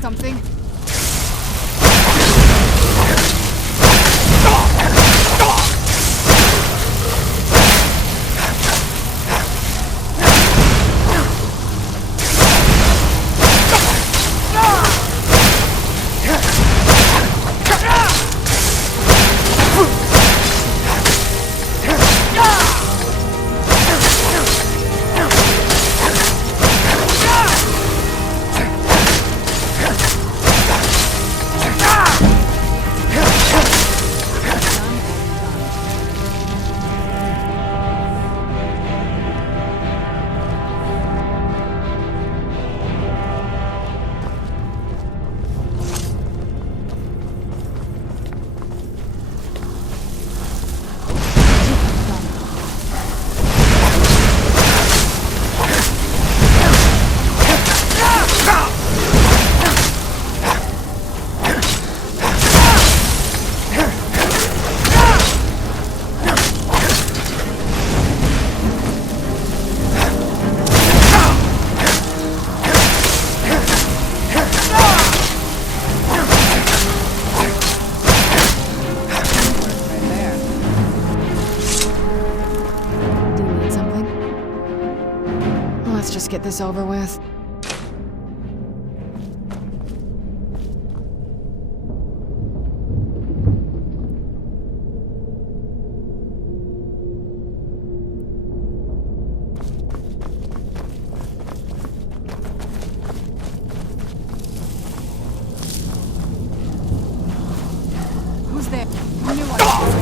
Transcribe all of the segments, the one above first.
Something? Get this over with. Who's there? I knew I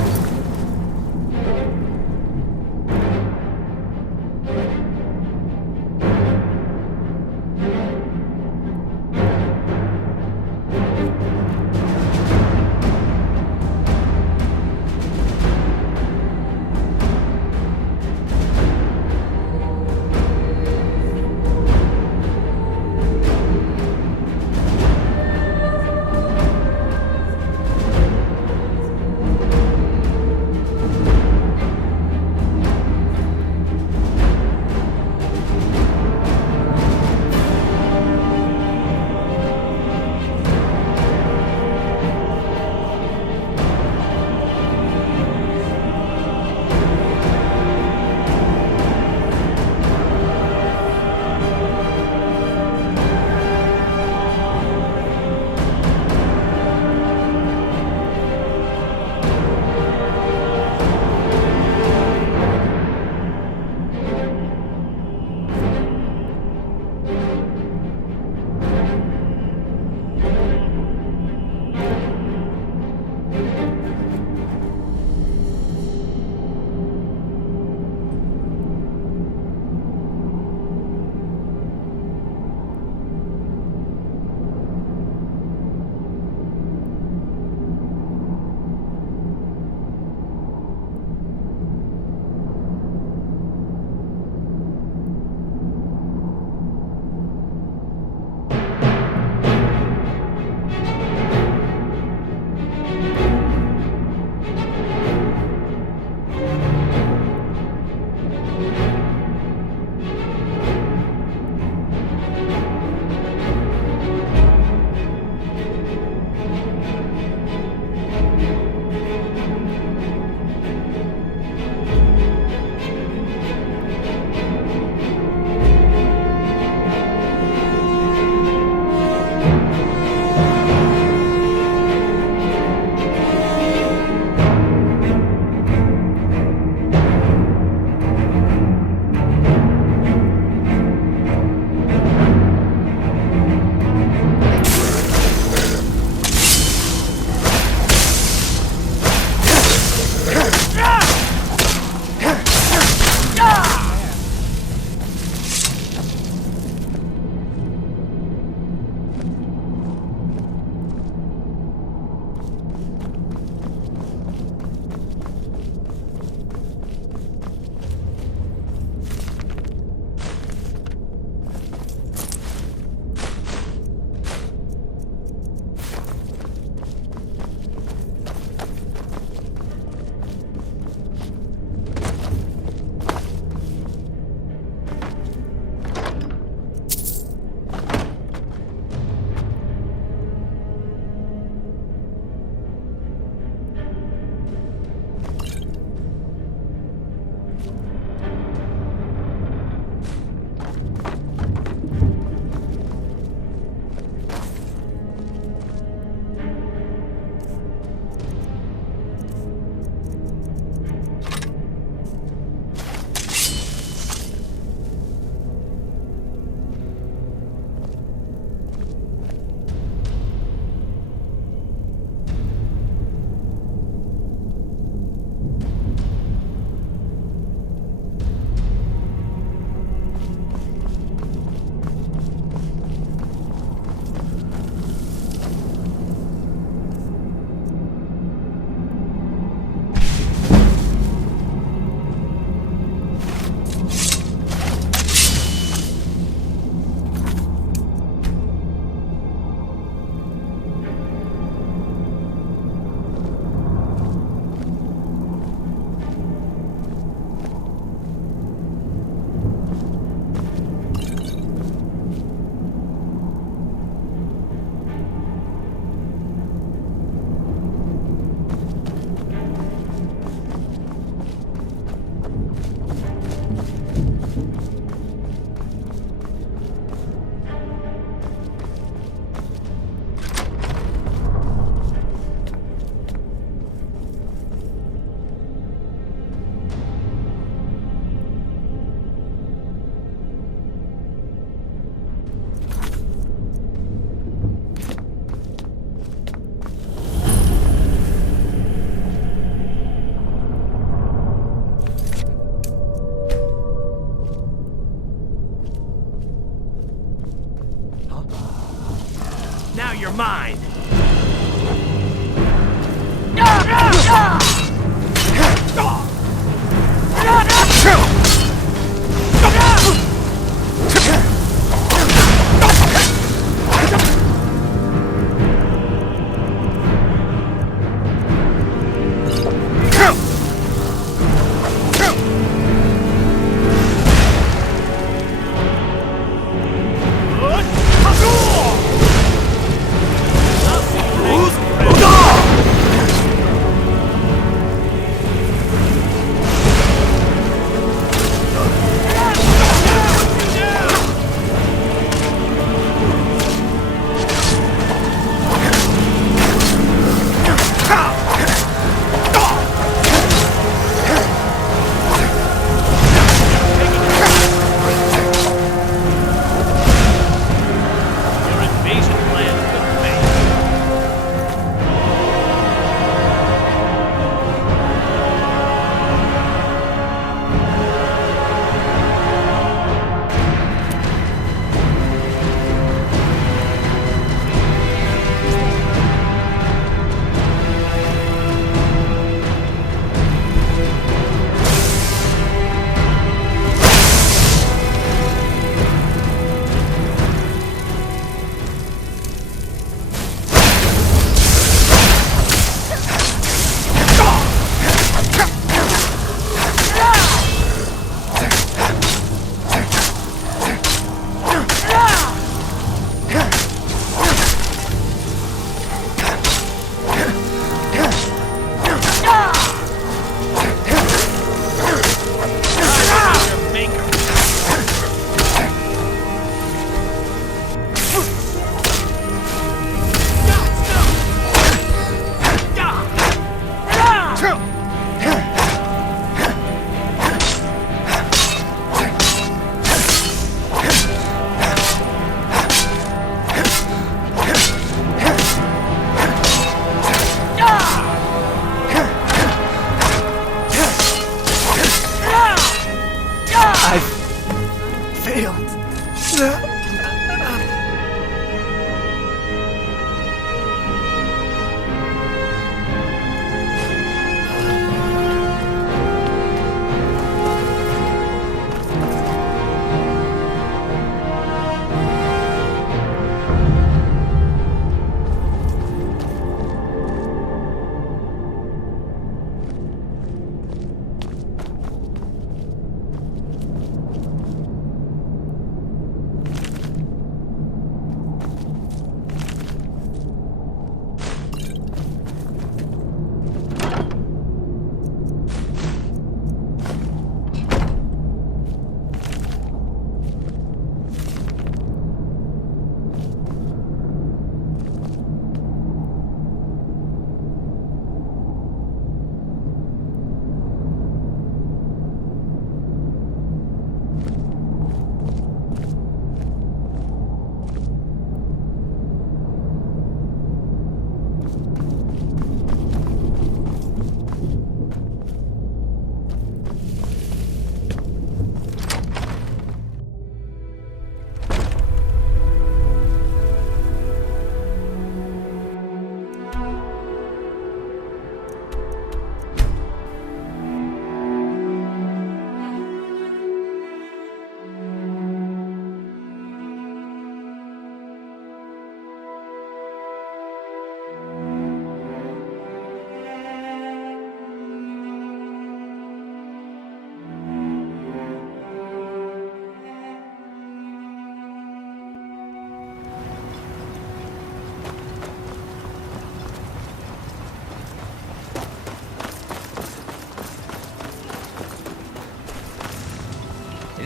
mine!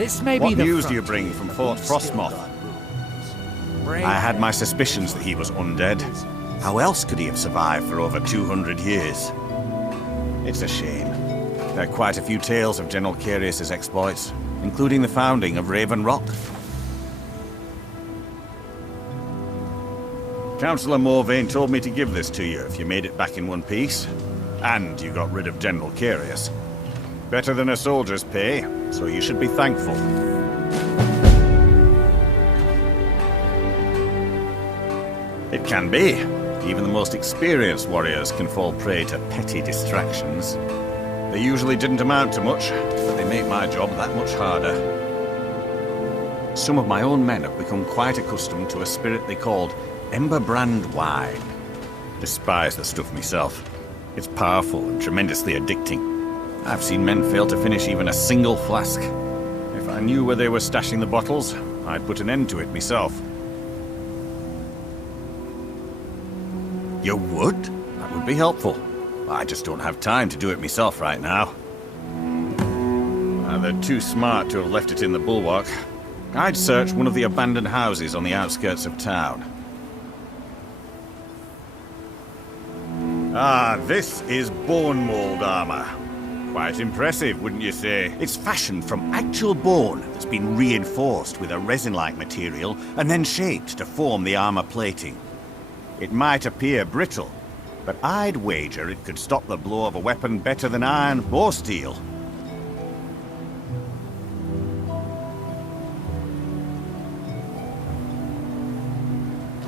This may What be the news do you bring from Fort Frostmoth? I had my suspicions that he was undead. How else could he have survived for over 200 years? It's a shame. There are quite a few tales of General Carius's exploits, including the founding of Raven Rock. Councillor Morvain told me to give this to you if you made it back in one piece. And you got rid of General Carius. Better than a soldier's pay, so you should be thankful. It can be. Even the most experienced warriors can fall prey to petty distractions. They usually didn't amount to much, but they make my job that much harder. Some of my own men have become quite accustomed to a spirit they called Emberbrand wine. Despise the stuff myself. It's powerful and tremendously addicting. I've seen men fail to finish even a single flask. If I knew where they were stashing the bottles, I'd put an end to it myself. You would? That would be helpful. I just don't have time to do it myself right now. They're too smart to have left it in the bulwark. I'd search one of the abandoned houses on the outskirts of town. Ah, this is bone mold armor. Quite impressive, wouldn't you say? It's fashioned from actual bone that's been reinforced with a resin-like material and then shaped to form the armor plating. It might appear brittle, but I'd wager it could stop the blow of a weapon better than iron or steel.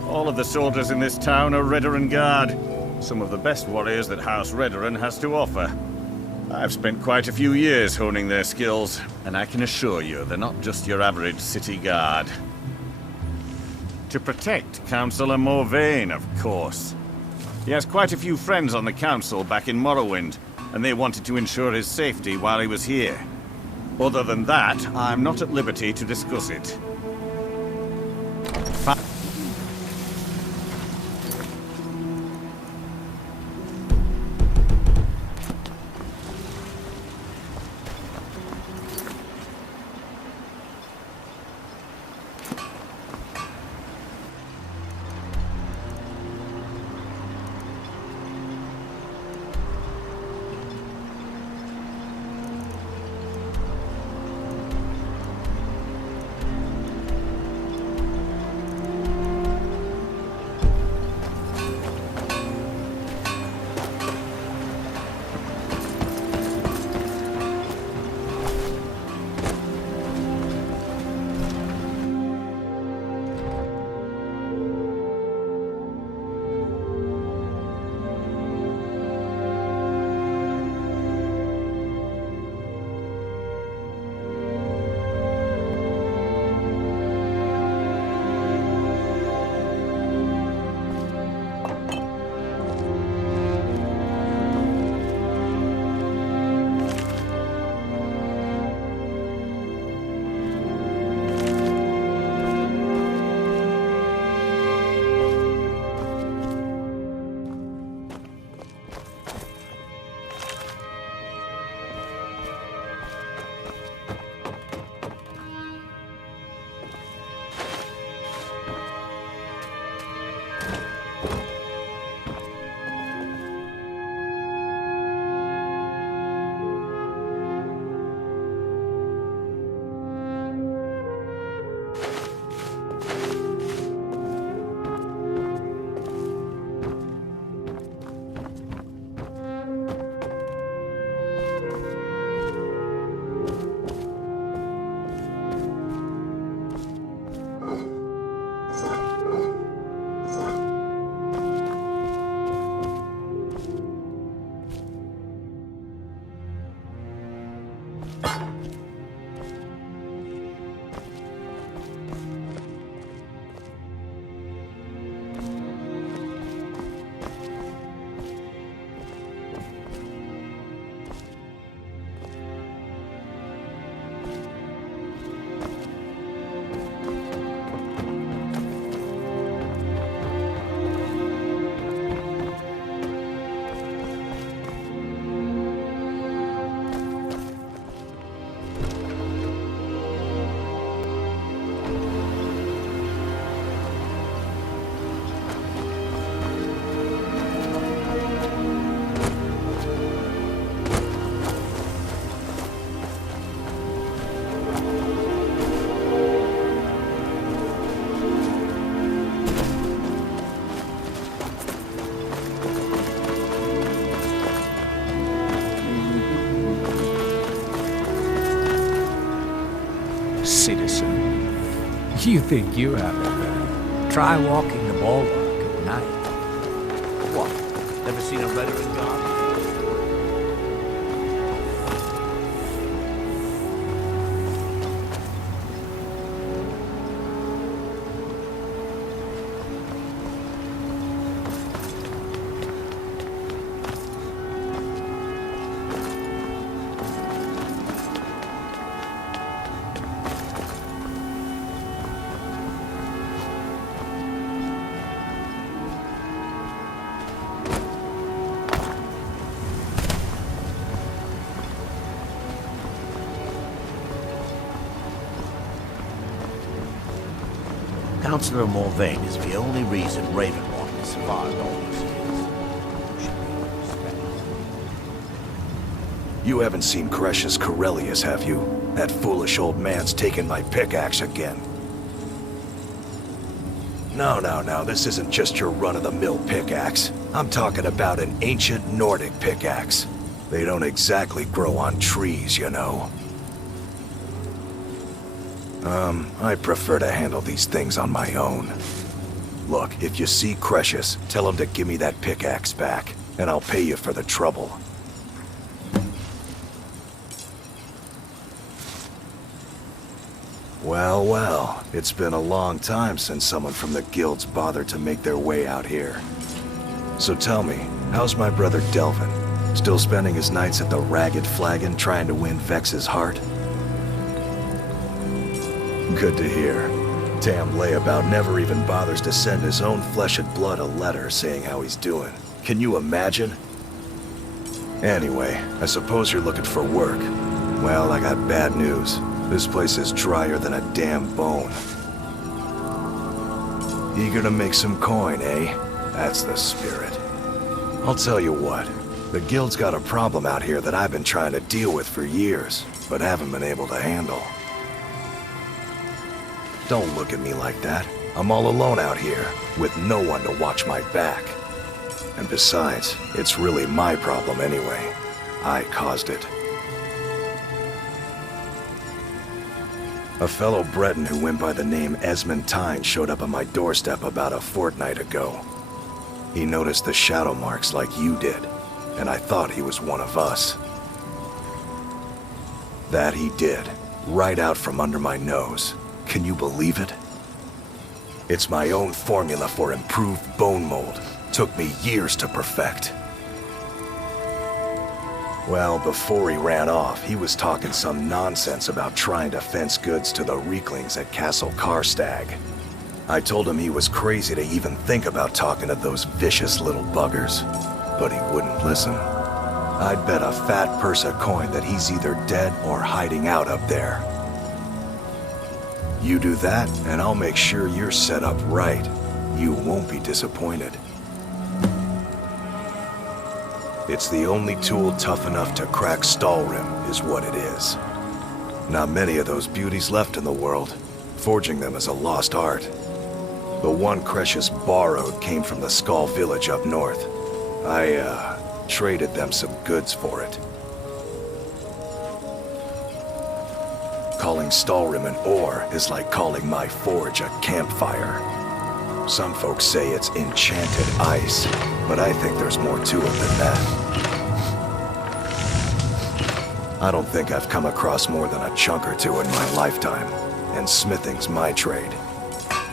All of the soldiers in this town are Redoran Guard. Some of the best warriors that House Redoran has to offer. I've spent quite a few years honing their skills, and I can assure you they're not just your average city guard. To protect Councillor Morvain, of course. He has quite a few friends on the council back in Morrowind, and they wanted to ensure his safety while he was here. Other than that, I'm not at liberty to discuss it. Citizen, you think you have it bad? Try walking the bulwark. night. What? Never seen a redder guard? Councillor Morvain is the only reason Ravenloft has survived all these years. Should be respected. You haven't seen Crush's Corellius, have you? That foolish old man's taken my pickaxe again. No, this isn't just your run-of-the-mill pickaxe. I'm talking about an ancient Nordic pickaxe. They don't exactly grow on trees, you know. I prefer to handle these things on my own. Look, if you see Crush's, tell him to give me that pickaxe back, and I'll pay you for the trouble. Well, it's been a long time since someone from the guilds bothered to make their way out here. So tell me, how's my brother Delvin? Still spending his nights at the Ragged Flagon trying to win Vex's heart? Good to hear. Damn layabout never even bothers to send his own flesh and blood a letter saying how he's doing. Can you imagine? Anyway, I suppose you're looking for work. Well, I got bad news. This place is drier than a damn bone. Eager to make some coin, eh? That's the spirit. I'll tell you what. The guild's got a problem out here that I've been trying to deal with for years, but haven't been able to handle. Don't look at me like that. I'm all alone out here, with no one to watch my back. And besides, it's really my problem anyway. I caused it. A fellow Breton who went by the name Esmond Tyne showed up on my doorstep about a fortnight ago. He noticed the shadow marks like you did, and I thought he was one of us. That he did, right out from under my nose. Can you believe it? It's my own formula for improved bone mold. Took me years to perfect. Well, before he ran off, he was talking some nonsense about trying to fence goods to the Reeklings at Castle Karstag. I told him he was crazy to even think about talking to those vicious little buggers, but he wouldn't listen. I'd bet a fat purse of coin that he's either dead or hiding out up there. You do that, and I'll make sure you're set up right. You won't be disappointed. It's the only tool tough enough to crack Stalrim, is what it is. Not many of those beauties left in the world. Forging them is a lost art. The one Crush's borrowed came from the Skull village up north. I, traded them some goods for it. Calling Stalrim an ore is like calling my forge a campfire. Some folks say it's enchanted ice, but I think there's more to it than that. I don't think I've come across more than a chunk or two in my lifetime, and smithing's my trade.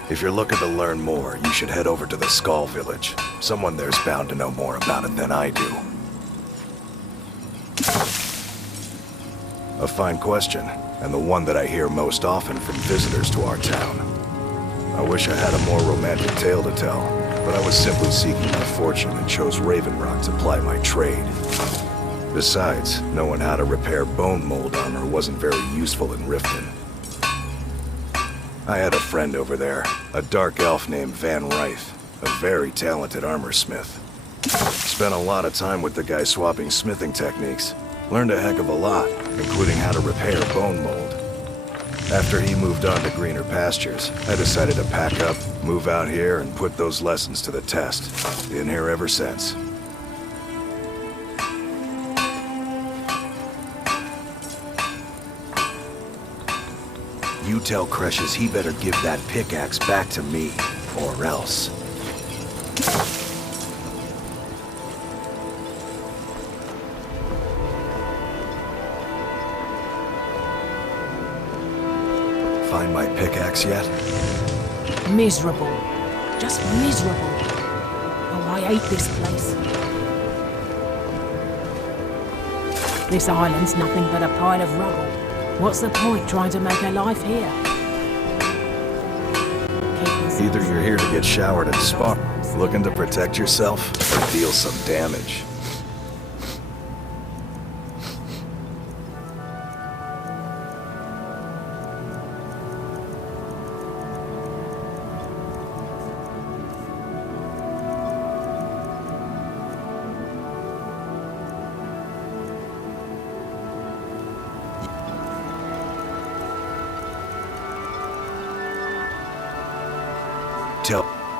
If you're looking to learn more, you should head over to the Skull village. Someone there's bound to know more about it than I do. A fine question, and the one that I hear most often from visitors to our town. I wish I had a more romantic tale to tell, but I was simply seeking my fortune and chose Raven Rock to ply my trade. Besides, knowing how to repair bone mold armor wasn't very useful in Riften. I had a friend over there, a dark elf named Van Ryth, a very talented armor smith. Spent a lot of time with the guy swapping smithing techniques. Learned a heck of a lot, including how to repair bone mold. After he moved on to greener pastures, I decided to pack up, move out here, and put those lessons to the test. Been here ever since. You tell Crush's he better give that pickaxe back to me, or else. Find my pickaxe yet? Miserable. Just miserable. Oh, I hate this place. This island's nothing but a pile of rubble. What's the point trying to make a life here? Either you're here to get showered and spa, looking to protect yourself, or deal some damage.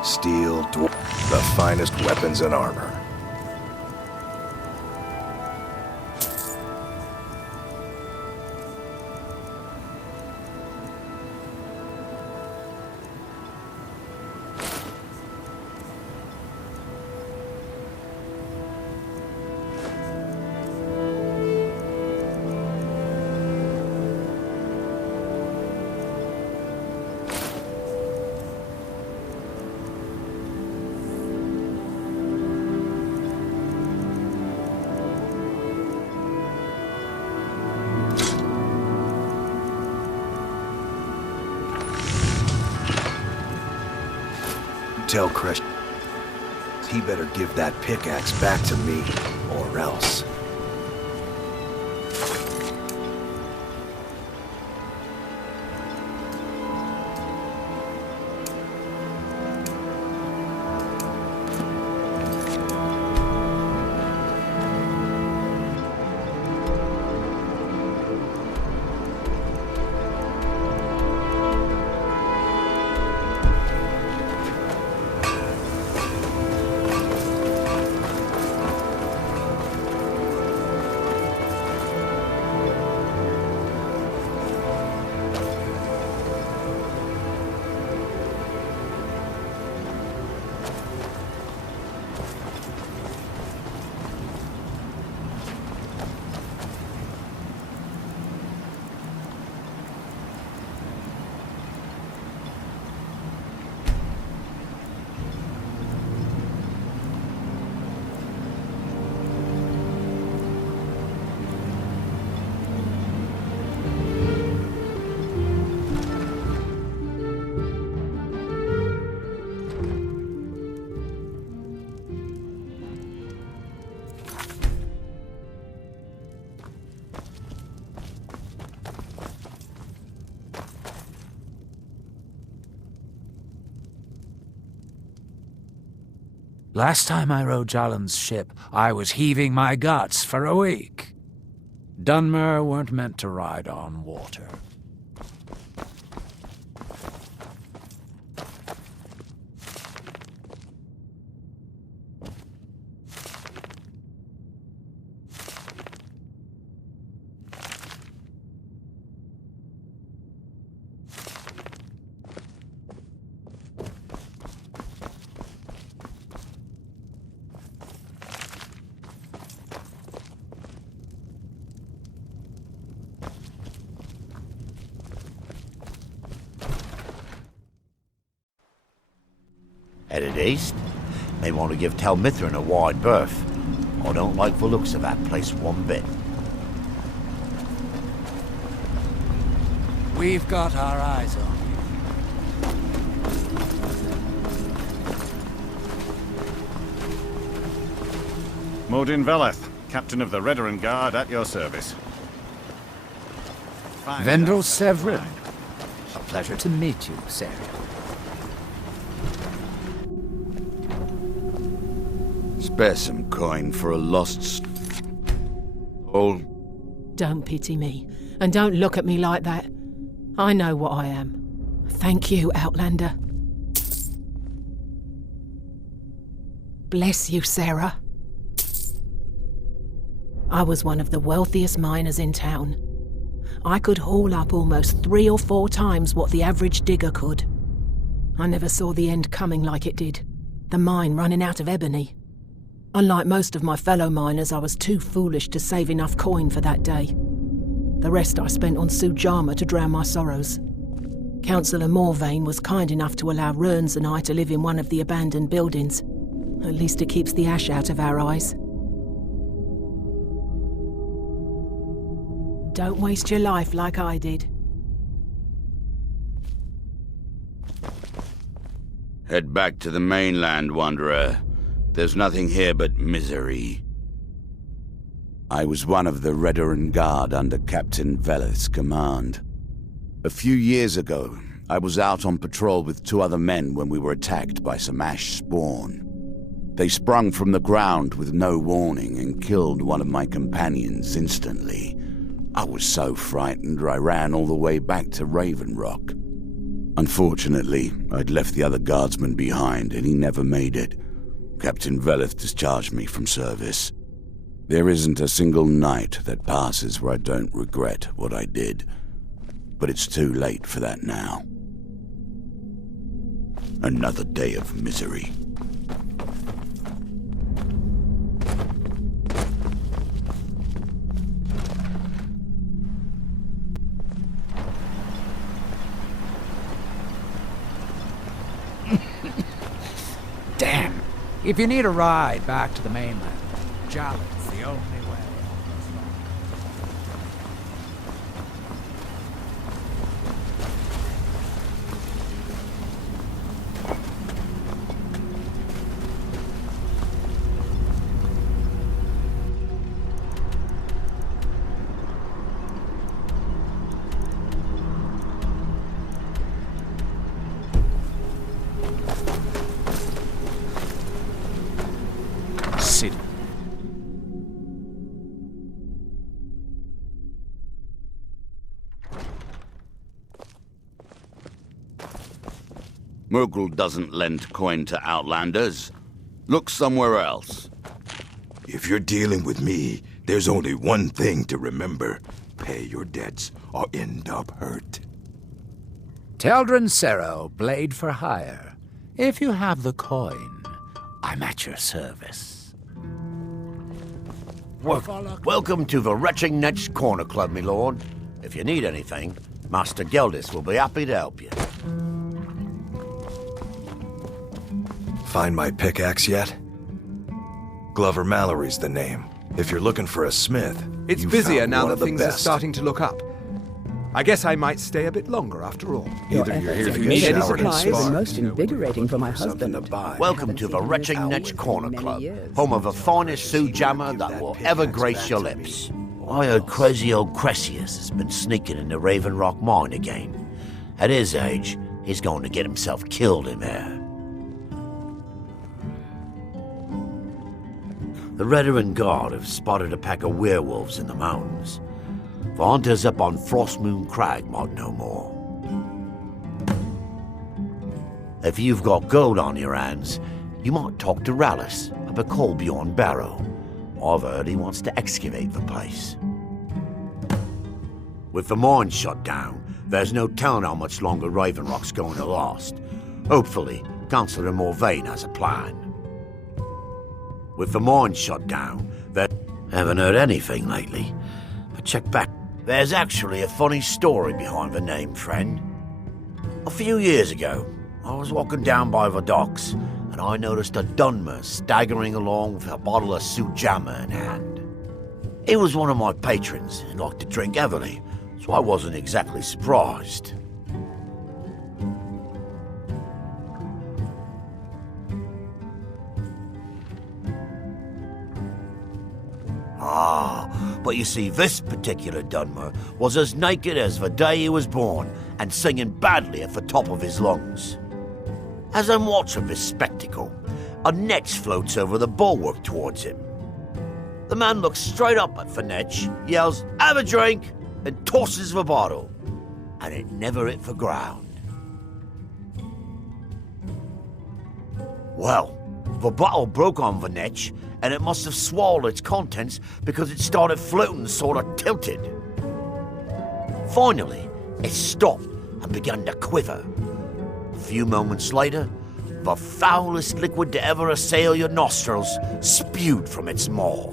Steel, the finest weapons and armor. Tell Crush he better give that pickaxe back to me, or else. Last time I rode Jalen's ship, I was heaving my guts for a week. Dunmer weren't meant to ride on water. Headed east? May want to give Tel Mithrin a wide berth. I don't like the looks of that place one bit. We've got our eyes on you. Modin Veleth, captain of the Redoran Guard, at your service. Vendel Severin. A pleasure to meet you, Sarah. Spare some coin for a lost soul. Don't pity me, and don't look at me like that. I know what I am. Thank you, Outlander. Bless you, Sarah. I was one of the wealthiest miners in town. I could haul up almost 3 or 4 times what the average digger could. I never saw the end coming like it did. The mine running out of ebony. Unlike most of my fellow miners, I was too foolish to save enough coin for that day. The rest I spent on Sujama to drown my sorrows. Councillor Morvain was kind enough to allow Rurns and I to live in one of the abandoned buildings. At least it keeps the ash out of our eyes. Don't waste your life like I did. Head back to the mainland, Wanderer. There's nothing here but misery. I was one of the Redoran Guard under Captain Veleth's command. A few years ago, I was out on patrol with 2 other men when we were attacked by some ash spawn. They sprung from the ground with no warning and killed one of my companions instantly. I was so frightened I ran all the way back to Raven Rock. Unfortunately, I'd left the other guardsman behind and he never made it. Captain Veleth discharged me from service. There isn't a single night that passes where I don't regret what I did. But it's too late for that now. Another day of misery. Damn! If you need a ride back to the mainland, Jalen's the only way. Sit. Murgle doesn't lend coin to outlanders. Look somewhere else. If you're dealing with me, there's only one thing to remember. Pay your debts or end up hurt. Teldrin Cerro, blade for hire. If you have the coin, I'm at your service. Welcome to the Retching Netch Corner Club, my lord. If you need anything, Master Geldis will be happy to help you. Find my pickaxe yet? Glover Mallory's the name. If you're looking for a smith, It's you busier found now one that of the things are best. starting to look up. I guess I might stay a bit longer after all. Either you're here to you get need any showered and supplies, sparred, most invigorating for my something husband. to buy. Welcome to the Retching Netch Corner Club, home of the finest Sioux jammer that will ever grace your lips. I heard crazy old Cressius has been sneaking in the Raven Rock mine again. At his age, he's going to get himself killed in there. The Redoran Guard have spotted a pack of werewolves in the mountains. The hunters up on Frostmoon Crag might know more. If you've got gold on your hands, you might talk to Rallis up at Colbjorn Barrow. I've heard he wants to excavate the place. With the mine shut down, there's no telling how much longer Raven Rock's going to last. Hopefully, Councillor Morvain has a plan. With the mine shut down, they haven't heard anything lately. But check back. There's actually a funny story behind the name, friend. A few years ago, I was walking down by the docks, and I noticed a Dunmer staggering along with a bottle of Sioux jammer in hand. He was one of my patrons and liked to drink heavily, so I wasn't exactly surprised. But you see, this particular Dunmer was as naked as the day he was born and singing badly at the top of his lungs. As I'm watching this spectacle, a netch floats over the bulwark towards him. The man looks straight up at the netch, yells, "Have a drink!" and tosses the bottle. And it never hit the ground. Well, the bottle broke on the netch, and it must have swallowed its contents because it started floating sort of tilted. Finally, it stopped and began to quiver. A few moments later, the foulest liquid to ever assail your nostrils spewed from its maw.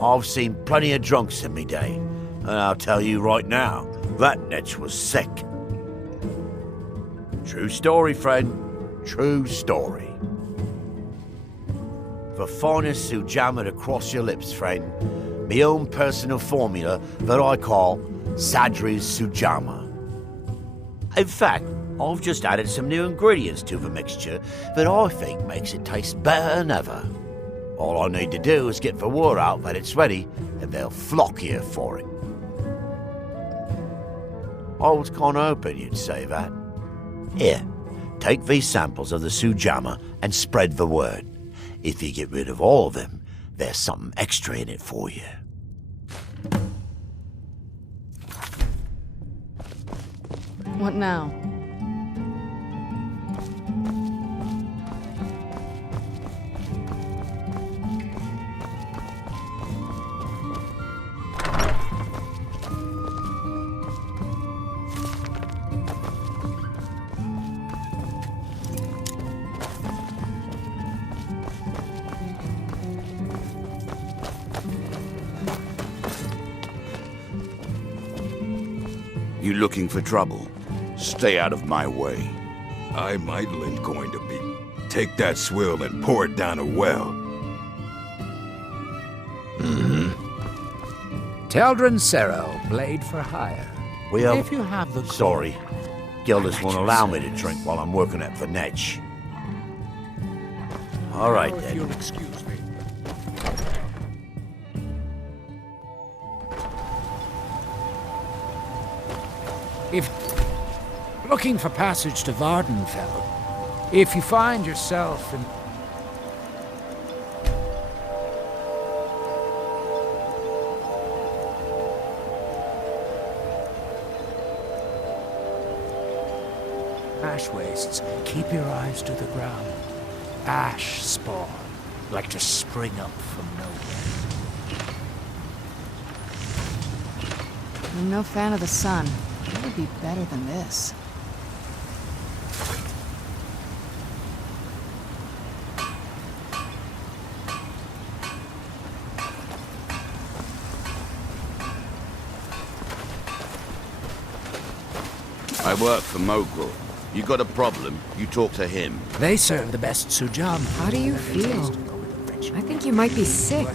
I've seen plenty of drunks in me day, and I'll tell you right now, that netch was sick. True story, friend. True story. The finest Sujamma to cross your lips, friend. My own personal formula that I call Sadri's Sujamma. In fact, I've just added some new ingredients to the mixture that I think makes it taste better than ever. All I need to do is get the word out that it's ready, and they'll flock here for it. I was kinda hoping you'd say that. Here, take these samples of the Sujamma and spread the word. If you get rid of all of them, there's something extra in it for you. What now? You looking for trouble? Stay out of my way. I'm idling going to be. Take that swill and pour it down a well. Teldrin Cerro, blade for hire. If you have the Sorry. Gildas won't allow me to drink while I'm working at the netch. All right, then. You'll excuse me. If looking for passage to Vardenfell, if you find yourself in ash wastes, keep your eyes to the ground. Ash spawn, like to spring up from nowhere. I'm no fan of the sun. It would be better than this. I work for Mogul. You got a problem, you talk to him. They serve the best Sujam. How do you feel? I think you might be sick.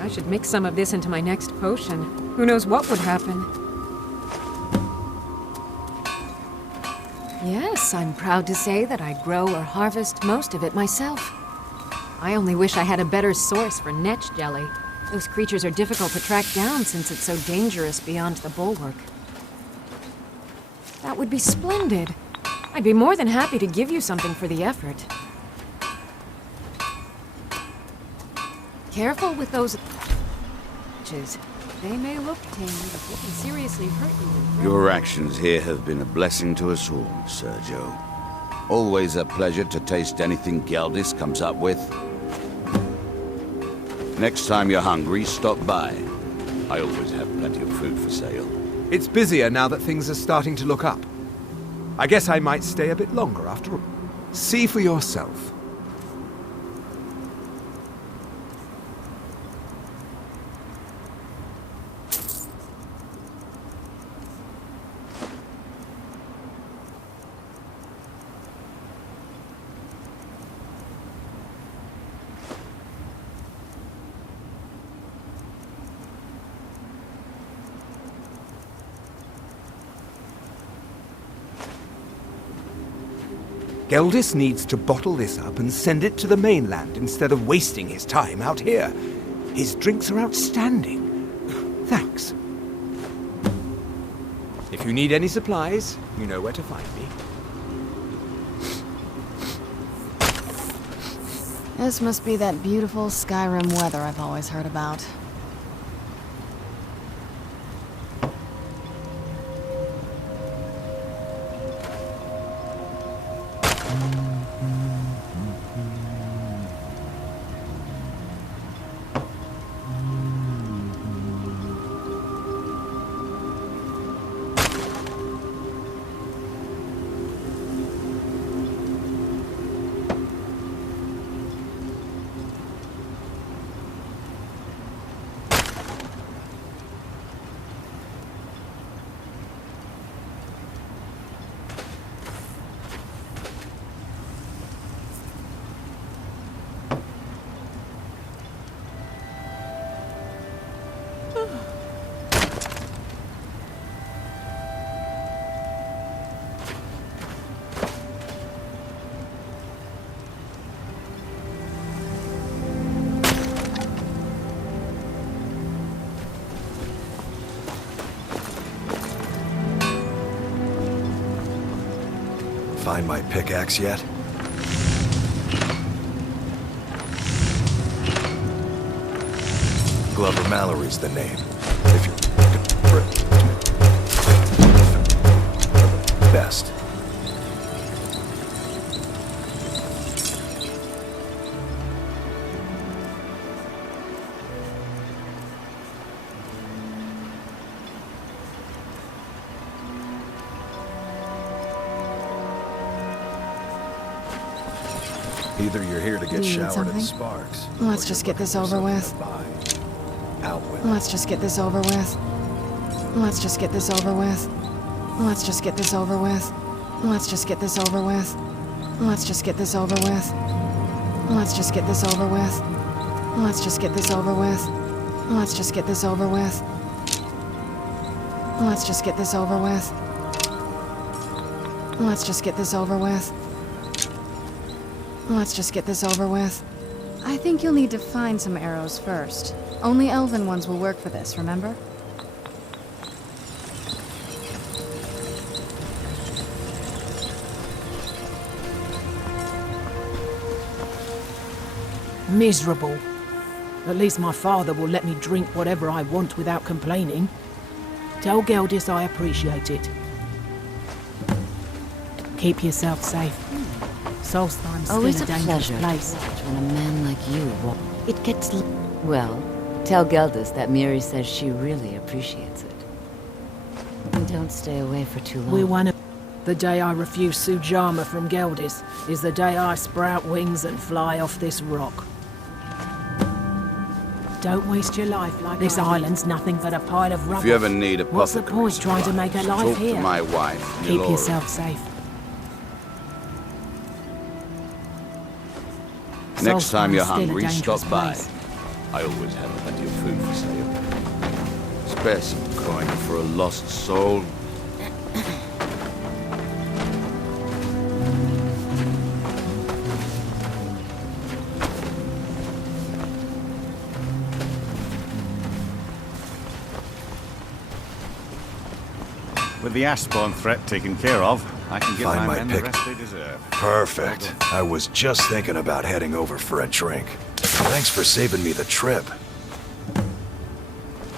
I should mix some of this into my next potion. Who knows what would happen? Yes, I'm proud to say that I grow or harvest most of it myself. I only wish I had a better source for netch jelly. Those creatures are difficult to track down since it's so dangerous beyond the bulwark. That would be splendid. I'd be more than happy to give you something for the effort. Careful with those... They may look tame, but they can seriously hurt you. Your actions here have been a blessing to us all, Sergio. Always a pleasure to taste anything Galdis comes up with. Next time you're hungry, stop by. I always have plenty of food for sale. It's busier now that things are starting to look up. I guess I might stay a bit longer after all. See for yourself. Geldis needs to bottle this up and send it to the mainland instead of wasting his time out here. His drinks are outstanding. Thanks. If you need any supplies, you know where to find me. This must be that beautiful Skyrim weather I've always heard about. Find my pickaxe yet? Glover Mallory's the name. If you're looking for the best. Either you're here to get showered in sparks. Let's just get this over with. Out with. Let's just get this over with. Let's just get this over with. Let's just get this over with. Let's just get this over with. Let's just get this over with. Let's just get this over with. Let's just get this over with. Let's just get this over with. Let's just get this over with. Let's just get this over with. Let's just get this over with. I think you'll need to find some arrows first. Only elven ones will work for this, remember? Miserable. At least my father will let me drink whatever I want without complaining. Tell Geldis I appreciate it. Keep yourself safe. Solstheim's still a dangerous place. When a man like you it gets... Well, tell Geldis that Miri says she really appreciates it. And don't stay away for too long. We're one of... The day I refuse Sujama from Geldis is the day I sprout wings and fly off this rock. Don't waste your life like this island's nothing but a pile of rubble. If you ever need a What's the point trying to make a life talk here? to my wife, Keep Milora. yourself safe. Next time you're Solstheim's still a hungry, dangerous stop by. place. I always have plenty of food for sale. Spare some coin for a lost soul. With the Ashbourne threat taken care of, I can give Find my my men pick. the rest they deserve. Perfect. I was just thinking about heading over for a drink. Thanks for saving me the trip.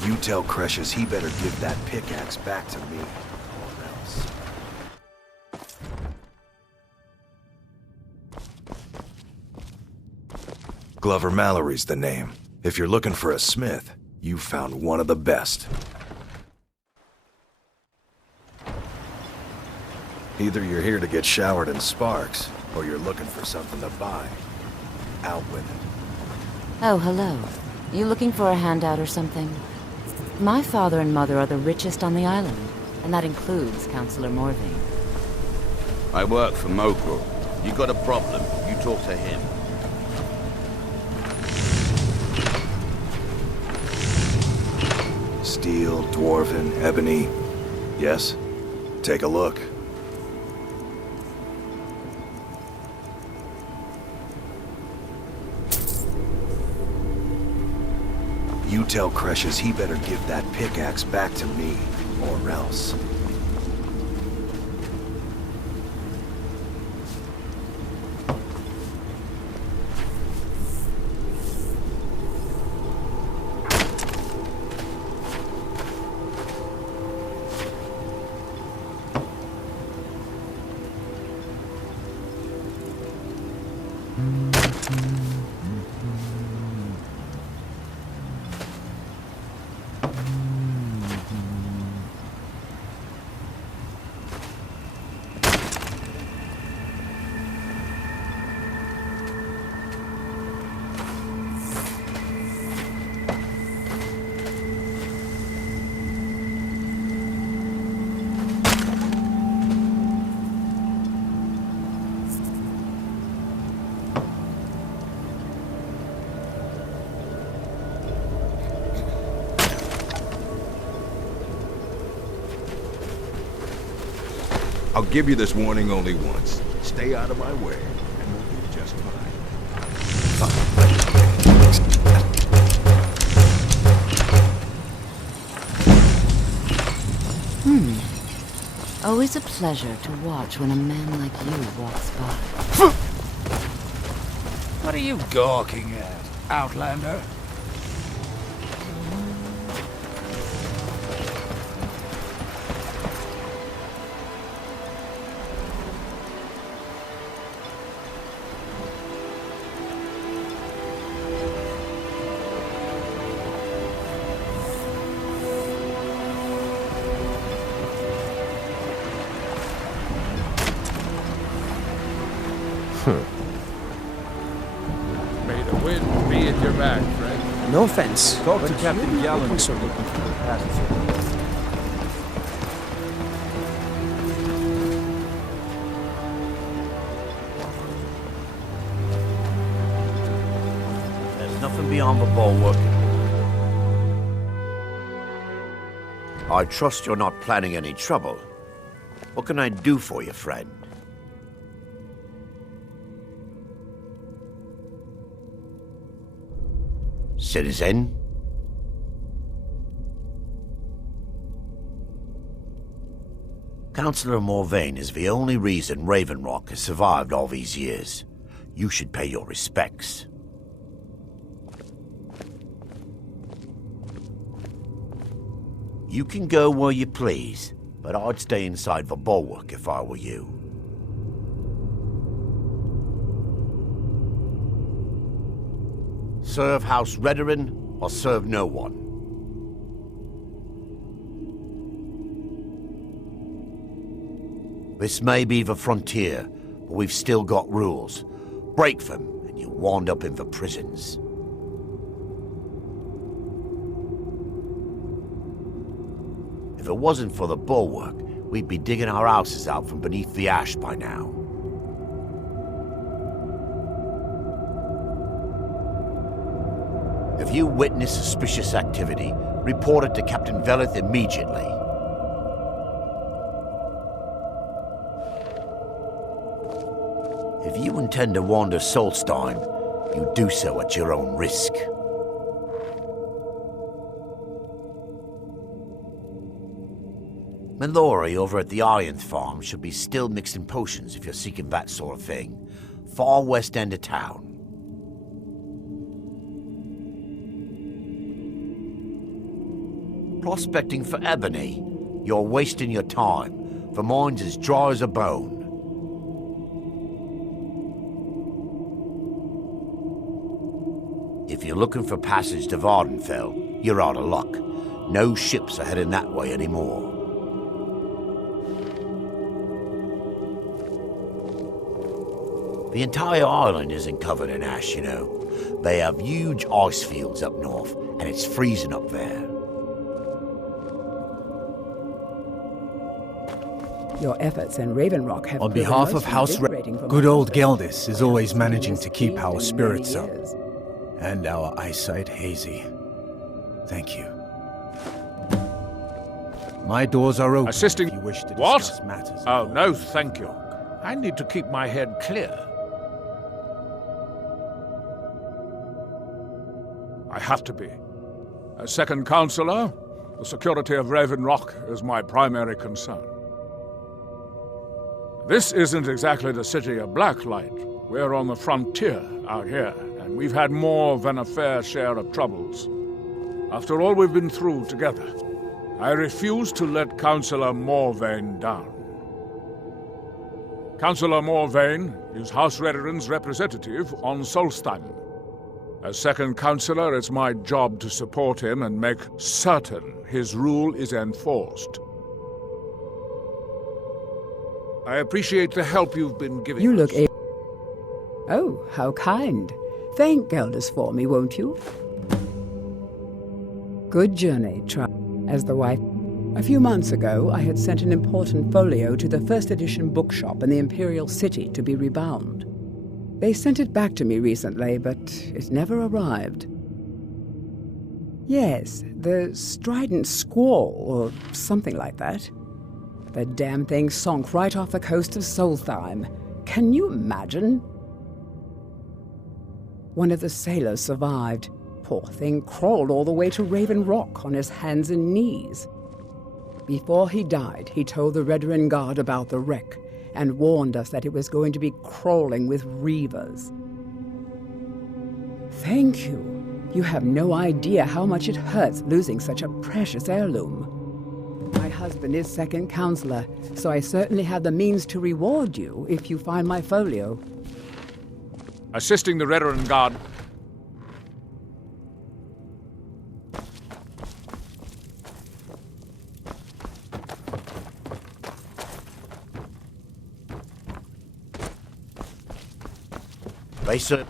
You tell Cresius he better give that pickaxe back to me, or else. Glover Mallory's the name. If you're looking for a smith, you found one of the best. Either you're here to get showered in sparks, or you're looking for something to buy. Out with it. Oh, hello. You looking for a handout or something? My father and mother are the richest on the island, and that includes Councillor Morvane. I work for Mokro. You got a problem, you talk to him. Steel, dwarven, ebony. Yes? Take a look. You tell Cresius he better give that pickaxe back to me, or else. I'll give you this warning only once. Stay out of my way, and we'll be just fine. Always a pleasure to watch when a man like you walks by. What are you gawking at, Outlander? May the wind be at your back, friend. No offense. Talk to Captain Gallen. Looking for the passenger. There's nothing beyond the bulwark. I trust you're not planning any trouble. What can I do for you, friend? Citizen? Councillor Morvain is the only reason Raven Rock has survived all these years. You should pay your respects. You can go where you please, but I'd stay inside the bulwark if I were you. Serve House Redoran, or serve no one. This may be the frontier, but we've still got rules. Break them, and you'll wind up in the prisons. If it wasn't for the bulwark, we'd be digging our houses out from beneath the ash by now. If you witness suspicious activity, report it to Captain Veleth immediately. If you intend to wander Solstheim, you do so at your own risk. Mallory over at the Ironth Farm should be still mixing potions if you're seeking that sort of thing. Far west end of town. Prospecting for ebony? You're wasting your time. The mine's as dry as a bone. If you're looking for passage to Vardenfell, you're out of luck. No ships are heading that way anymore. The entire island isn't covered in ash, you know. They have huge ice fields up north, and it's freezing up there. Your efforts in Raven Rock have On proven behalf most of House invigorating for good my old husband. Geldis is always managing to keep our In spirits many up. years. And our eyesight hazy. Thank you. My doors are open Assisting... if you wish to What? discuss matters. Oh, no, thank you. I need to keep my head clear. I have to be. As second counselor, the security of Raven Rock is my primary concern. This isn't exactly the city of Blacklight. We're on the frontier out here, and we've had more than a fair share of troubles. After all we've been through together, I refuse to let Councillor Morvain down. Councillor Morvain is House Redoran's representative on Solstheim. As second counselor, it's my job to support him and make certain his rule is enforced. I appreciate the help you've been giving You us. look Oh, how kind. Thank Geldis for me, won't you? Good journey, as the wife. A few months ago, I had sent an important folio to the first edition bookshop in the Imperial City to be rebound. They sent it back to me recently, but it never arrived. Yes, the Strident Squall, or something like that. The damn thing sunk right off the coast of Solstheim. Can you imagine? One of the sailors survived. Poor thing crawled all the way to Raven Rock on his hands and knees. Before he died, he told the Redoran Guard about the wreck and warned us that it was going to be crawling with reavers. Thank you. You have no idea how much it hurts losing such a precious heirloom. My husband is second counselor, so I certainly have the means to reward you if you find my folio. Assisting the Redoran Guard. They said...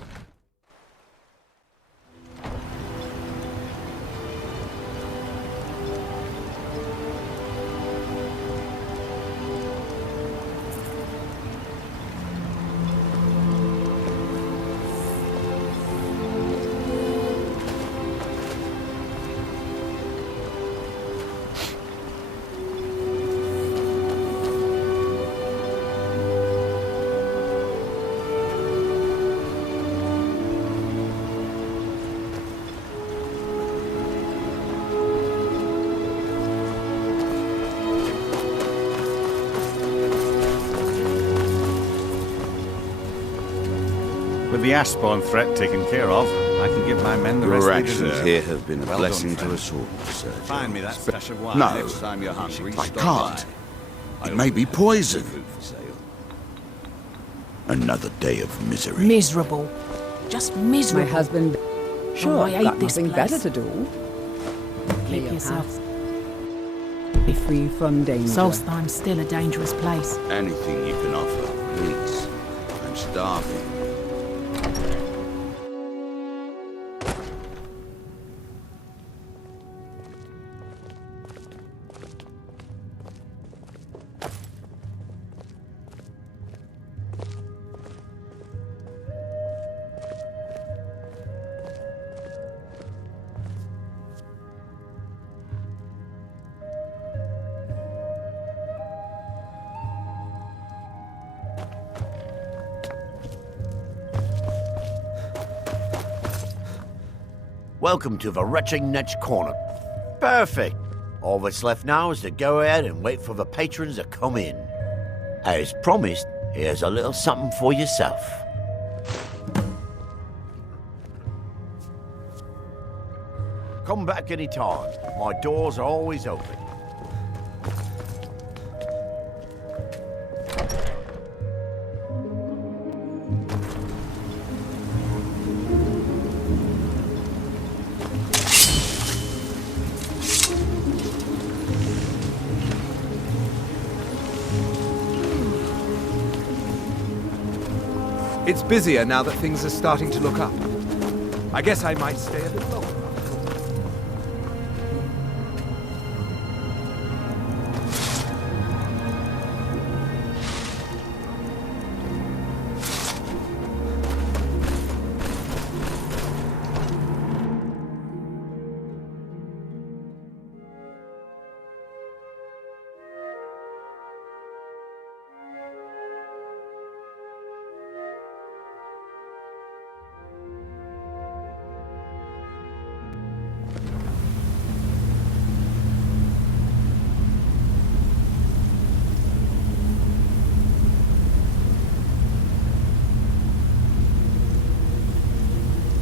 With the Ashbourne threat taken care of, I can give my men the rest Your they actions deserve. here have been a Well blessing done, to us all, sir. Find me that stash of wine No, next time you're hungry. I stop can't. by. It may be poison. Another day of misery. Miserable. Just miserable. My husband... Sure, I hate got this nothing place. better to do. Keep Clear yourself. path. Be free from danger. Solstheim's still a dangerous place. Anything you can offer, please. I'm starving. Welcome to the Retching Netch Corner. Perfect. All that's left now is to go ahead and wait for the patrons to come in. As promised, here's a little something for yourself. Come back anytime. My doors are always open. It's busier now that things are starting to look up. I guess I might stay a little longer.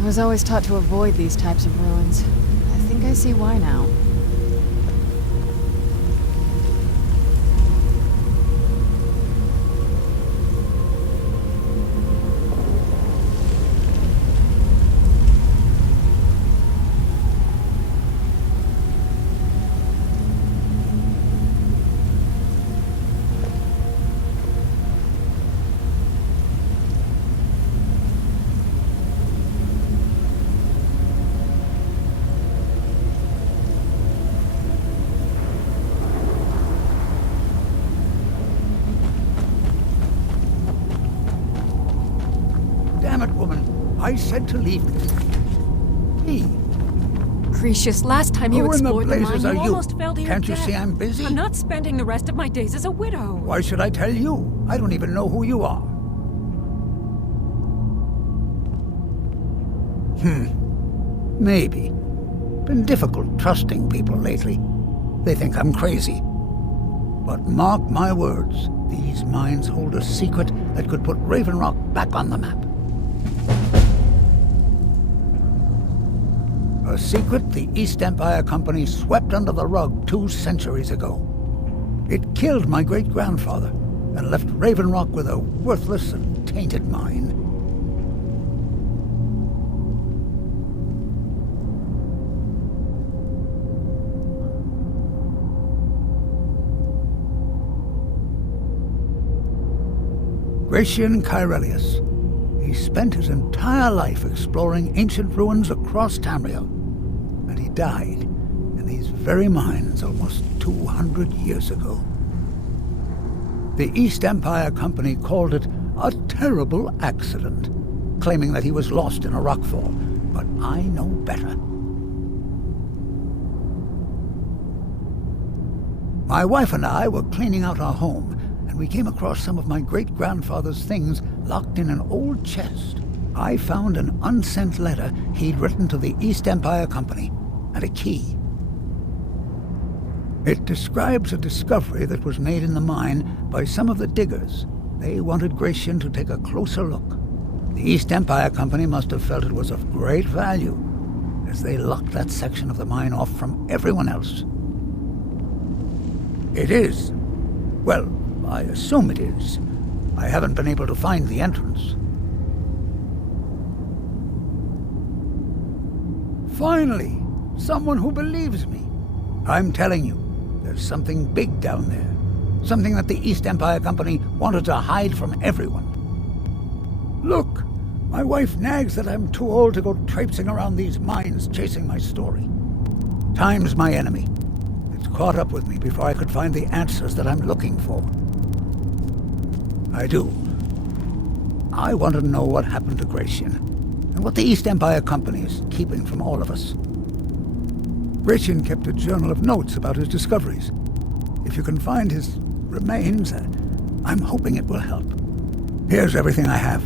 I was always taught to avoid these types of ruins. I think I see why now. Damn it, woman. I said to leave. Me. Cretius, last time you Who in the explored the mine, blazes you are you? almost fell to your Can't you death. see I'm busy? I'm not spending the rest of my days as a widow. Why should I tell you? I don't even know who you are. Maybe. Been difficult trusting people lately. They think I'm crazy. But mark my words, these mines hold a secret that could put Raven Rock back on the map. A secret the East Empire Company swept under the rug 2 centuries ago. It killed my great-grandfather and left Raven Rock with a worthless and tainted mine. Gratian Kyrelius. He spent his entire life exploring ancient ruins across Tamriel, and he died in these very mines almost 200 years ago. The East Empire Company called it a terrible accident, claiming that he was lost in a rockfall, but I know better. My wife and I were cleaning out our home, and we came across some of my great-grandfather's things locked in an old chest. I found an unsent letter he'd written to the East Empire Company, and a key. It describes a discovery that was made in the mine by some of the diggers. They wanted Gratian to take a closer look. The East Empire Company must have felt it was of great value, as they locked that section of the mine off from everyone else. It is. Well, I assume it is. I haven't been able to find the entrance. Finally, someone who believes me. I'm telling you, there's something big down there. Something that the East Empire Company wanted to hide from everyone. Look, my wife nags that I'm too old to go traipsing around these mines chasing my story. Time's my enemy. It's caught up with me before I could find the answers that I'm looking for. I do. I want to know what happened to Gratian, and what the East Empire Company is keeping from all of us. Gratian kept a journal of notes about his discoveries. If you can find his remains, I'm hoping it will help. Here's everything I have.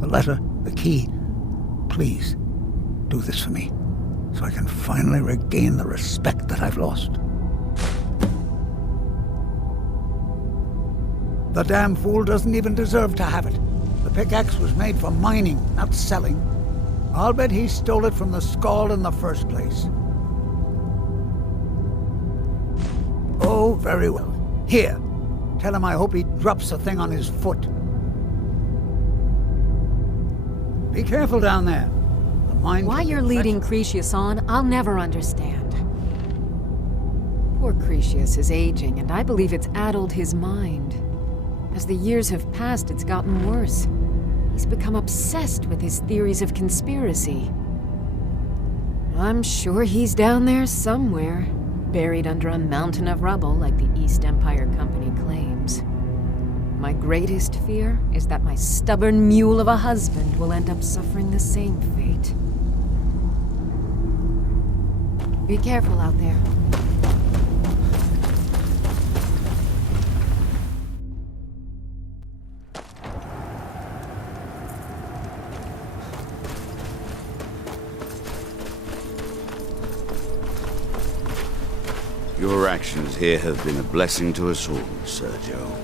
The letter, the key. Please, do this for me, so I can finally regain the respect that I've lost. The damn fool doesn't even deserve to have it. The pickaxe was made for mining, not selling. I'll bet he stole it from the Skald in the first place. Oh, very well. Here. Tell him I hope he drops the thing on his foot. Be careful down there. The mine. Why you're leading Cretius on, I'll never understand. Poor Cretius is aging, and I believe it's addled his mind. As the years have passed, it's gotten worse. He's become obsessed with his theories of conspiracy. I'm sure he's down there somewhere, buried under a mountain of rubble like the East Empire Company claims. My greatest fear is that my stubborn mule of a husband will end up suffering the same fate. Be careful out there. Your actions here have been a blessing to us all, Sergio.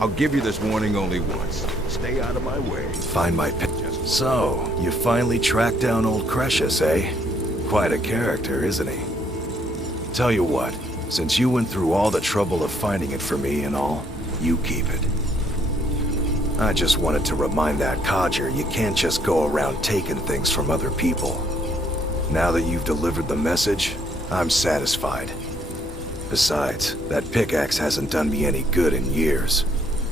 I'll give you this warning only once. Stay out of my way. Find my So, you finally tracked down old Cretius, eh? Quite a character, isn't he? Tell you what, since you went through all the trouble of finding it for me and all, you keep it. I just wanted to remind that codger you can't just go around taking things from other people. Now that you've delivered the message, I'm satisfied. Besides, that pickaxe hasn't done me any good in years.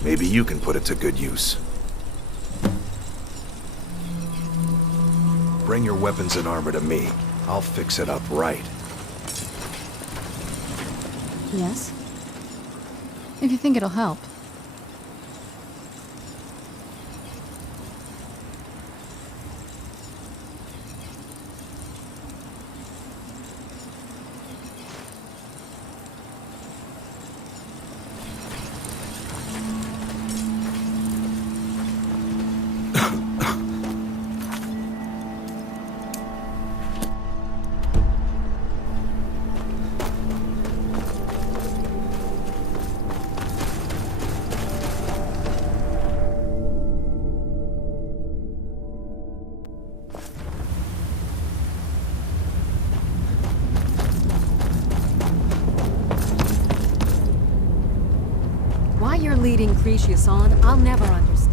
Maybe you can put it to good use. Bring your weapons and armor to me. I'll fix it up right. Yes? If you think it'll help. you're leading Cretius on, I'll never understand.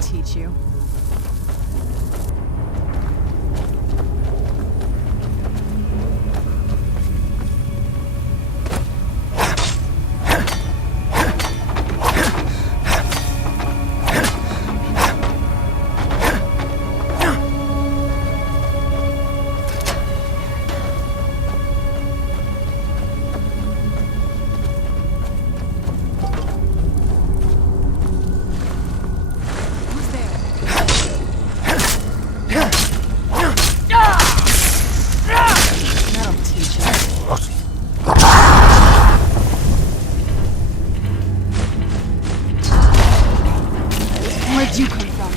Teach you. Where'd you come from?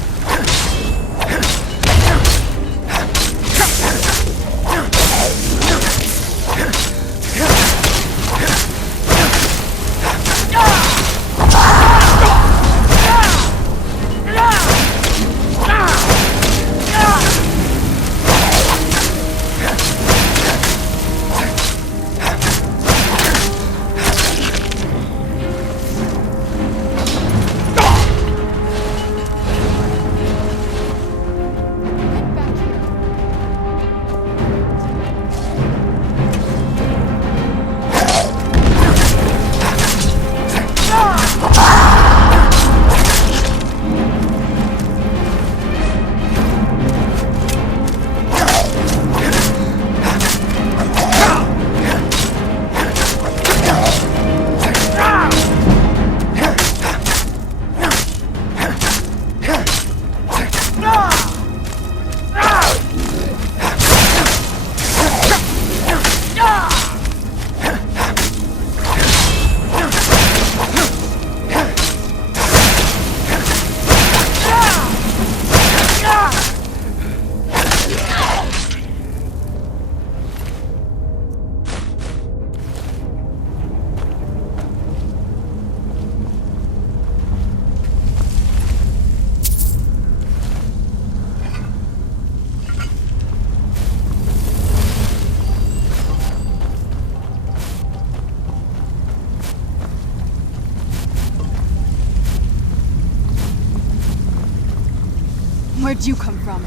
Where'd you come from?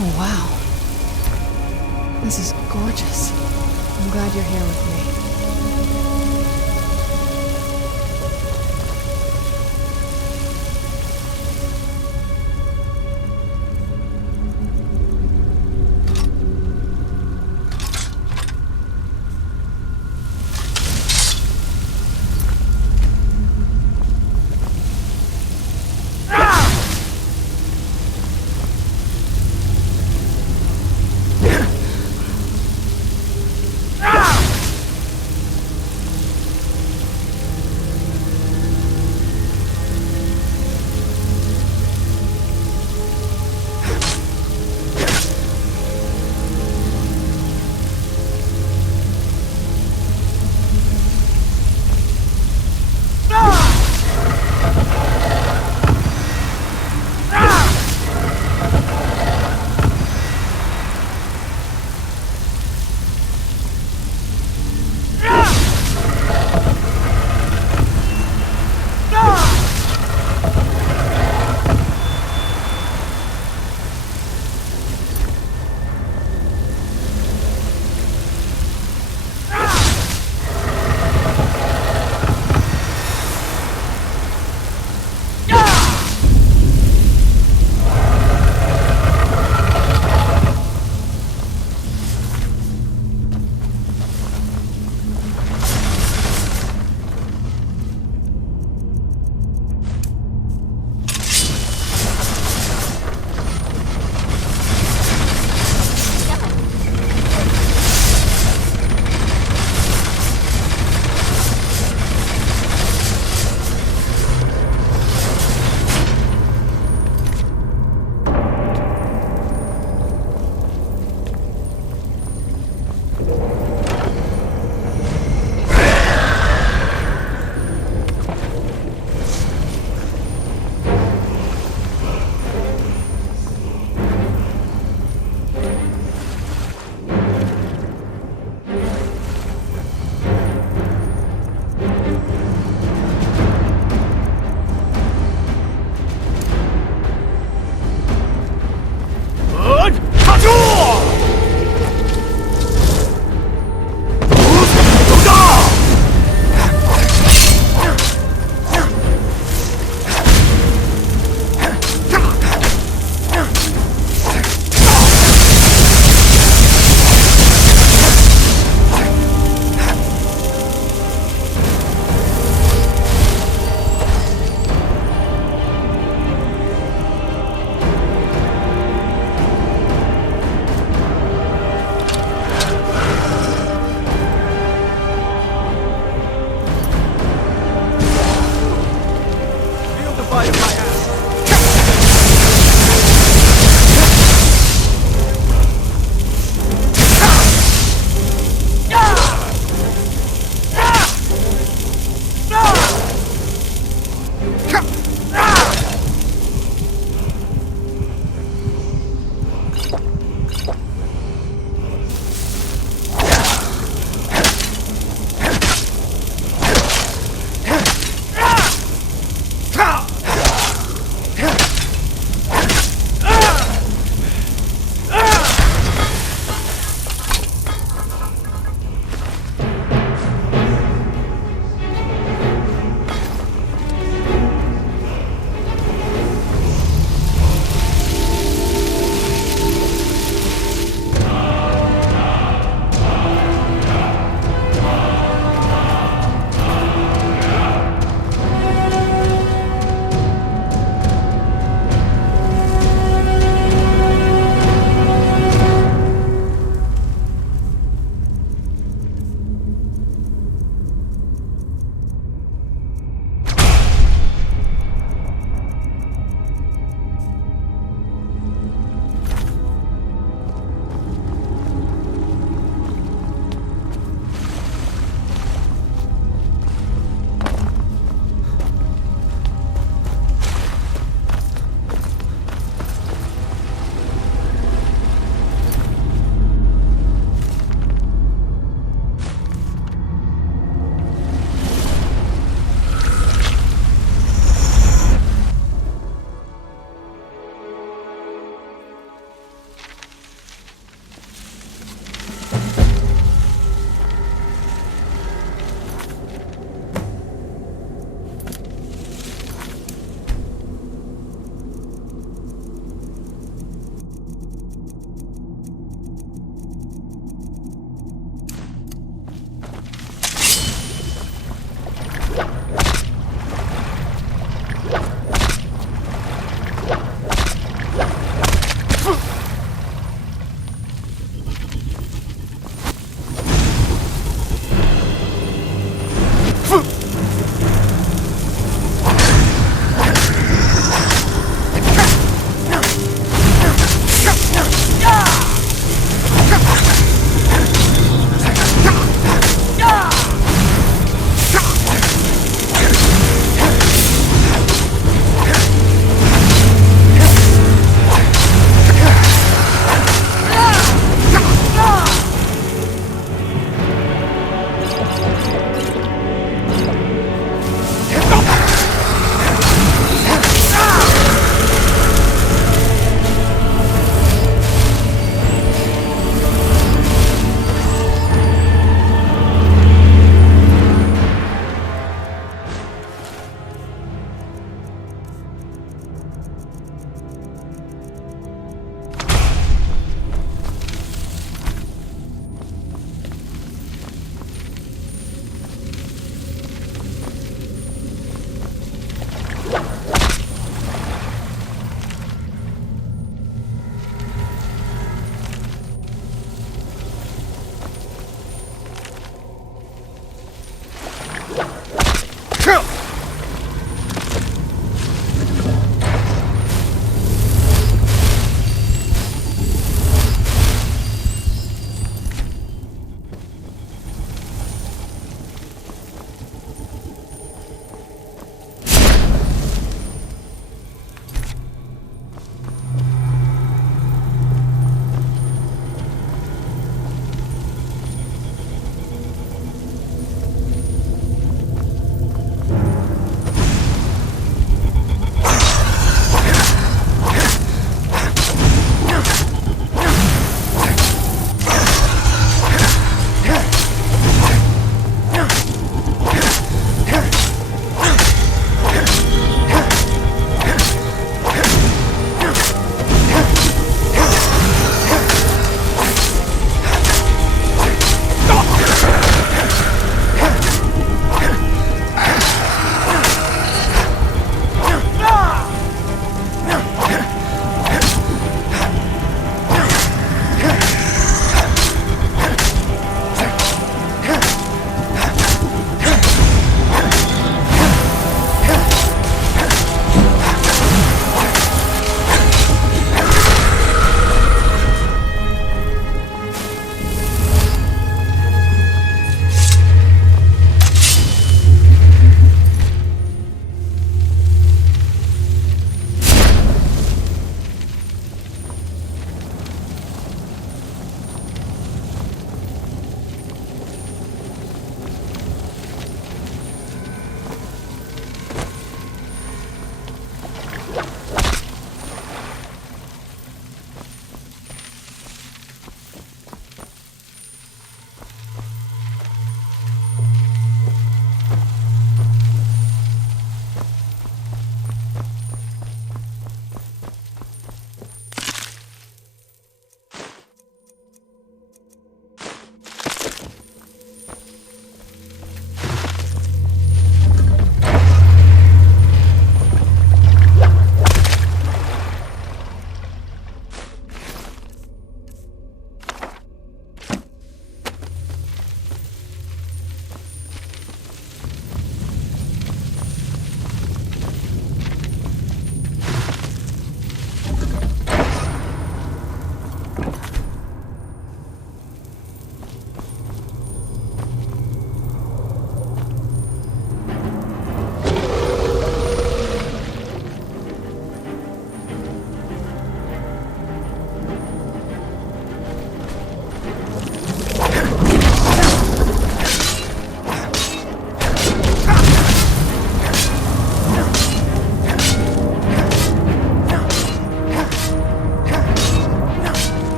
Oh, wow. This is gorgeous. I'm glad you're here with me.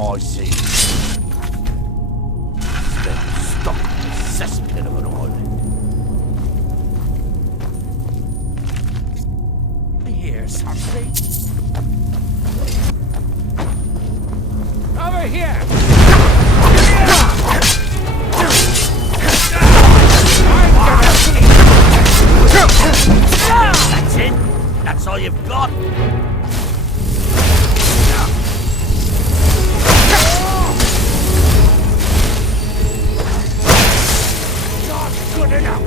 I see. Stop the cesspit of an island. Here, something. Over here! That's it? That's all you've got? Not good enough!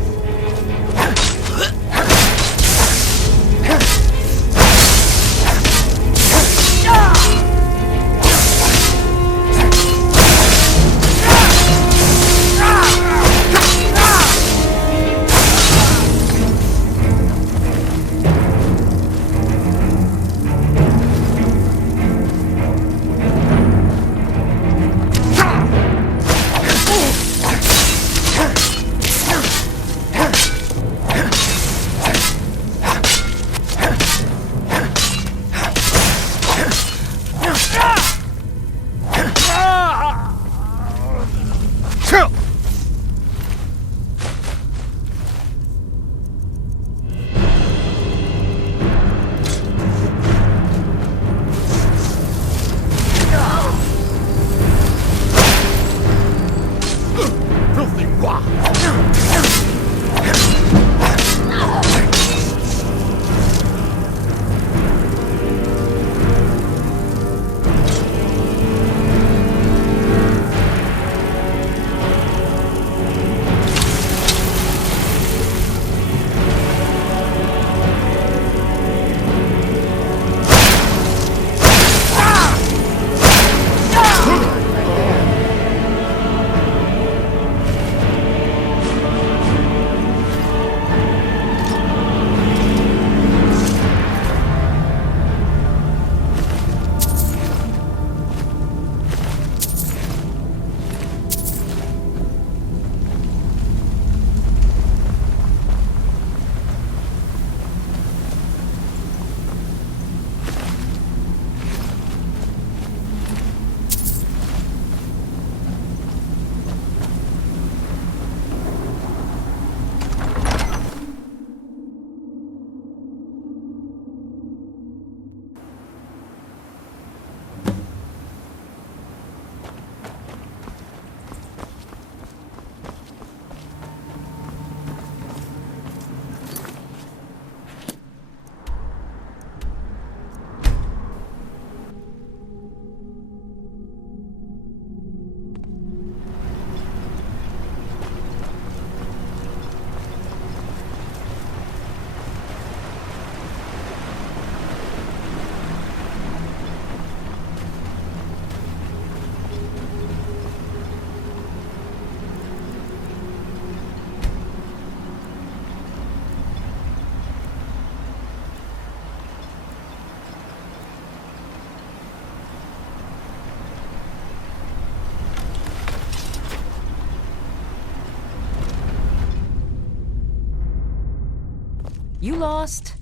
You lost?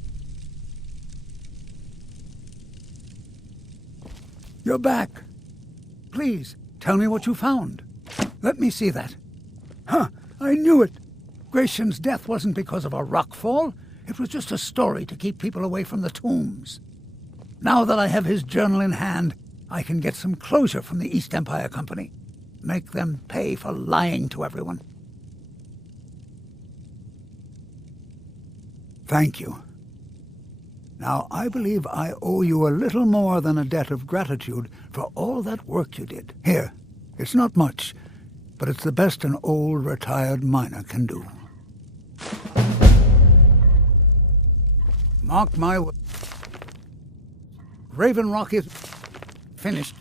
You're back. Please, tell me what you found. Let me see that. Huh, I knew it. Gratian's death wasn't because of a rock fall. It was just a story to keep people away from the tombs. Now that I have his journal in hand, I can get some closure from the East Empire Company. Make them pay for lying to everyone. Thank you. Now, I believe I owe you a little more than a debt of gratitude for all that work you did. Here, it's not much, but it's the best an old retired miner can do. Mark my words. Raven Rock is finished.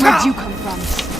Where'd you come from?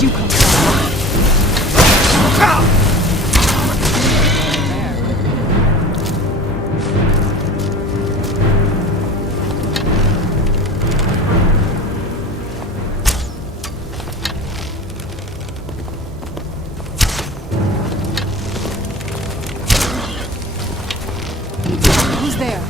Where'd you come from? Who's there?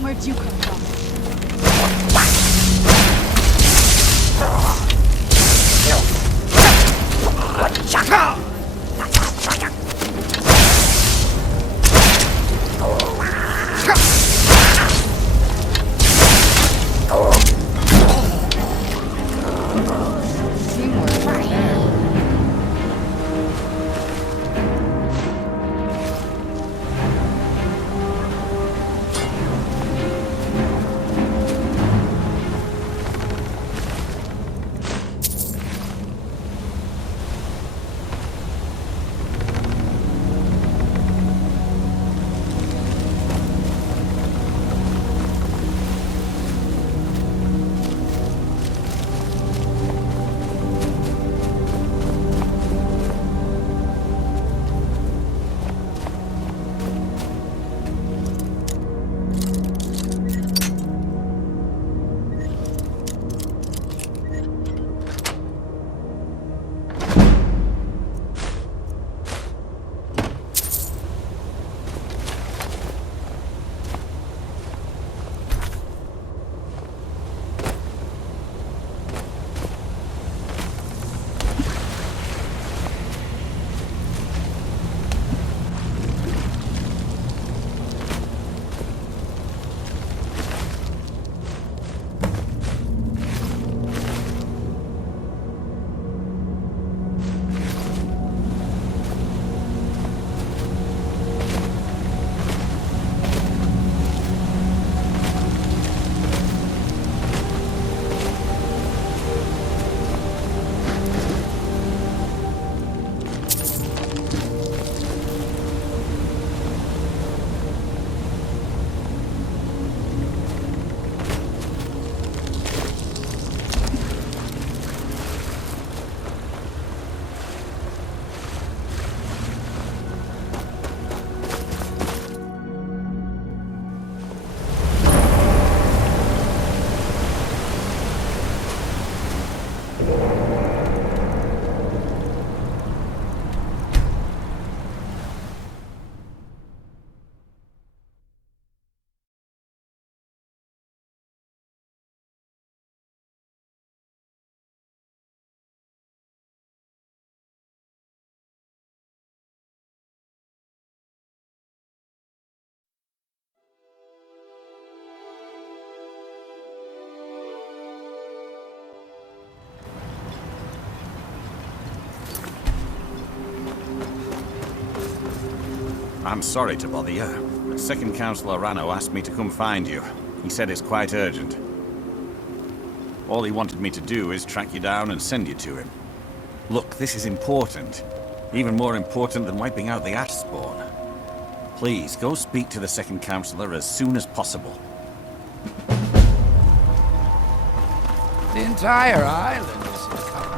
Where'd you come from? Teamwork right there. I'm sorry to bother you. Second Councillor Rano asked me to come find you. He said it's quite urgent. All he wanted me to do is track you down and send you to him. Look, this is important. Even more important than wiping out the ash spawn. Please, go speak to the Second Councillor as soon as possible. The entire island is covered.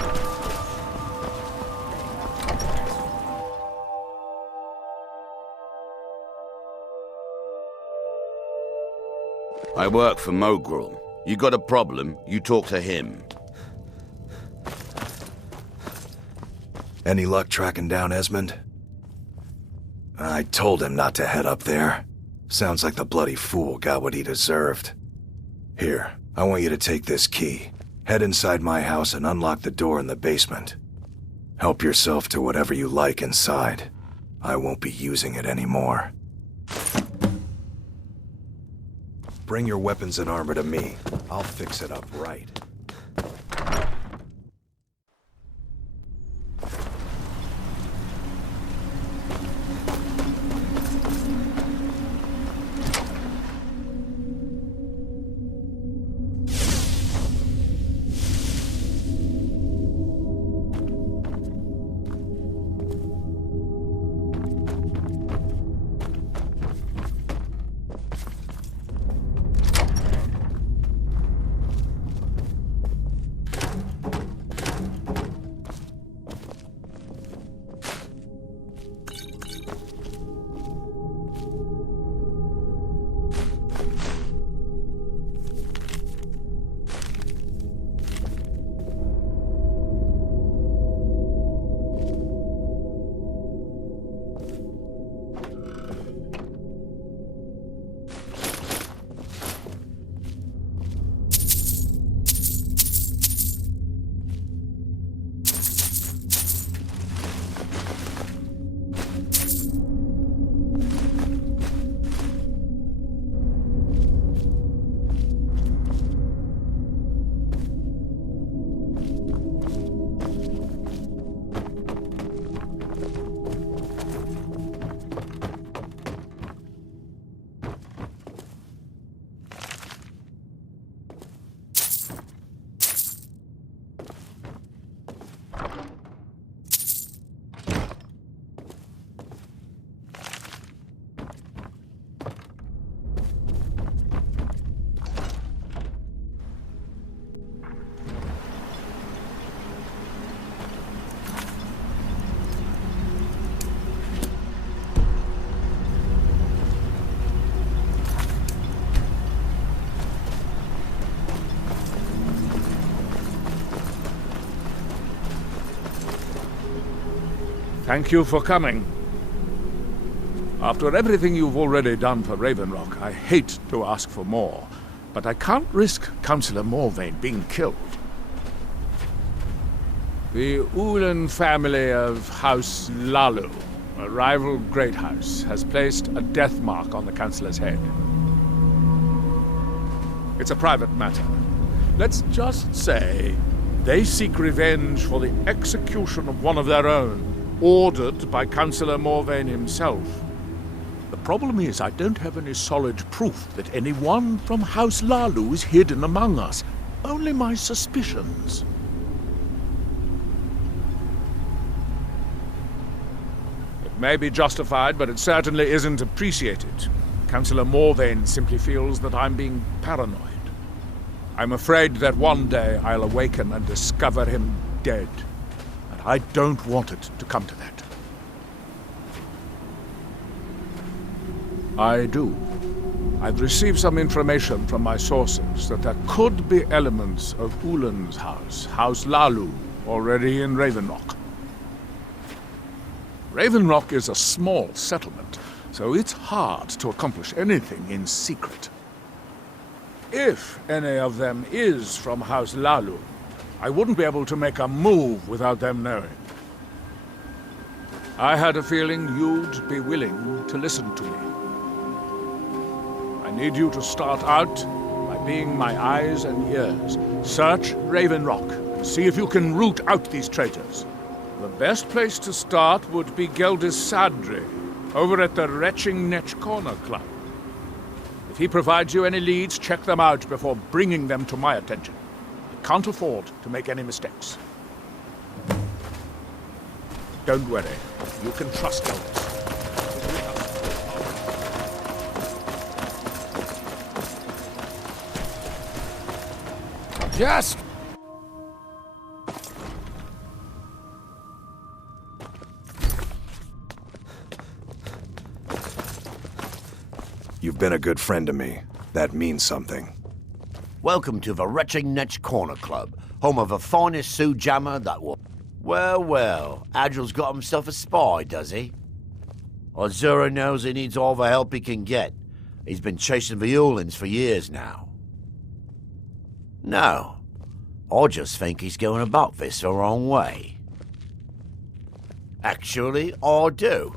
I work for Mogrel. You got a problem, you talk to him. Any luck tracking down Esmond? I told him not to head up there. Sounds like the bloody fool got what he deserved. Here, I want you to take this key. Head inside my house and unlock the door in the basement. Help yourself to whatever you like inside. I won't be using it anymore. Bring your weapons and armor to me. I'll fix it up right. Thank you for coming. After everything you've already done for Raven Rock, I hate to ask for more, but I can't risk Councillor Morvain being killed. The Ulan family of House Lalu, a rival great house, has placed a death mark on the Councillor's head. It's a private matter. Let's just say they seek revenge for the execution of one of their own, ordered by Councillor Morvain himself. The problem is I don't have any solid proof that anyone from House Lalu is hidden among us. Only my suspicions. It may be justified, but it certainly isn't appreciated. Councillor Morvain simply feels that I'm being paranoid. I'm afraid that one day I'll awaken and discover him dead. And I don't want it to come to that. I do. I've received some information from my sources that there could be elements of Ulan's house, House Lalu, already in Raven Rock. Raven Rock is a small settlement, so it's hard to accomplish anything in secret. If any of them is from House Lalu, I wouldn't be able to make a move without them knowing. I had a feeling you'd be willing to listen to me. I need you to start out by being my eyes and ears. Search Raven Rock. See if you can root out these traitors. The best place to start would be Geldis Sadri. over at the Retching Netch Corner Club. If he provides you any leads, check them out before bringing them to my attention. I can't afford to make any mistakes. Don't worry. You can trust Elvis. Just... You've been a good friend to me. That means something. Welcome to the Retching Netch Corner Club, home of the finest Sioux jammer that will... Well, well, Adril's got himself a spy, does he? Azura knows he needs all the help he can get. He's been chasing the Ulans for years now. No, I just think he's going about this the wrong way. Actually, I do.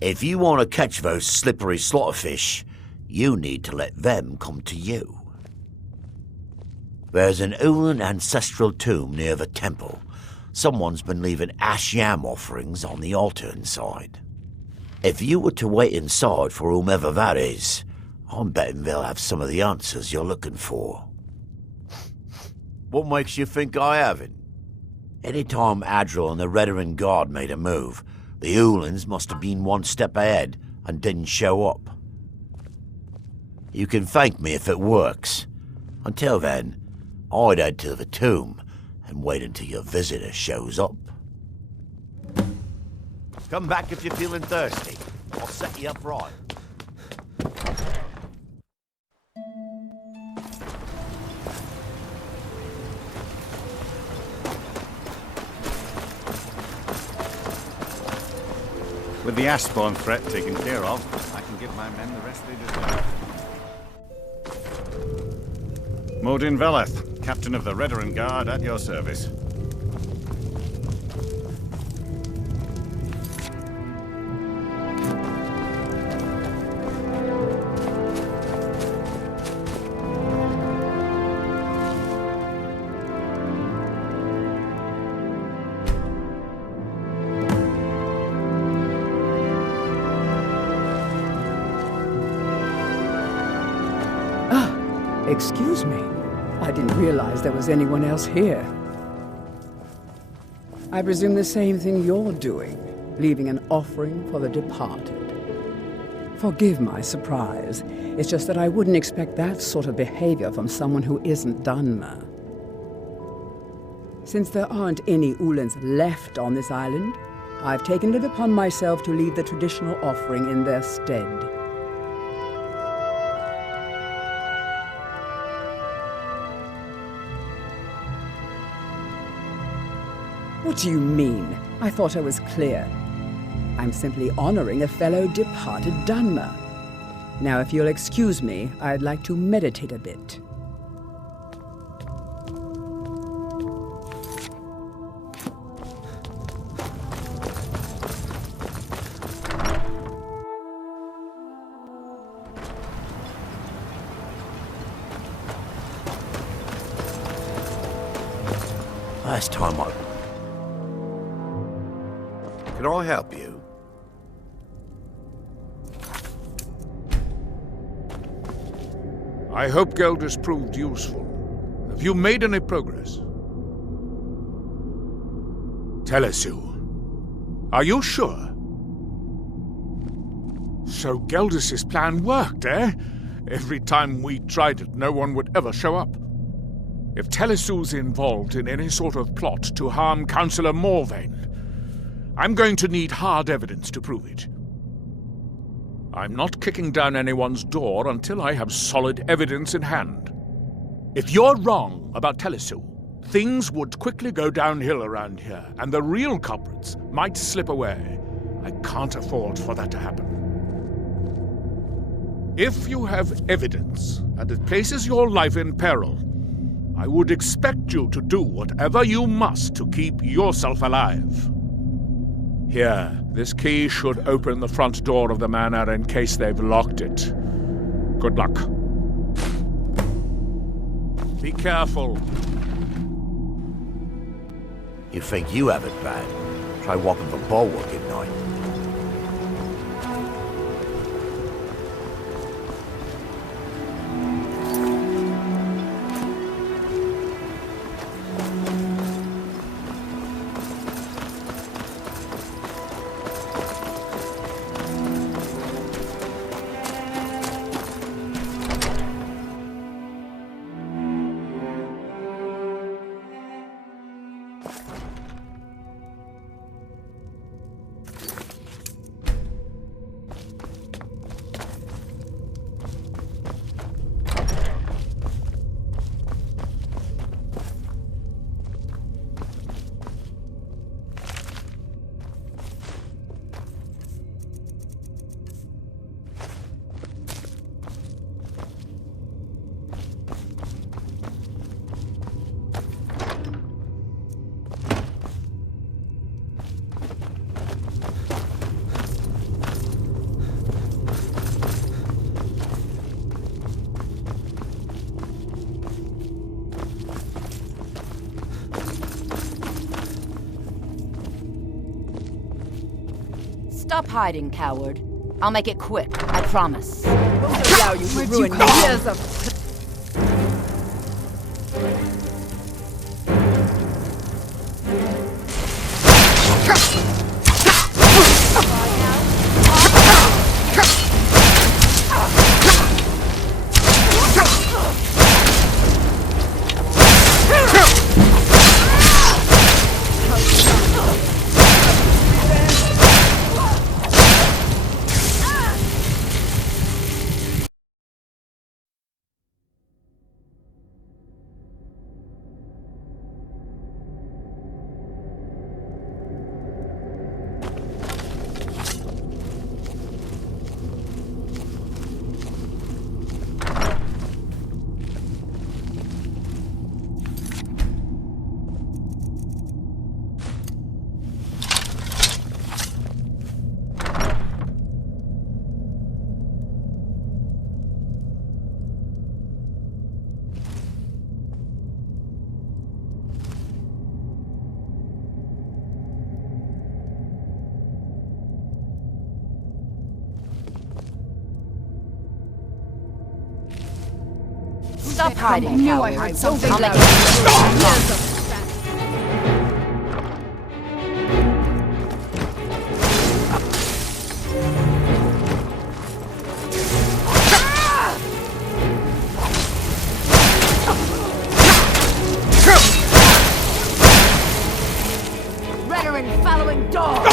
If you want to catch those slippery slaughterfish, you need to let them come to you. There's an Ulan ancestral tomb near the temple. Someone's been leaving ash yam offerings on the altar inside. If you were to wait inside for whomever that is, I'm betting they'll have some of the answers you're looking for. What makes you think I haven't? Anytime Adril and the Redoran Guard made a move, the Ulans must have been one step ahead and didn't show up. You can thank me if it works. Until then, I'd head to the tomb and wait until your visitor shows up. Come back if you're feeling thirsty. I'll set you up right. With the Ashbourne threat taken care of, I can give my men the rest they deserve. Modin Veleth, Captain of the Redoran Guard, at your service. Excuse me. I didn't realize there was anyone else here. I presume the same thing you're doing, leaving an offering for the departed. Forgive my surprise. It's just that I wouldn't expect that sort of behavior from someone who isn't Dunmer. Since there aren't any Ulans left on this island, I've taken it upon myself to leave the traditional offering in their stead. What do you mean? I thought I was clear. I'm simply honoring a fellow departed Dunmer. Now, if you'll excuse me, I'd like to meditate a bit. Last time I... Can I help you? I hope Gelders proved useful. Have you made any progress? Telesu. Are you sure? So Gelders' plan worked, eh? Every time we tried it, no one would ever show up. If Telesu's involved in any sort of plot to harm Councillor Morvain, I'm going to need hard evidence to prove it. I'm not kicking down anyone's door until I have solid evidence in hand. If you're wrong about Telesu, things would quickly go downhill around here, and the real culprits might slip away. I can't afford for that to happen. If you have evidence, and it places your life in peril, I would expect you to do whatever you must to keep yourself alive. Here, this key should open the front door of the manor in case they've locked it. Good luck. Be careful. You think you have it bad? Try walking the bulwark at night. Stop hiding, coward. I'll make it quick, I promise. Won't allow you to Where'd ruin you come years of... Stop hiding, I knew coward. I heard something. I'll make it quick. Veteran following dog!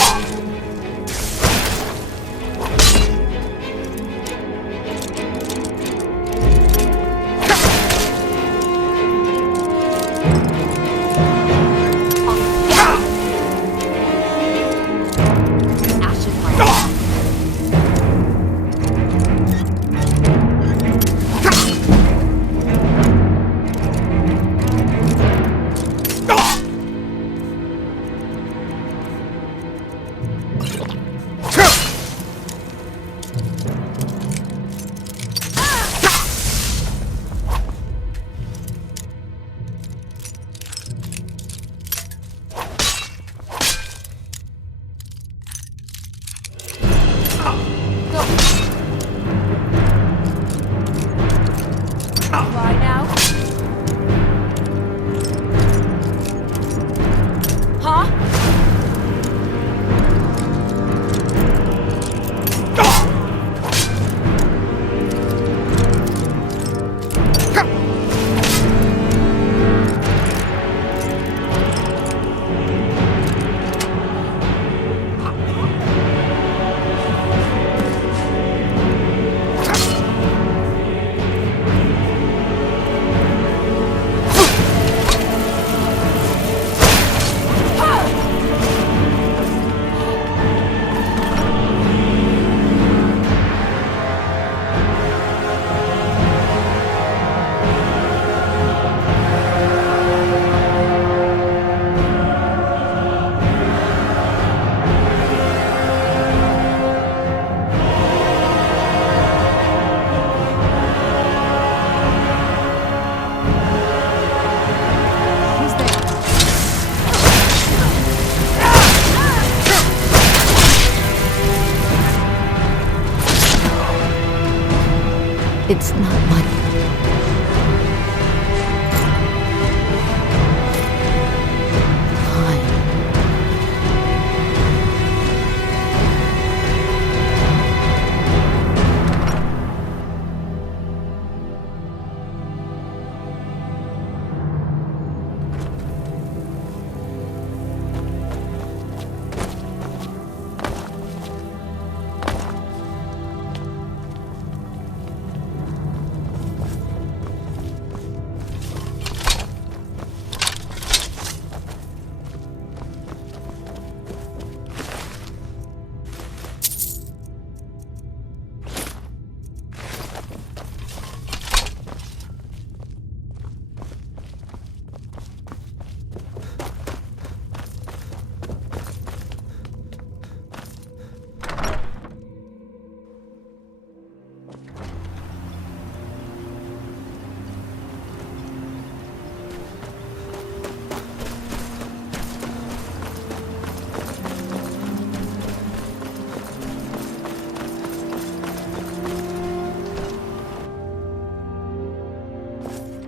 It's not my...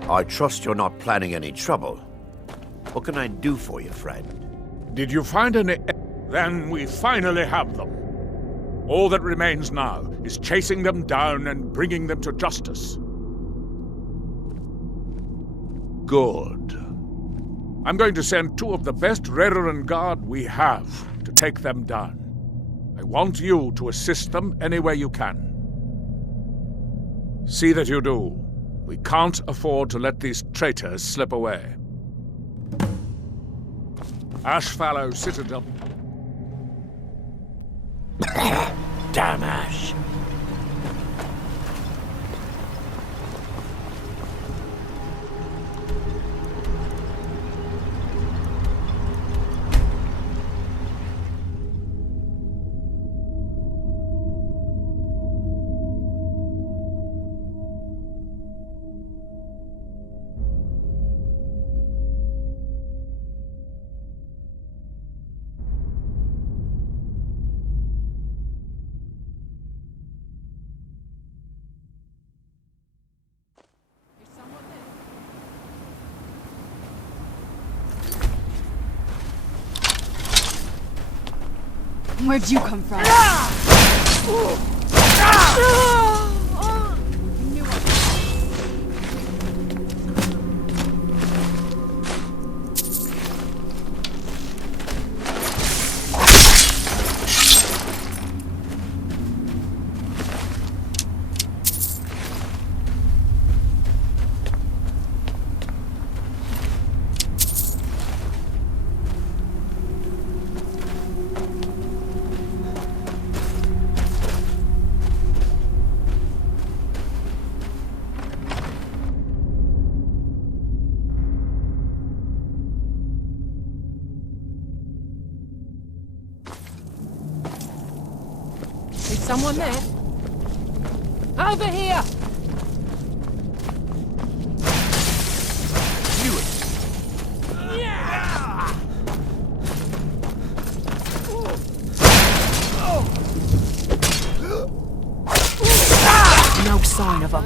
I trust you're not planning any trouble. What can I do for you, friend? Did you find any... Then we finally have them. All that remains now is chasing them down and bringing them to justice. Good. I'm going to send 2 of the best Redoran Guard we have to take them down. I want you to assist them any way you can. See that you do. We can't afford to let these traitors slip away. Ashfallow Citadel. Damn Ash. Where'd you come from? Someone there? Over here! No sign of them.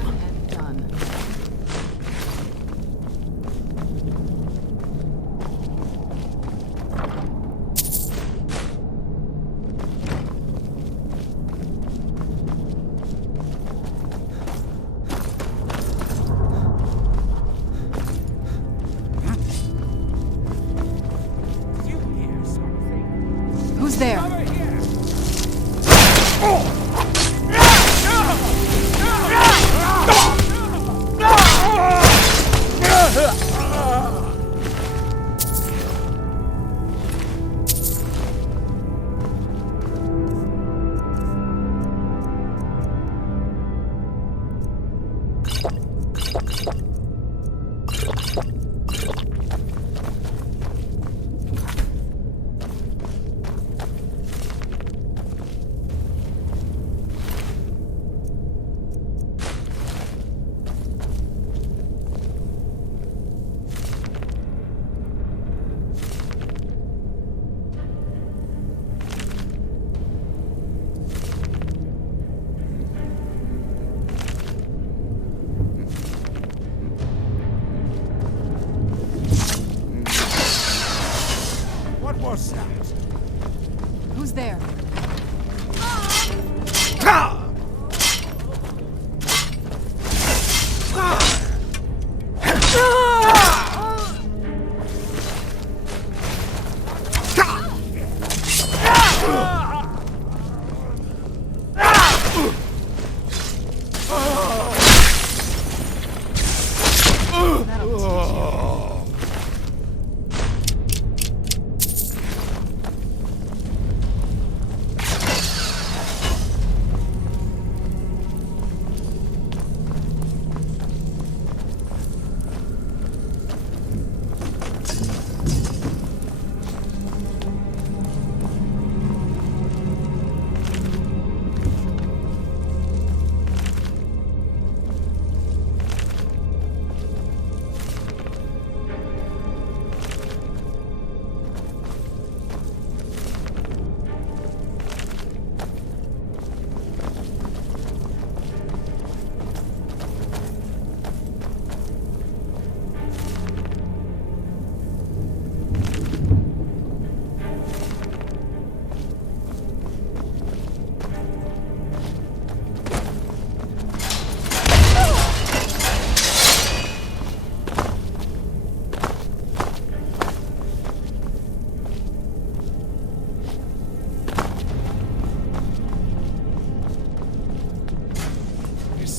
Who's there?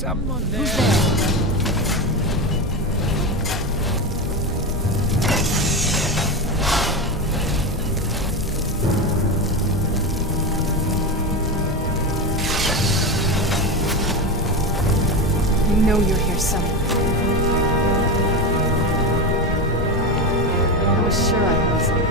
someone there. Who's there? You know you're here somewhere. I was sure I heard something.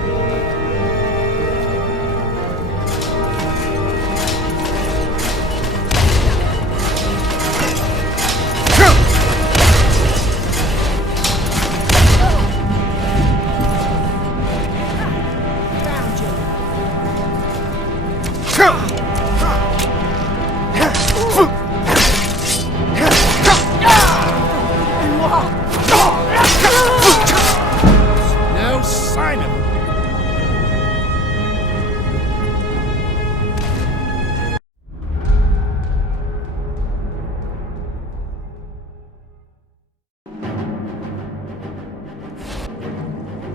No sign of it.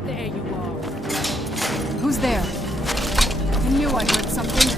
There you are. Who's there? I knew I heard something.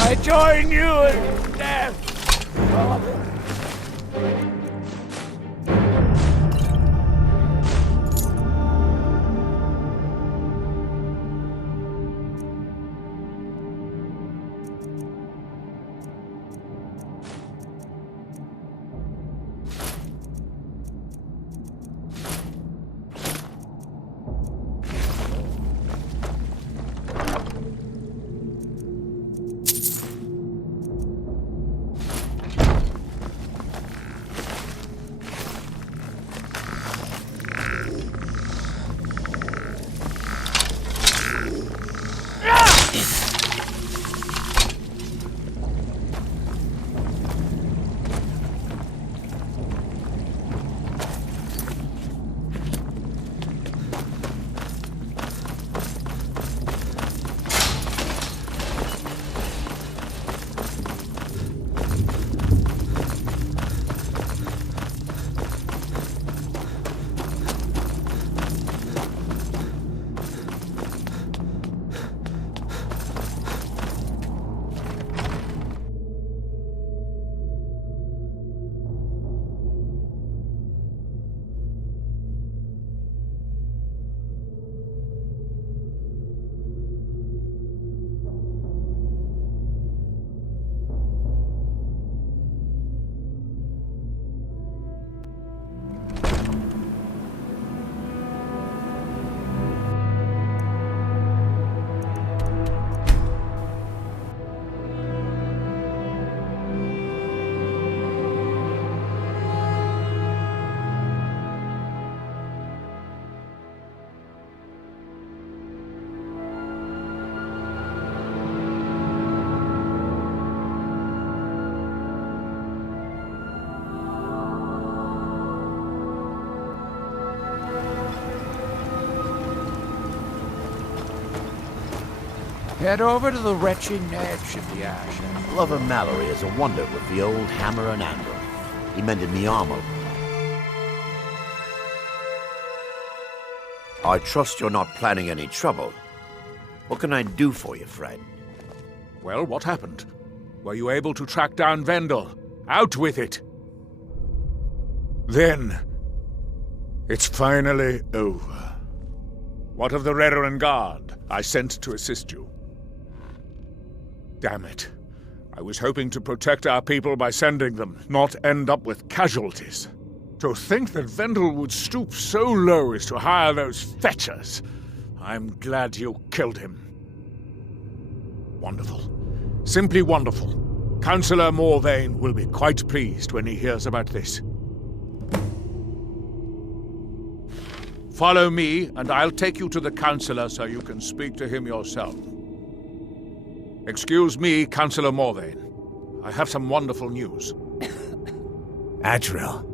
I join you in death. Head over to the wretching edge of the ash. Lover Mallory is a wonder with the old hammer and anvil. He mended me armor. I trust you're not planning any trouble. What can I do for you, friend? Well, what happened? Were you able to track down Vendel? Out with it! Then, it's finally over. What of the Redoran Guard I sent to assist you? Damn it. I was hoping to protect our people by sending them, not end up with casualties. To think that Vendel would stoop so low as to hire those fetchers. I'm glad you killed him. Wonderful. Simply wonderful. Councillor Morvain will be quite pleased when he hears about this. Follow me, and I'll take you to the Councillor so you can speak to him yourself. Excuse me, Councillor Morvain. I have some wonderful news. Adriel,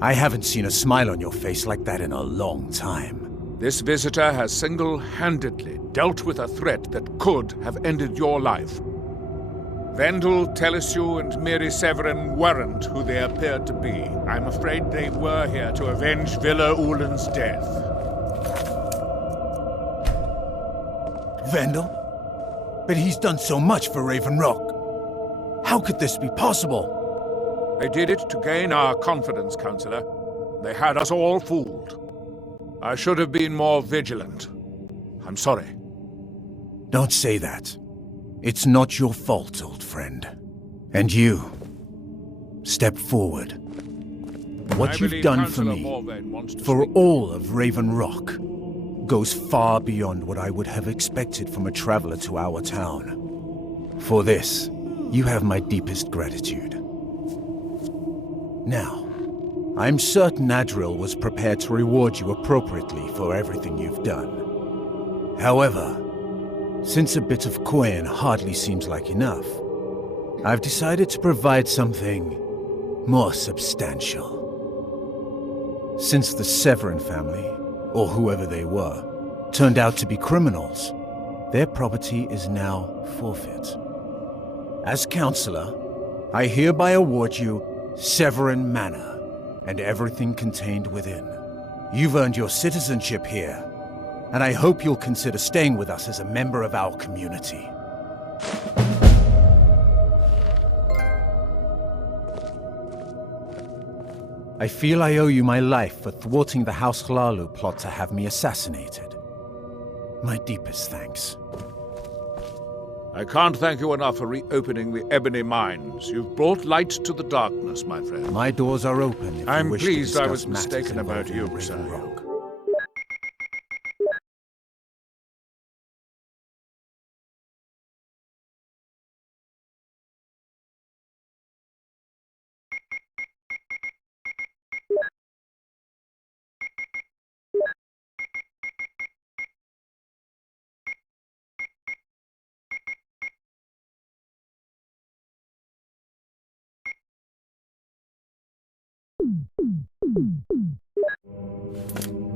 I haven't seen a smile on your face like that in a long time. This visitor has single-handedly dealt with a threat that could have ended your life. Vendel, Telesue, and Miri Severin weren't who they appeared to be. I'm afraid they were here to avenge Villa Ulen's death. Vendel? But he's done so much for Raven Rock. How could this be possible? They did it to gain our confidence, Councillor. They had us all fooled. I should have been more vigilant. I'm sorry. Don't say that. It's not your fault, old friend. And you, step forward. What you've done for me, for all of Raven Rock, goes far beyond what I would have expected from a traveler to our town. For this, you have my deepest gratitude. Now, I'm certain Adriel was prepared to reward you appropriately for everything you've done. However, since a bit of coin hardly seems like enough, I've decided to provide something more substantial. Since the Severin family, or whoever they were, turned out to be criminals, their property is now forfeit. As Councillor, I hereby award you Severin Manor, and everything contained within. You've earned your citizenship here, and I hope you'll consider staying with us as a member of our community. I feel I owe you my life for thwarting the House Hlalu plot to have me assassinated. My deepest thanks. I can't thank you enough for reopening the Ebony Mines. You've brought light to the darkness, my friend. My doors are open if I'm you wish pleased to I was discuss mistaken matters about you, involving sir. Raven Rock.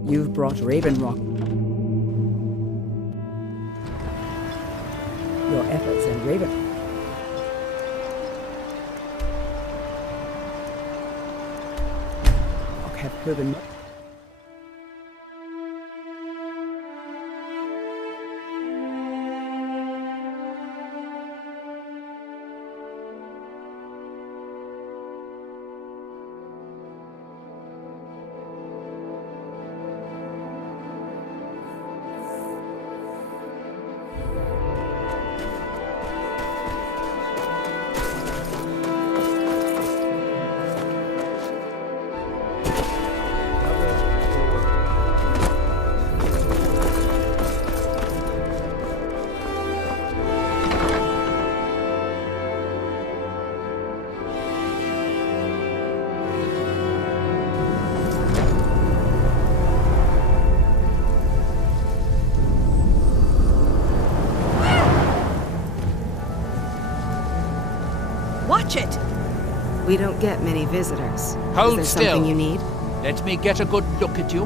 You've brought Raven Rock. Your efforts in Raven Rock have proven much. Watch it! We don't get many visitors. Hold Is there still. something you need? Let me get a good look at you.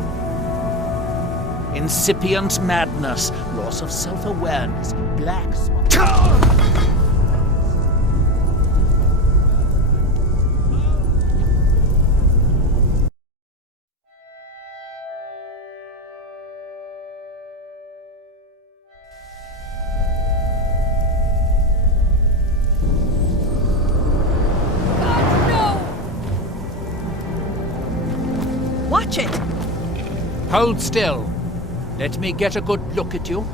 Incipient madness, loss of self-awareness, black spot. Watch it! Hold still. Let me get a good look at you.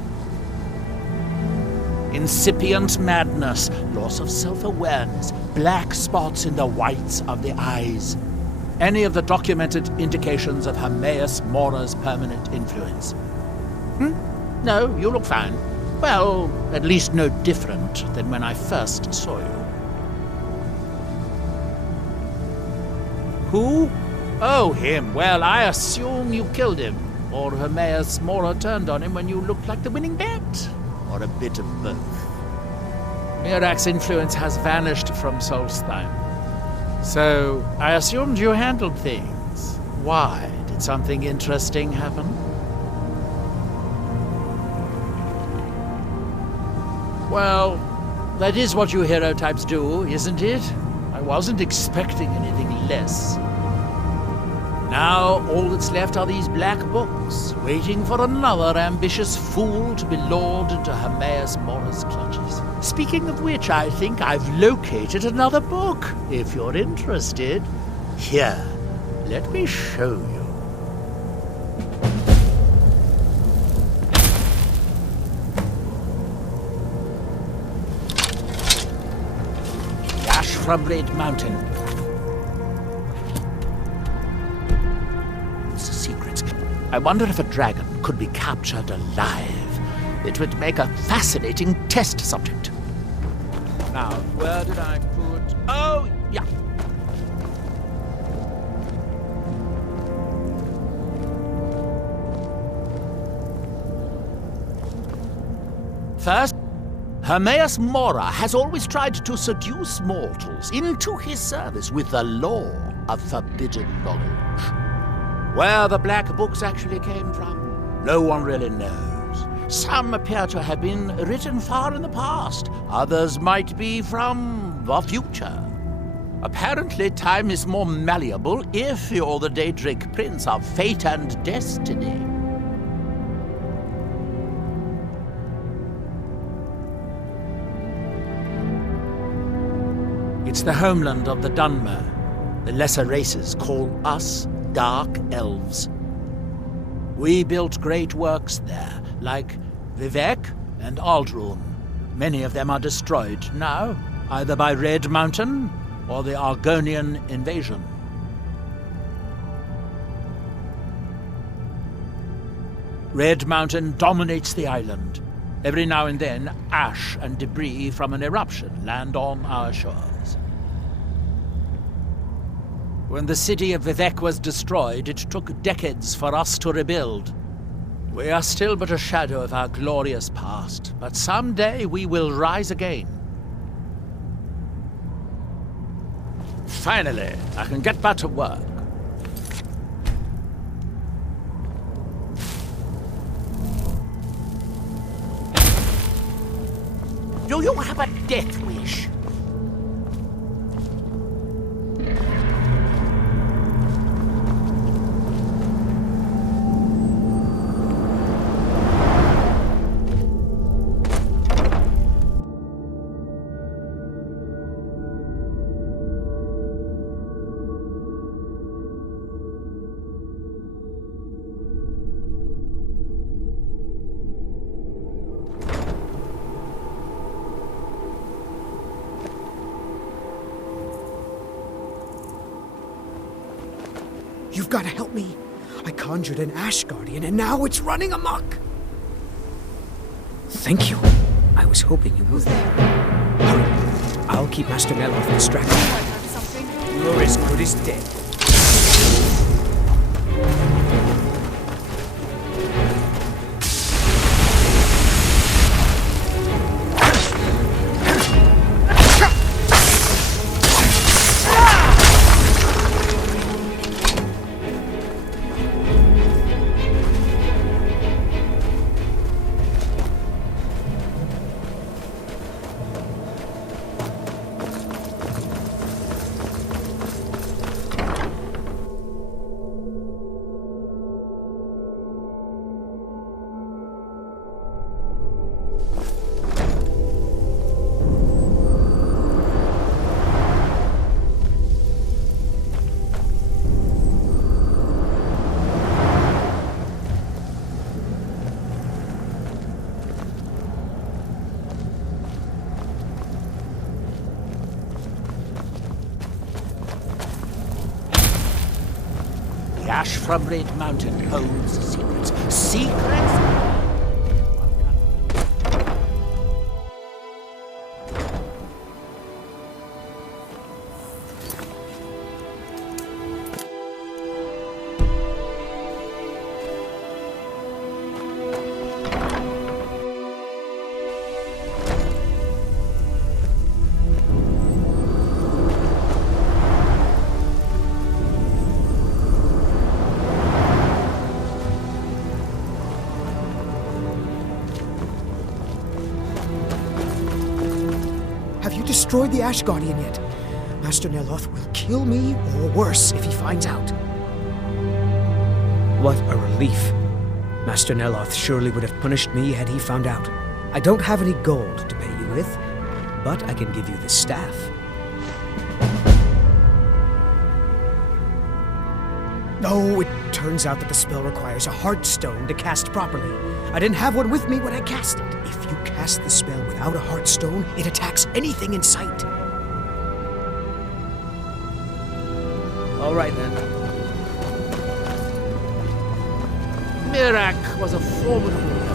Incipient madness, loss of self-awareness, black spots in the whites of the eyes. Any of the documented indications of Hermaeus Mora's permanent influence. No, you look fine. Well, at least no different than when I first saw you. Who? Oh, him. Well, I assume you killed him. Or Hermaeus Mora turned on him when you looked like the winning bet. Or a bit of both. Mirax's influence has vanished from Solstheim. So, I assumed you handled things. Why? Did something interesting happen? Well, that is what you hero types do, isn't it? I wasn't expecting anything less. Now, all that's left are these black books, waiting for another ambitious fool to be lured into Hermaeus Mora's clutches. Speaking of which, I think I've located another book, if you're interested. Here, let me show you. Ash from Red Mountain. I wonder if a dragon could be captured alive. It would make a fascinating test subject. Now, where did I put... Oh, yeah. First, Hermaeus Mora has always tried to seduce mortals into his service with the law of forbidden knowledge. Where the black books actually came from, no one really knows. Some appear to have been written far in the past. Others might be from the future. Apparently, time is more malleable if you're the Daedric Prince of Fate and Destiny. It's the homeland of the Dunmer. The lesser races call us Dark Elves. We built great works there, like Vivec and Aldrun. Many of them are destroyed now, either by Red Mountain or the Argonian invasion. Red Mountain dominates the island. Every now and then, ash and debris from an eruption land on our shores. When the city of Vivec was destroyed, it took decades for us to rebuild. We are still but a shadow of our glorious past, but someday we will rise again. Finally, I can get back to work. Do you have a death wish? You've got to help me. I conjured an Ash Guardian, and now it's running amok. Thank you. I was hoping you would. Hurry. I'll keep Master Meloth distracted. You're as good as dead. ash from Red Mountain holds secrets. Secrets? Destroyed the Ash Guardian yet. Master Neloth will kill me, or worse, if he finds out. What a relief. Master Neloth surely would have punished me had he found out. I don't have any gold to pay you with, but I can give you the staff. Oh, it turns out that the spell requires a heart stone to cast properly. I didn't have one with me when I cast it. If you cast the spell without a heart stone, it attacks anything in sight. All right, then. Mirak was a formidable weapon.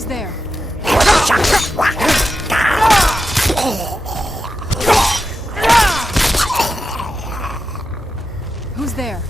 Who's there? Who's there?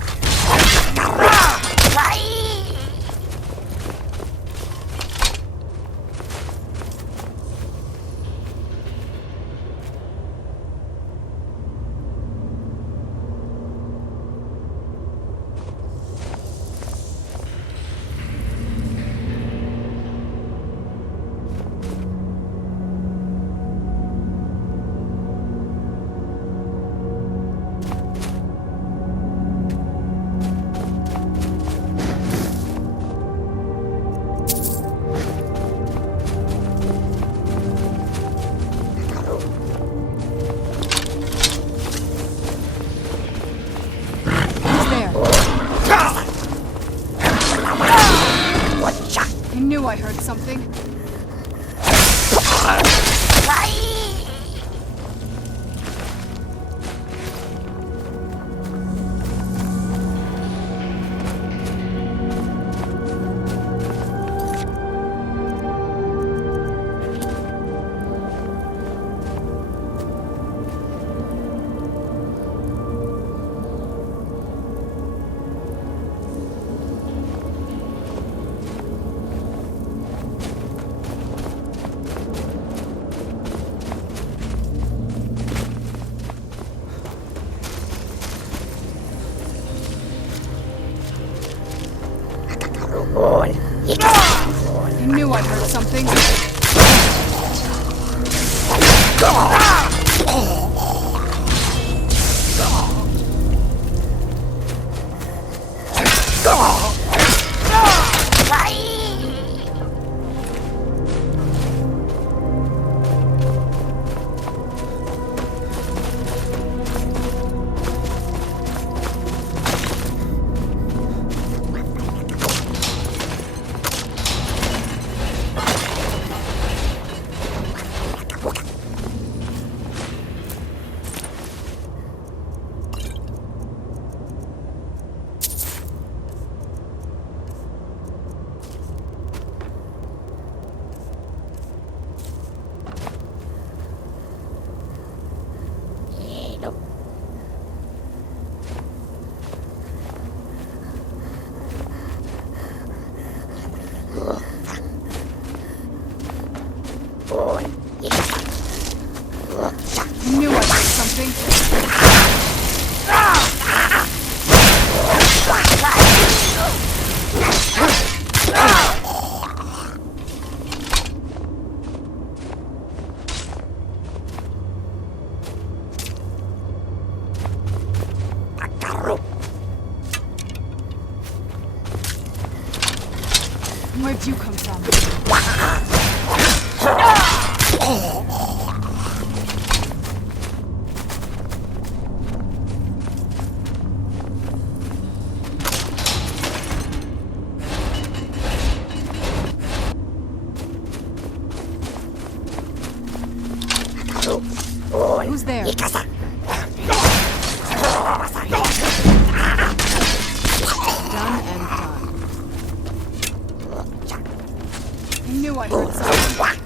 I heard something. I knew I heard something. Where'd you come from? Who's there? Done and done. I knew I heard something.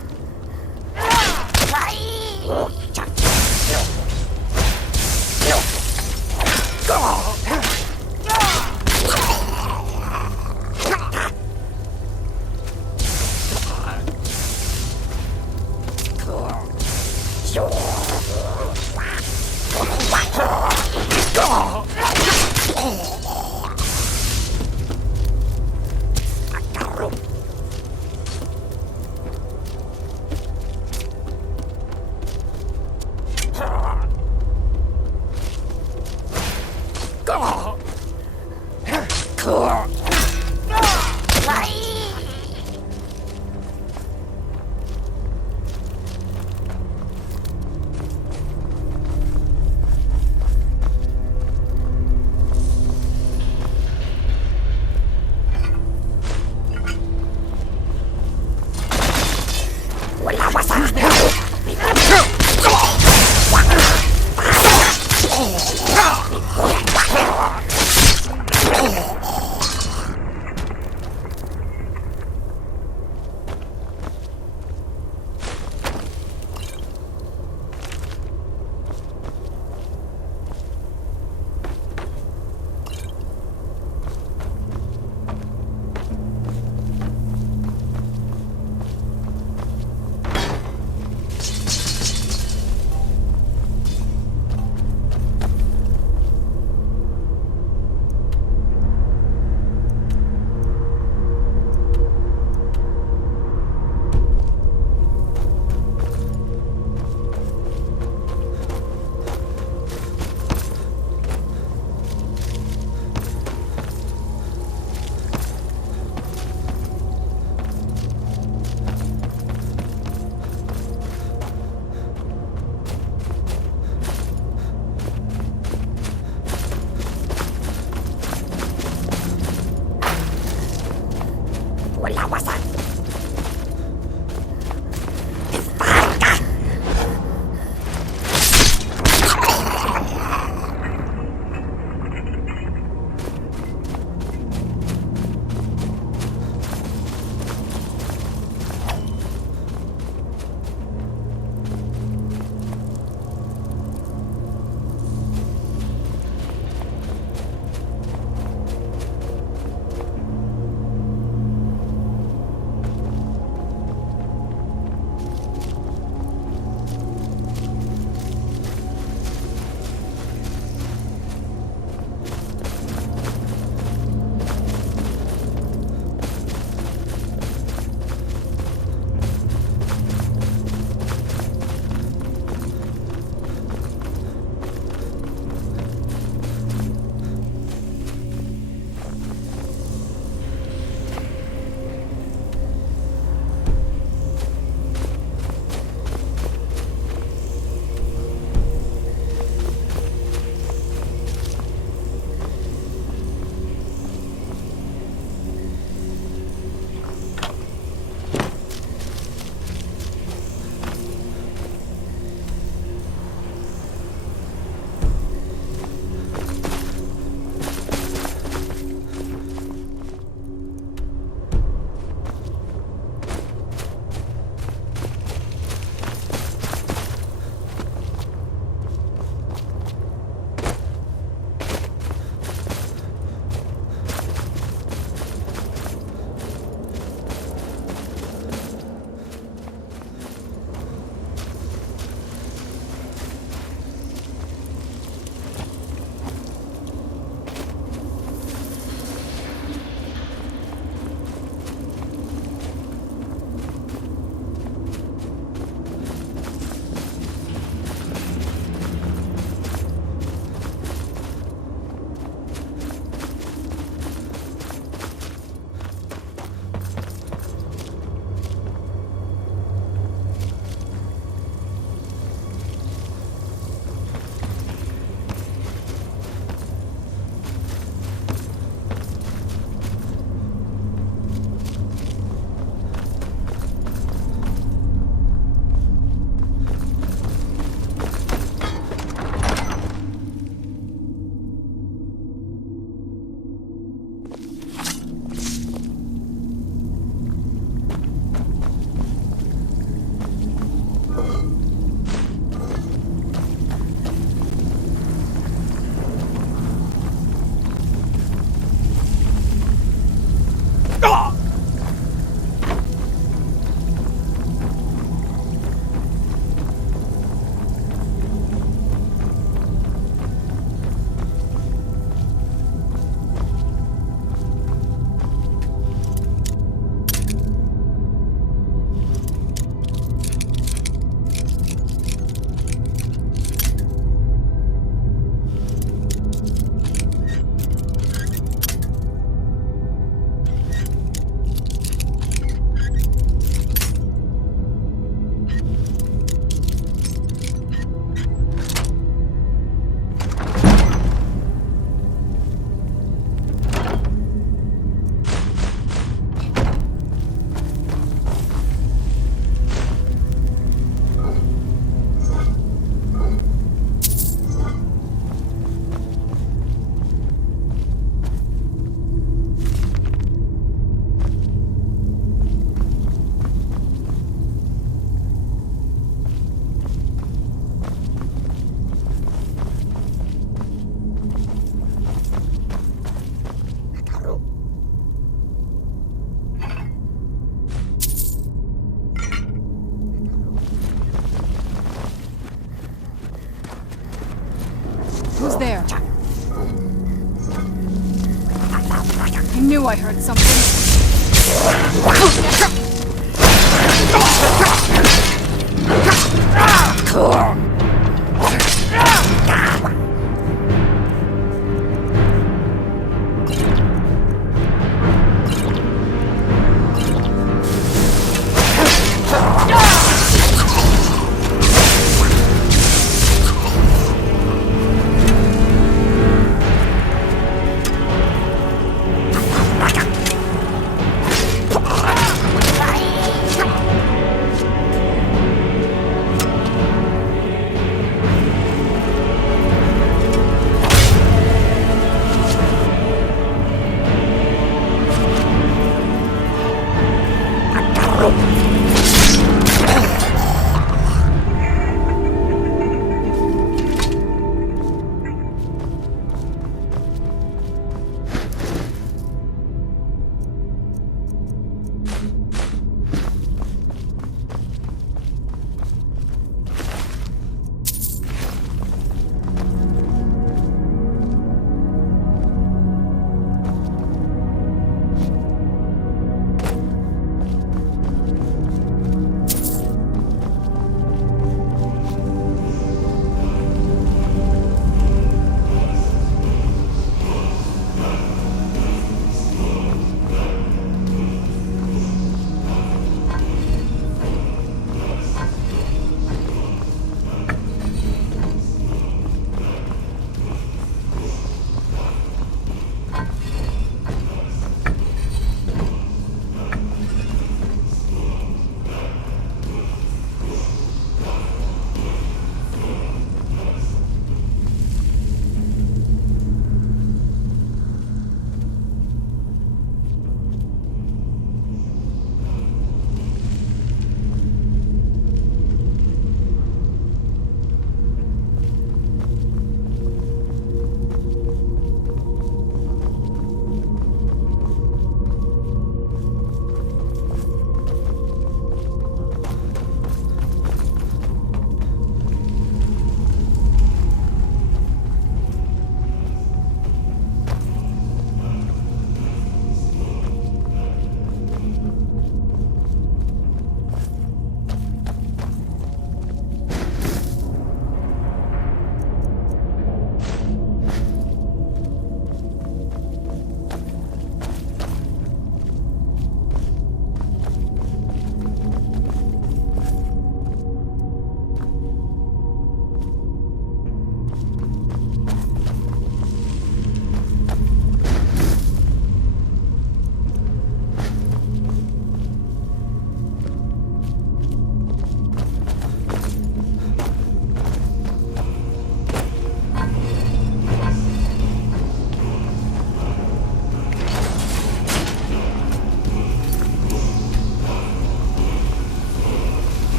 knew I heard something.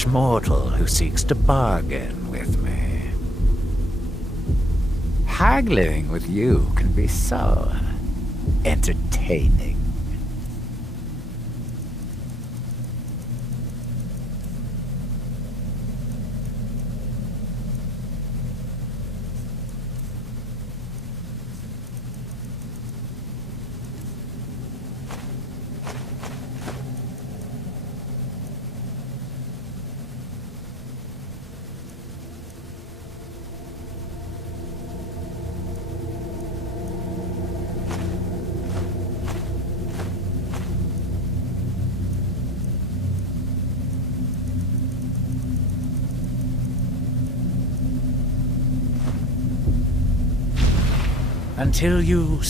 rash mortal who seeks to bargain with me. Haggling with you can be so entertaining. Until you...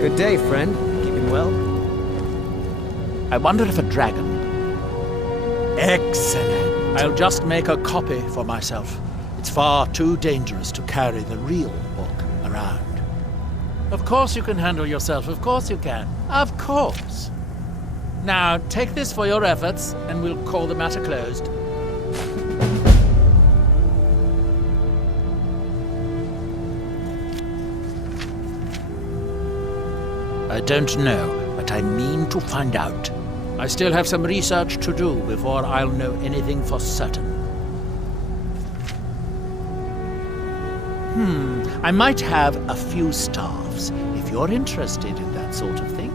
Good day, friend. Keeping well? I wonder if a dragon... Excellent. I'll just make a copy for myself. It's far too dangerous to carry the real book around. Of course you can handle yourself. Of course you can. Of course. Now, take this for your efforts, and we'll call the matter closed. I don't know, but I mean to find out. I still have some research to do before I'll know anything for certain. I might have a few staffs, if you're interested in that sort of thing.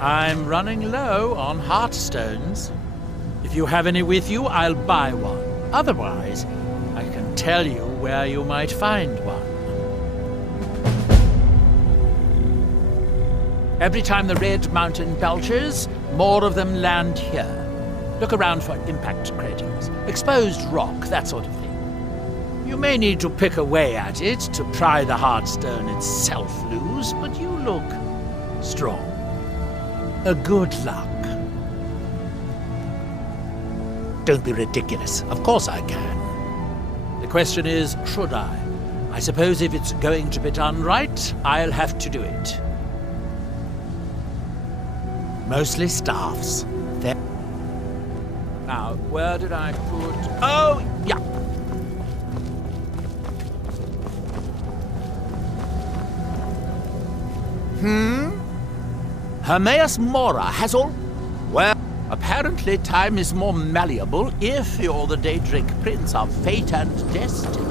I'm running low on heartstones. If you have any with you, I'll buy one. Otherwise, I can tell you where you might find one. Every time the Red Mountain belches, more of them land here. Look around for impact craters, exposed rock, that sort of thing. You may need to pick away at it to pry the hard stone itself loose, but you look strong. Good luck. Don't be ridiculous. Of course I can. The question is, should I? I suppose if it's going to be done right, I'll have to do it. Mostly staffs. There. Now, where did I put... Oh, yeah. Hermaeus Mora has all... Well, apparently time is more malleable if you're the Daedric Prince of Fate and Destiny.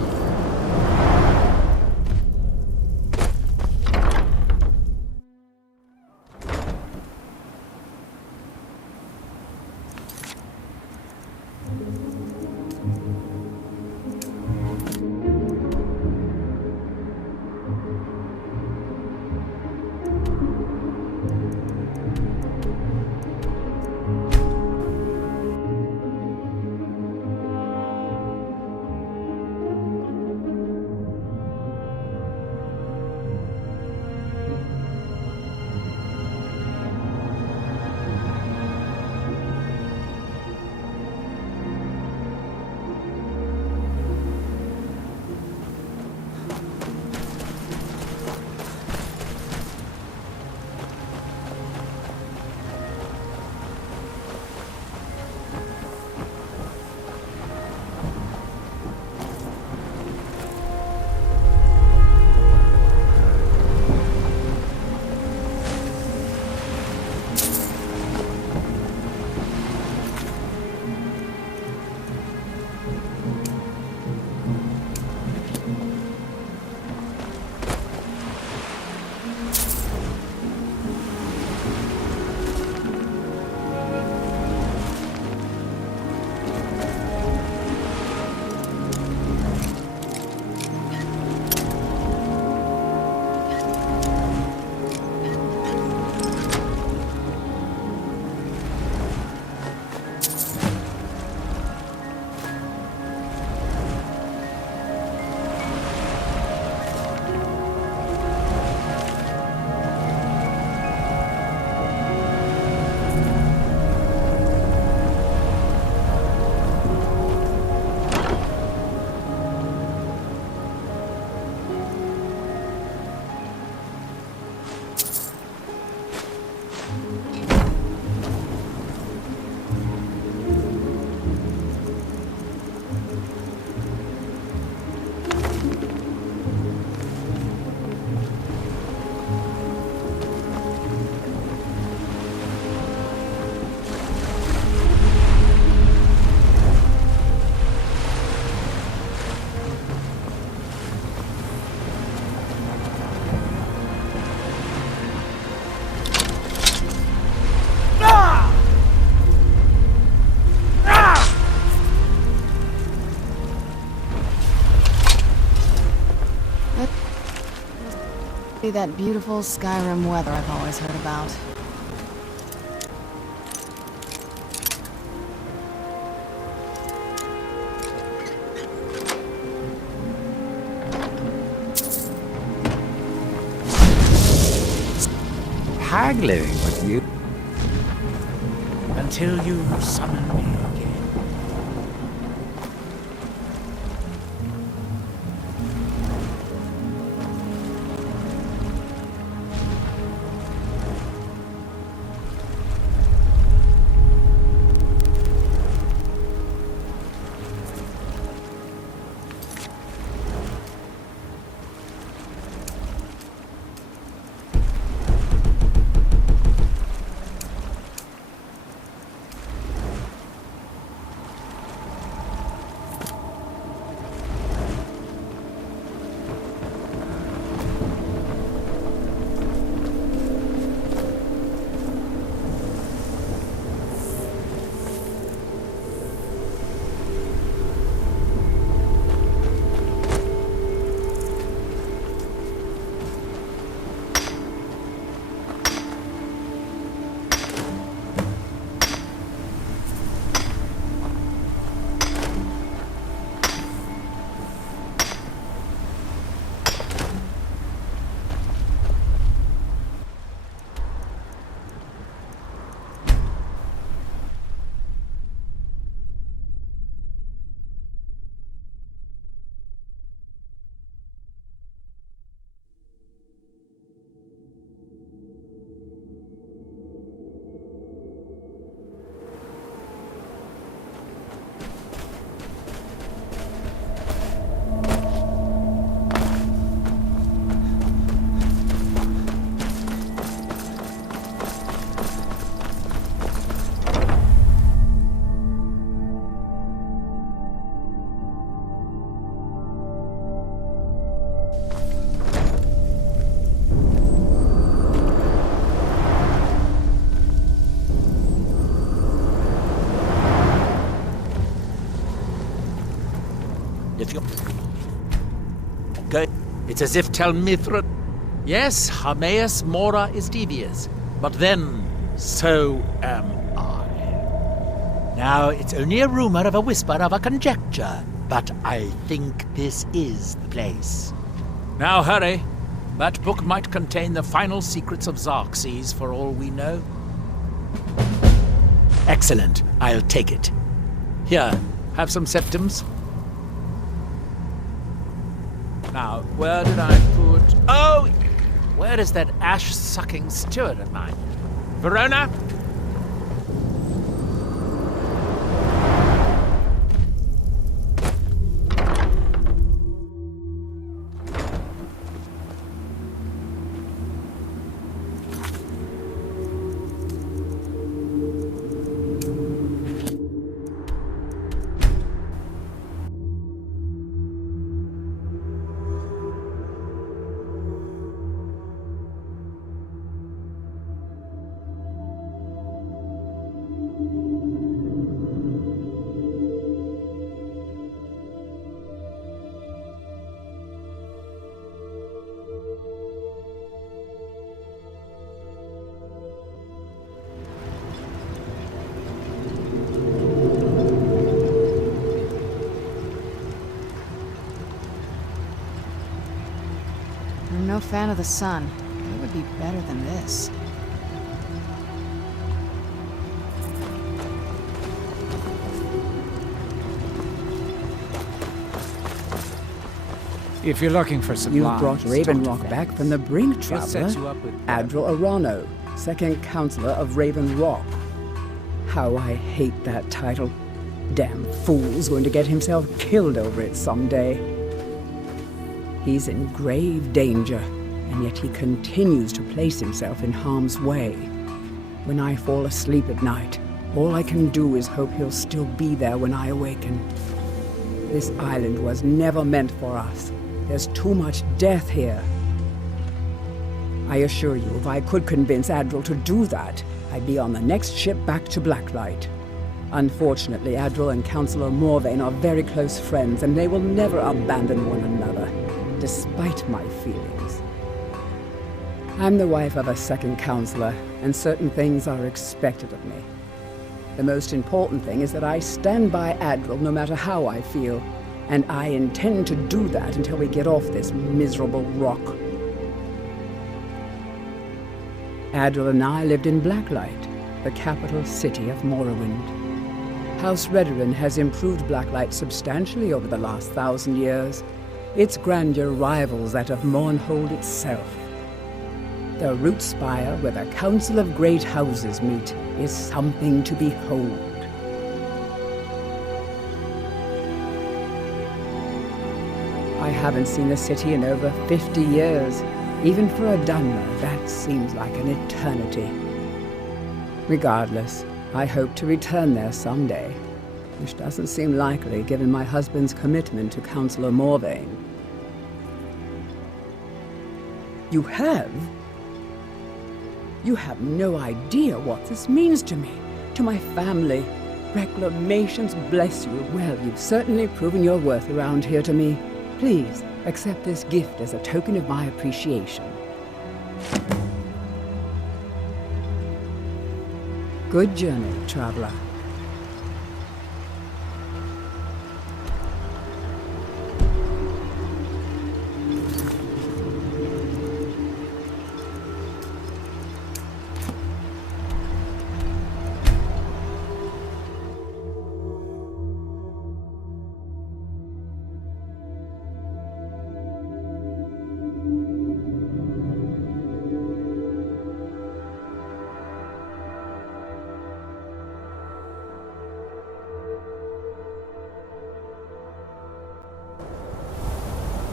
That beautiful Skyrim weather I've always heard about. Haggling with you. Until you summon me again. you're... Good. It's as if Tel Mithra... Yes, Hermaeus Mora is devious, but then so am I. Now, it's only a rumor of a whisper of a conjecture, but I think this is the place. Now hurry. That book might contain the final secrets of Xerxes, for all we know. Excellent. I'll take it. Here, have some septums. Now, where did I put... Oh! Where is that ash-sucking steward of mine? Verona? I'm no fan of the sun. It would be better than this. If you're looking for supplies... You've brought Raven Rock back from the brink, He'll traveler. set you up with... Admiral Arano, second counselor of Raven Rock. How I hate that title. Damn fool's going to get himself killed over it someday. He's in grave danger, and yet he continues to place himself in harm's way. When I fall asleep at night, all I can do is hope he'll still be there when I awaken. This island was never meant for us. There's too much death here. I assure you, if I could convince Admiral to do that, I'd be on the next ship back to Blacklight. Unfortunately, Admiral and Counselor Morvain are very close friends, and they will never abandon one another, despite my feelings. I'm the wife of a second counselor, and certain things are expected of me. The most important thing is that I stand by Admiral no matter how I feel, and I intend to do that until we get off this miserable rock. Admiral and I lived in Blacklight, the capital city of Morrowind. House Redoran has improved Blacklight substantially over the last 1,000 years. Its grandeur rivals that of Mournhold itself. The root spire where the Council of Great Houses meet is something to behold. I haven't seen the city in over 50 years. Even for a Dunmer, that seems like an eternity. Regardless, I hope to return there someday, which doesn't seem likely given my husband's commitment to Councillor Morvain. You have? You have no idea what this means to me, to my family. Reclamations bless you. Well, you've certainly proven your worth around here to me. Please, accept this gift as a token of my appreciation. Good journey, traveler.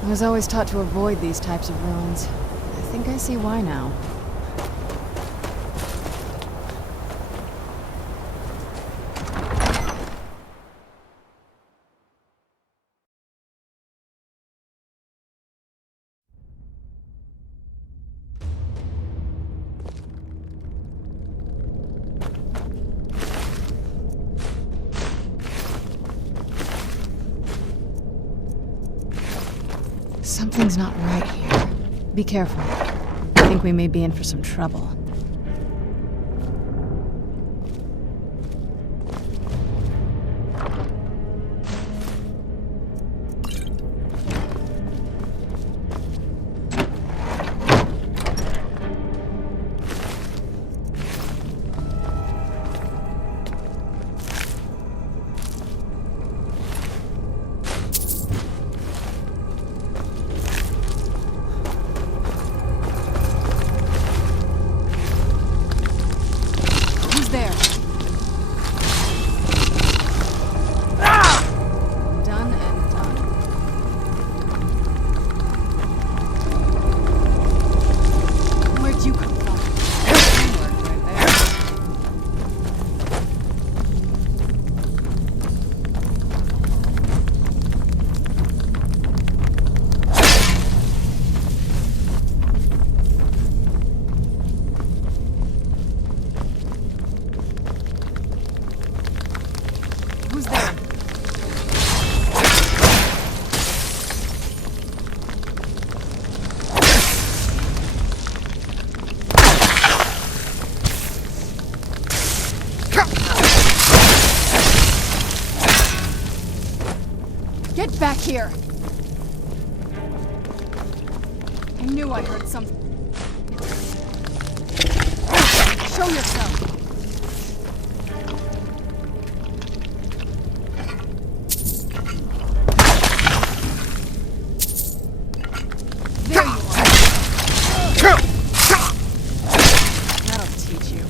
I was always taught to avoid these types of ruins. I think I see why now. Something's not right here. Be careful. I think we may be in for some trouble. Back here! I knew I heard something. Show yourself! There you are! That'll teach you.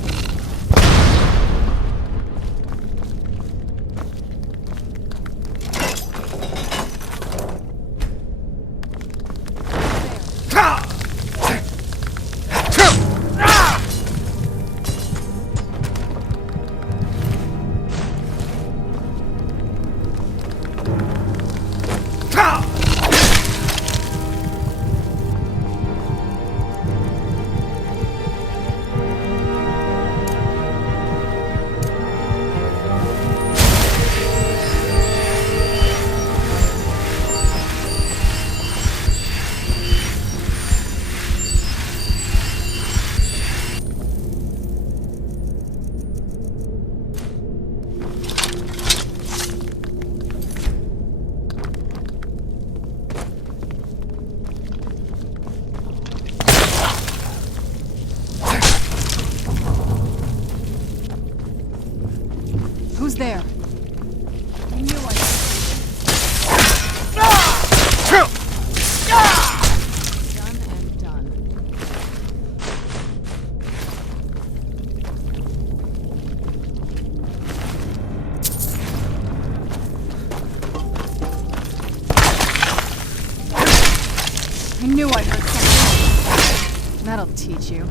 Who's there? I knew I Done and done. I knew I heard something. That'll teach you.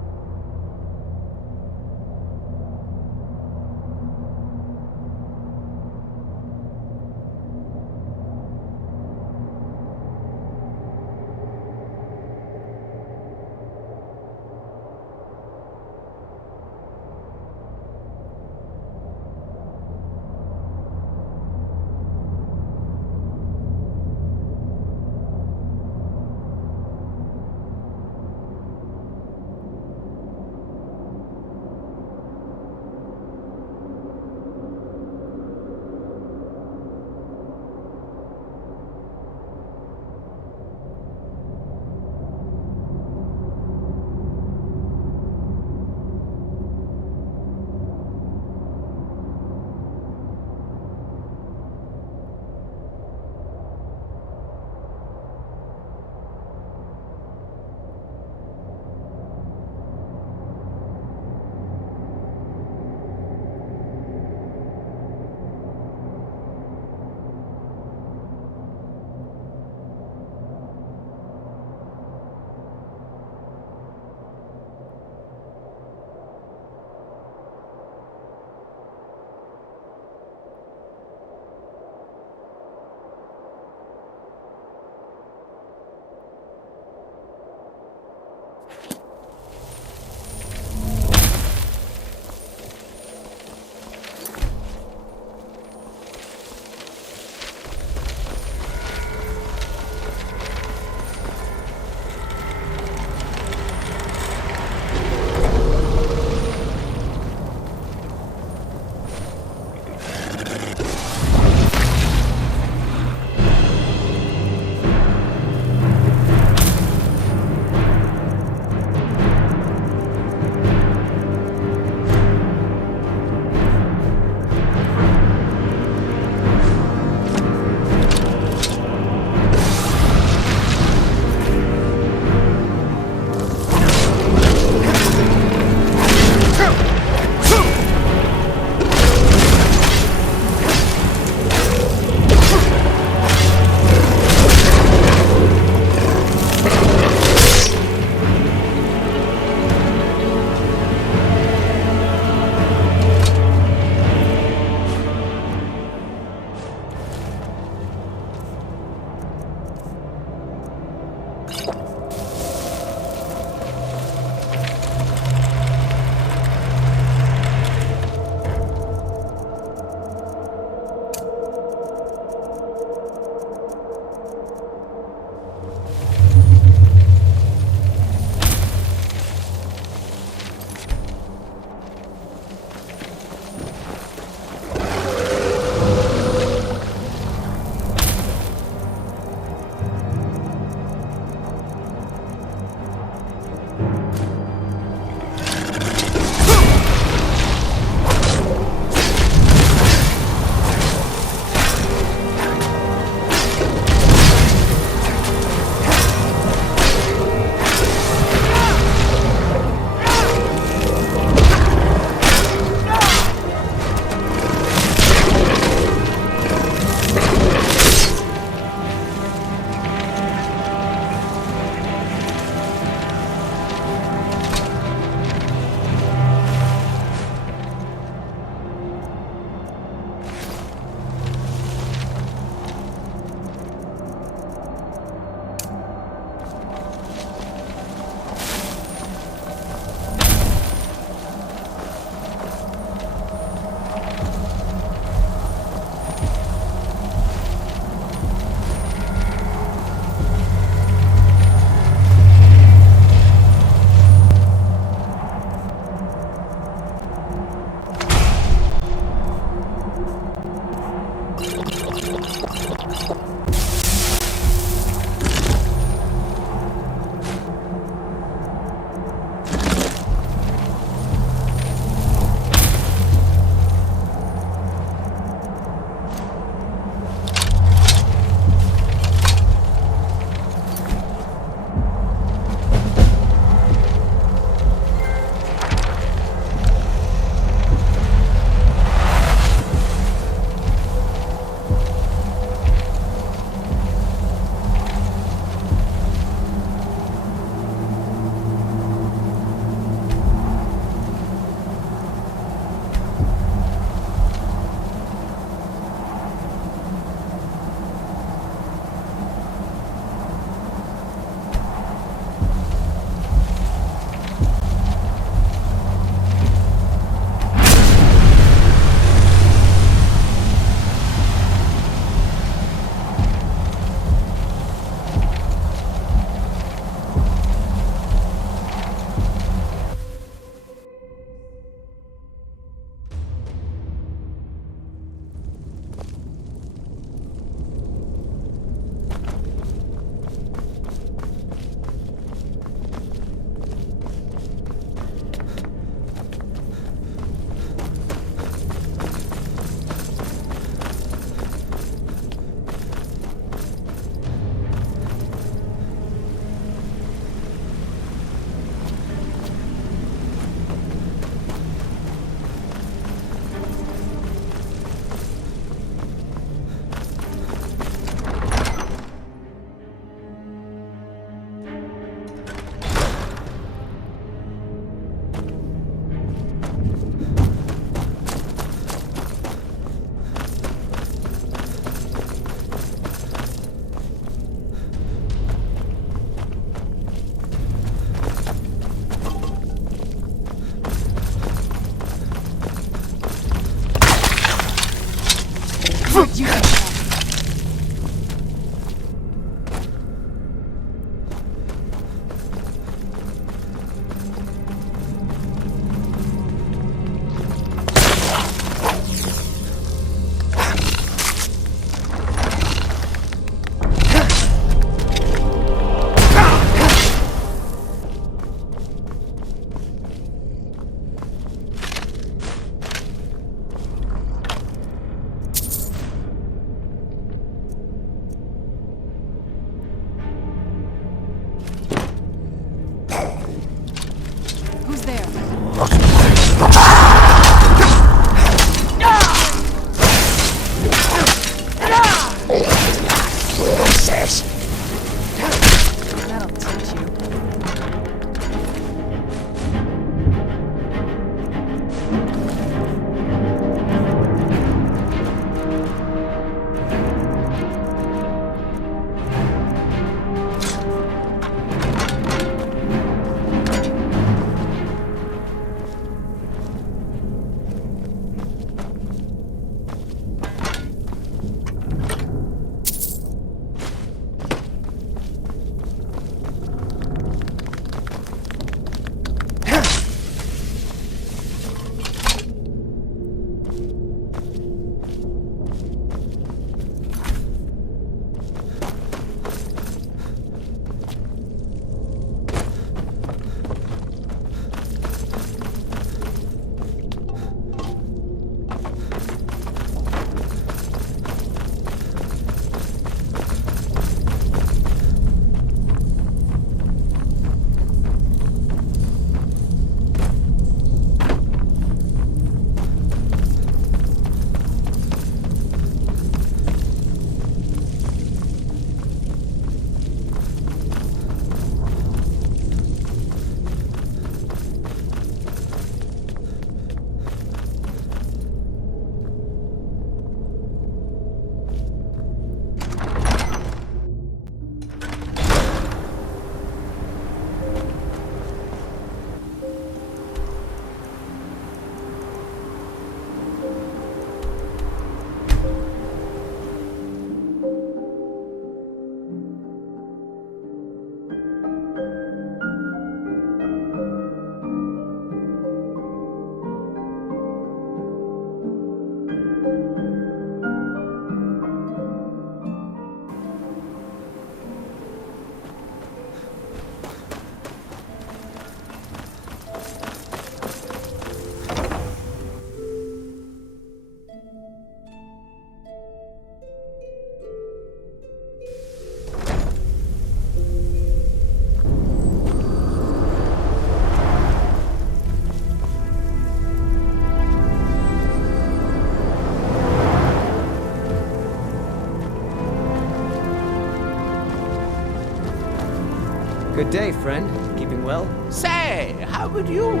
Good day, friend. Keeping well? Say, how would you...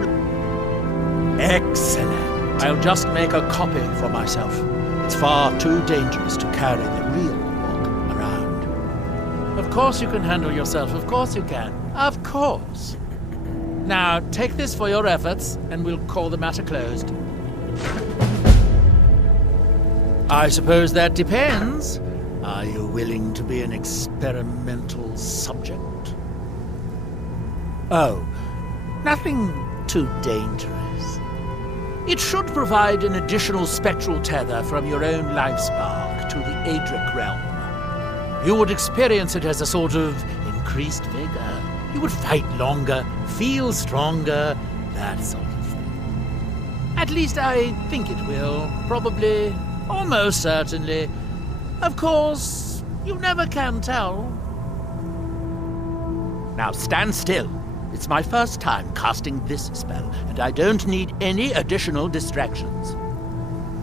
Excellent. I'll just make a copy for myself. It's far too dangerous to carry the real book around. Of course you can handle yourself. Of course you can. Of course. Now, take this for your efforts, and we'll call the matter closed. I suppose that depends. Are you willing to be an experimental subject? Oh, nothing too dangerous. It should provide an additional spectral tether from your own life spark to the Adric realm. You would experience it as a sort of increased vigor. You would fight longer, feel stronger, that sort of thing. At least I think it will. Probably, almost certainly. Of course, you never can tell. Now stand still. It's my first time casting this spell, and I don't need any additional distractions.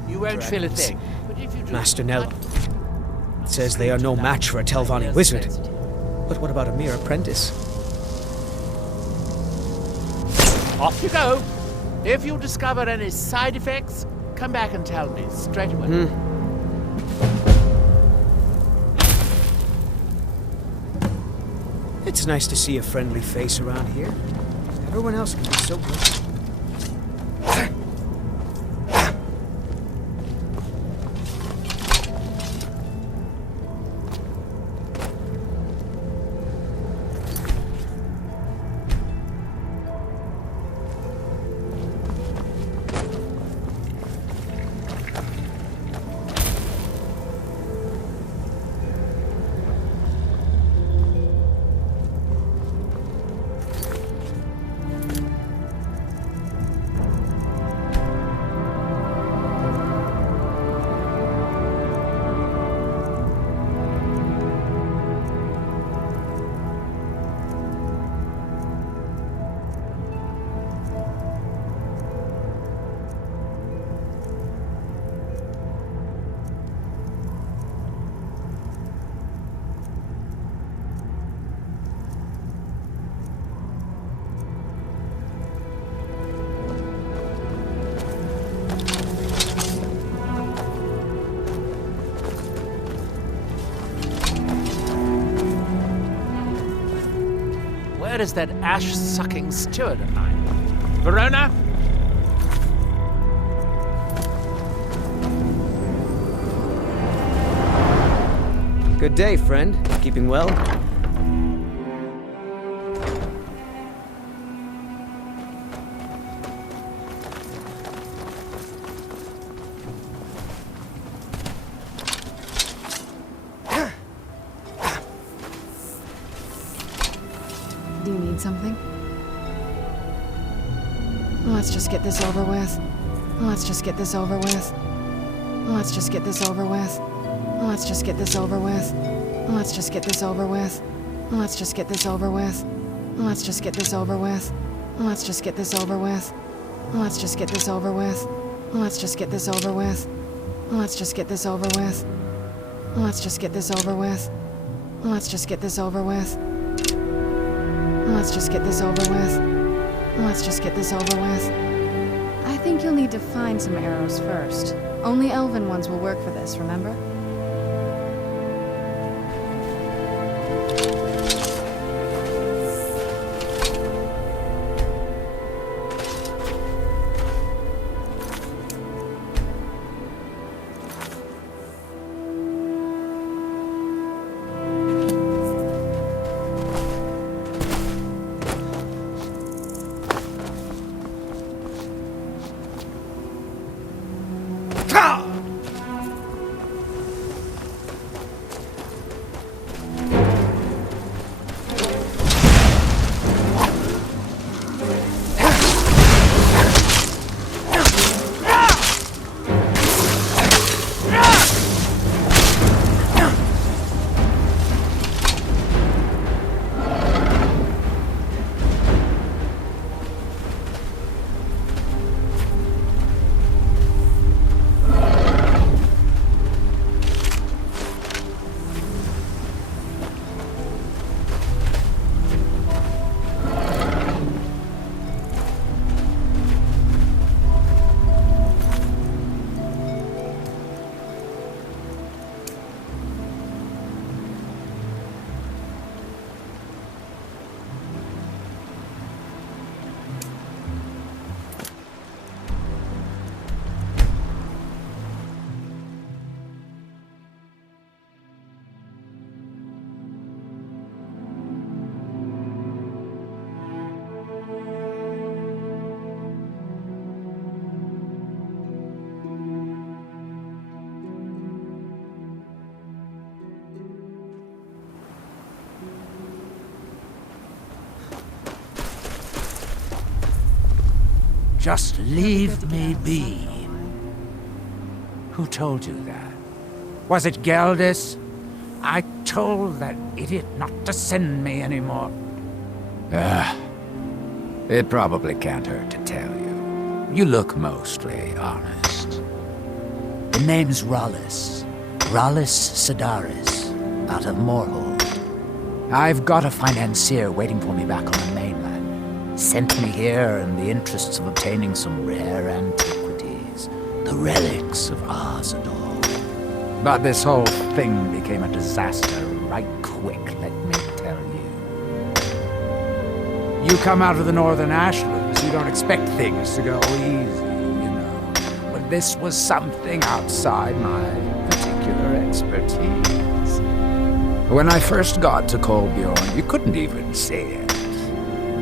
You won't feel a thing. But if you do, Master Nell says they are no match for a Telvanni wizard. But what about a mere apprentice? Off you go. If you discover any side effects, come back and tell me straight away. It's nice to see a friendly face around here. Everyone else can be so good. Where is that ash-sucking steward of mine? Verona? Good day, friend. Keeping well? Do you need something? Let's just get this over with. Let's just get this over with. Let's just get this over with. Let's just get this over with. Let's just get this over with. Let's just get this over with. Let's just get this over with. Let's just get this over with. Let's just get this over with. Let's just get this over with. Let's just get this over with. Let's just get this over with. Let's just get this over with. Let's just get this over with. Let's just get this over with. I think you'll need to find some arrows first. Only elven ones will work for this, remember? Just leave me be. Who told you that? Was it Geldis? I told that idiot not to send me anymore. It probably can't hurt to tell you. You look mostly honest. The name's Rollis. Rollis Sedaris, out of Moorhold. I've got a financier waiting for me back on the mainland. Sent me here in the interests of obtaining some rare antiquities. The relics of Arzador. But this whole thing became a disaster right quick, let me tell you. You come out of the Northern Ashlands, you don't expect things to go easy, you know. But this was something outside my particular expertise. When I first got to Kolbjorn, you couldn't even see it.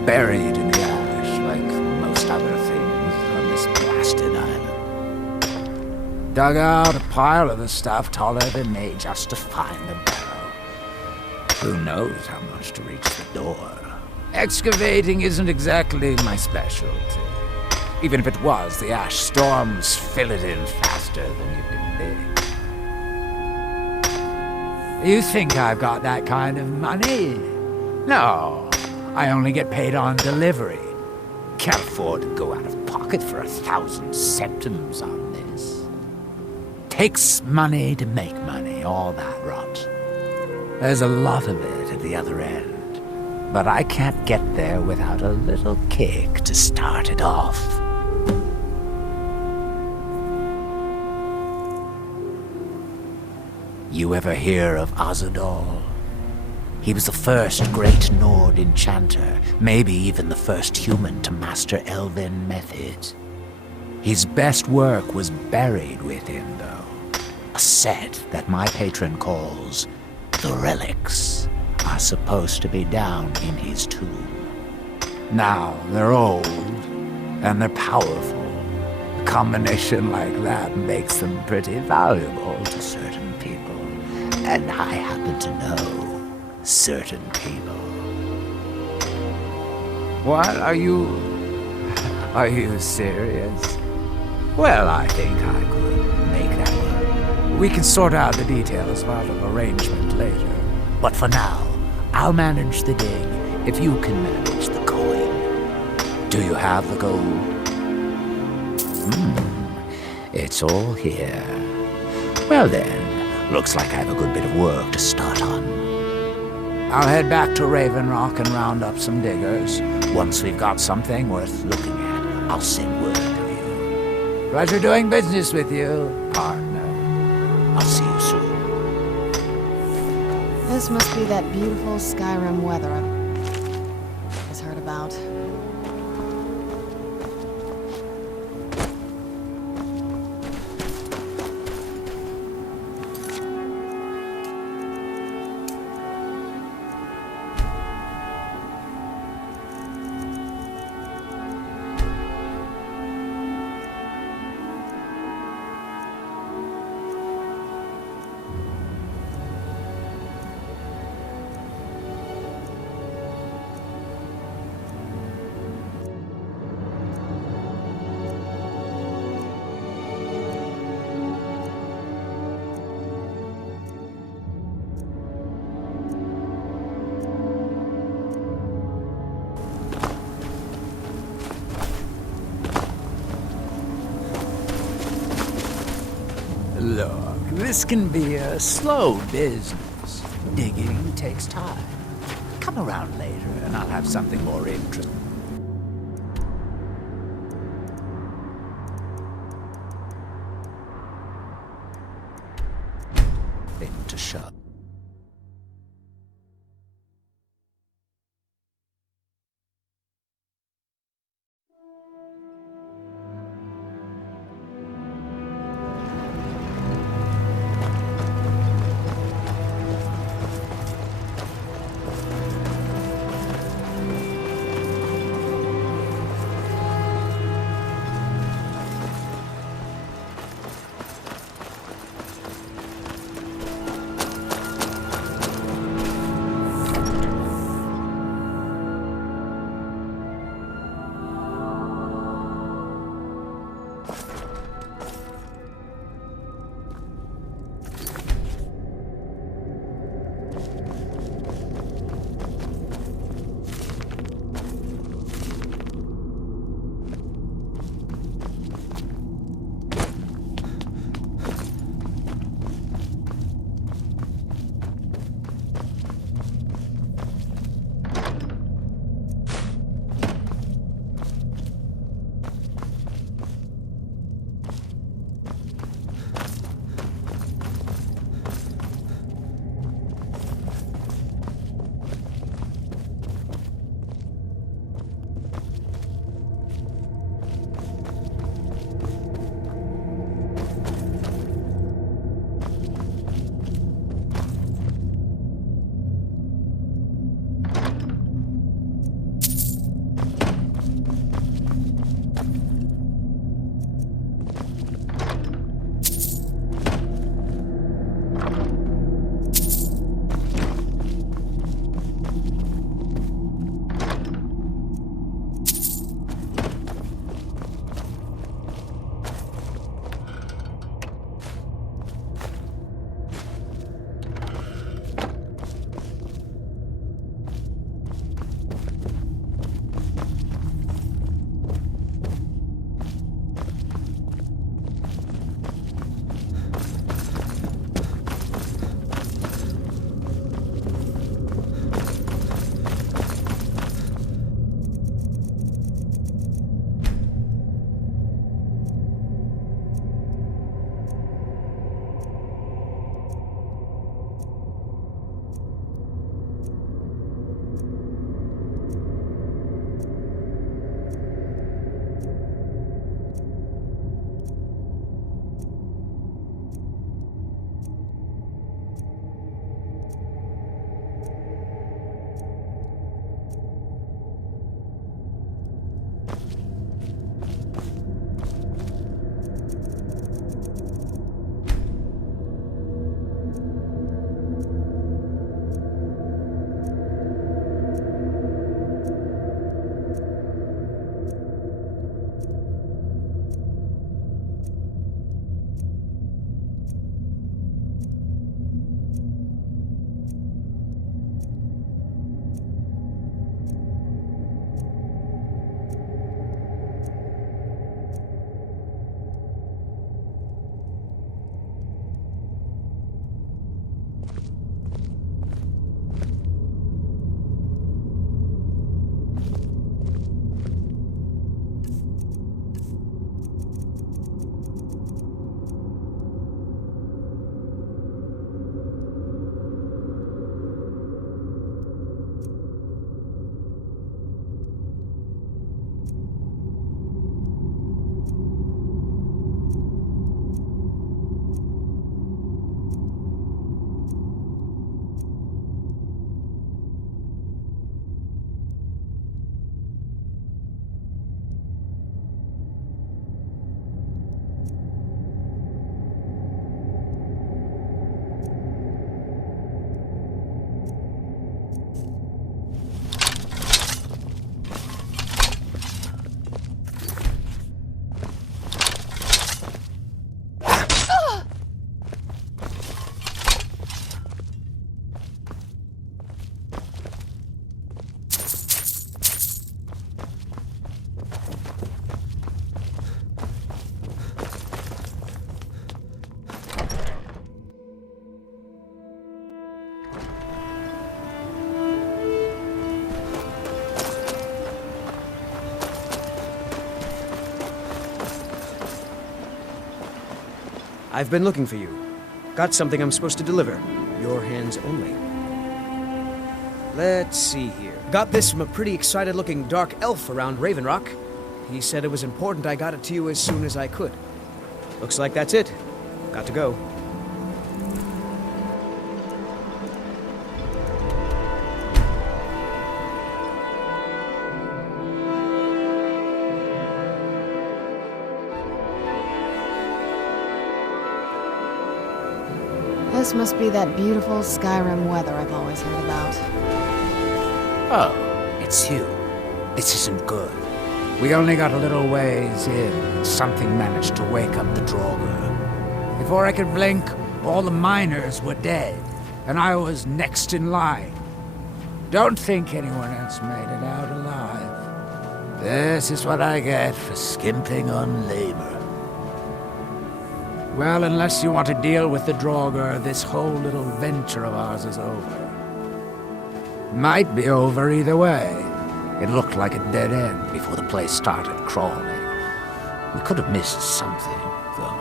Buried in the ash, like most other things on this blasted island. Dug out a pile of the stuff taller than me just to find the barrow. Who knows how much to reach the door? Excavating isn't exactly my specialty. Even if it was, the ash storms fill it in faster than you can dig. You think I've got that kind of money? No, I only get paid on delivery. Can't afford to go out of pocket for 1,000 septims on this. Takes money to make money, all that rot. There's a lot of it at the other end. But I can't get there without a little kick to start it off. You ever hear of Arzador? He was the first great Nord enchanter, maybe even the first human to master elven methods. His best work was buried with him, though. A set that my patron calls the relics are supposed to be down in his tomb. Now, they're old, and they're powerful. A combination like that makes them pretty valuable to certain people. And I happen to know certain people. What, are you serious? Well, I think I could make that work. We can sort out the details of our arrangement later. But for now, I'll manage the dig if you can manage the coin. Do you have the gold? It's all here. Well then, looks like I have a good bit of work to start on. I'll head back to Raven Rock and round up some diggers. Once we've got something worth looking at, I'll send word to you. Pleasure doing business with you, partner. I'll see you soon. This must be that beautiful Skyrim weather I've heard about. Look, this can be a slow business. Digging takes time. Come around later and I'll have something more interesting to show. I've been looking for you. Got something I'm supposed to deliver. Your hands only. Let's see here. Got this from a pretty excited-looking dark elf around Raven Rock. He said it was important I got it to you as soon as I could. Looks like that's it. Got to go. This must be that beautiful Skyrim weather I've always heard about. Oh, it's you. This isn't good. We only got a little ways in, and something managed to wake up the Draugr. Before I could blink, all the miners were dead, and I was next in line. Don't think anyone else made it out alive. This is what I get for skimping on labor. Well, unless you want to deal with the Draugr, this whole little venture of ours is over. Might be over either way. It looked like a dead end before the place started crawling. We could have missed something, though.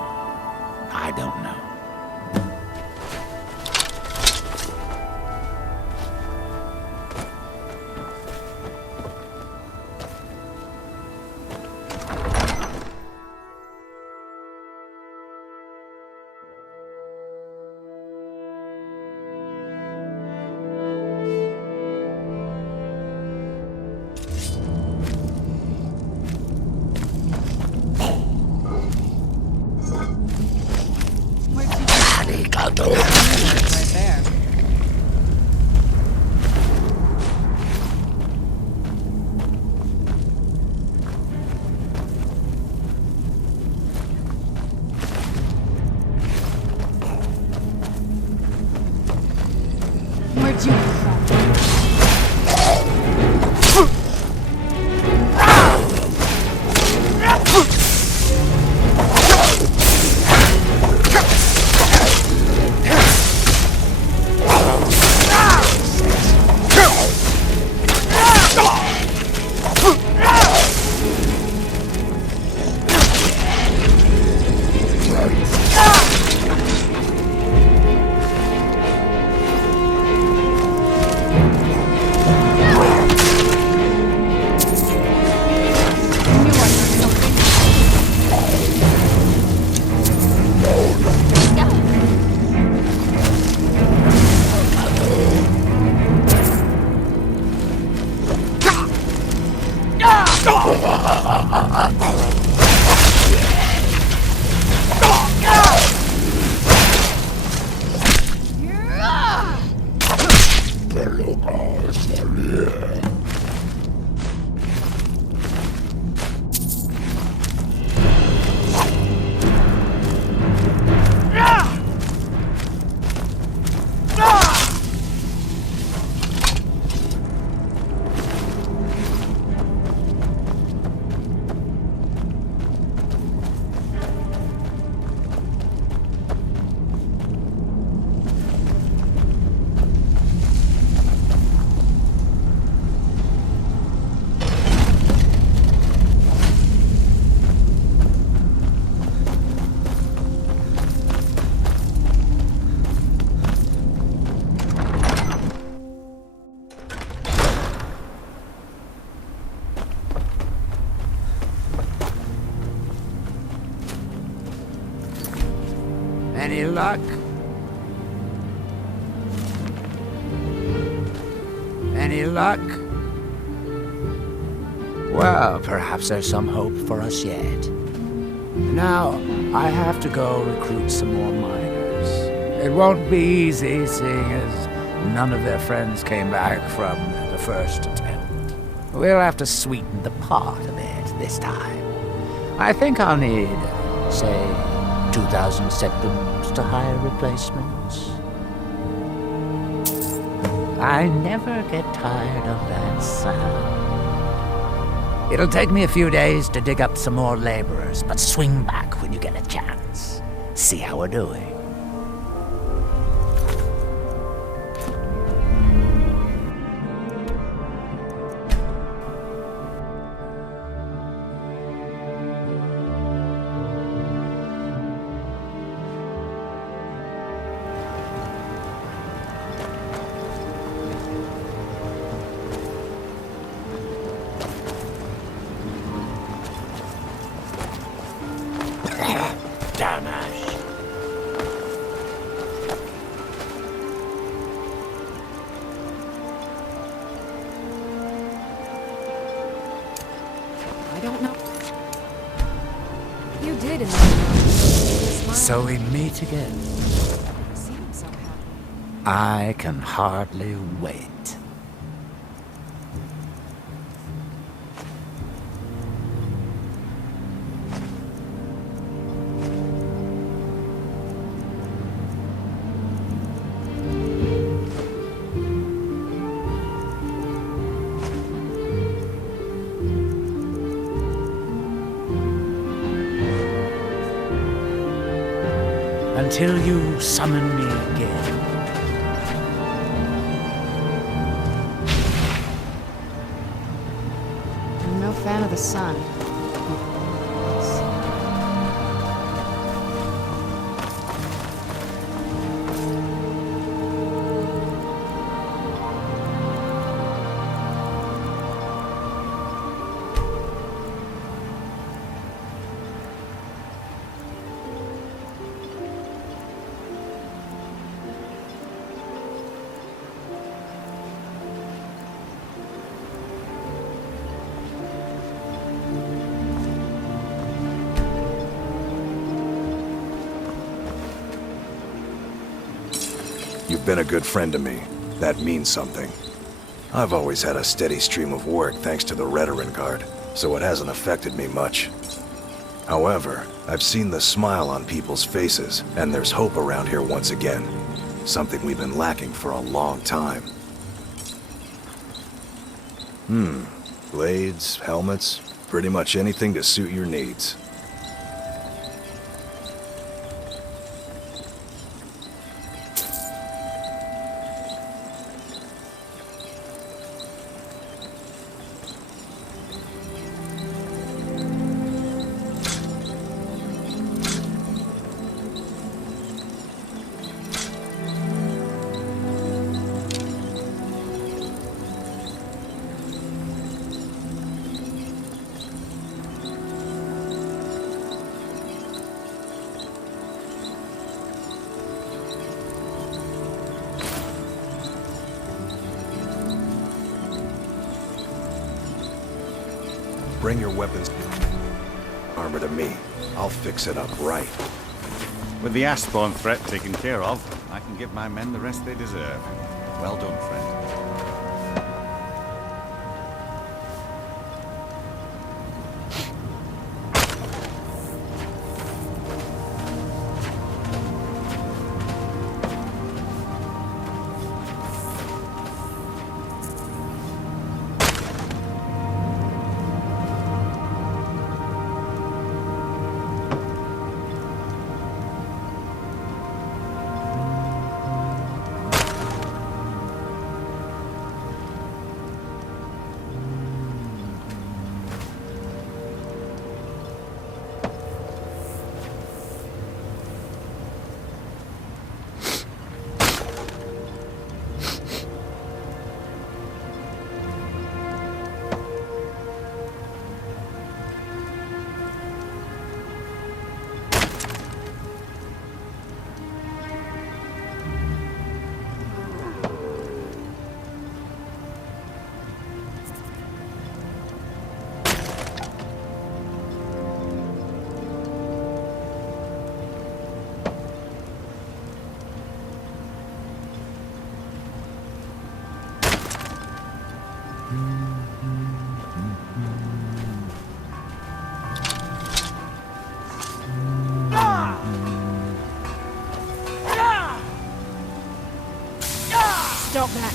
I don't know. Where'd you come from? Any luck? Any luck? Well, perhaps there's some hope for us yet. Now, I have to go recruit some more miners. It won't be easy, seeing as none of their friends came back from the first attempt. We'll have to sweeten the pot a bit this time. I think I'll need, say, 2,000 septims to hire replacements. I never get tired of that sound. It'll take me a few days to dig up some more laborers, but swing back when you get a chance. See how we're doing. So we meet again. I can hardly wait. Until you summon me again. I'm no fan of the sun. You've been a good friend to me. That means something. I've always had a steady stream of work thanks to the Veteran Guard, so it hasn't affected me much. However, I've seen the smile on people's faces, and there's hope around here once again. Something we've been lacking for a long time. Blades, helmets, pretty much anything to suit your needs. Bring your weapons armor to me. I'll fix it up right. With the Ashspawn threat taken care of, I can give my men the rest they deserve. Well done, friend. Stop that.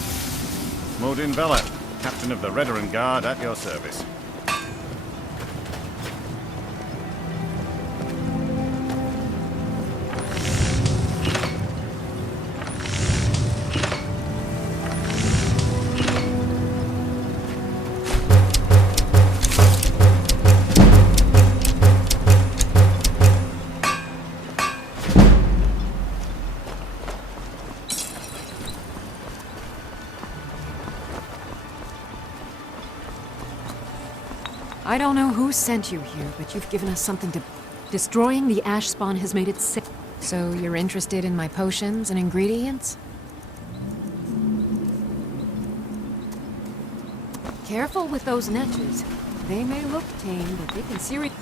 Modin Vela, Captain of the Veteran Guard, at your service. I don't know who sent you here, but you've given us something to... Destroying the ash spawn has made it sick. So you're interested in my potions and ingredients? Careful with those netches. They may look tame, but they can seriously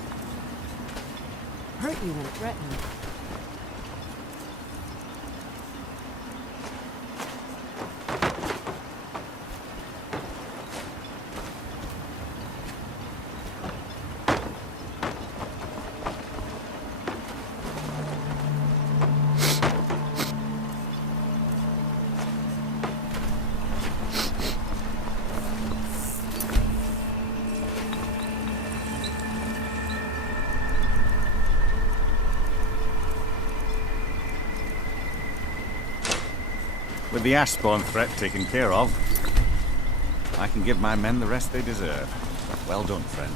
hurt you when threatened. With the Ashspawn threat taken care of, I can give my men the rest they deserve. Well done, friend.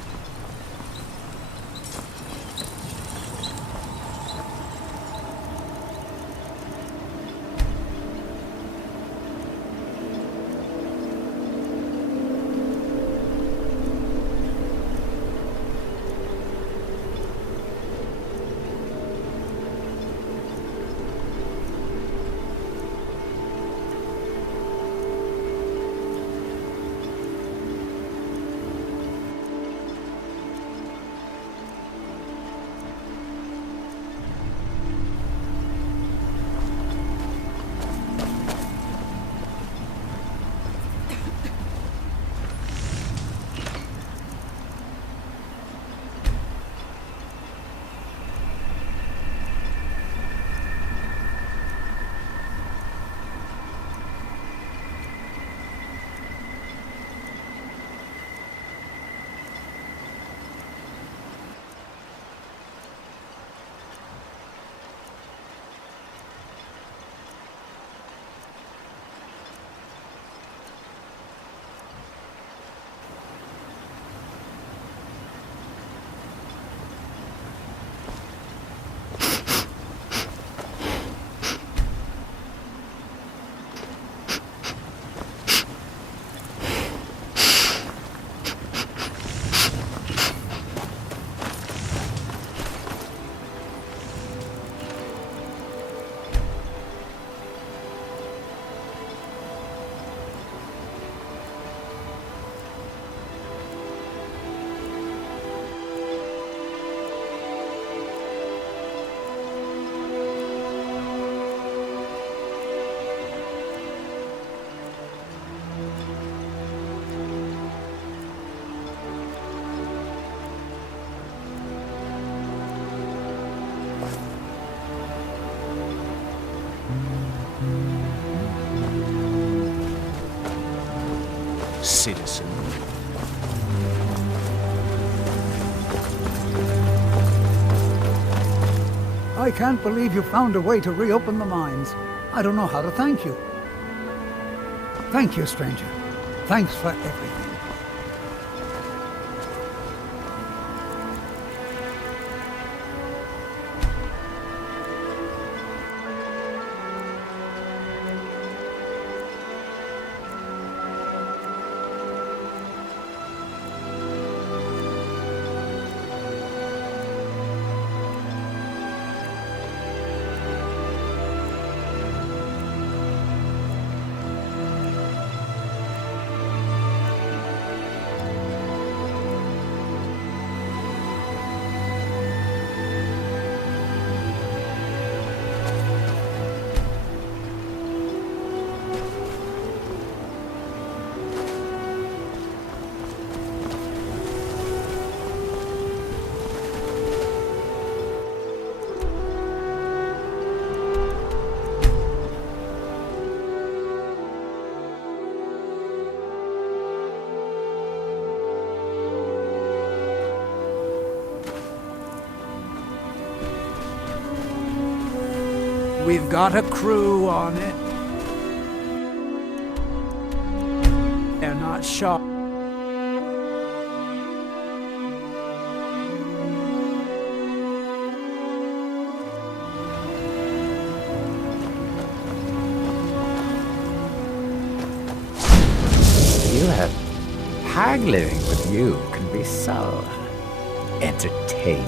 Citizen. I can't believe you found a way to reopen the mines. I don't know how to thank you. Thank you, stranger. Thanks for everything. We've got a crew on it. They're not sharp. Haggling with you can be so entertaining.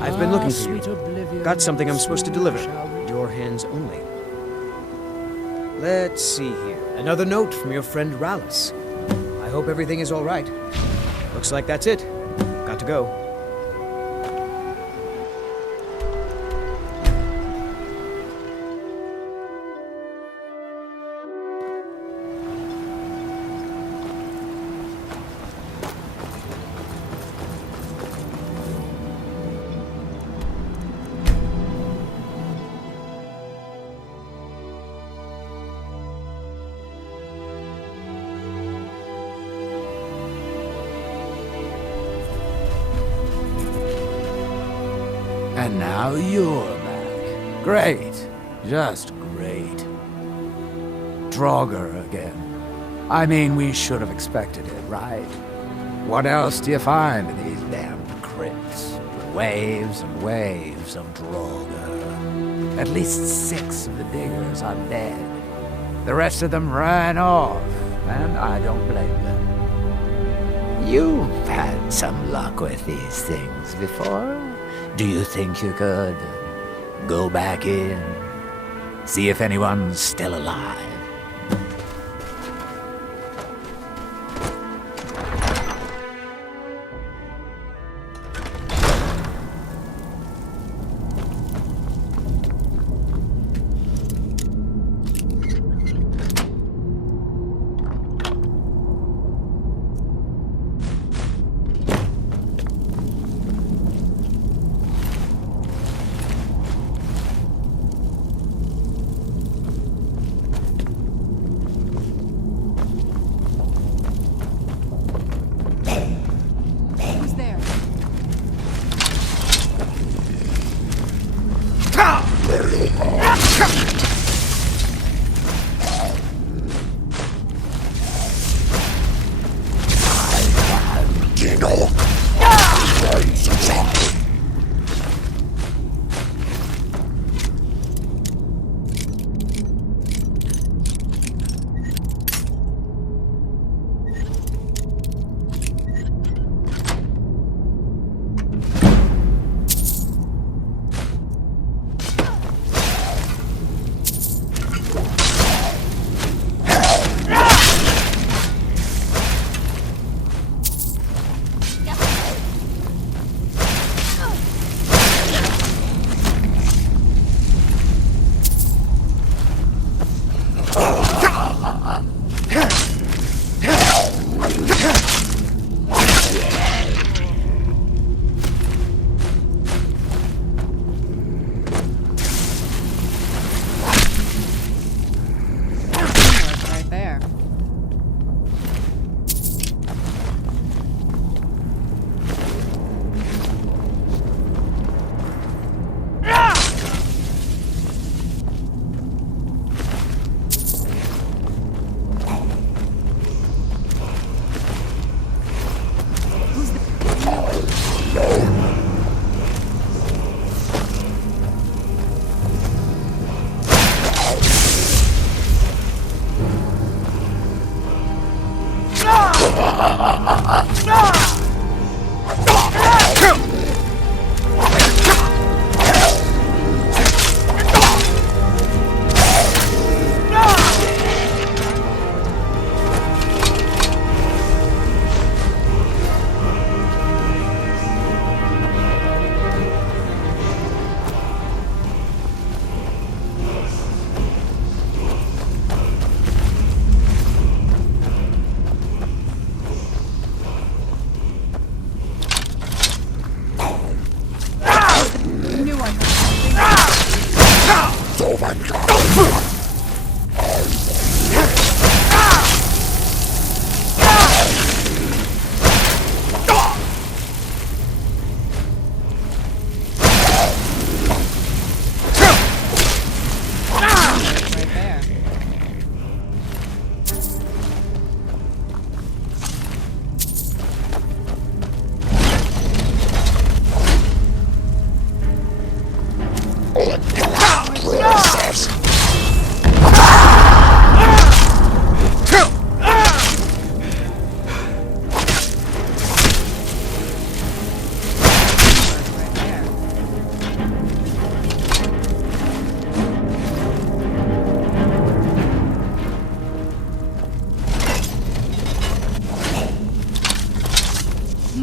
I've been looking for you. Got something I'm supposed to deliver. Your hands only. Let's see here. Another note from your friend Rallis. I hope everything is all right. Looks like that's it. Got to go. And now you're back. Great. Just great. Draugr again. I mean, we should have expected it, right? What else do you find in these damned crypts? Waves and waves of Draugr. At least 6 of the diggers are dead. The rest of them ran off, and I don't blame them. You've had some luck with these things before. Do you think you could go back in? See if anyone's still alive?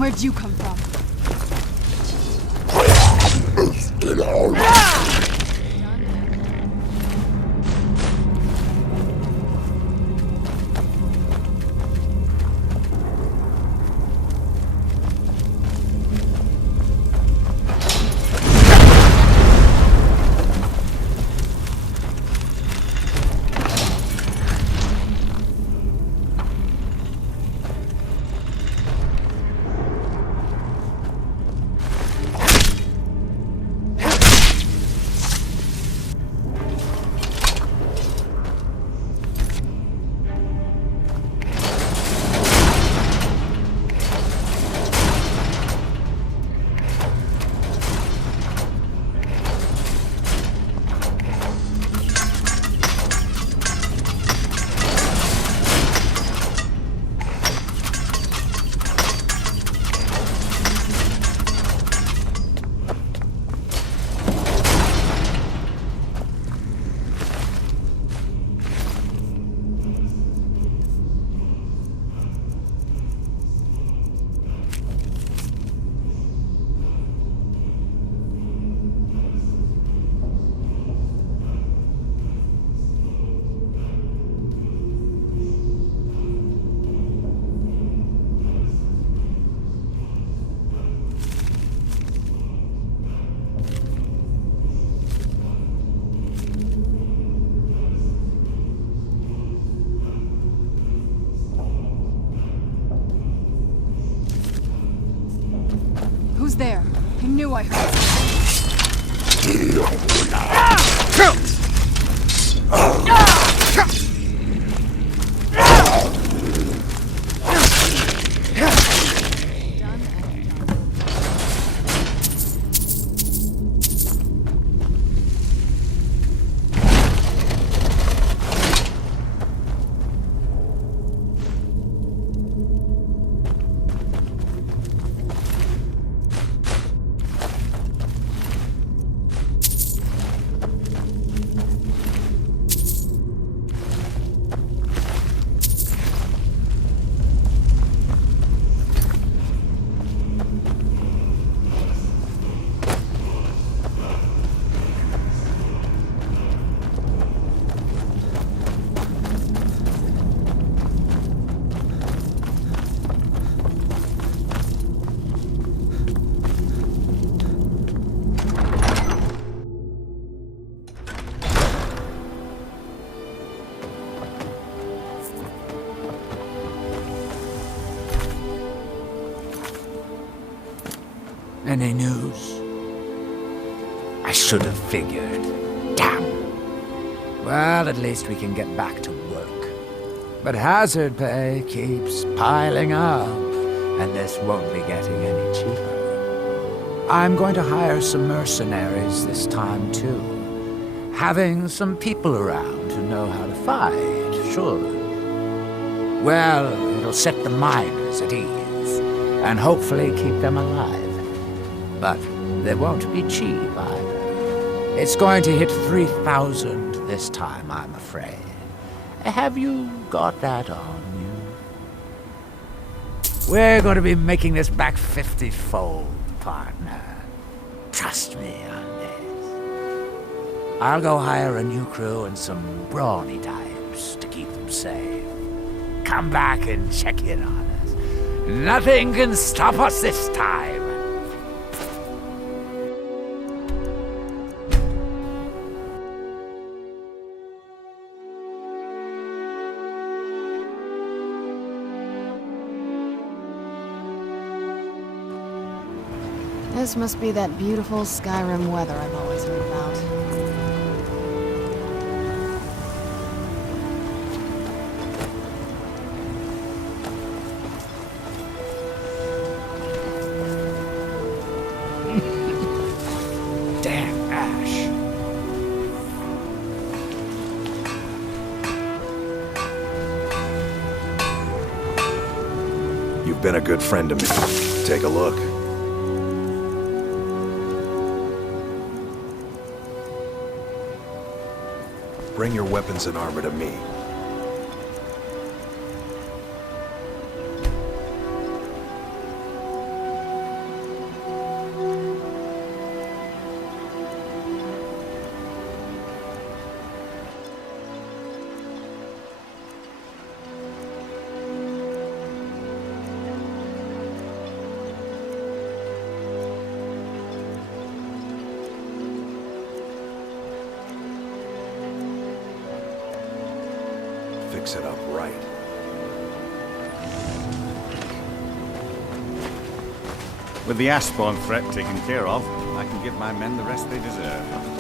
Where'd you come from? there? I knew I heard Any news? I should have figured. Damn. Well, at least we can get back to work. But hazard pay keeps piling up, and this won't be getting any cheaper. I'm going to hire some mercenaries this time, too. Having some people around who know how to fight, sure. Well, it'll set the miners at ease, and hopefully keep them alive. But they won't be cheap either. It's going to hit 3,000 this time, I'm afraid. Have you got that on you? We're going to be making this back 50-fold, partner. Trust me on this. I'll go hire a new crew and some brawny types to keep them safe. Come back and check in on us. Nothing can stop us this time. This must be that beautiful Skyrim weather I've always heard about. Damn Ash. You've been a good friend to me. Take a look. Bring your weapons and armor to me. Fix it up right. With the Ashbourne threat taken care of, I can give my men the rest they deserve.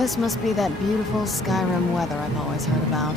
This must be that beautiful Skyrim weather I've always heard about.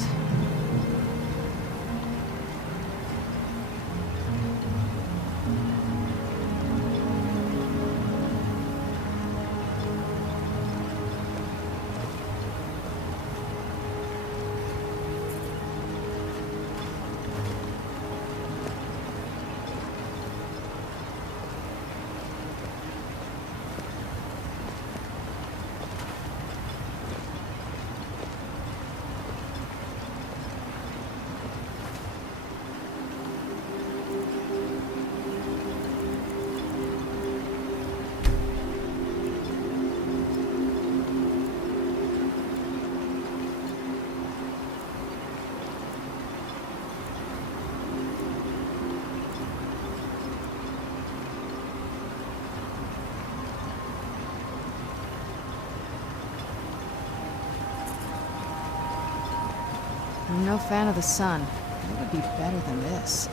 I'm no fan of the sun. It would be better than this.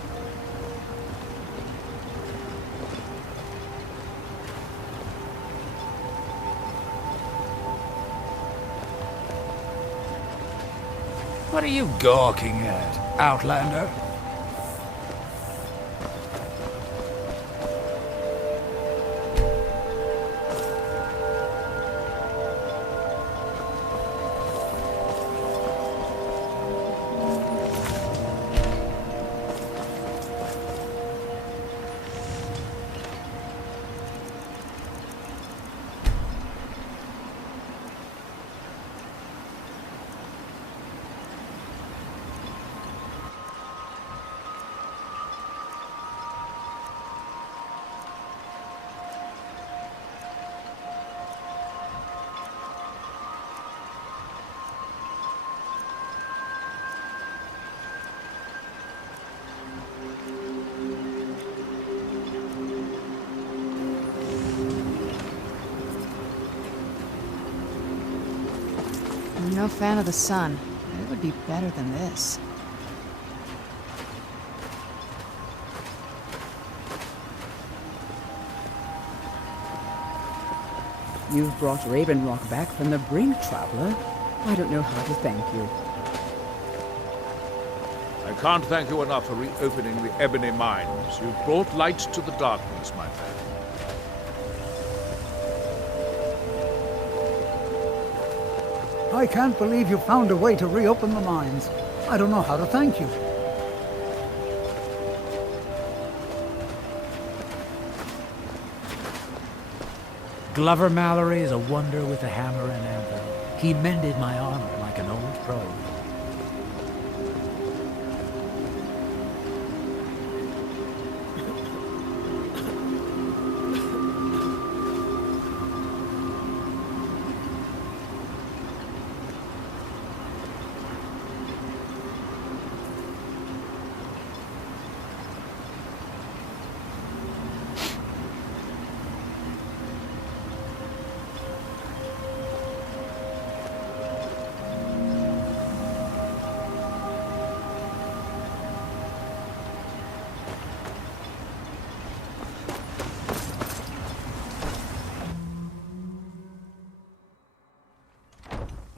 What are you gawking at, Outlander? I'm no fan of the sun, but it would be better than this. You've brought Raven Rock back from the brink, traveler. I don't know how to thank you. I can't thank you enough for reopening the Ebony Mines. You've brought light to the darkness, my friend. I can't believe you found a way to reopen the mines. I don't know how to thank you. Glover Mallory is a wonder with a hammer and anvil. He mended my armor like an old pro.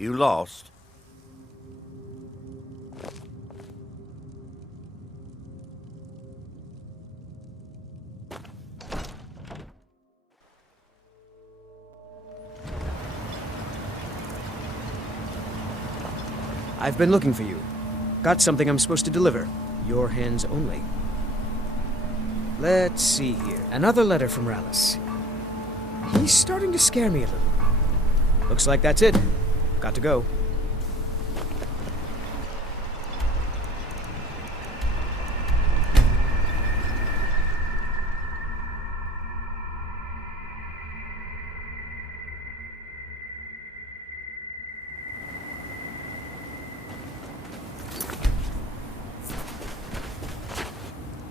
You lost? I've been looking for you. Got something I'm supposed to deliver. Your hands only. Let's see here. Another letter from Rallis. He's starting to scare me a little. Looks like that's it. Got to go.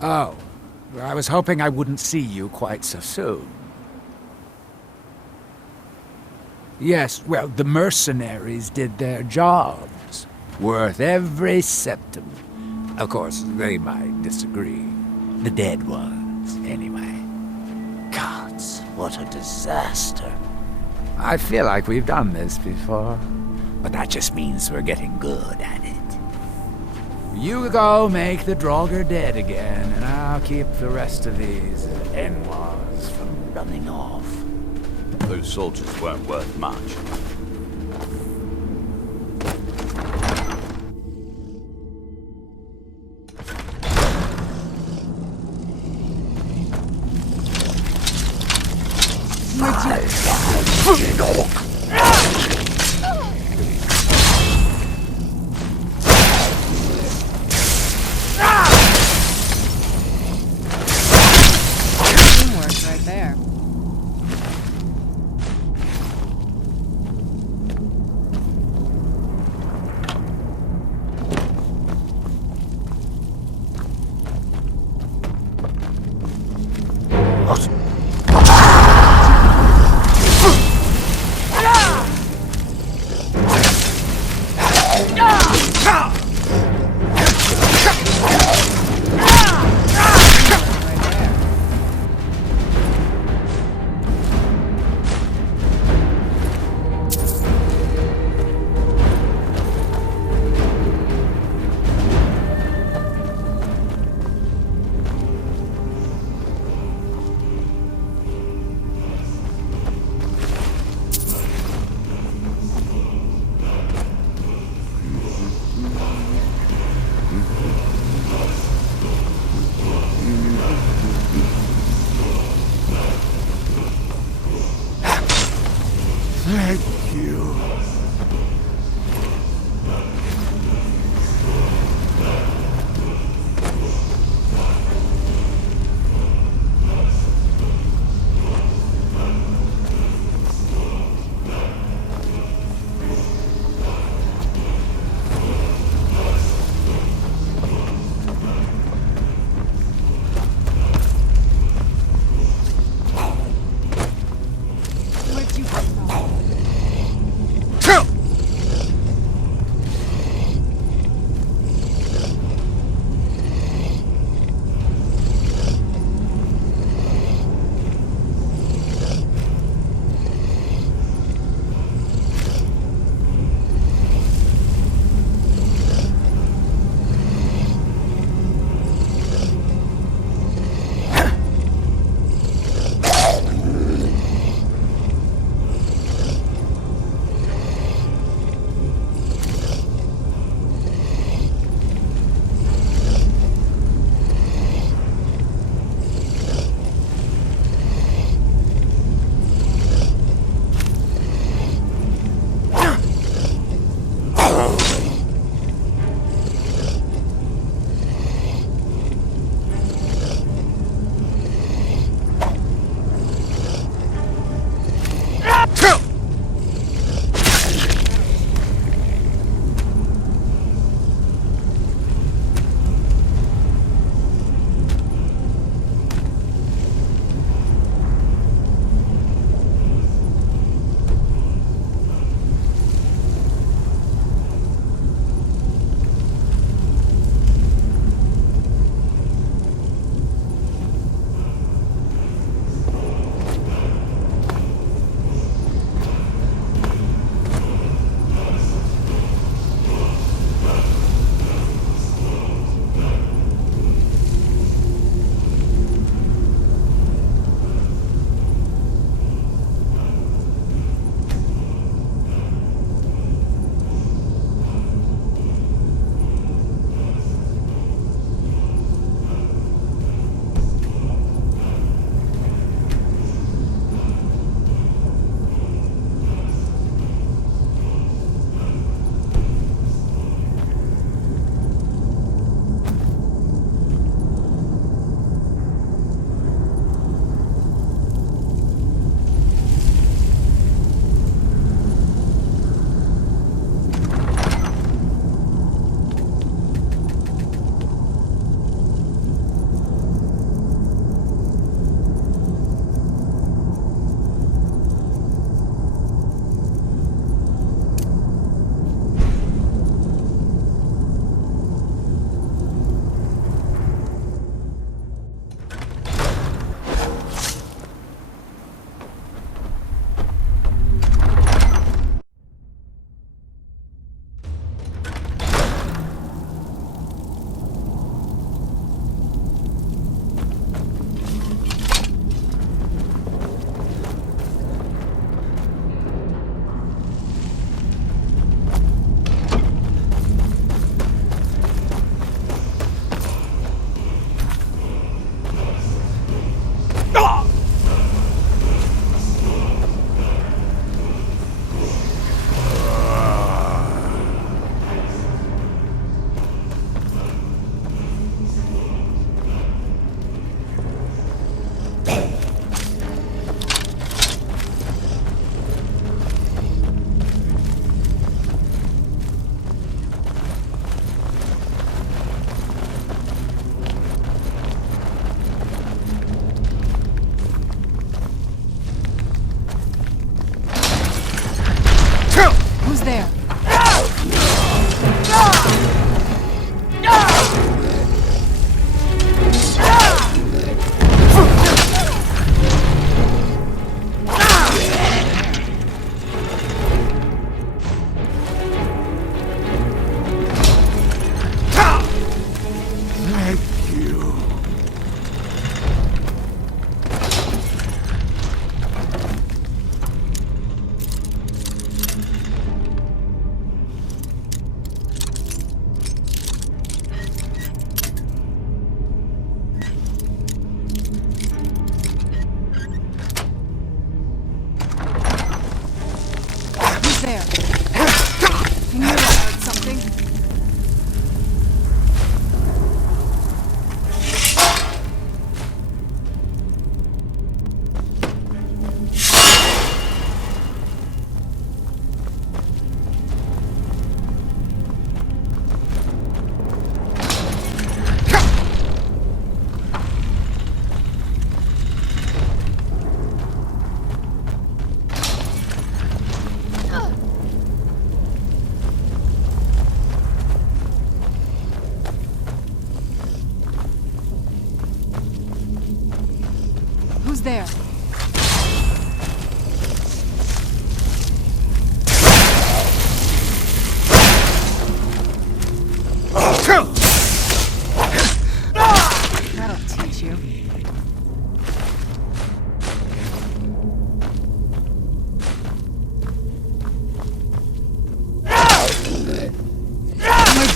Oh, I was hoping I wouldn't see you quite so soon. Yes, well, the mercenaries did their jobs. Worth every septim. Of course, they might disagree. The dead ones, anyway. Gods, what a disaster. I feel like we've done this before. But that just means we're getting good at it. You go make the Draugr dead again, and I'll keep the rest of these Enwas from running off. Those soldiers weren't worth much. Teamwork right there.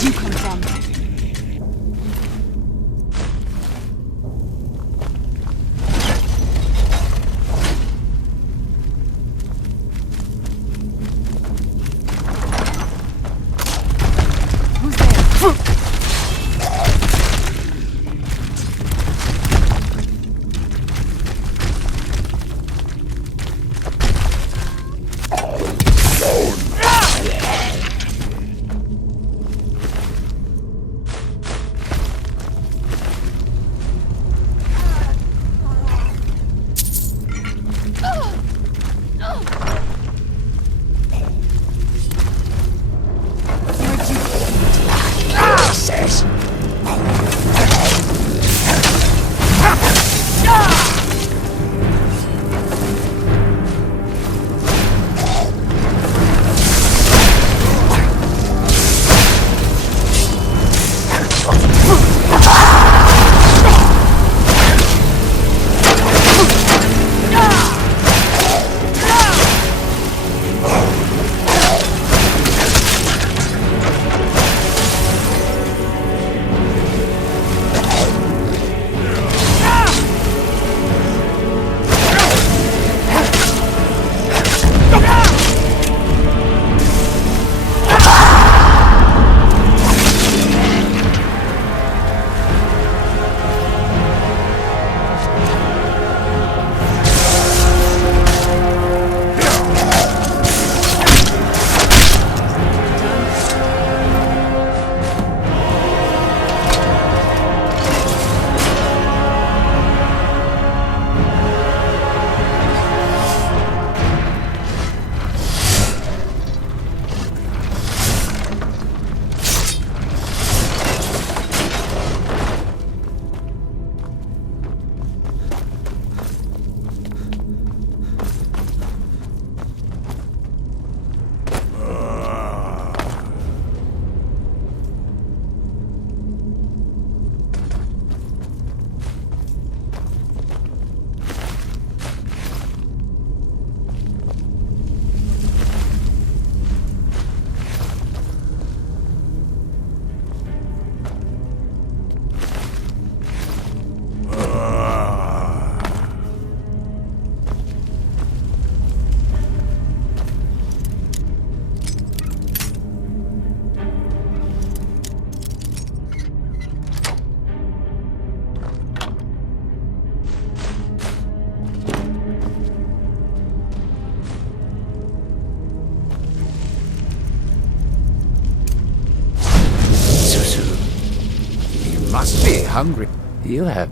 you come from? Who's there? Hungry. You have...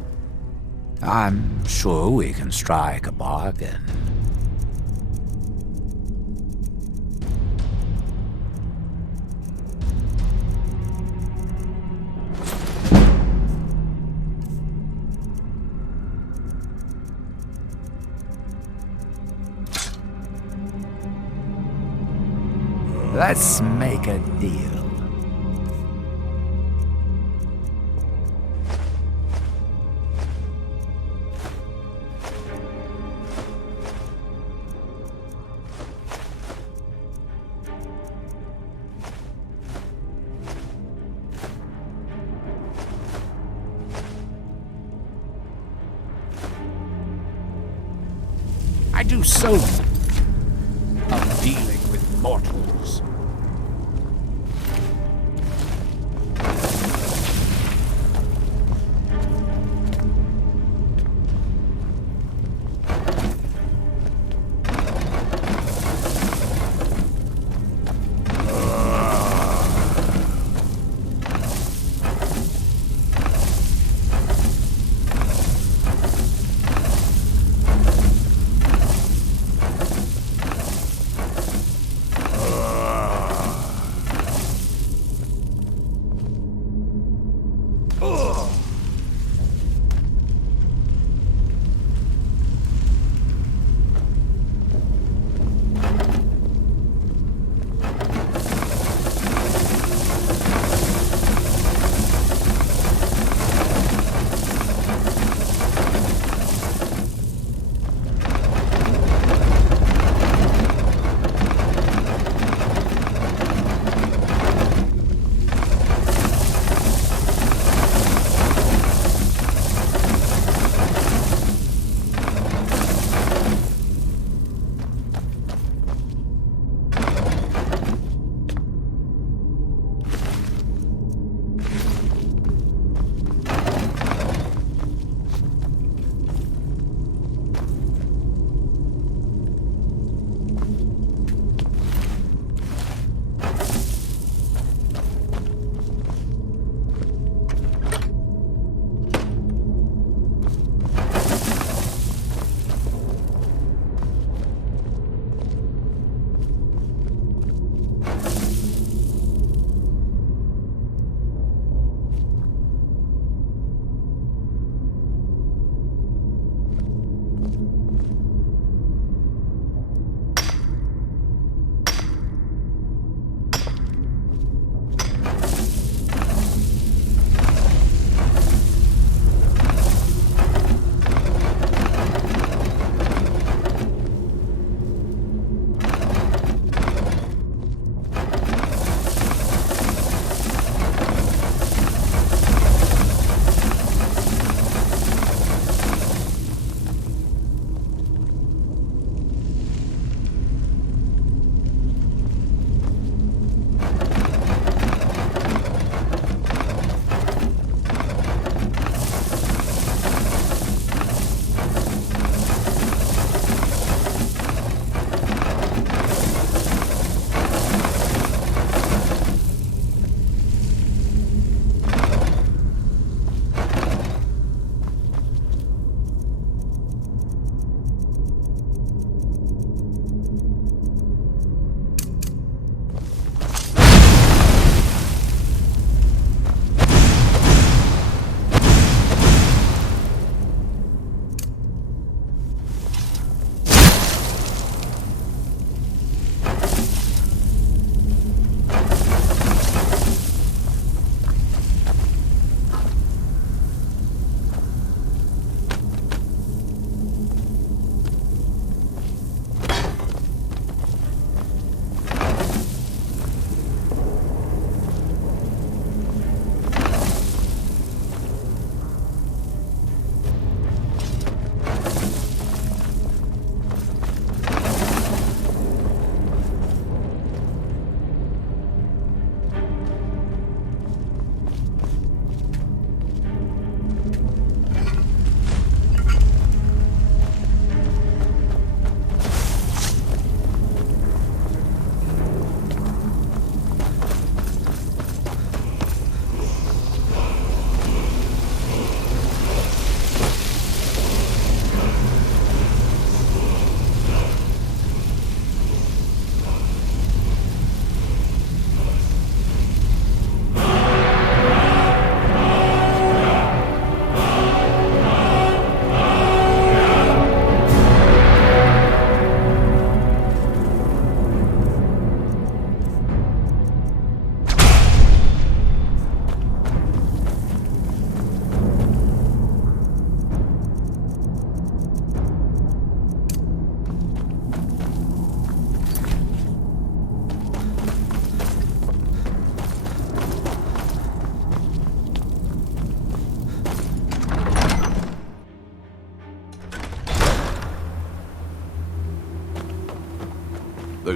I'm sure we can strike a bargain. Let's make a deal. I do so of dealing with mortals.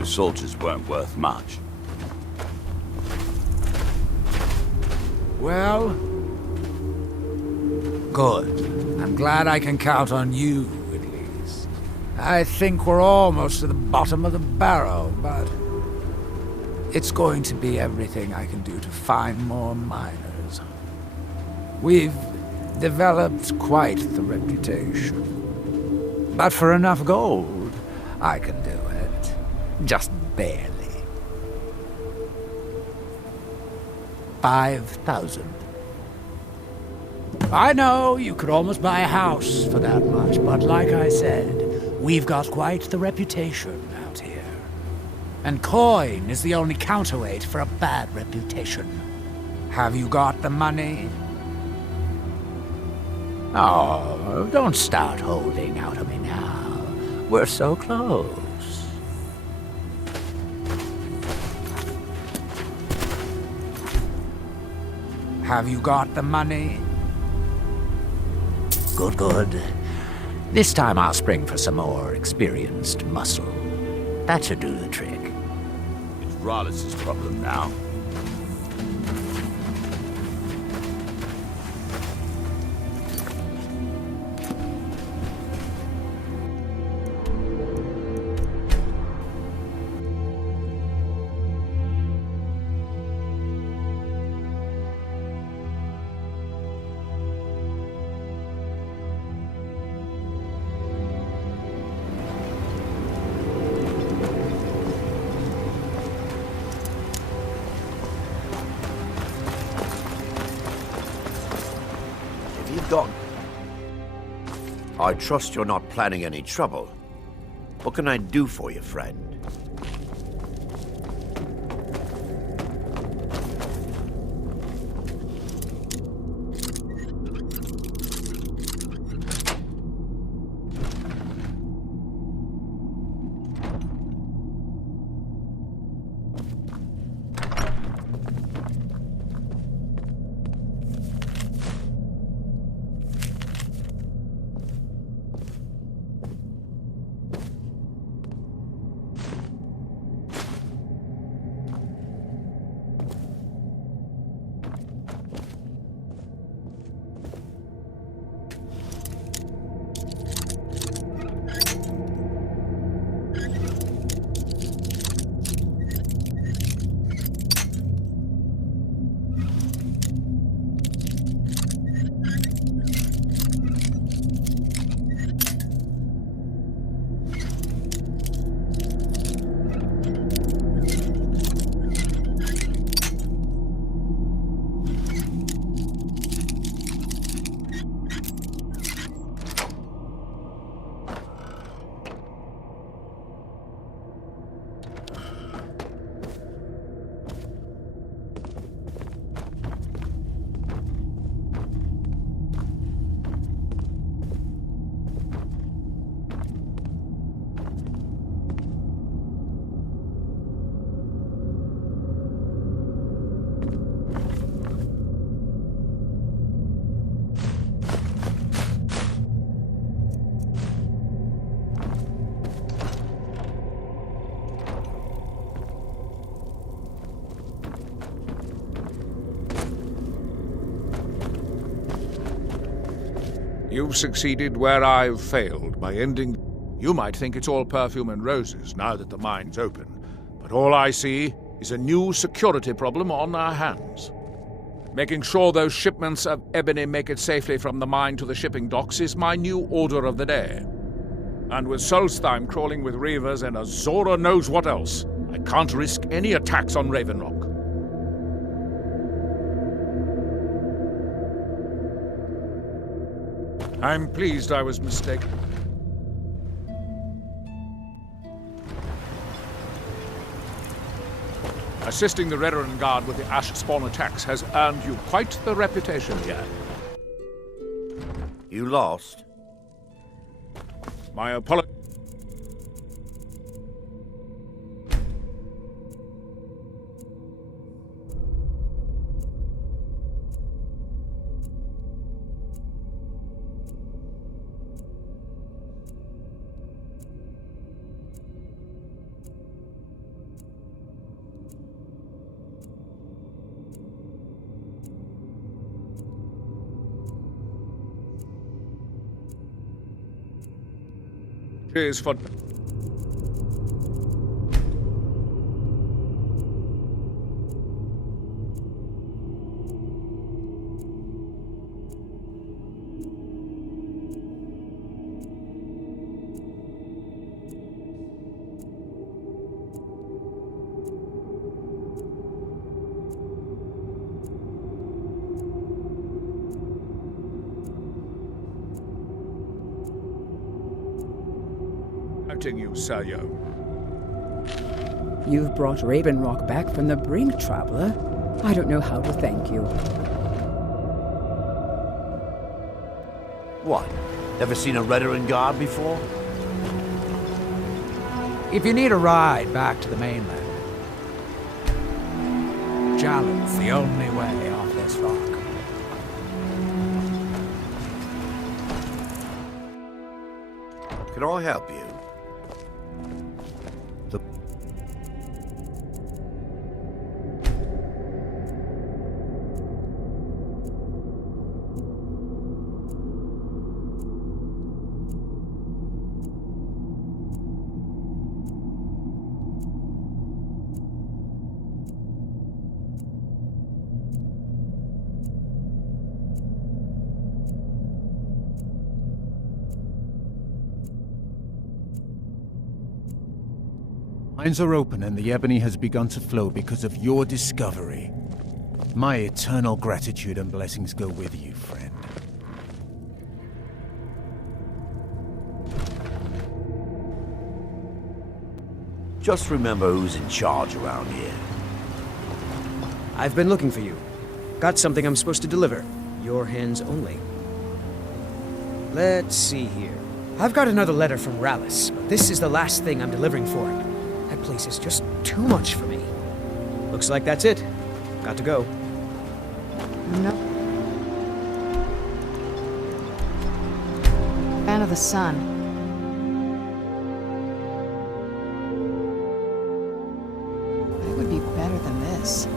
Those soldiers weren't worth much. Well, good. I'm glad I can count on you, at least. I think we're almost to the bottom of the barrel, but it's going to be everything I can do to find more miners. We've developed quite the reputation. But for enough gold, I can do it. Just barely. 5,000. I know you could almost buy a house for that much, but like I said, we've got quite the reputation out here. And coin is the only counterweight for a bad reputation. Have you got the money? Oh, don't start holding out on me now. We're so close. Have you got the money? Good, good. This time I'll spring for some more experienced muscle. That should do the trick. It's Rollis' problem now. I trust you're not planning any trouble. What can I do for you, friend? You've succeeded where I've failed by ending... You might think it's all perfume and roses now that the mine's open, but all I see is a new security problem on our hands. Making sure those shipments of ebony make it safely from the mine to the shipping docks is my new order of the day. And with Solstheim crawling with reavers and Azora knows what else, I can't risk any attacks on Raven Rock. I'm pleased I was mistaken. Assisting the Redoran Guard with the Ash Spawn attacks has earned you quite the reputation here. You lost? My apologies. is for... you, Sayo. You've brought Raven Rock back from the brink, traveler. I don't know how to thank you. What? Never seen a Redoran guard before? If you need a ride back to the mainland, Jalen's the only way off this rock. Can I help you? Mines are open and the ebony has begun to flow because of your discovery. My eternal gratitude and blessings go with you, friend. Just remember who's in charge around here. I've been looking for you. Got something I'm supposed to deliver. Your hands only. Let's see here. I've got another letter from Rallis, but this is the last thing I'm delivering for him. That place is just too much for me. Looks like that's it. Got to go. No. Fan of the sun. But it would be better than this.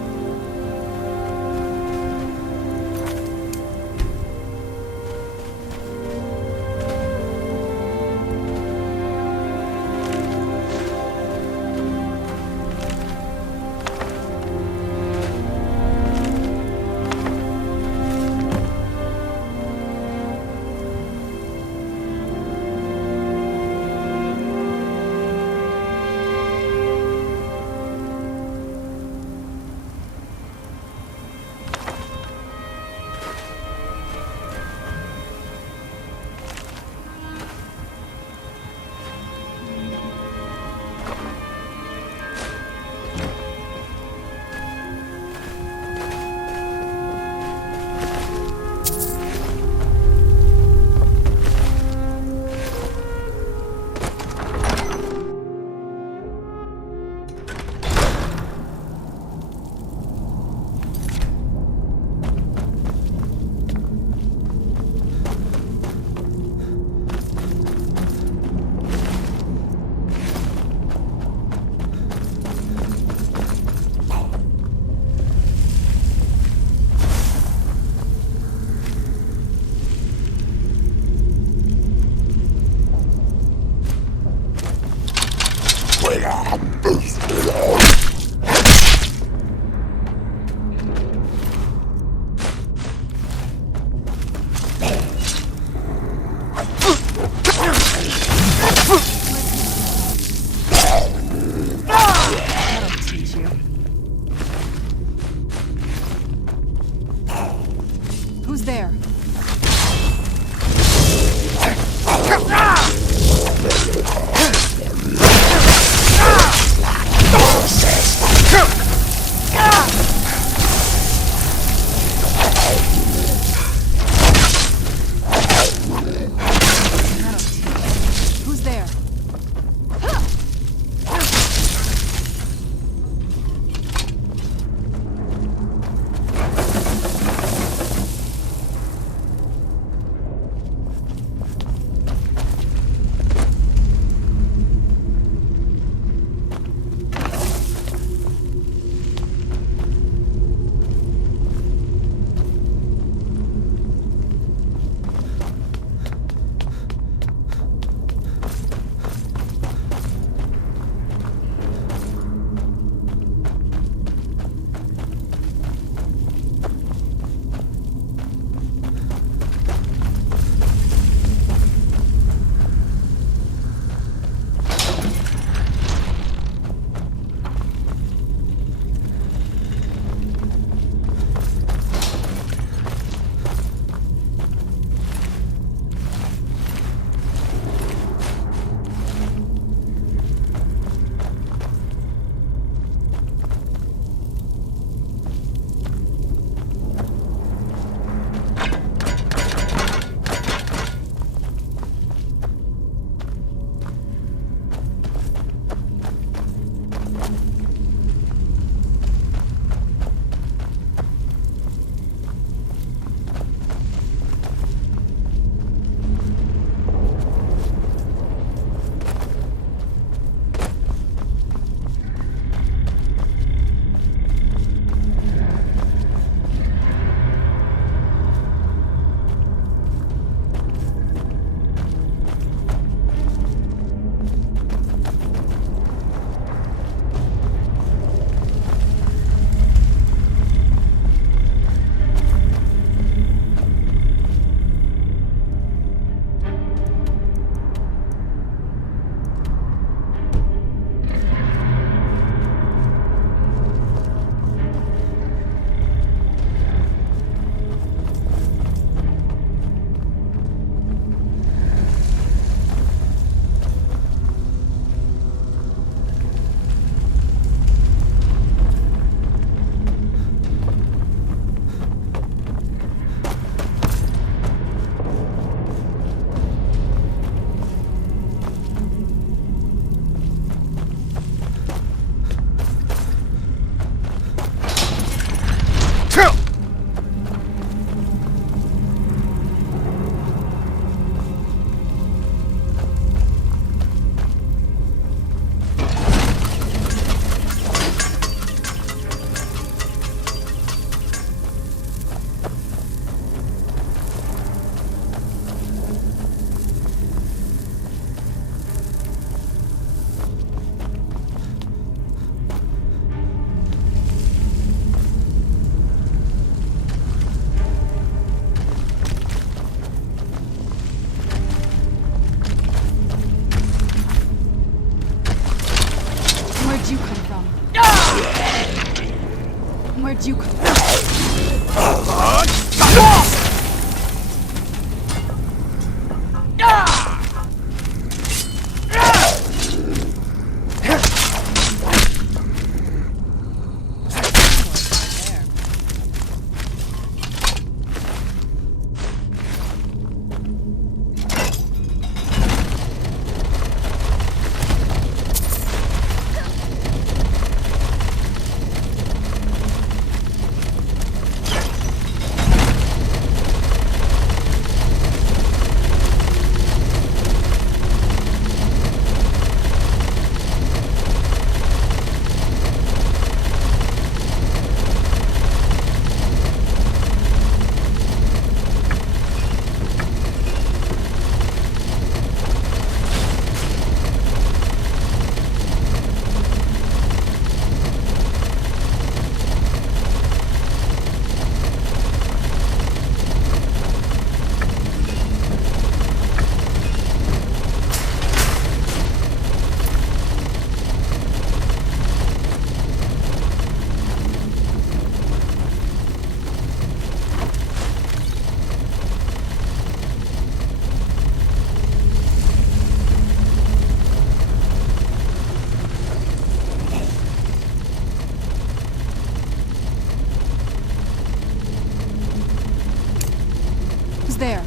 there?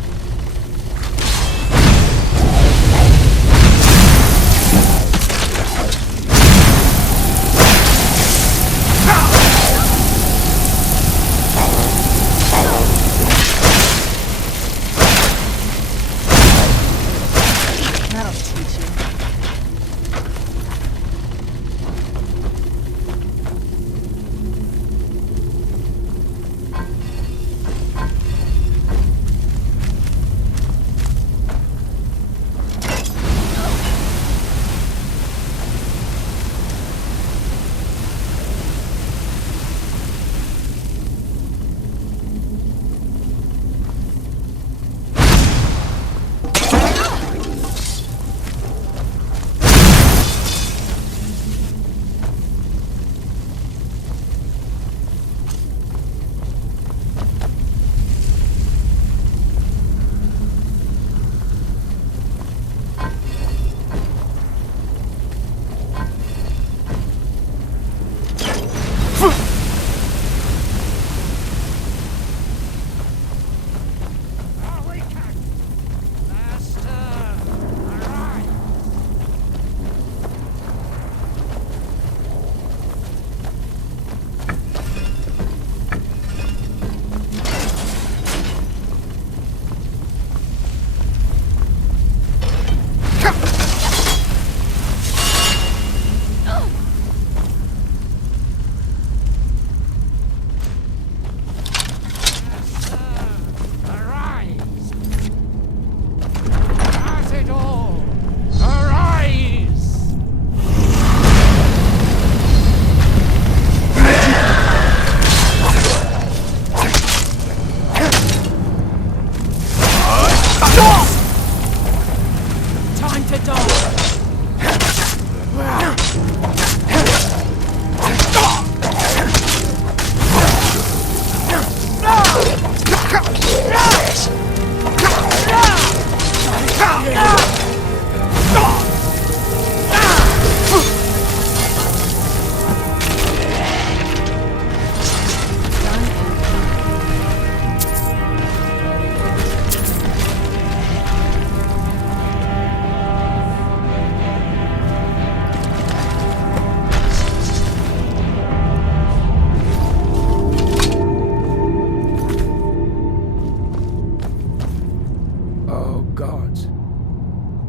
That'll teach you.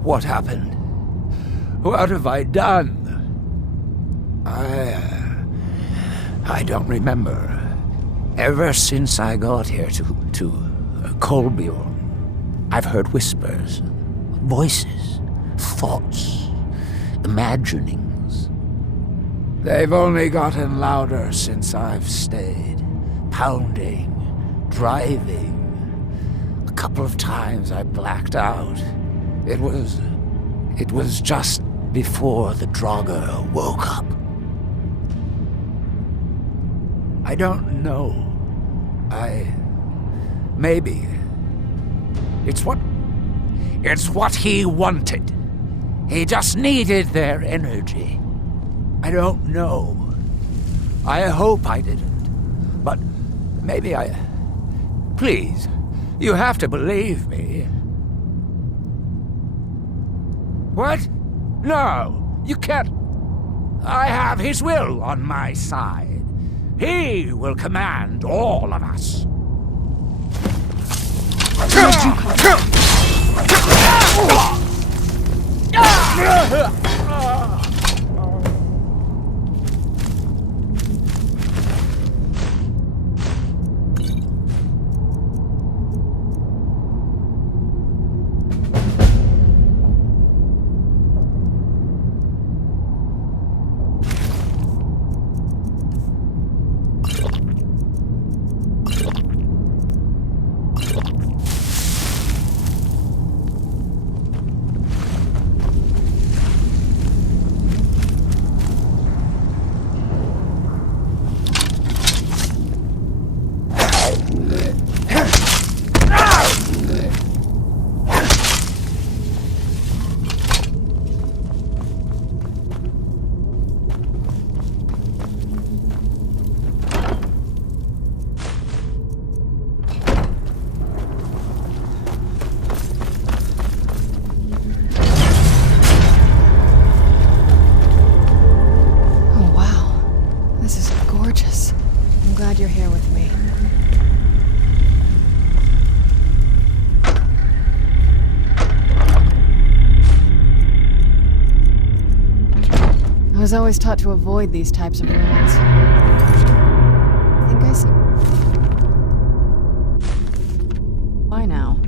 What happened? What have I done? I don't remember. Ever since I got here to Kolbjorn, I've heard whispers, voices, thoughts, imaginings. They've only gotten louder since I've stayed. Pounding, driving. A couple of times I blacked out. It was just before the Draugr woke up. I don't know. Maybe. It's what he wanted. He just needed their energy. I don't know. I hope I didn't. But maybe I... Please, you have to believe me. What? No, you can't. I have his will on my side. He will command all of us. was always taught to avoid these types of ruins. I think I see... Why now?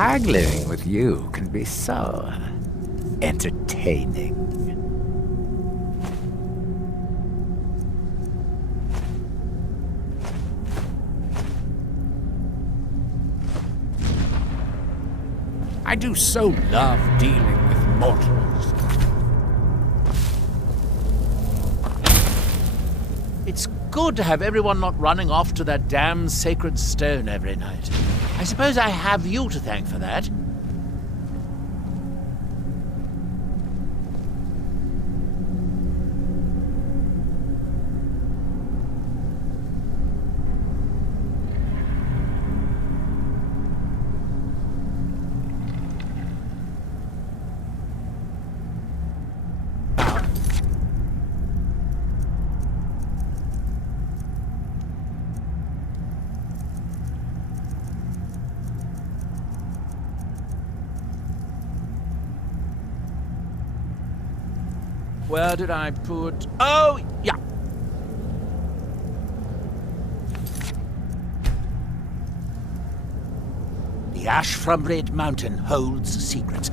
Haggling with you can be so entertaining. I do so love dealing with mortals. It's good to have everyone not running off to that damn sacred stone every night. I suppose I have you to thank for that. Where did I put... Oh, yeah. The ash from Red Mountain holds secrets.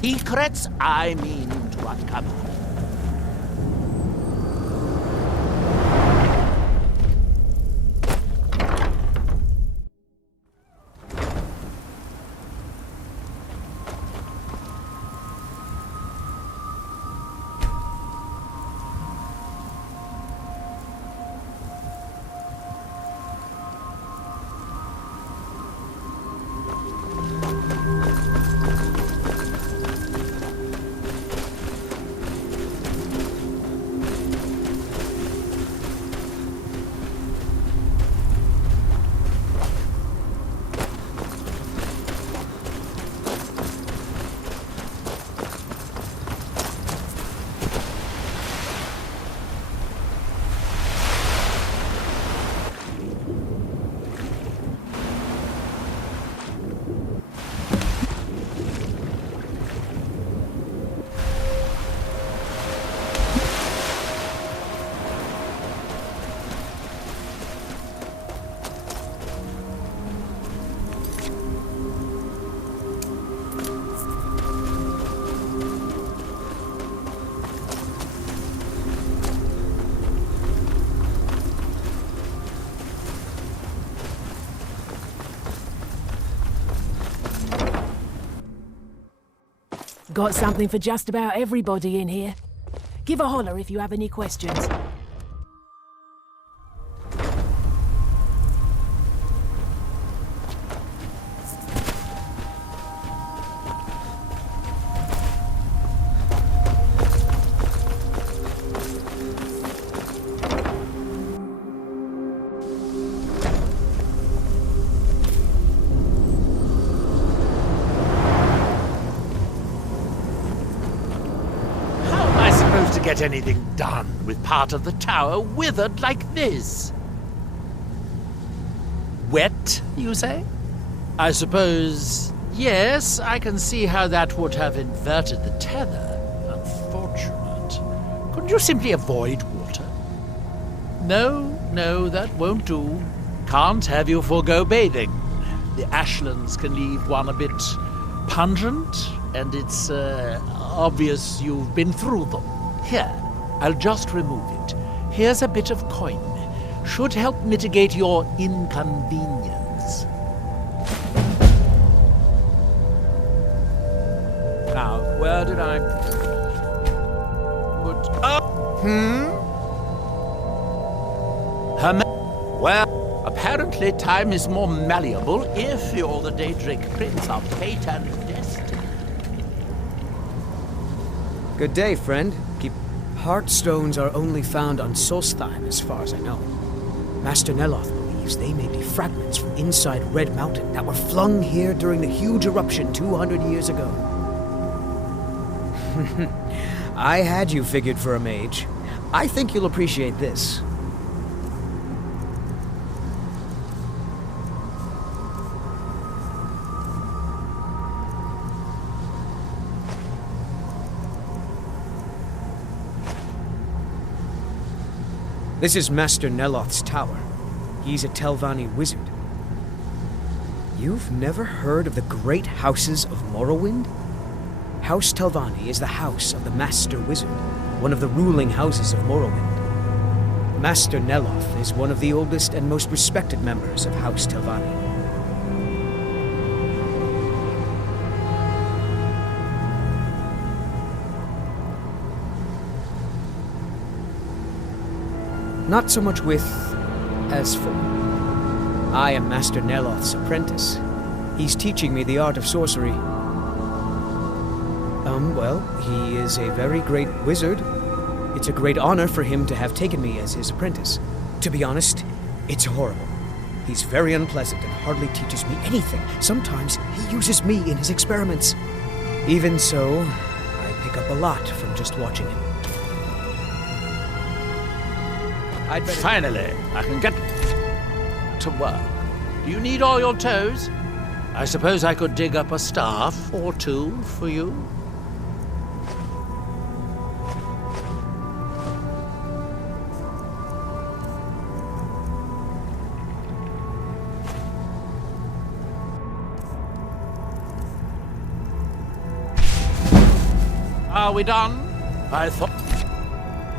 Secrets I mean to uncover. Got something for just about everybody in here. Give a holler if you have any questions. Get anything done with part of the tower withered like this? Wet, you say? I suppose, yes, I can see how that would have inverted the tether. Unfortunate. Couldn't you simply avoid water? No, that won't do. Can't have you forego bathing. The ashlands can leave one a bit pungent, and it's obvious you've been through them. Here, I'll just remove it. Here's a bit of coin. Should help mitigate your inconvenience. Now, where did I put... Well, apparently time is more malleable if you're the Daedric Prince of Fate and Destiny. Good day, friend. Heartstones are only found on Solstheim, as far as I know. Master Neloth believes they may be fragments from inside Red Mountain that were flung here during the huge eruption 200 years ago. I had you figured for a mage. I think you'll appreciate this. This is Master Neloth's tower. He's a Telvanni wizard. You've never heard of the great houses of Morrowind? House Telvanni is the house of the Master Wizard, one of the ruling houses of Morrowind. Master Neloth is one of the oldest and most respected members of House Telvanni. Not so much with as for. I am Master Neloth's apprentice. He's teaching me the art of sorcery. Well, he is a very great wizard. It's a great honor for him to have taken me as his apprentice. To be honest, it's horrible. He's very unpleasant and hardly teaches me anything. Sometimes he uses me in his experiments. Even so, I pick up a lot from just watching him. Finally, I can get to work. Do you need all your toes? I suppose I could dig up a staff or two for you. Are we done? I thought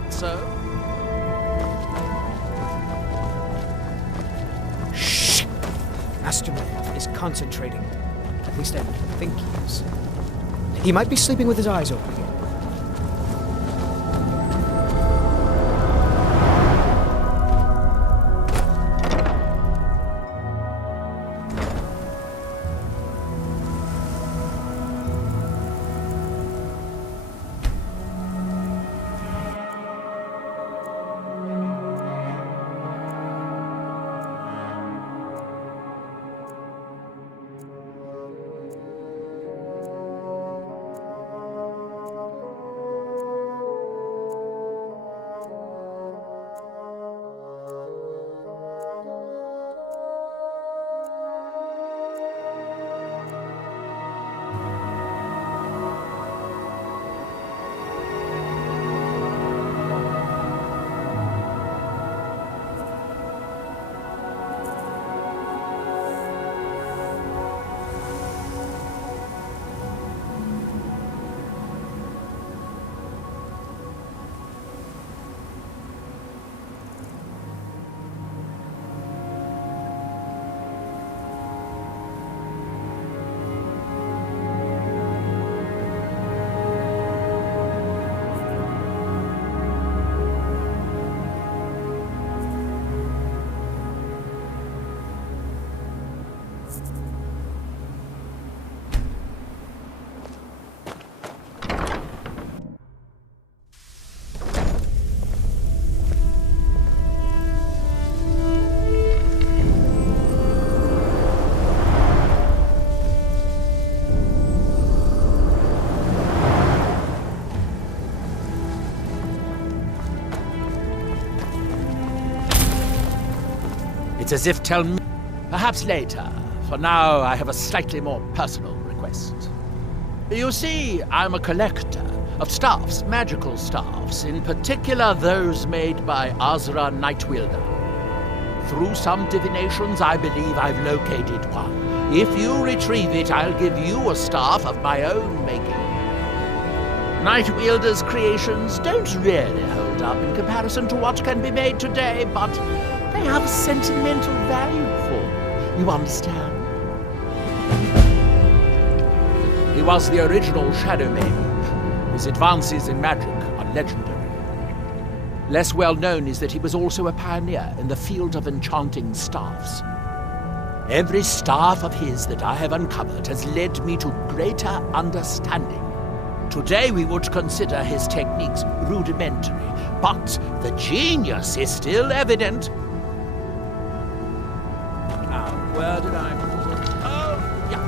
so. Master Neloth is concentrating. At least I think he is. He might be sleeping with his eyes open again. It's as if tell me. Perhaps later. For now, I have a slightly more personal request. You see, I'm a collector of staffs, magical staffs, in particular those made by Azra Nightwielder. Through some divinations, I believe I've located one. If you retrieve it, I'll give you a staff of my own making. Nightwielder's creations don't really hold up in comparison to what can be made today, but they have sentimental value for me. You understand? He was the original Shadow Mage. His advances in magic are legendary. Less well known is that he was also a pioneer in the field of enchanting staffs. Every staff of his that I have uncovered has led me to greater understanding. Today we would consider his techniques rudimentary, but the genius is still evident. Now, where did I put it? Oh, yeah.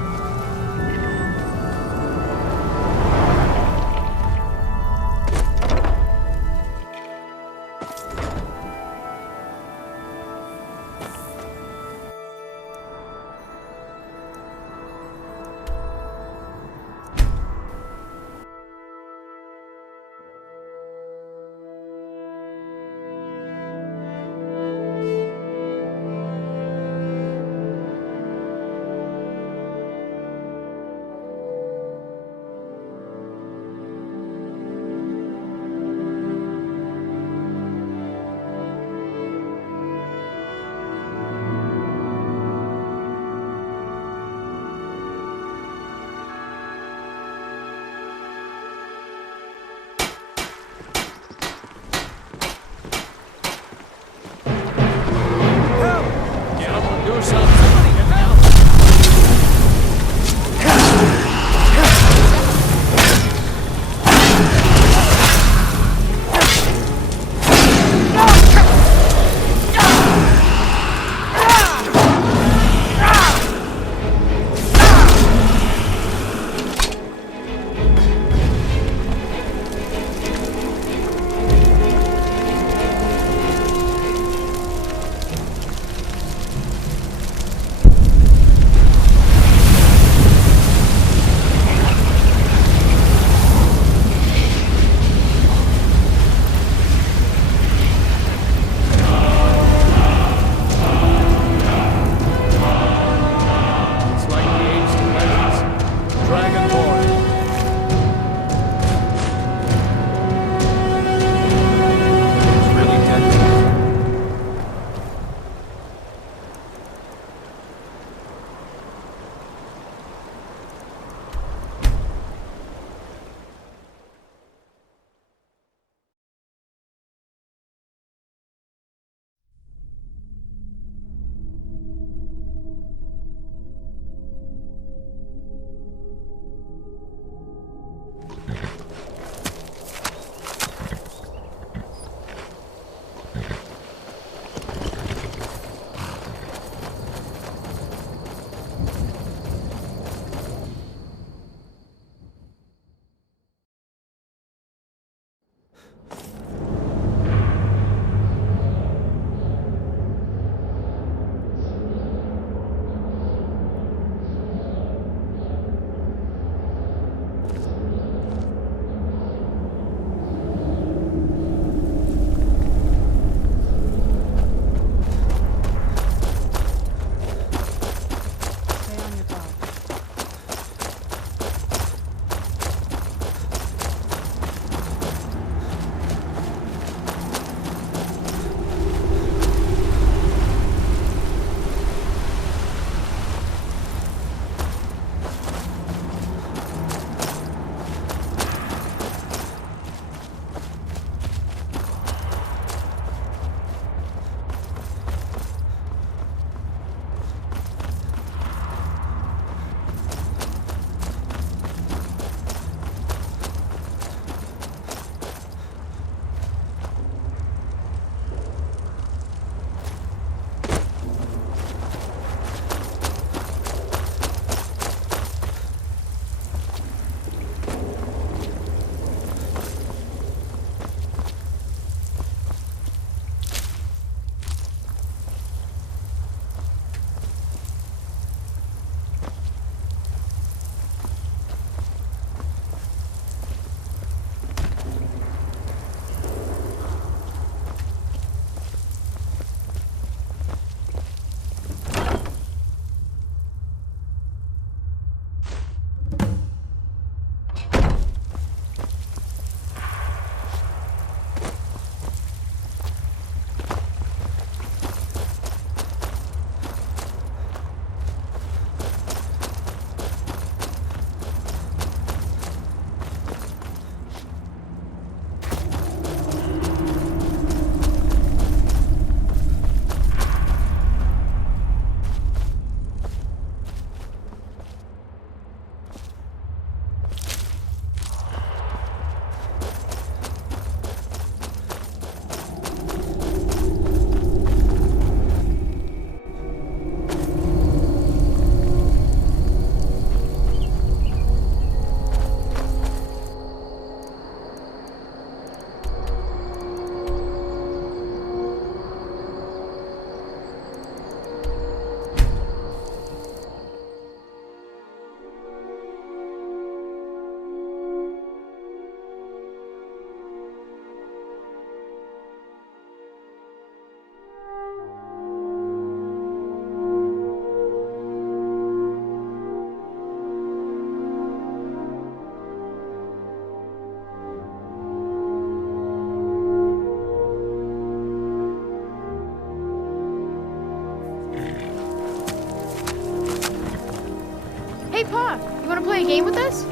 game with us?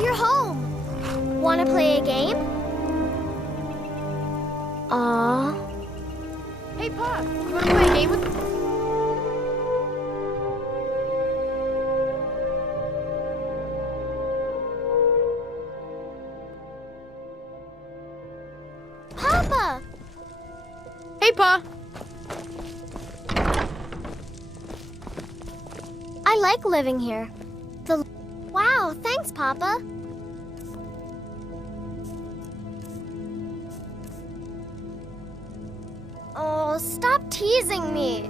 You're home. Wanna play a game? Aww. Hey, Pa, you wanna play a game with us? Papa! Hey, Pa. I like living here. Wow, thanks, Papa. Oh, stop teasing me.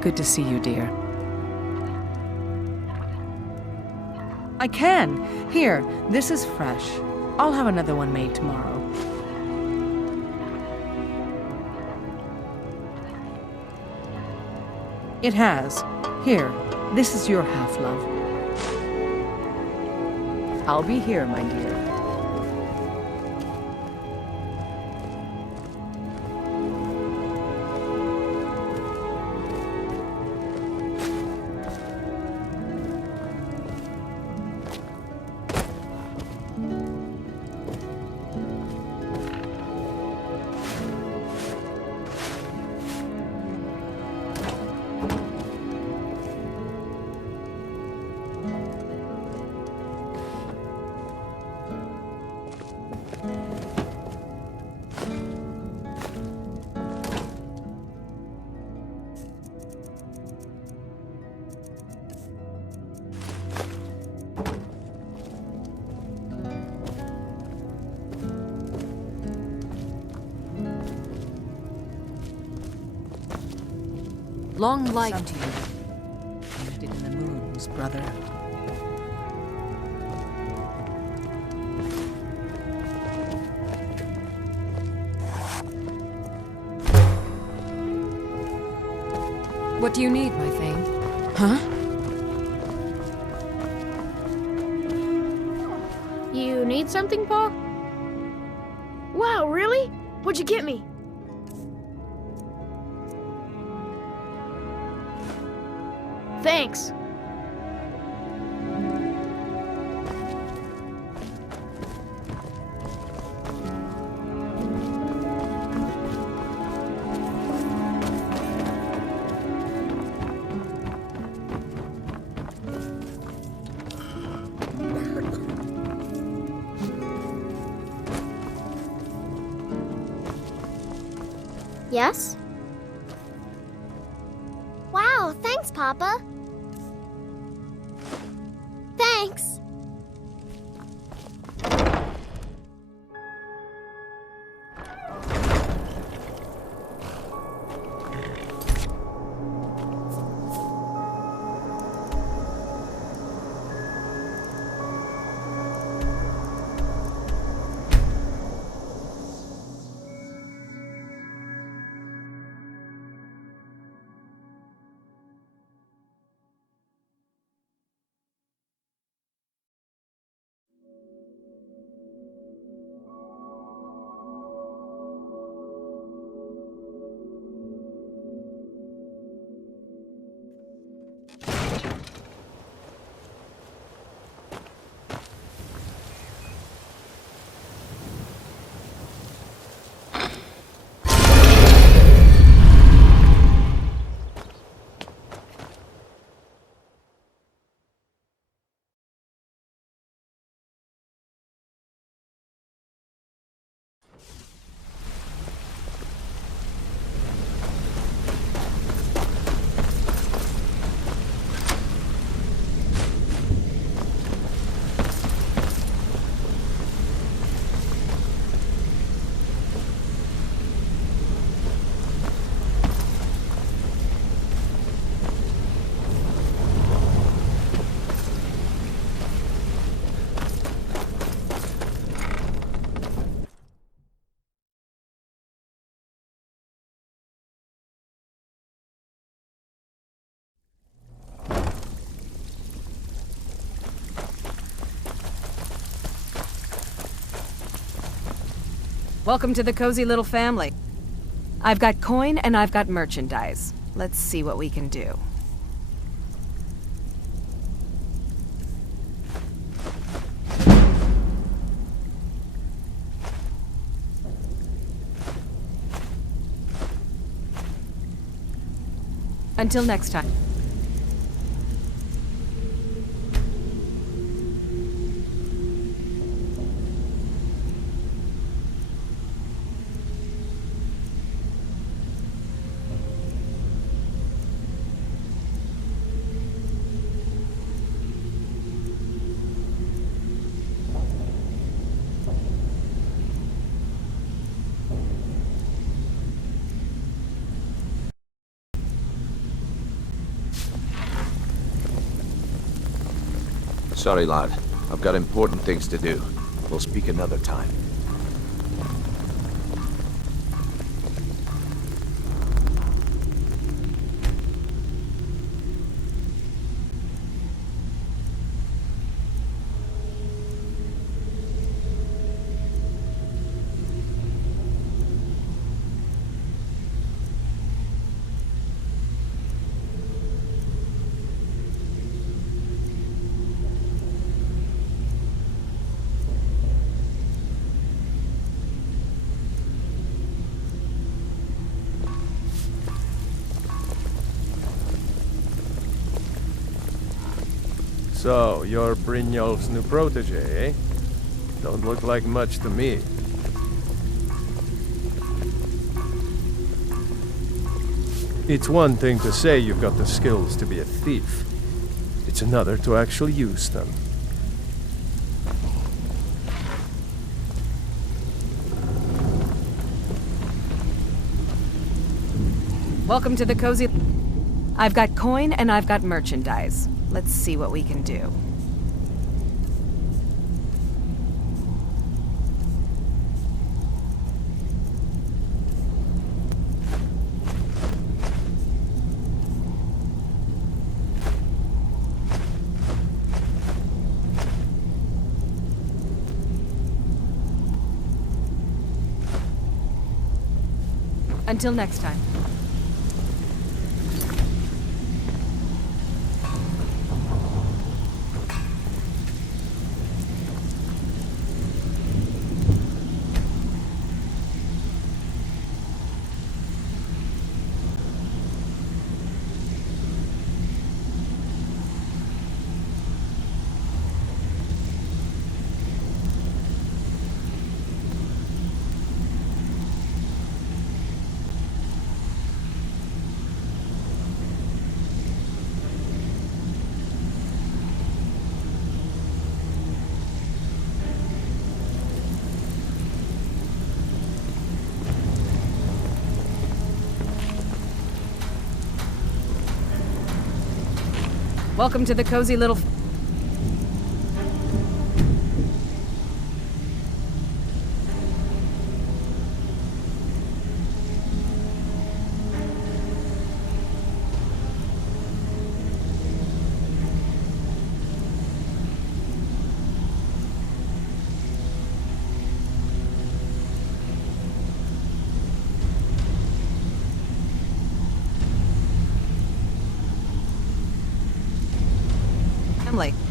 Good to see you, dear. I can. Here, this is fresh. I'll have another one made tomorrow. It has. Here, this is your half, love. I'll be here, my dear. Long life to you. Lifted in the moons, brother. What do you need, my thing? Huh? You need something, Pa? Wow, really? What'd you get me? Thanks. Yes? Wow, thanks, Papa. Thanks. Welcome to the cozy little family. I've got coin and I've got merchandise. Let's see what we can do. Until next time. Sorry, lad. I've got important things to do. We'll speak another time. So, you're Brynjolf's new protege, eh? Don't look like much to me. It's one thing to say you've got the skills to be a thief. It's another to actually use them. Welcome to the cozy... I've got coin and I've got merchandise. Let's see what we can do. Until next time. Welcome to the cozy little...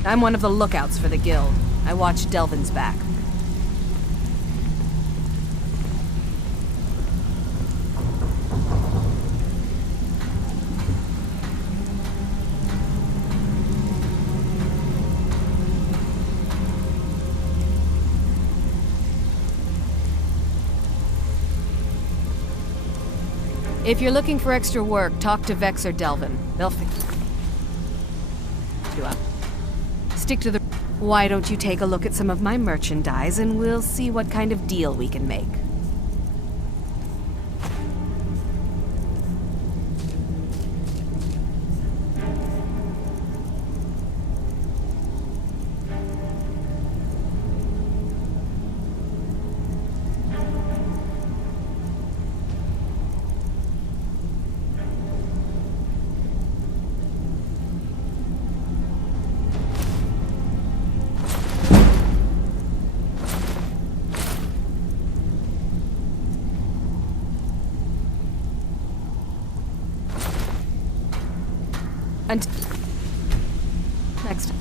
I'm one of the lookouts for the guild. I watch Delvin's back. If you're looking for extra work, talk to Vex or Delvin. They'll fix you up. Stick to the... Why don't you take a look at some of my merchandise and we'll see what kind of deal we can make. Until next.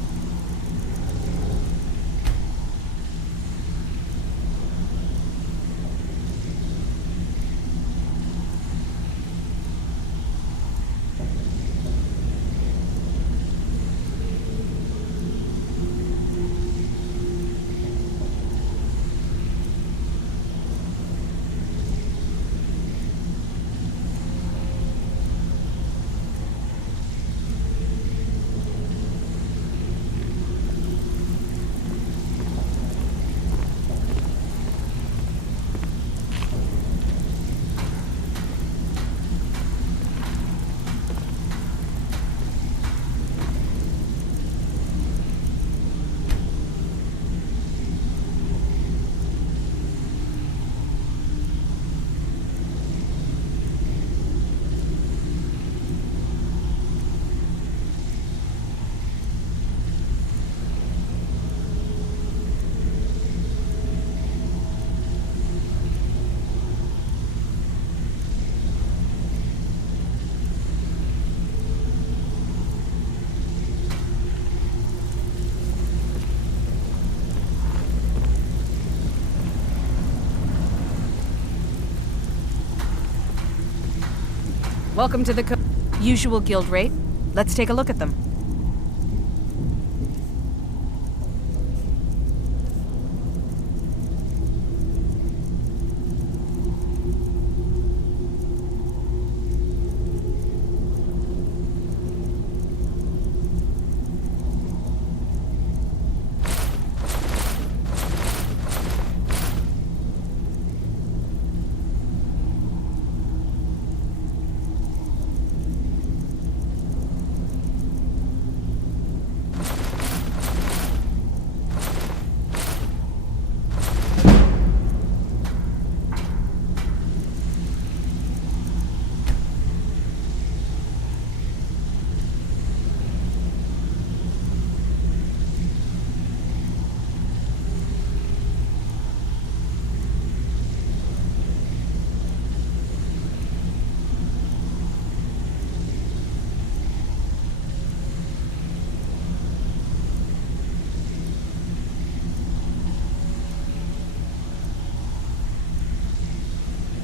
Welcome to the usual guild rate. Let's take a look at them.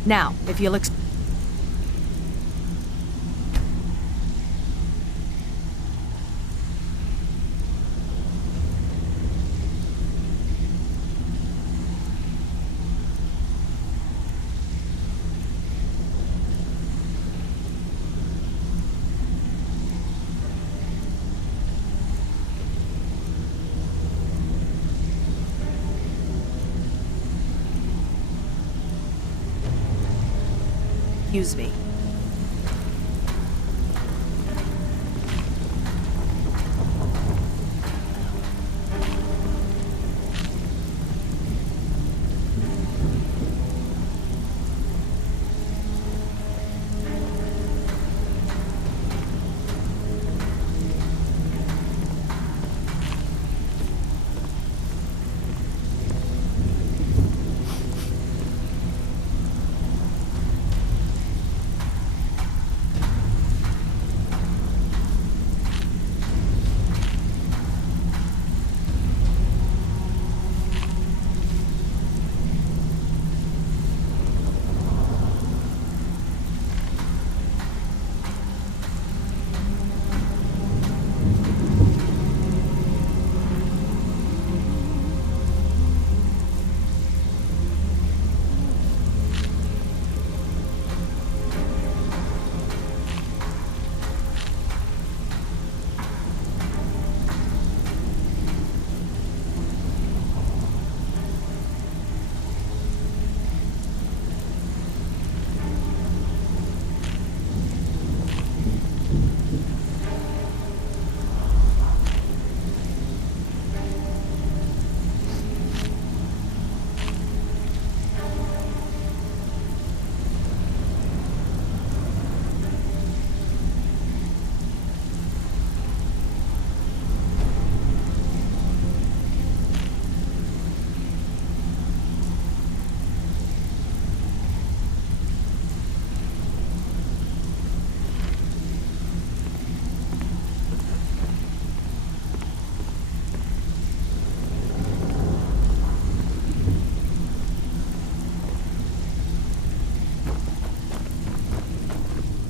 Now, if you'll excuse me.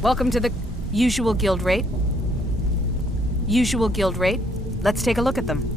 Welcome to the usual guild rate. Usual guild rate. Let's take a look at them.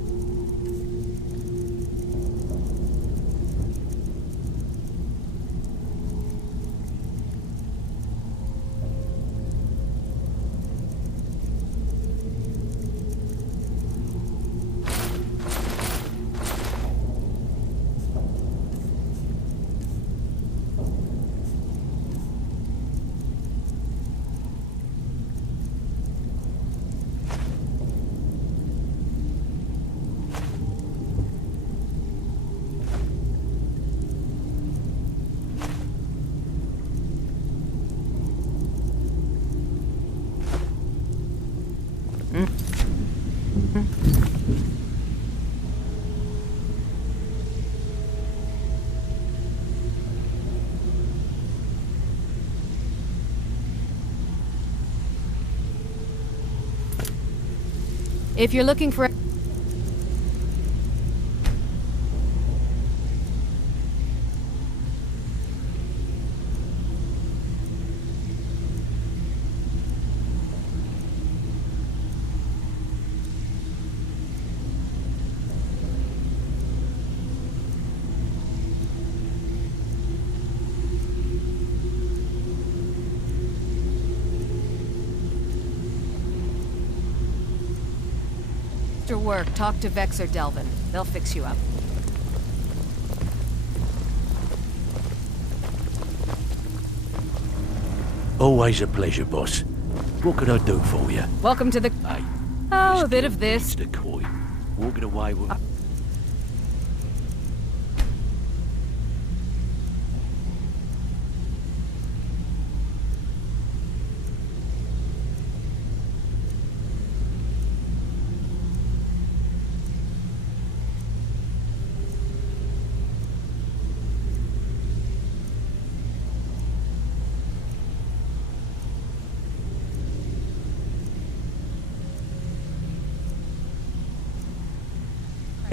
If you're looking for... After work, talk to Vex or Delvin. They'll fix you up. Always a pleasure, boss. What can I do for you? Welcome to the... Hey, Oh, a bit of this. the coin. Walking away with...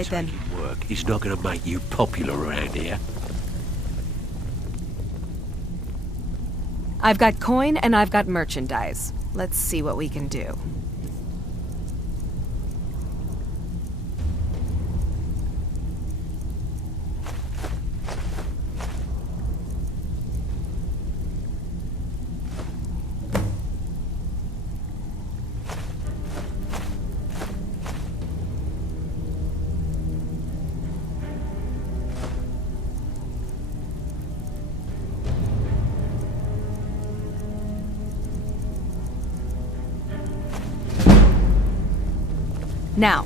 Right then. Work is not going to make you popular around here. I've got coin and I've got merchandise. Let's see what we can do. Now.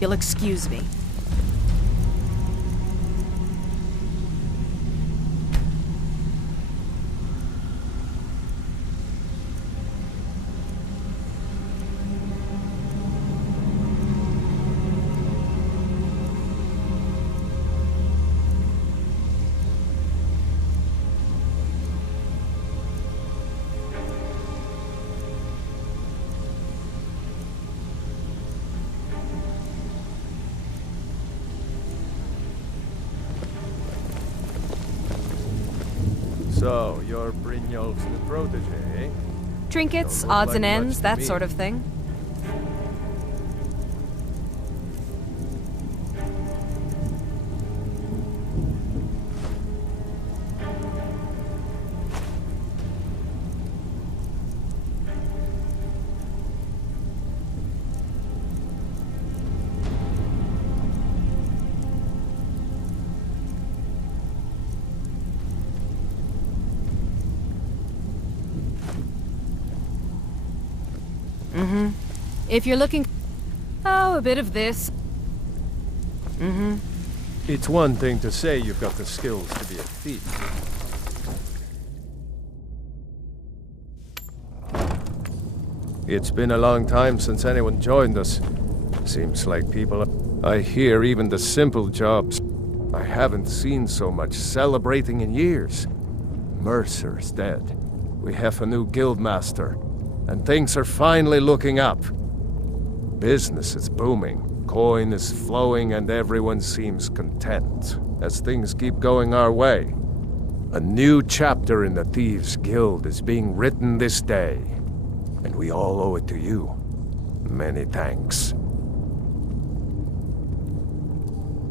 You'll excuse me. So, you're Brynjolf's new protege, eh? Trinkets, Don't look odds like and much ends, to that me. sort of thing. Mm-hmm. If you're looking... Oh, a bit of this. Mm-hmm. It's one thing to say you've got the skills to be a thief. It's been a long time since anyone joined us. Seems like people... I hear even the simple jobs. I haven't seen so much celebrating in years. Mercer's dead. We have a new guildmaster. And things are finally looking up. Business is booming. Coin is flowing and everyone seems content as things keep going our way. A new chapter in the Thieves' Guild is being written this day. And we all owe it to you. Many thanks.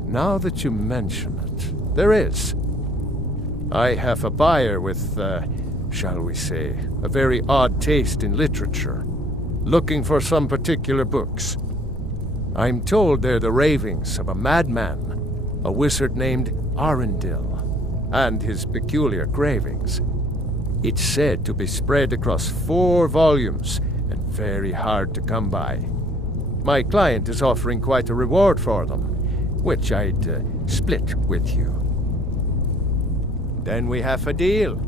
Now that you mention it, there is. I have a buyer with, shall we say, a very odd taste in literature, looking for some particular books. I'm told they're the ravings of a madman, a wizard named Arundel, and his peculiar cravings. It's said to be spread across 4 volumes and very hard to come by. My client is offering quite a reward for them, which I'd split with you. Then we have a deal.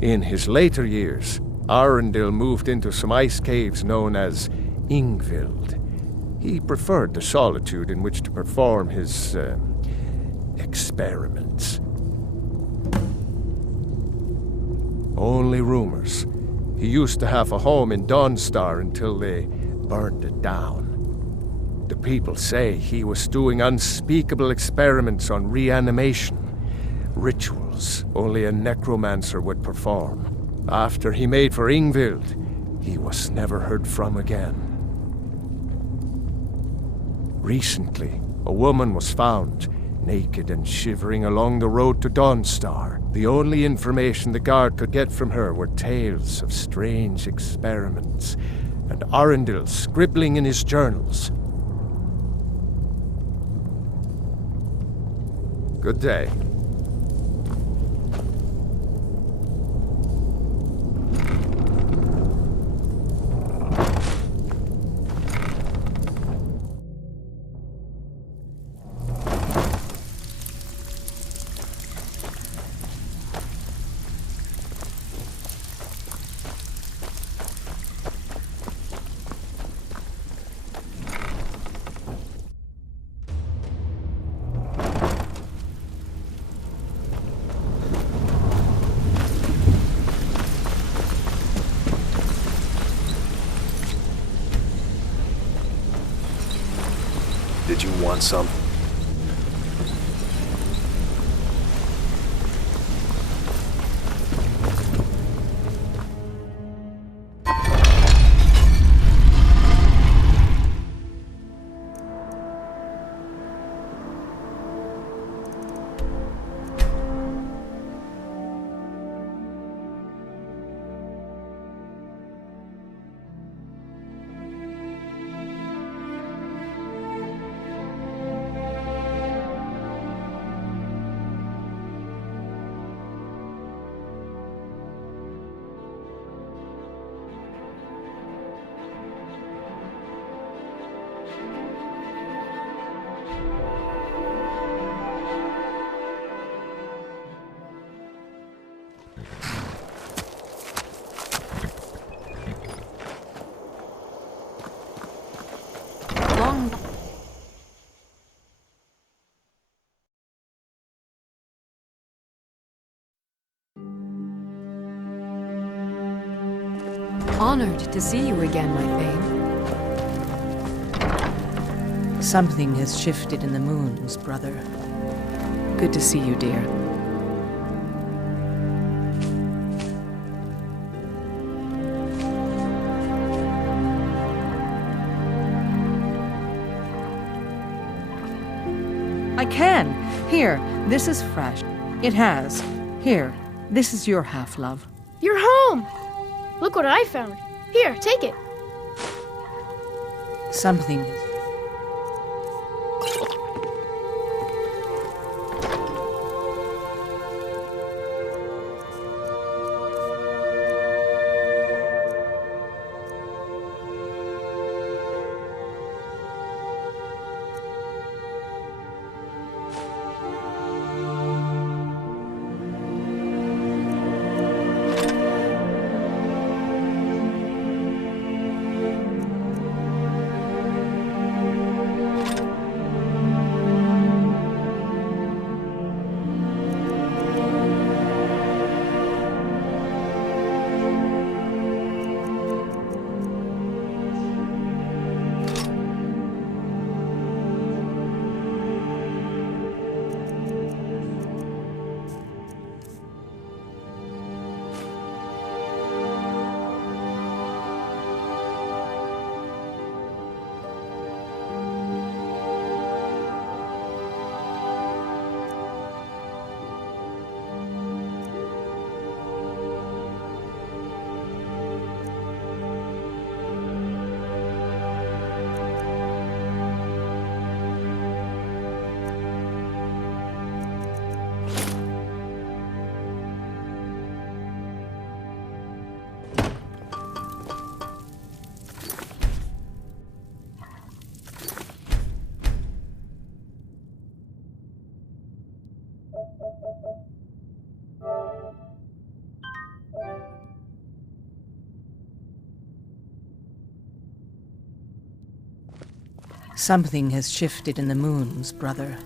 In his later years, Arundel moved into some ice caves known as Ingvild. He preferred the solitude in which to perform his experiments. Only rumors. He used to have a home in Dawnstar until they burned it down. The people say he was doing unspeakable experiments on reanimation, rituals only a necromancer would perform. After he made for Ingvild, he was never heard from again. Recently, a woman was found, naked and shivering along the road to Dawnstar. The only information the guard could get from her were tales of strange experiments, and Arundel scribbling in his journals. Good day. Did you want some? Honored to see you again, my Thane. Something has shifted in the moons, brother. Good to see you, dear. I can. Here, this is fresh. It has. Here, this is your half, love. You're home! Look what I found. Here, take it. Something. Something has shifted in the moons, brother.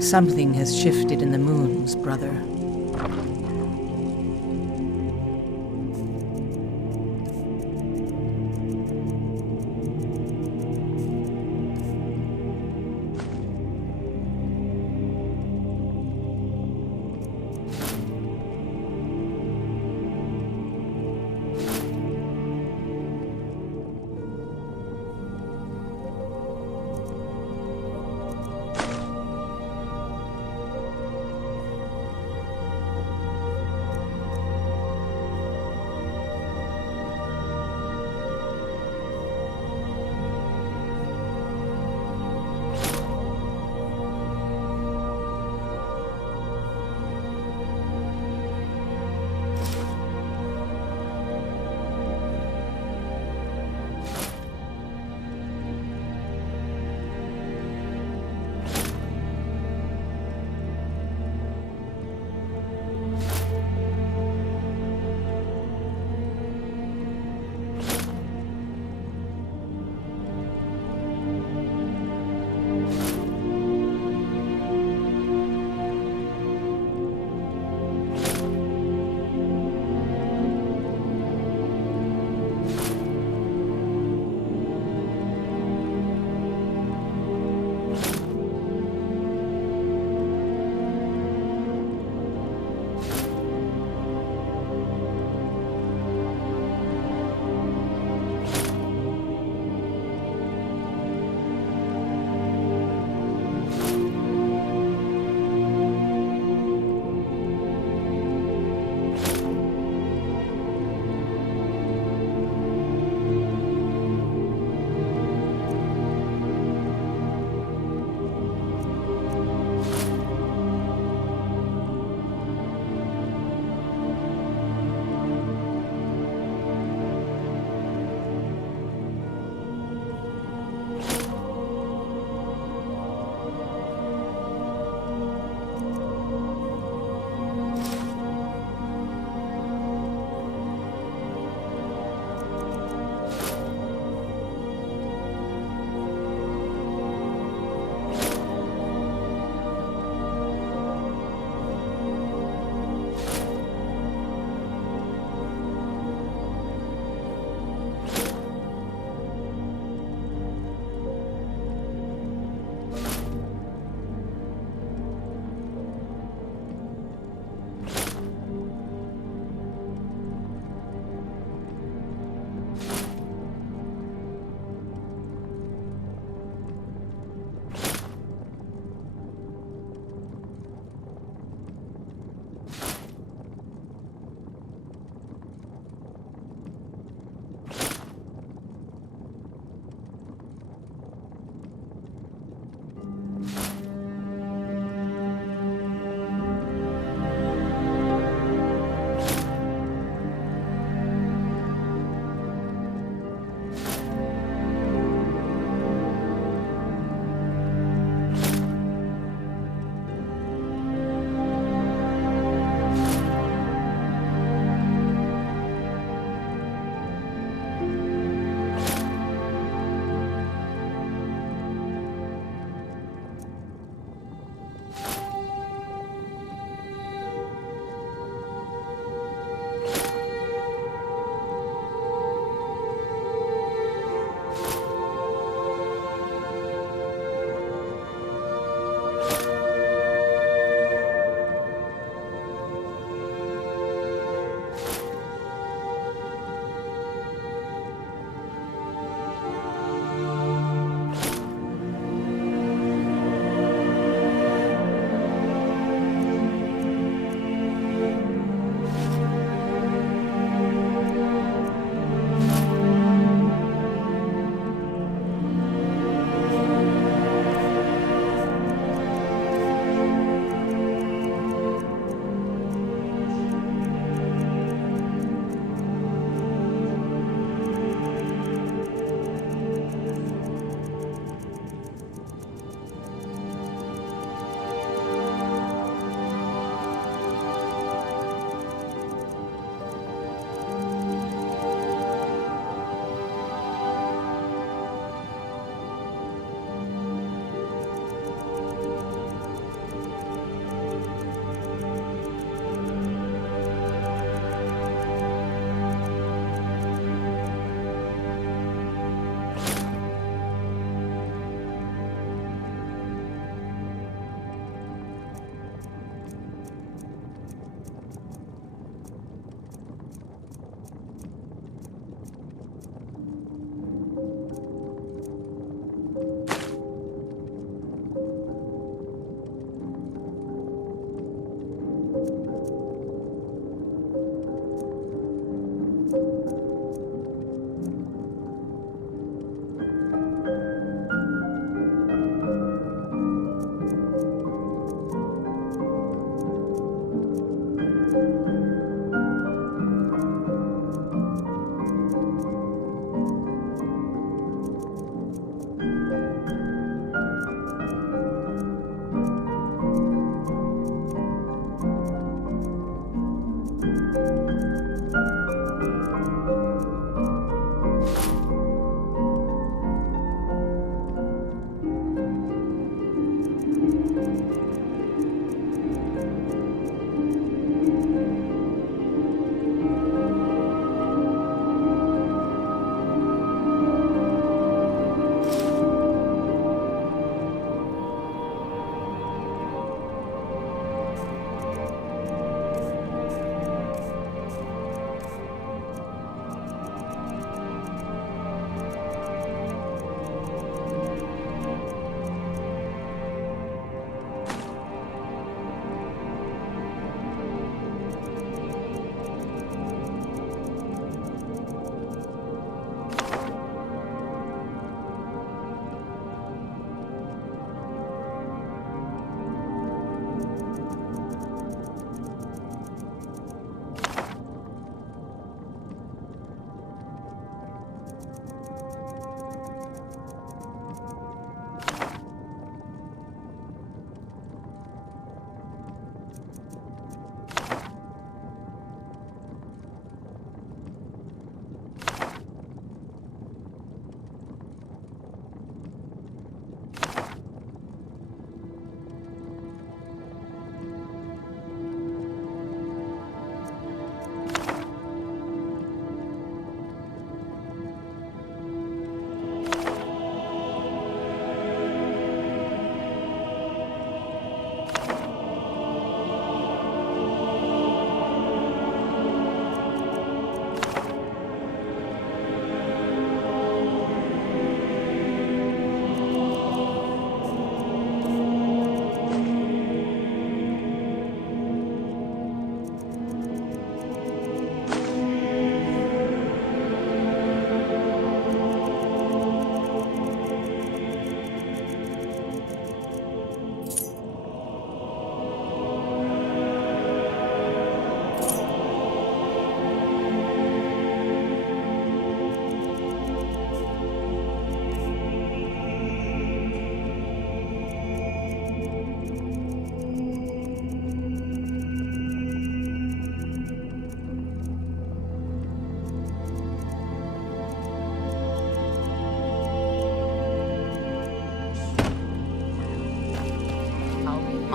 Something has shifted in the moons, brother.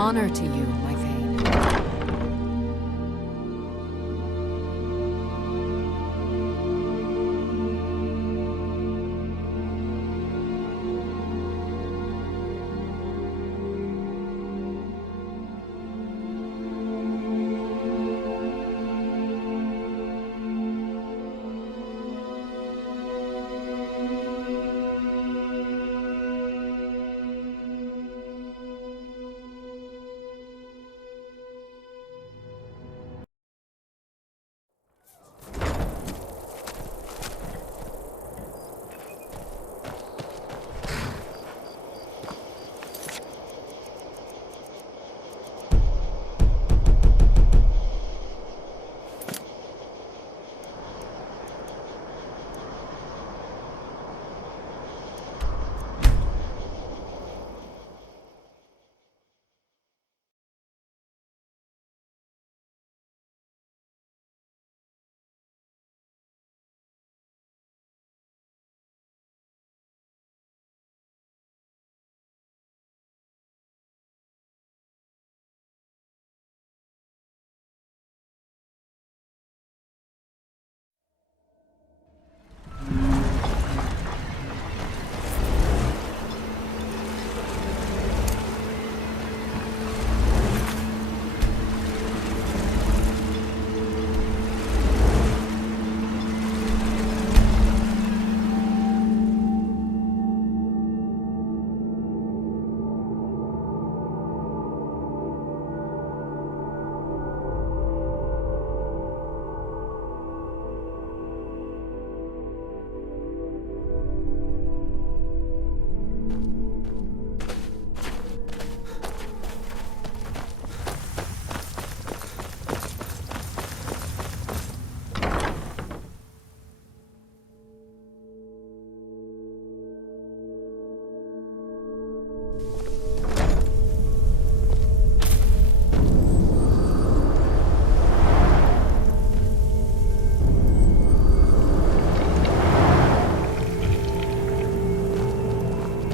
Honor to you, my Vane.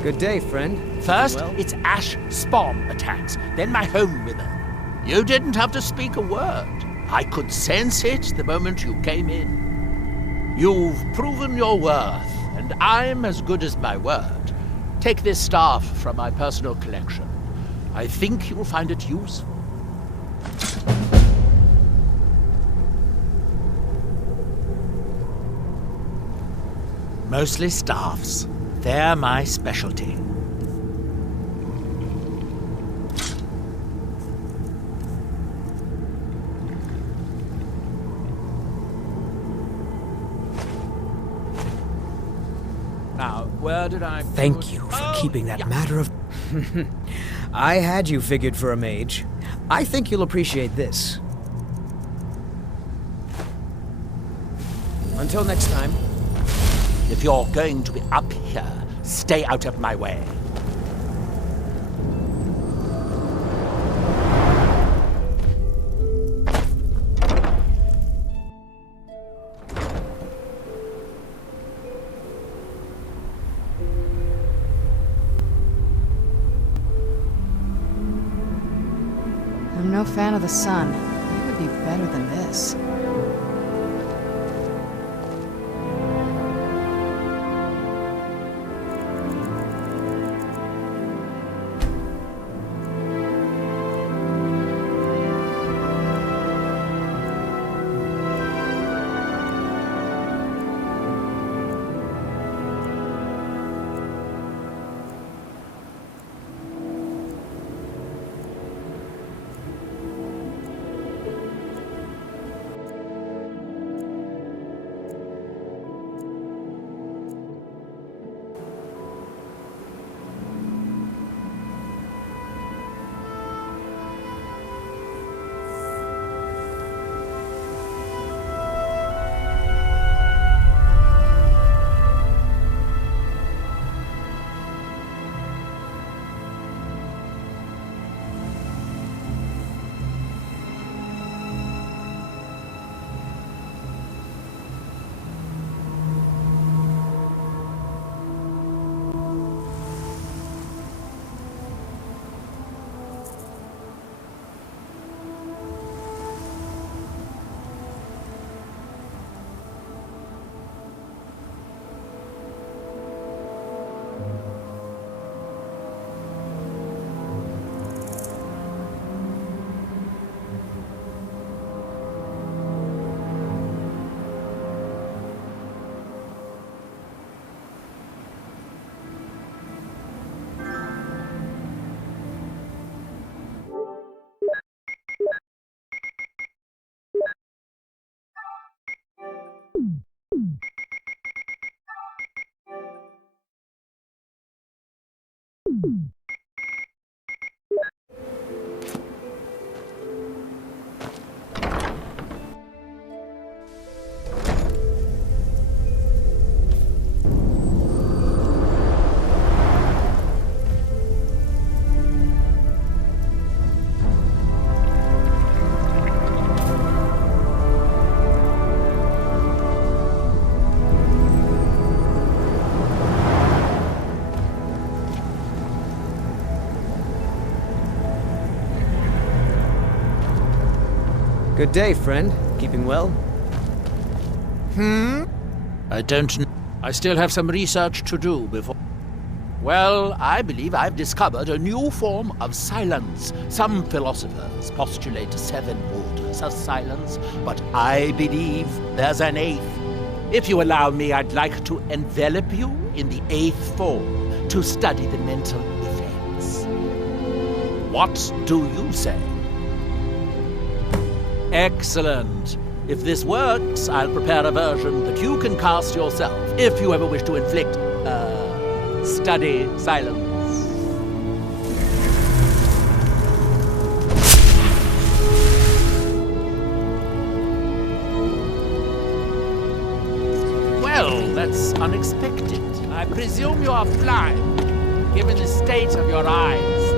Good day, friend. First, Well? it's ash spawn attacks, then my home wither. You didn't have to speak a word. I could sense it the moment you came in. You've proven your worth, and I'm as good as my word. Take this staff from my personal collection. I think you'll find it useful. Mostly staffs. They're my specialty. Now, where did I... Thank you for keeping that matter of... I had you figured for a mage. I think you'll appreciate this. Until next time. If you're going to be up here, stay out of my way. I'm no fan of the sun. It would be better than this. Good day, friend. Keeping well? I don't know. I still have some research to do before... Well, I believe I've discovered a new form of silence. Some philosophers postulate 7 orders of silence, but I believe there's an 8th. If you allow me, I'd like to envelop you in the 8th form to study the mental effects. What do you say? Excellent. If this works, I'll prepare a version that you can cast yourself if you ever wish to inflict, study silence. Well, that's unexpected. I presume you are blind, given the state of your eyes.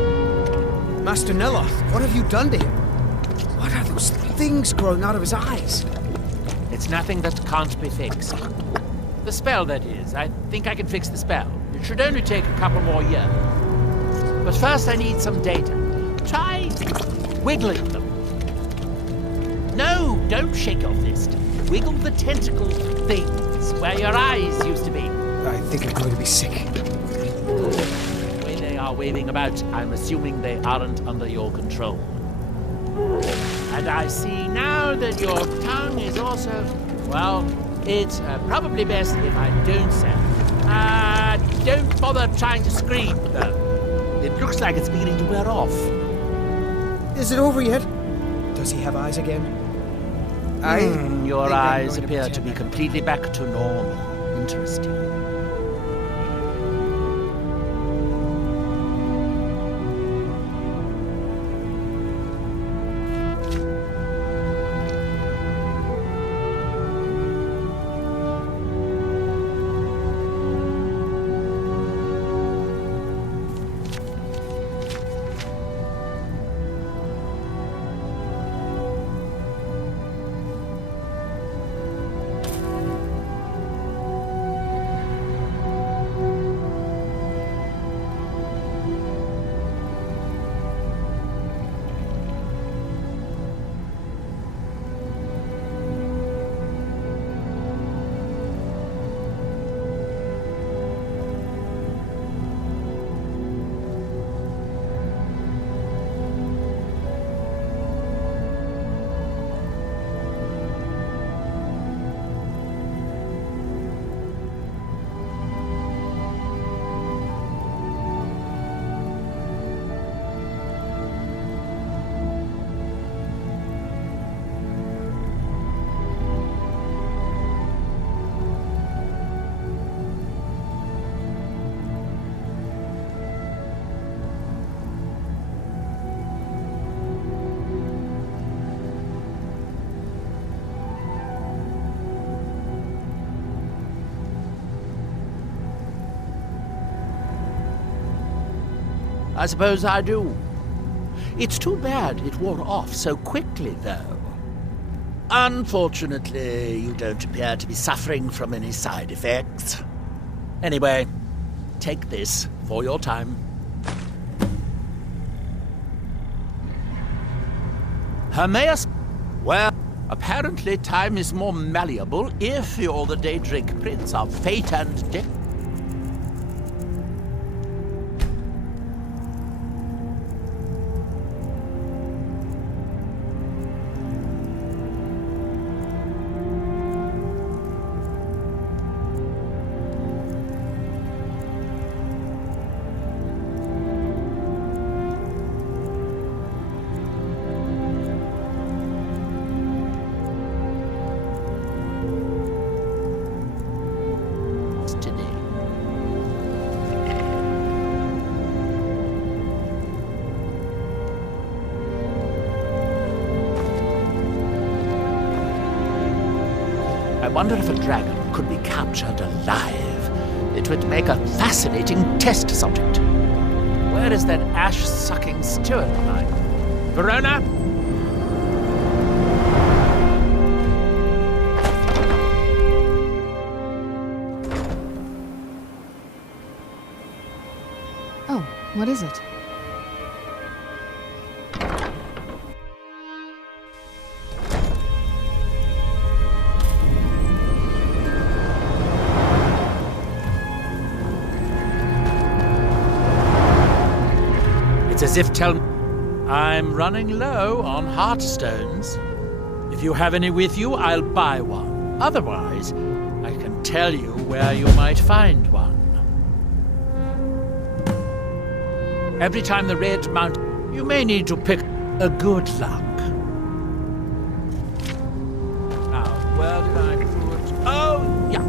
Master Neloth, what have you done to him? What are those things growing out of his eyes? It's nothing that can't be fixed. The spell, that is. I think I can fix the spell. It should only take a couple more years. But first I need some data. Try wiggling them. No, don't shake your fist. Wiggle the tentacle things where your eyes used to be. I think I'm going to be sick. The way they are waving about, I'm assuming they aren't under your control. And I see now that your tongue is also... Well, it's probably best if I don't say. Don't bother trying to scream, though. It looks like it's beginning to wear off. Is it over yet? Does he have eyes again? Your eyes appear to be completely back to normal. Interesting. I suppose I do. It's too bad it wore off so quickly, though. Unfortunately, you don't appear to be suffering from any side effects. Anyway, take this for your time. Hermaeus, well, apparently time is more malleable if you're the Daedric Prince of Fate and Death. Today. wonder if a dragon could be captured alive. It would make a fascinating test subject. Where is that ash-sucking steward of mine? Verona? Oh, what is it? It's as if I'm running low on heartstones. If you have any with you, I'll buy one. Otherwise, I can tell you where you might find one. Every time the Red Mountain, you may need to pick a good luck. Now, where did I put... Oh, yeah.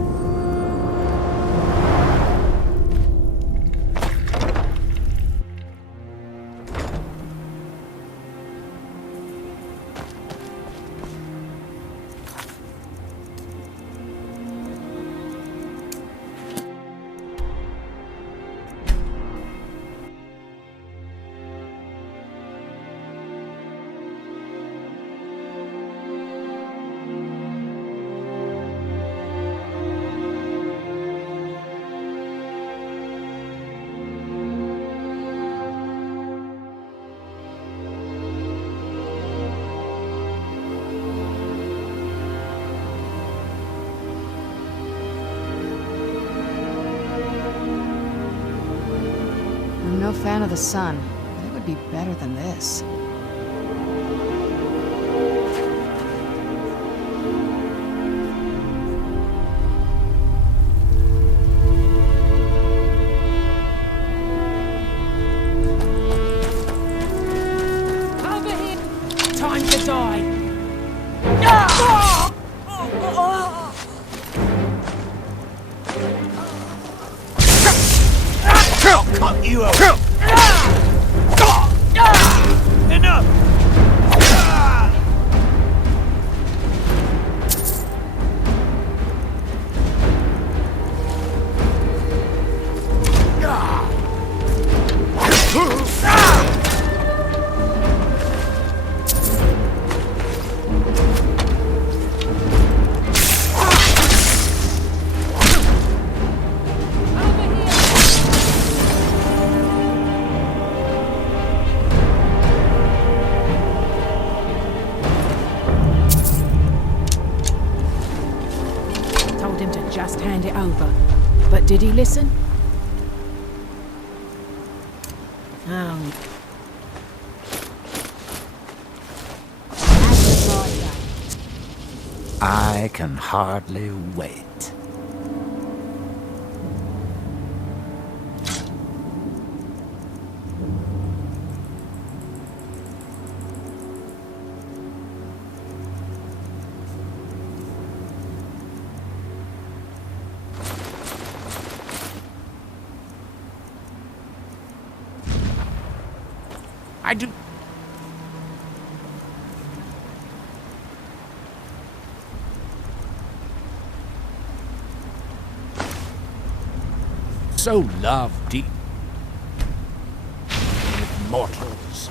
I'm no fan of the sun, but it would be better than this. Over here! Time to die! I'll cut you out! Enough! Told him to just hand it over. But did he listen? Oh. I can hardly wait. I do. So love deep with mortals.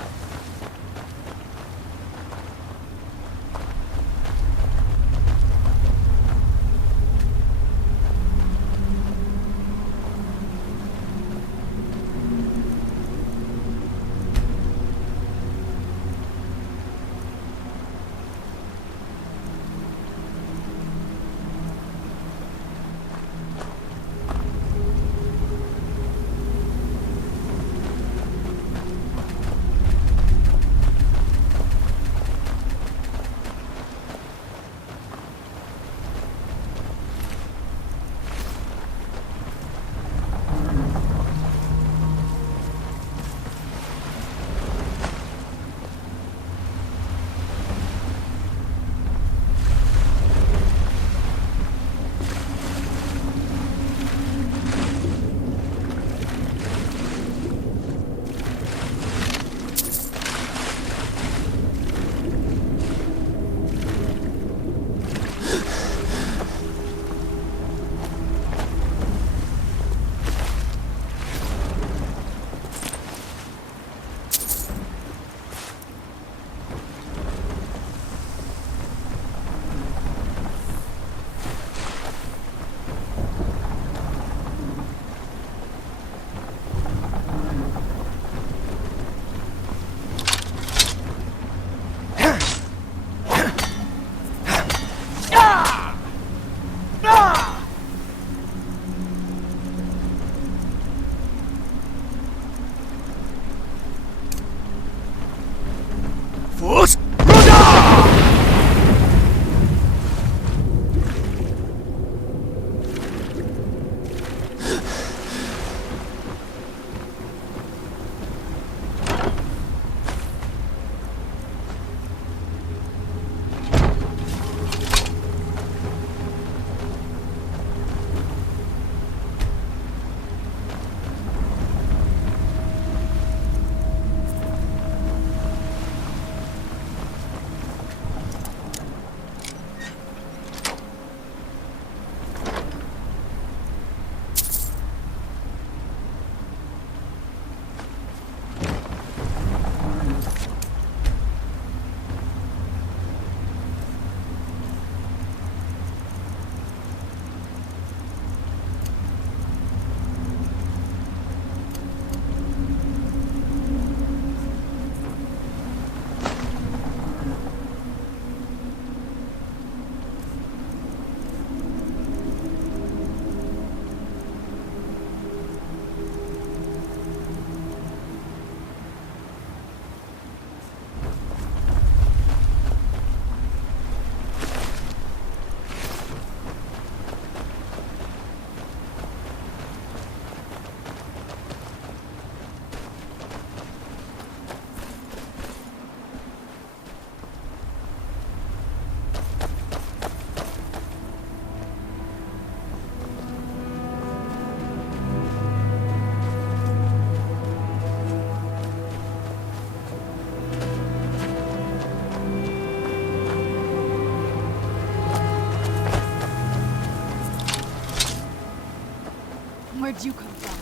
Where'd you come from?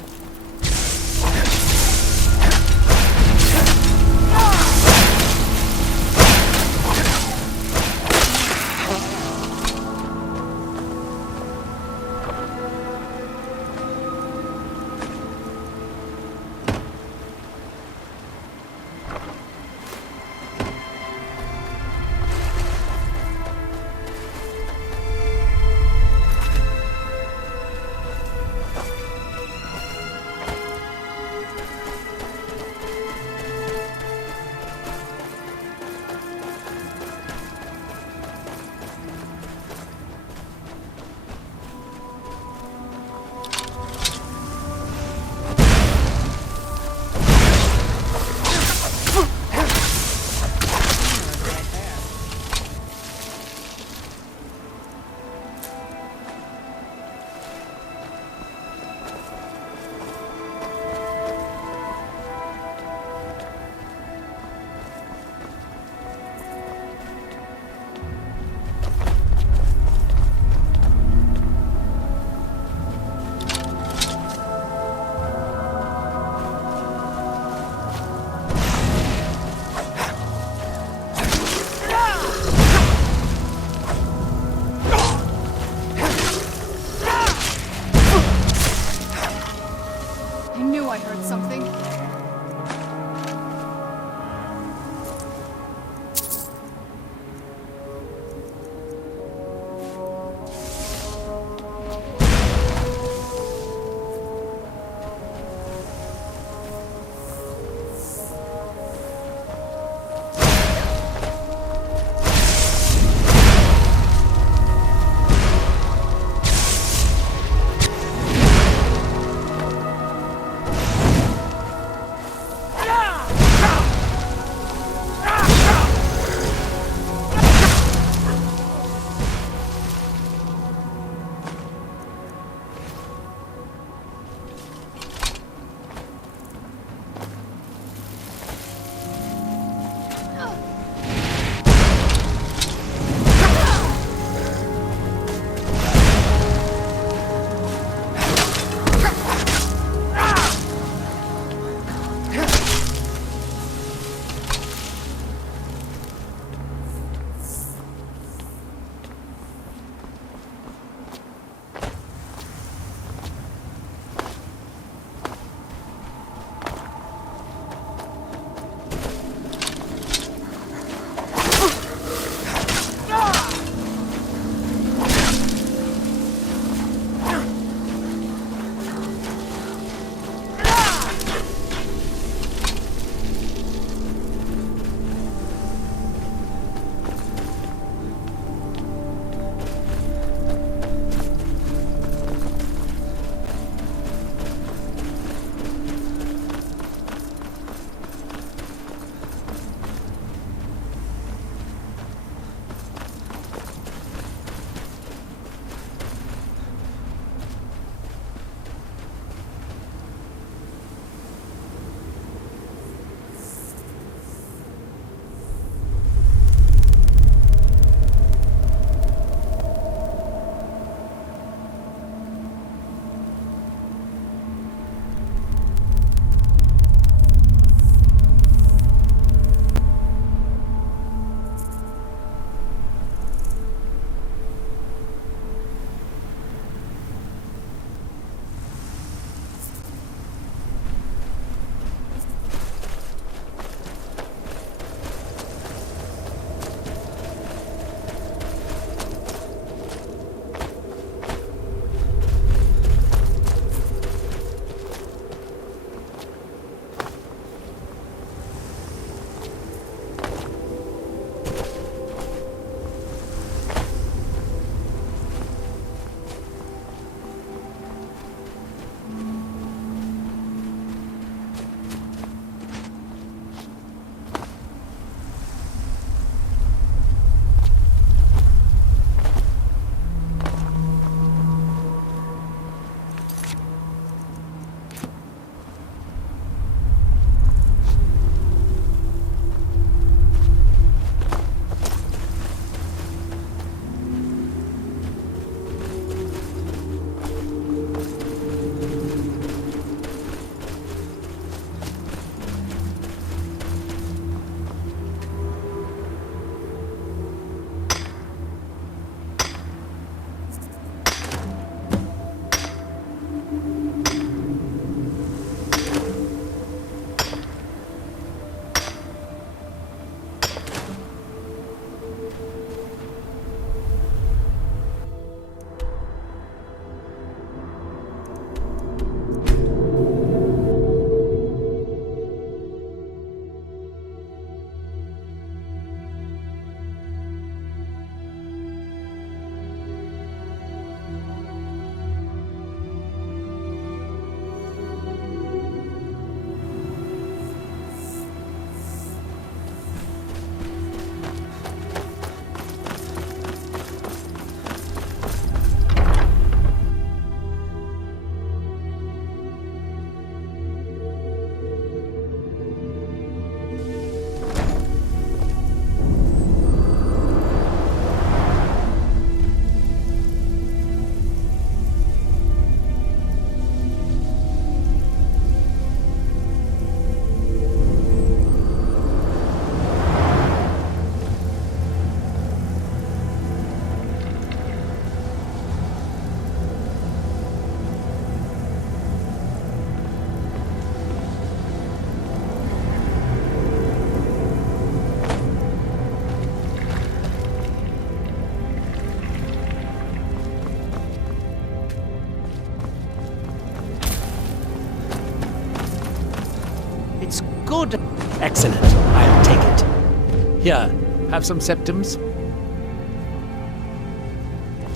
It's good. Excellent. I'll take it. Here, have some septums.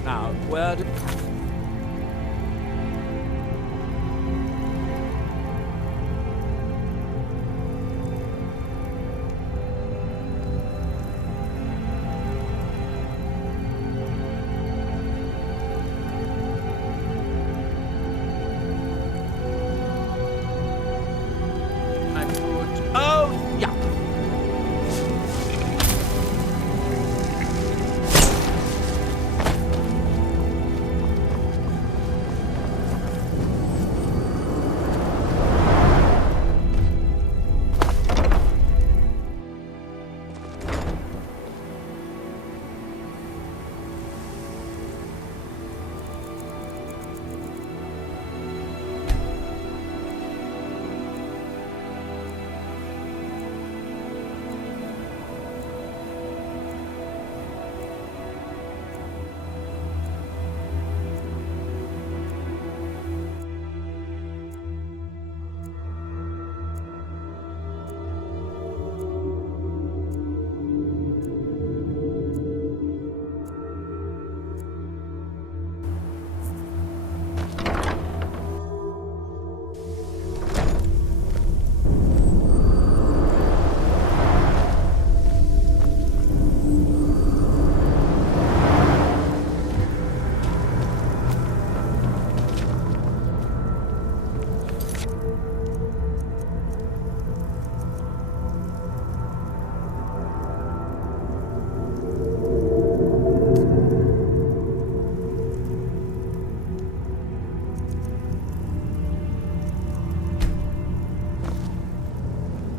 Now, where do...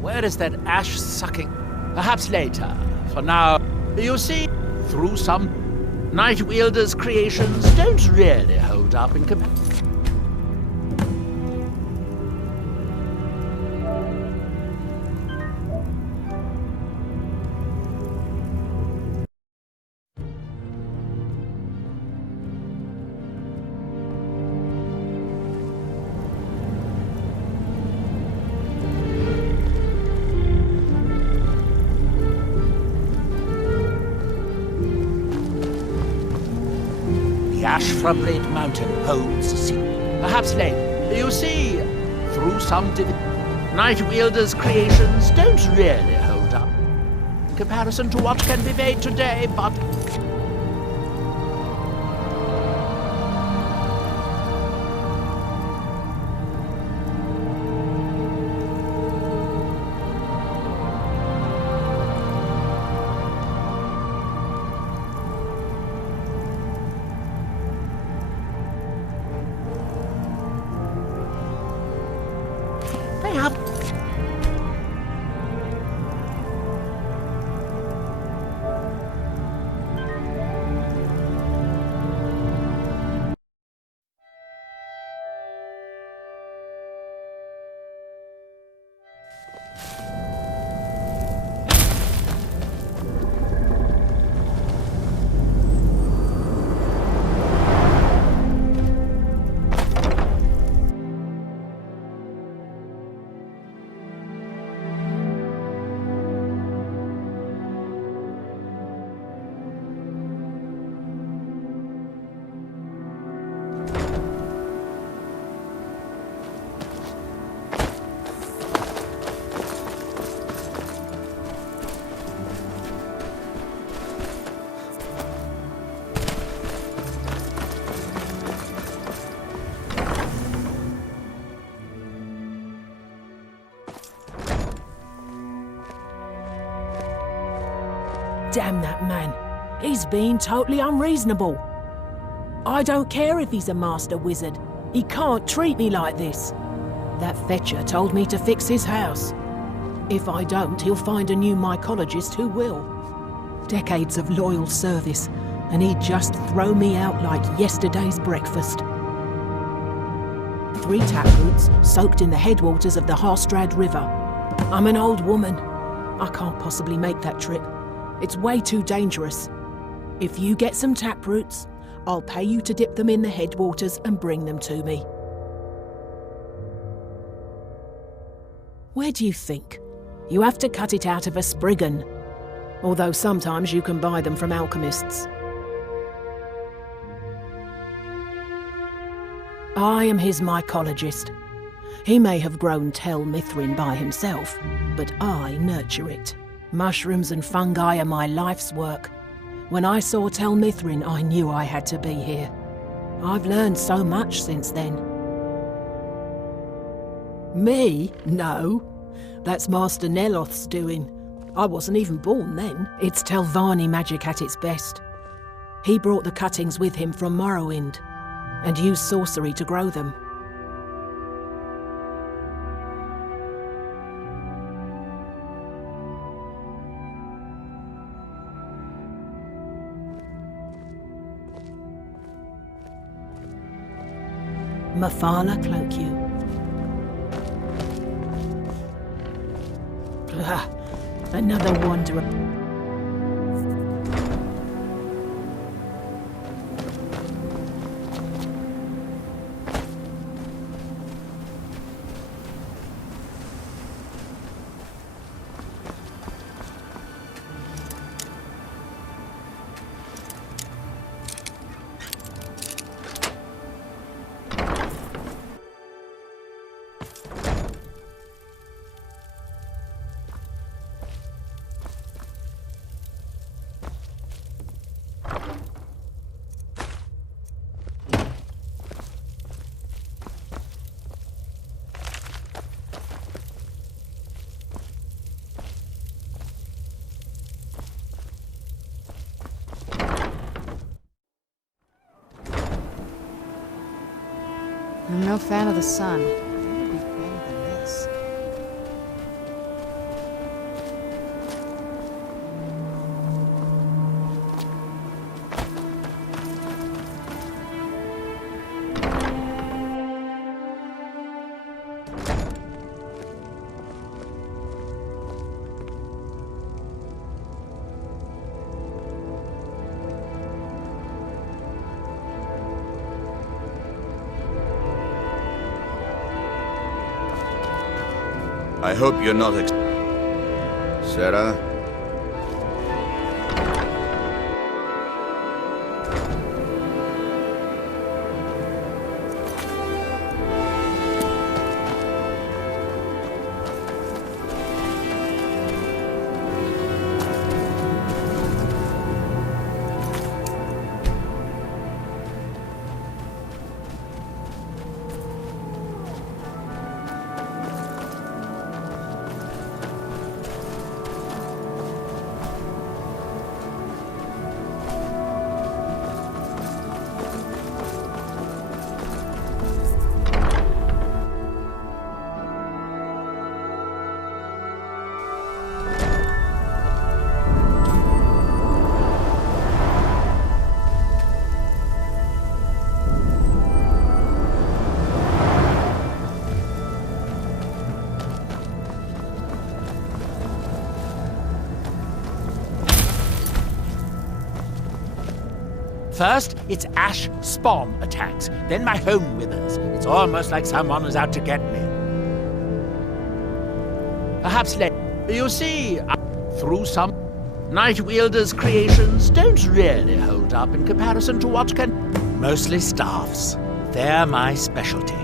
Where is that ash-sucking? Perhaps later. For now, you see, through some Night Wielder's creations don't really hold up in comparison. Ash from Red Mountain holds a secret. Perhaps later. You see, through some Night Wielder's creations don't really hold up in comparison to what can be made today, but... Damn that man. He's being totally unreasonable. I don't care if he's a master wizard. He can't treat me like this. That fetcher told me to fix his house. If I don't, he'll find a new mycologist who will. Decades of loyal service, and he'd just throw me out like yesterday's breakfast. 3 taproots soaked in the headwaters of the Harstrad River. I'm an old woman. I can't possibly make that trip. It's way too dangerous. If you get some taproots, I'll pay you to dip them in the headwaters and bring them to me. Where do you think? You have to cut it out of a Spriggan. Although sometimes you can buy them from alchemists. I am his mycologist. He may have grown Tel Mithrin by himself, but I nurture it. Mushrooms and fungi are my life's work. When I saw Tel Mithrin, I knew I had to be here. I've learned so much since then. Me? No. That's Master Neloth's doing. I wasn't even born then. It's Telvanni magic at its best. He brought the cuttings with him from Morrowind, and used sorcery to grow them. Mafala cloak you. Blah, another wanderer. I'm no fan of the sun. I would be better than this. I hope you're not Sarah? First, it's ash spawn attacks. Then my home withers. It's almost like someone is out to get me. Perhaps you see, through some Night Wielder's creations don't really hold up in comparison to what can... Mostly staffs. They're my specialty.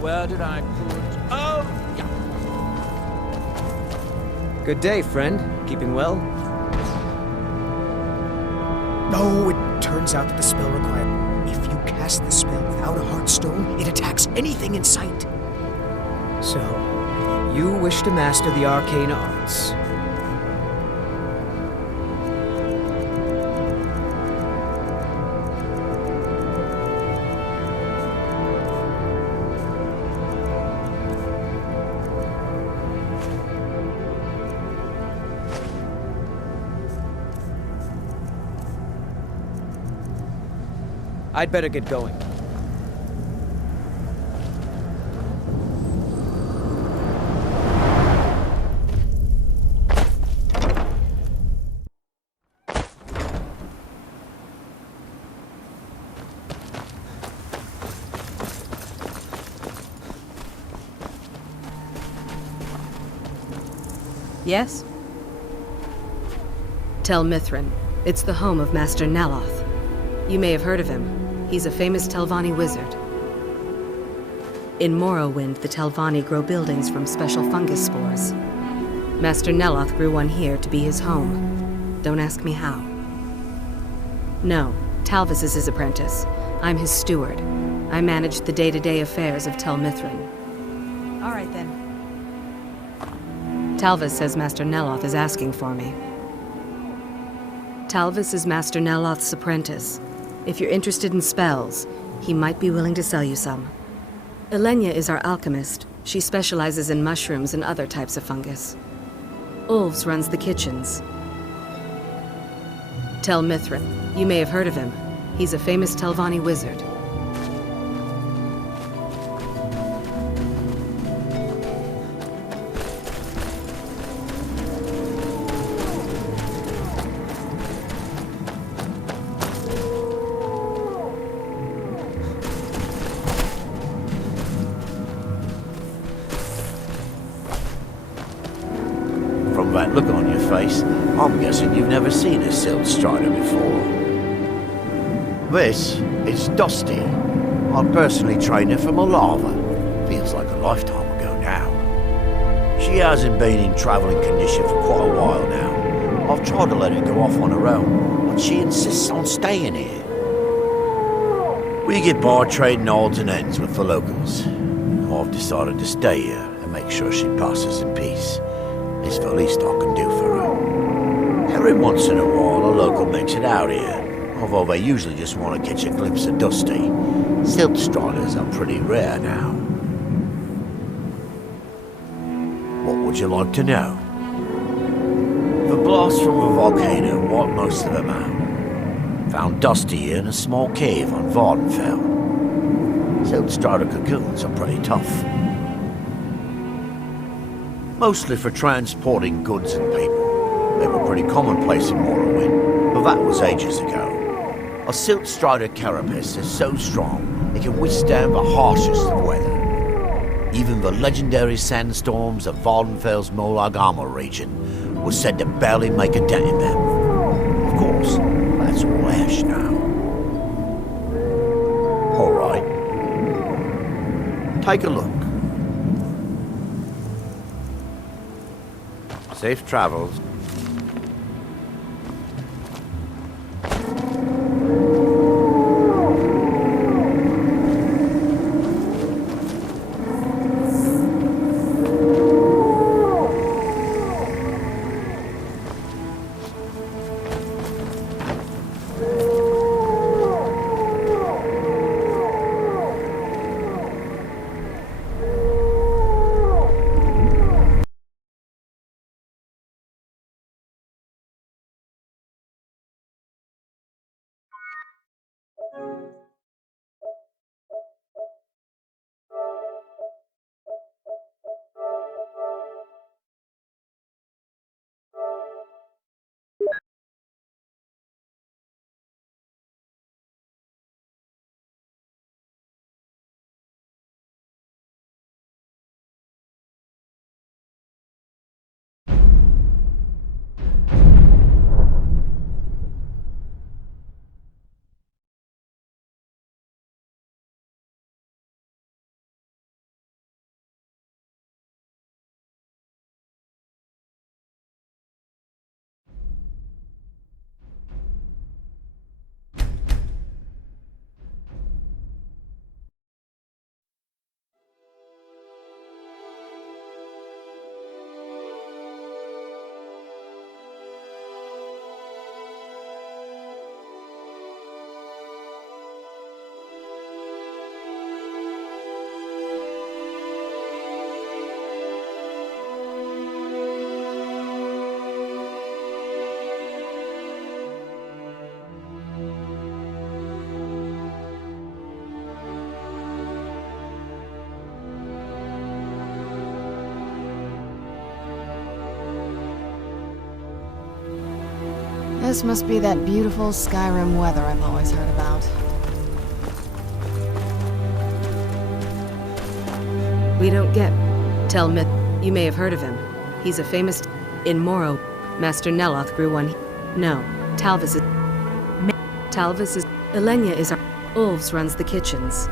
Where did I put... Oh, yeah. Good day, friend. Keeping well? No, it turns out that the spell required... If you cast the spell without a heartstone, it attacks anything in sight. So, you wish to master the arcane arts. I'd better get going. Yes? Tel Mithrin. It's the home of Master Neloth. You may have heard of him. He's a famous Telvanni wizard. In Morrowind, the Telvanni grow buildings from special fungus spores. Master Neloth grew one here to be his home. Don't ask me how. No, Talvis is his apprentice. I'm his steward. I manage the day-to-day affairs of Tel Mithrin. All right, then. Talvis says Master Neloth is asking for me. Talvis is Master Neloth's apprentice. If you're interested in spells, he might be willing to sell you some. Elenia is our alchemist. She specializes in mushrooms and other types of fungus. Ulves runs the kitchens. Tel Mithrin. You may have heard of him. He's a famous Telvanni wizard. From that look on your face, I'm guessing you've never seen a Silt Strider before. This is Dusty. I personally trained her from a lava. Feels like a lifetime ago now. She hasn't been in traveling condition for quite a while now. I've tried to let her go off on her own, but she insists on staying here. We get by trading odds and ends with the locals. I've decided to stay here and make sure she passes in peace. It's the least I can do for her. Every once in a while, a local makes it out here, although they usually just want to catch a glimpse of Dusty. Silt Striders are pretty rare now. What would you like to know? The blast from the volcano wiped most of them out. Found Dusty here in a small cave on Vardenfell. Silt Strider cocoons are pretty tough. Mostly for transporting goods and people. They were pretty commonplace in Morrowind, but that was ages ago. A Silt Strider carapace is so strong it can withstand the harshest of weather. Even the legendary sandstorms of Vardenfell's Molag Armor region were said to barely make a dent in them. Of course, that's all ash now. All right. Take a look. Safe travels. This must be that beautiful Skyrim weather I've always heard about. We don't get... Tel Mith... You may have heard of him. He's a famous... In Morrow, Master Neloth grew one. No, Talvis is. Talvis is. Elenia is our. Ulves runs the kitchens.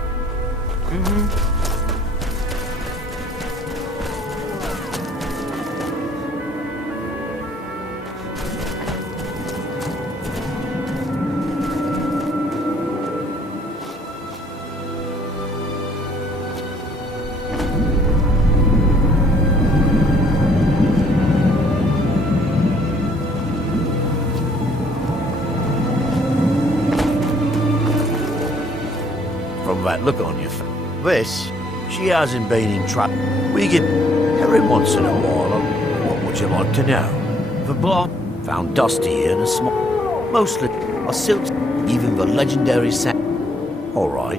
From that look on your face. This, she hasn't been in trouble. We get every once in a while. What would you like to know? The block found dust here in a small, mostly a silt, even the legendary sand. All right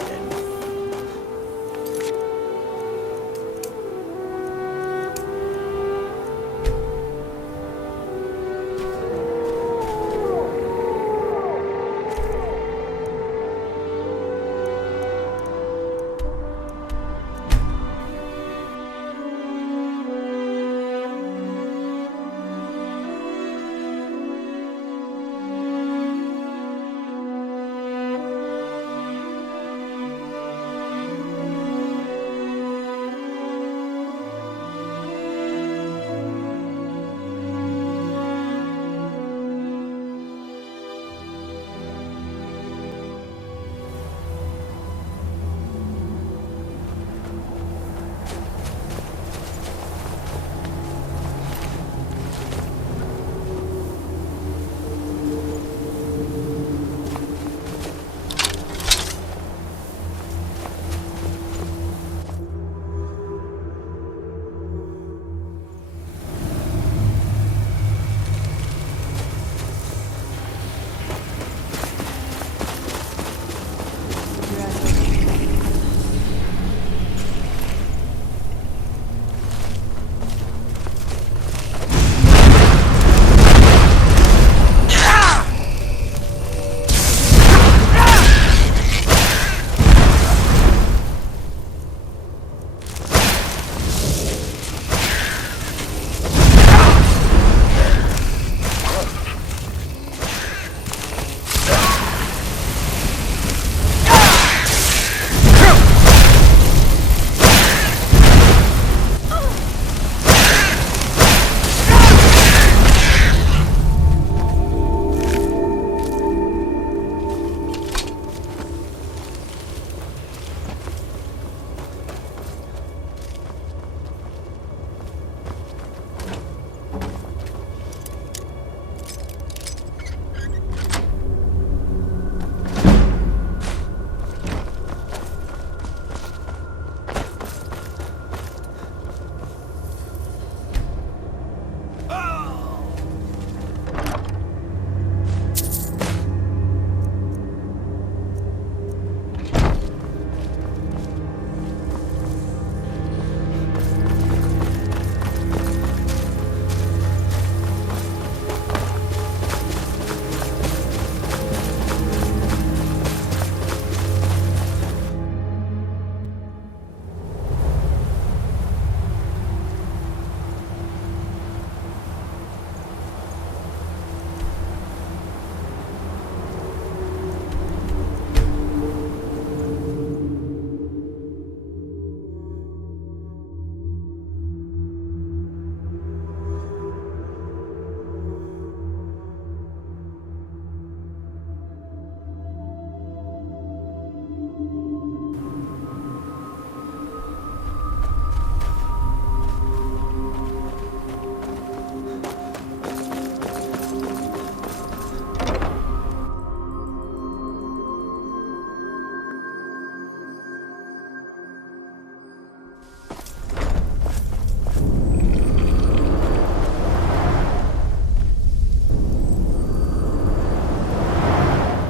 then.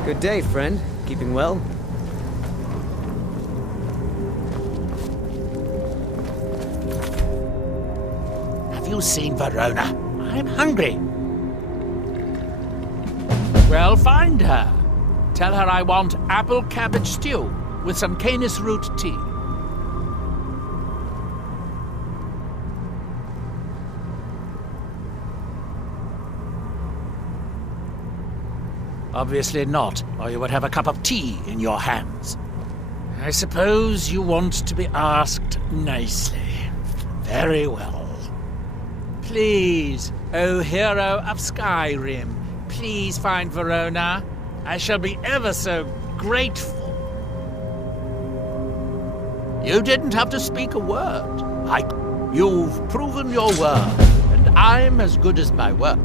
Good day, friend. Keeping well? Have you seen Verona? I'm hungry. Well, find her. Tell her I want apple cabbage stew with some canis root tea. Obviously not, or you would have a cup of tea in your hands. I suppose you want to be asked nicely. Very well. Please, O hero of Skyrim, please find Verona. I shall be ever so grateful. You didn't have to speak a word. You've proven your worth, and I'm as good as my word.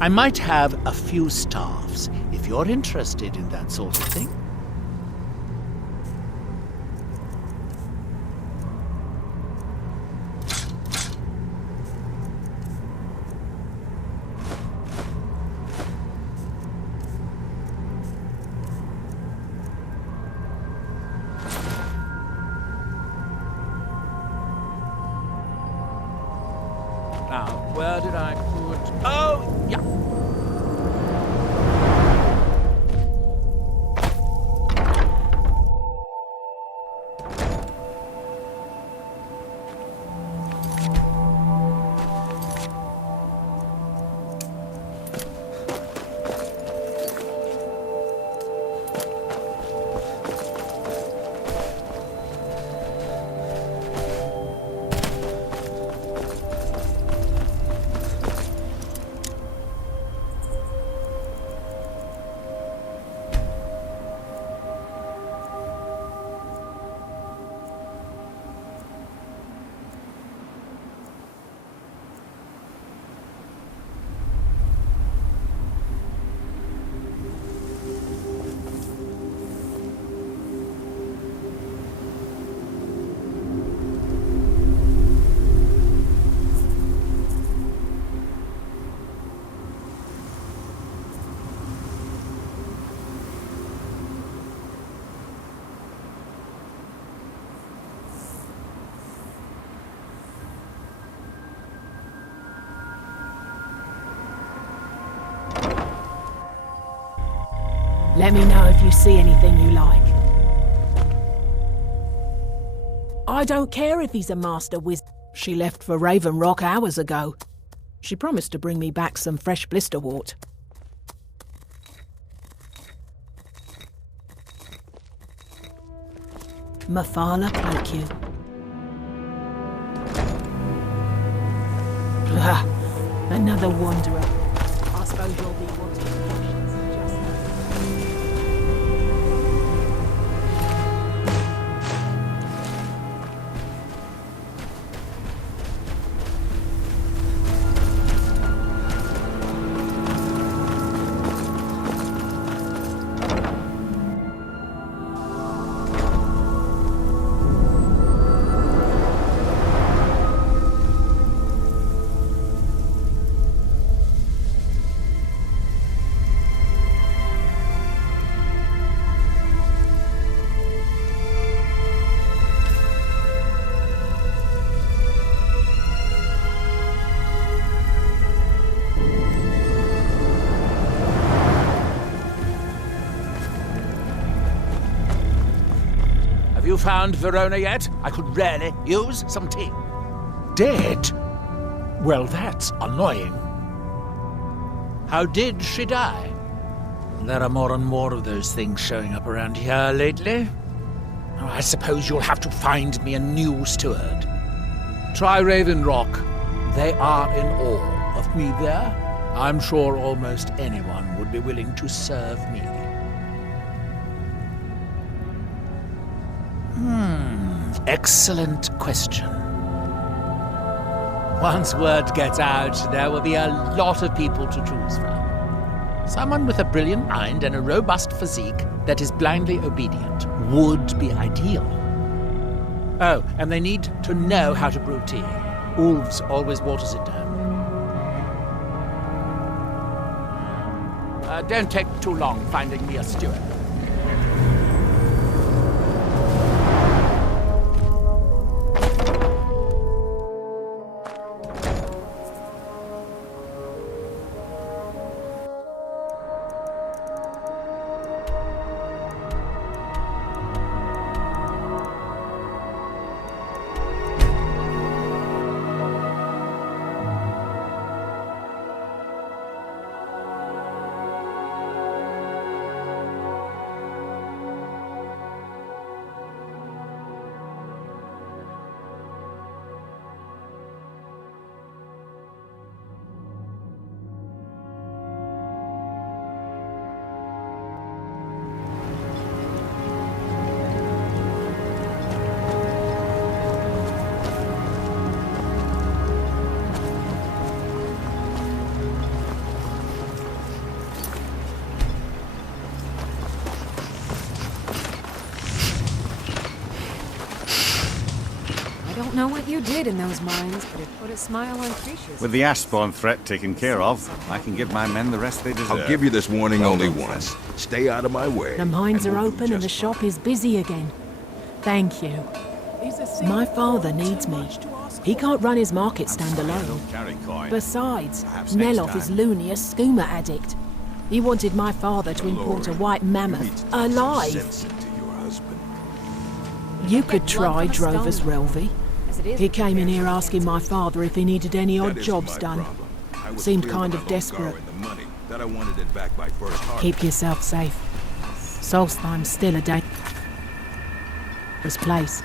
I might have a few staffs, if you're interested in that sort of thing. Now, where did I put... Oh, yeah. Let me know if you see anything you like. I don't care if he's a master wizard. She left for Raven Rock hours ago. She promised to bring me back some fresh blisterwort. Mafala cloak you. Ah, another wanderer. I suppose you'll be wanting questions just now. Have you found Verona yet? I could really use some tea. Dead? Well, that's annoying. How did she die? There are more and more of those things showing up around here lately. Oh, I suppose you'll have to find me a new steward. Try Raven Rock. They are in awe of me there. I'm sure almost anyone would be willing to serve me. Excellent question. Once word gets out, there will be a lot of people to choose from. Someone with a brilliant mind and a robust physique that is blindly obedient would be ideal. Oh, and they need to know how to brew tea. Ulves always waters it down. Don't take too long finding me a steward. Don't know what you did in those mines, but it put a smile on Krisha's. With the Ashspawn threat taken care of, I can give my men the rest they deserve. I'll give you this warning only once. Stay out of my way. The mines are open and the shop is busy again. Thank you. My father needs me. He can't run his market stand alone. Besides, Neloth is loony, a skooma addict. He wanted my father to import a white mammoth, alive. You could try Drover's Relvy. He came in here asking my father if he needed any odd jobs done. Seemed kind of desperate. Keep yourself safe. Solstheim's still a dangerous place.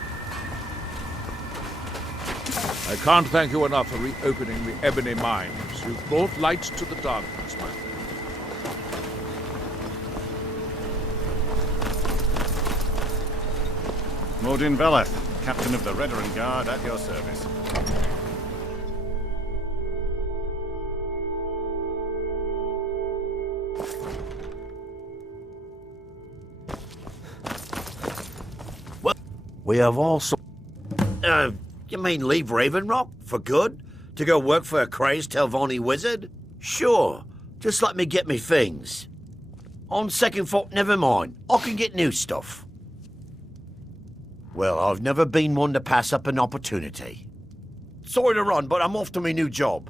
I can't thank you enough for reopening the Ebony Mines. You've brought light to the darkness, my friend. Modin Veleth, Captain of the Redoran Guard, at your service. Well, we have also... you mean leave Ravenrock for good? To go work for a crazed Telvanni wizard? Sure, just let me get me things. On second thought, never mind. I can get new stuff. Well, I've never been one to pass up an opportunity. Sorry to run, but I'm off to my new job.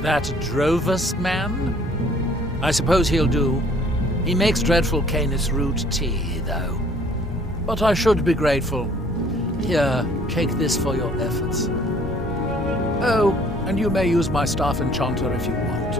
That Drovus man? I suppose he'll do. He makes dreadful Canis root tea, though. But I should be grateful. Here, take this for your efforts. Oh, and you may use my staff enchanter if you want.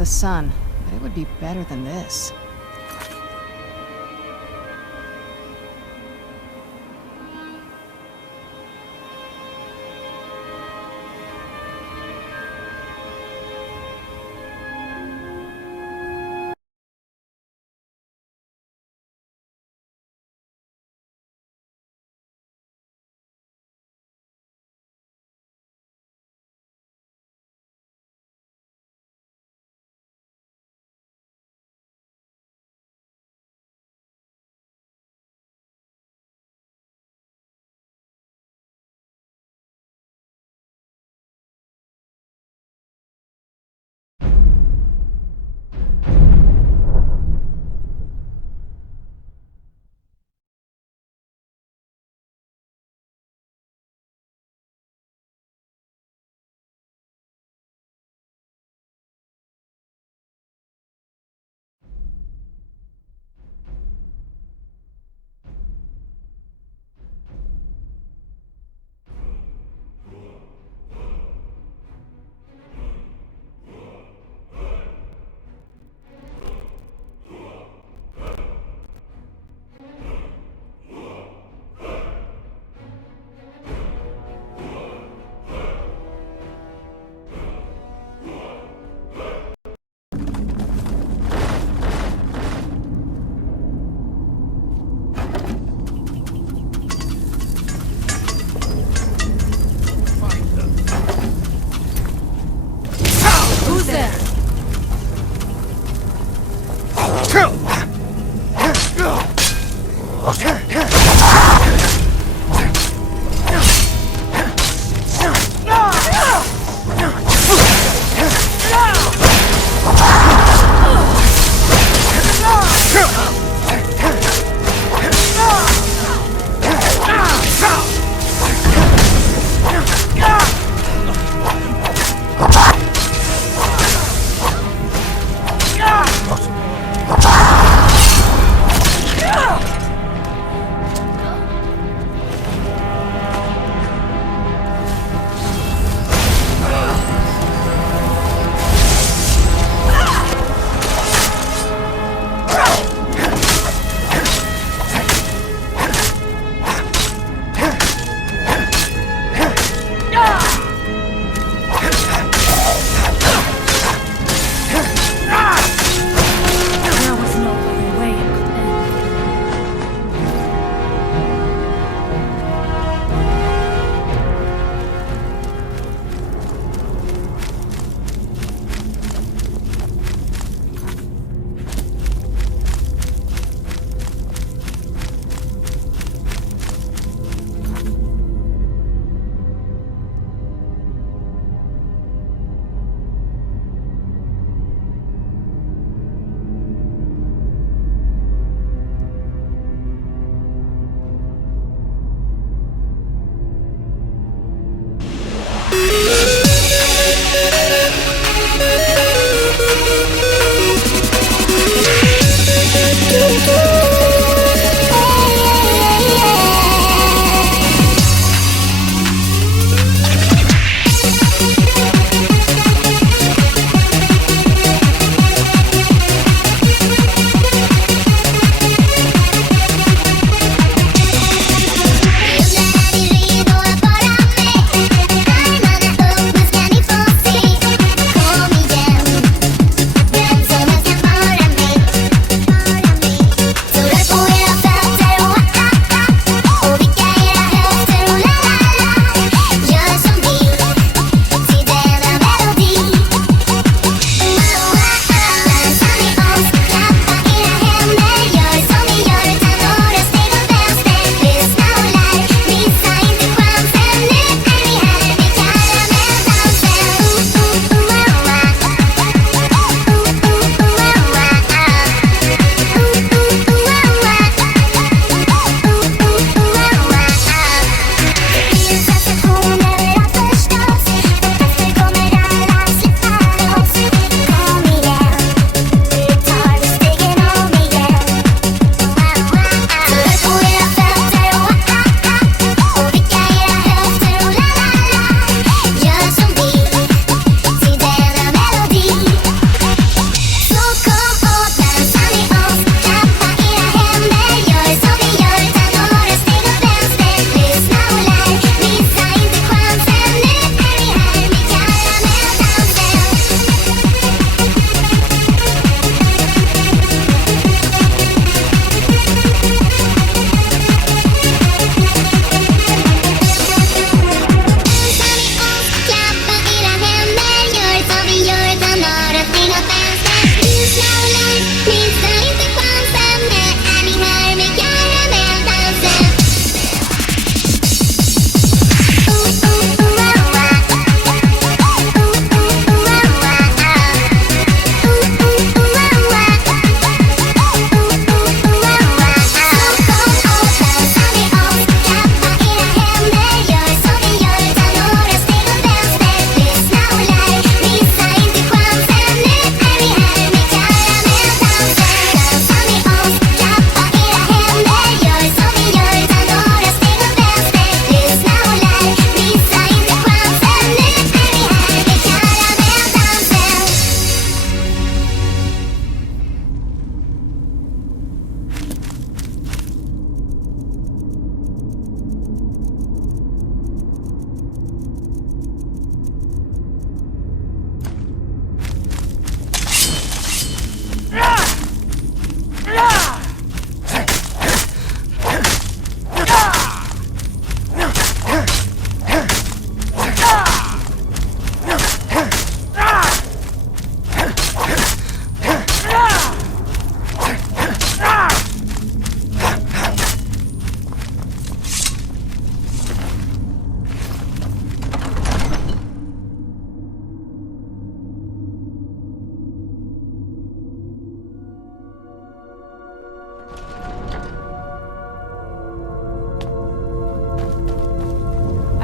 the sun, but it would be better than this.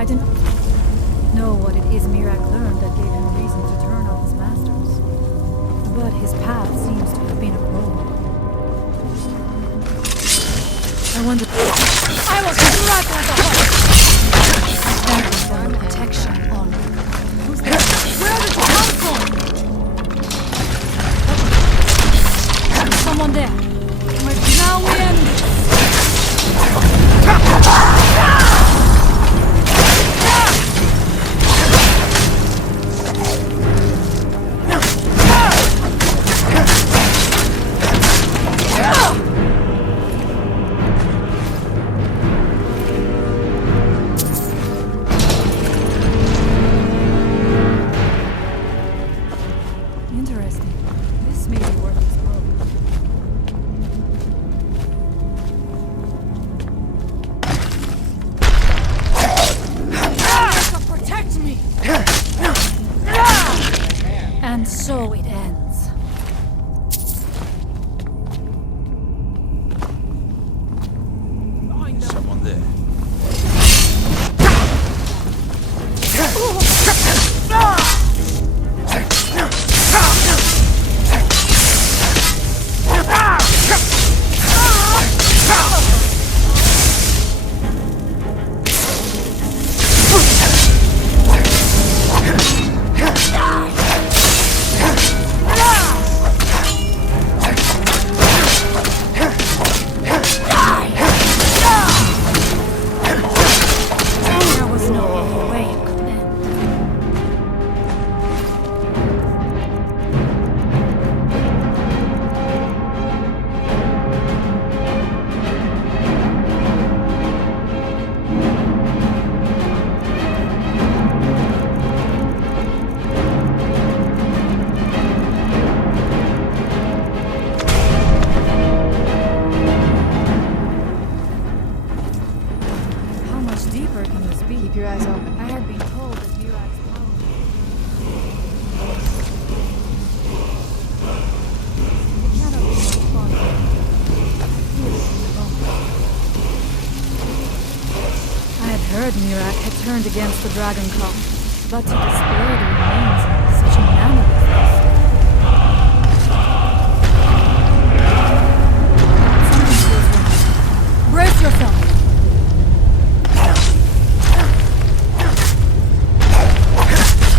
didn't know what it is Mirak learned that gave him reason to turn on his masters. But his path seems to have been a road. I wonder... I will strike like a hawk! That is our protection on. Who's there? Where did you come from? There's someone there. Now we end this. Interesting. This may be worth exploring. Protect me! And so it ends. Someone there. There was no other way it could end. How much deeper can this be? Keep your eyes open. I had been told that Mirak's power... It cannot be much farther. Here is the bone. I had heard Mirak had turned against the Dragon Cult, but to display the remains in such a manner as this... Something feels wrong. Brace yourself!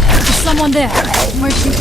There's someone there. Where'd you go?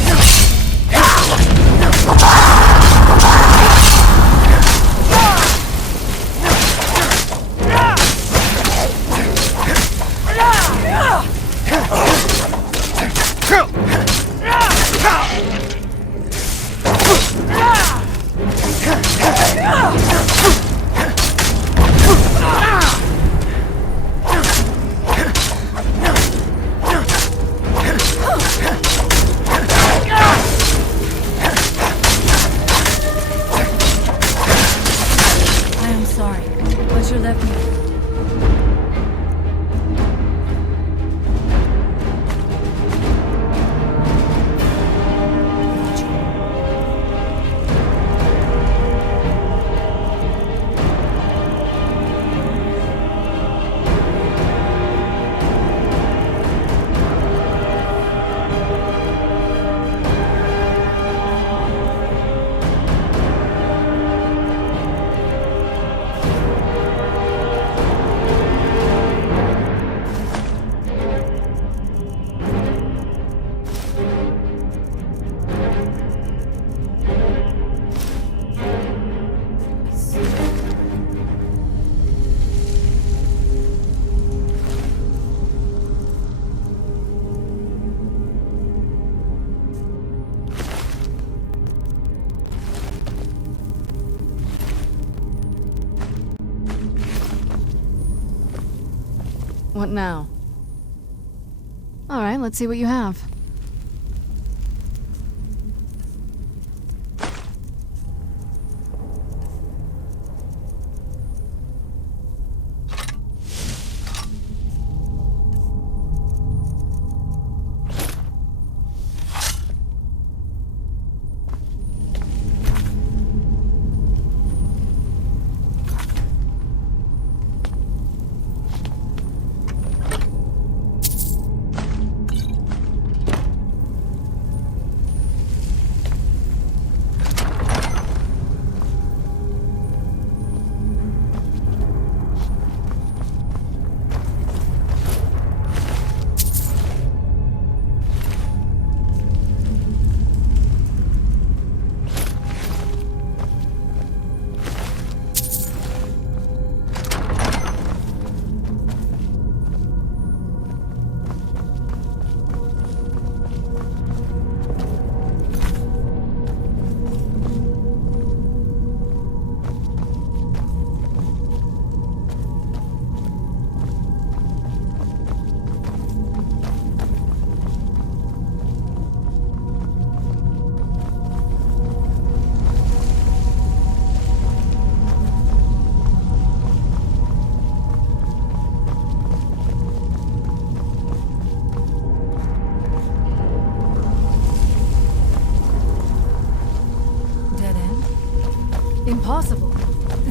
I am sorry, but you left me. What now? All right, let's see what you have.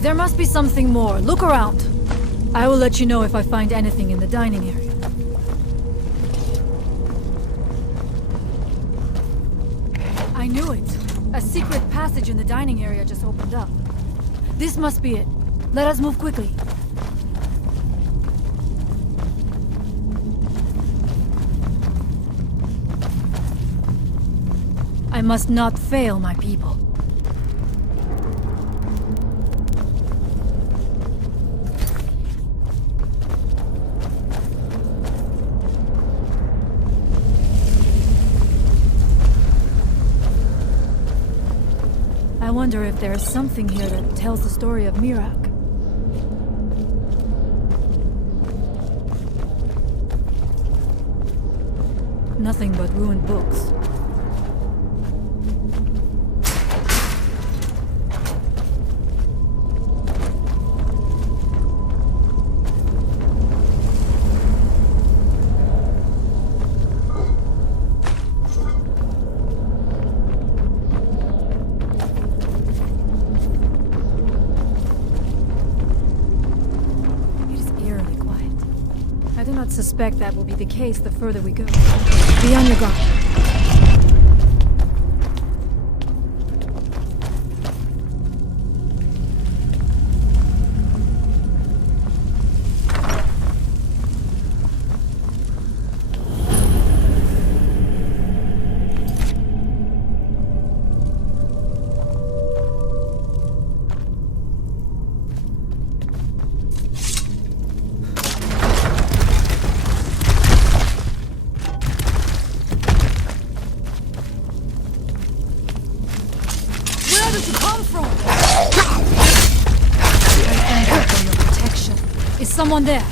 There must be something more. Look around. I will let you know if I find anything in the dining area. I knew it. A secret passage in the dining area just opened up. This must be it. Let us move quickly. I must not fail my people. I wonder if there is something here that tells the story of Mirak. Nothing but ruined books. I suspect that will be the case the further we go. Be on your guard. Someone there.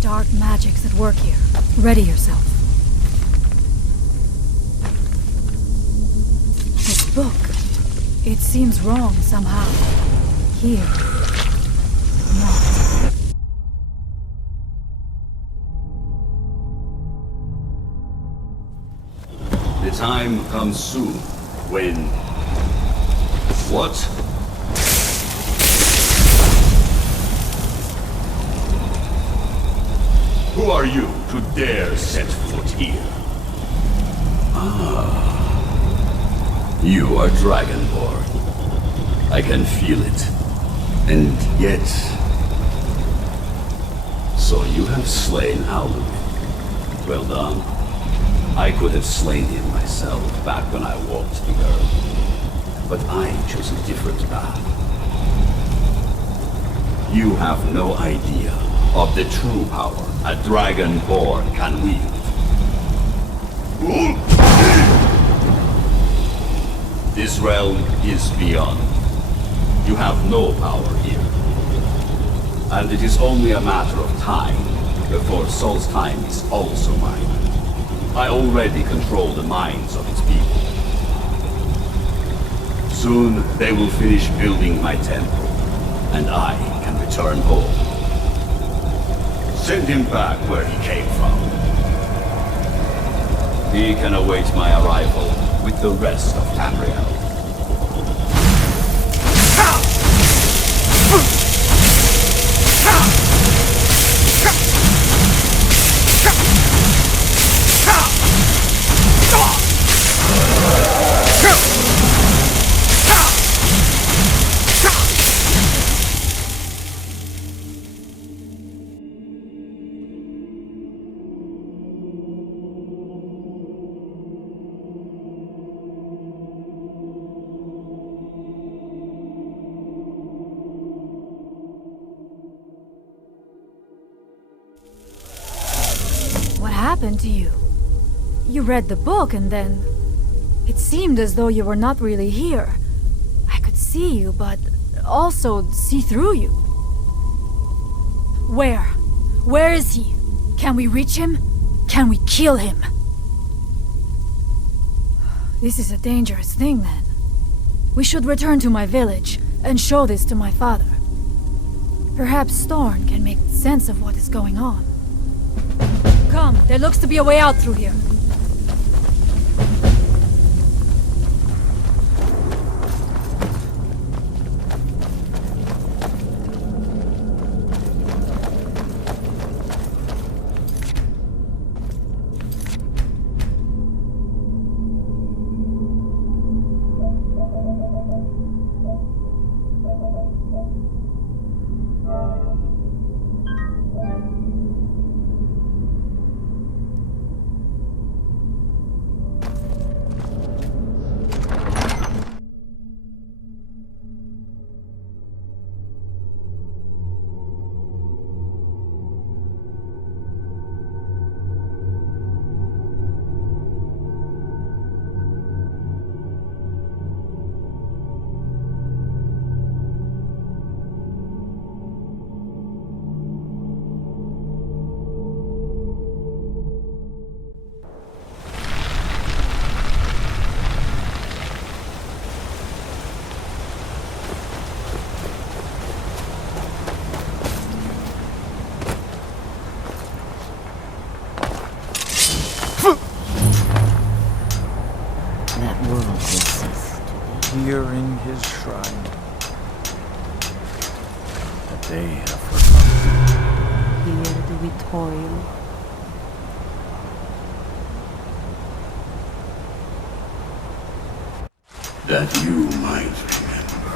Dark magics at work here. Ready yourself. This book. It seems wrong somehow. Here. Not. The time comes soon when... What? Who are you to dare set foot here? Ah. You are Dragonborn. I can feel it. And yet... So you have slain Alduin. Well done. I could have slain him myself back when I walked the earth. But I chose a different path. You have no idea of the true power a Dragonborn can wield. This realm is beyond. You have no power here. And it is only a matter of time before Solstheim is also mine. I already control the minds of its people. Soon they will finish building my temple, and I can return home. Send him back where he came from. He can await my arrival with the rest of Tamriel. What happened to you? You read the book and then... It seemed as though you were not really here. I could see you, but also see through you. Where? Where is he? Can we reach him? Can we kill him? This is a dangerous thing, then. We should return to my village and show this to my father. Perhaps Storn can make sense of what is going on. Come, there looks to be a way out through here. Here in his shrine, that they have forgotten. Here do we toil. That you might remember.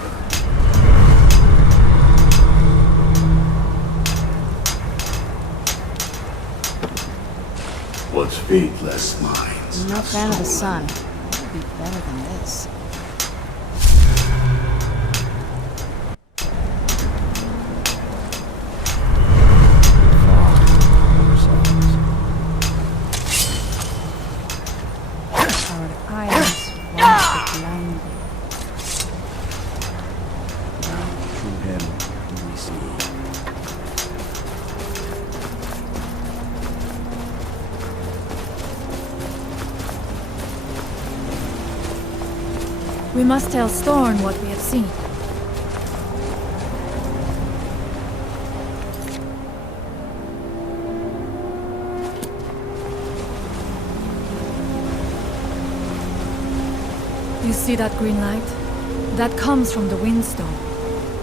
What faithless minds. I'm no fan of the sun. It would be better than this. We must tell Storn what we have seen. You see that green light? That comes from the Windstone,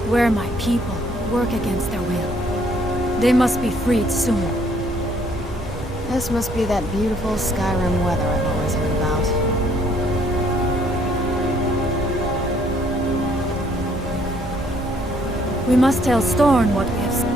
where my people work against their will. They must be freed soon. This must be that beautiful Skyrim weather I've always heard about. We must tell Storn what we have seen.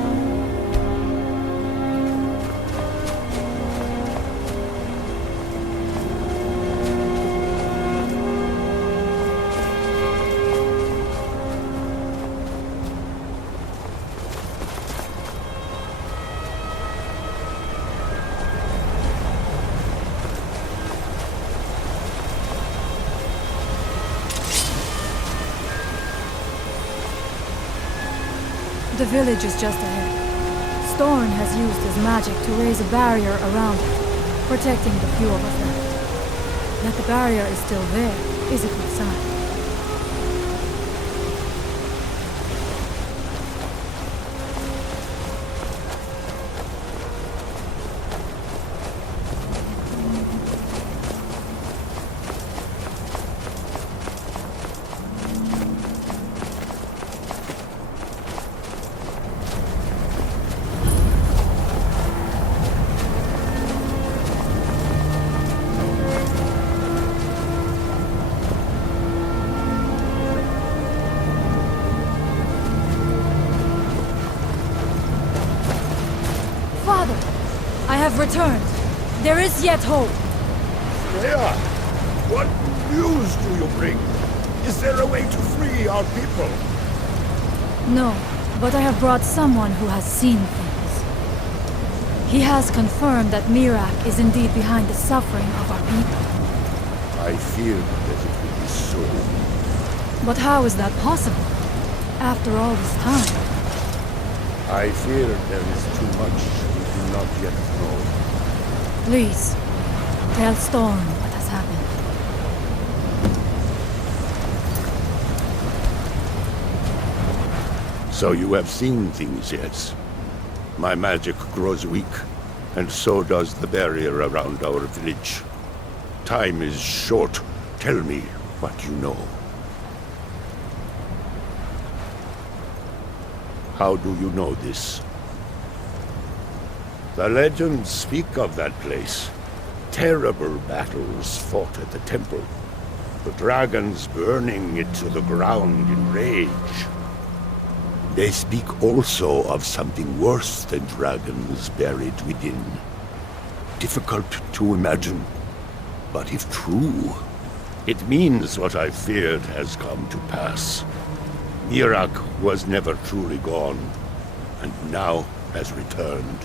The village is just ahead. Storn has used his magic to raise a barrier around it, protecting the few of us left. That the barrier is still there is a good sign. have returned. There is yet hope. Freya, what news do you bring? Is there a way to free our people? No, but I have brought someone who has seen things. He has confirmed that Mirak is indeed behind the suffering of our people. I feared that it would be so. But how is that possible? After all this time? I fear there is too much we do not yet know. Please, tell Storm what has happened. So you have seen things, yes? My magic grows weak, and so does the barrier around our village. Time is short. Tell me what you know. How do you know this? The legends speak of that place. Terrible battles fought at the temple. The dragons burning it to the ground in rage. They speak also of something worse than dragons buried within. Difficult to imagine, but if true, it means what I feared has come to pass. Mirak was never truly gone, and now has returned.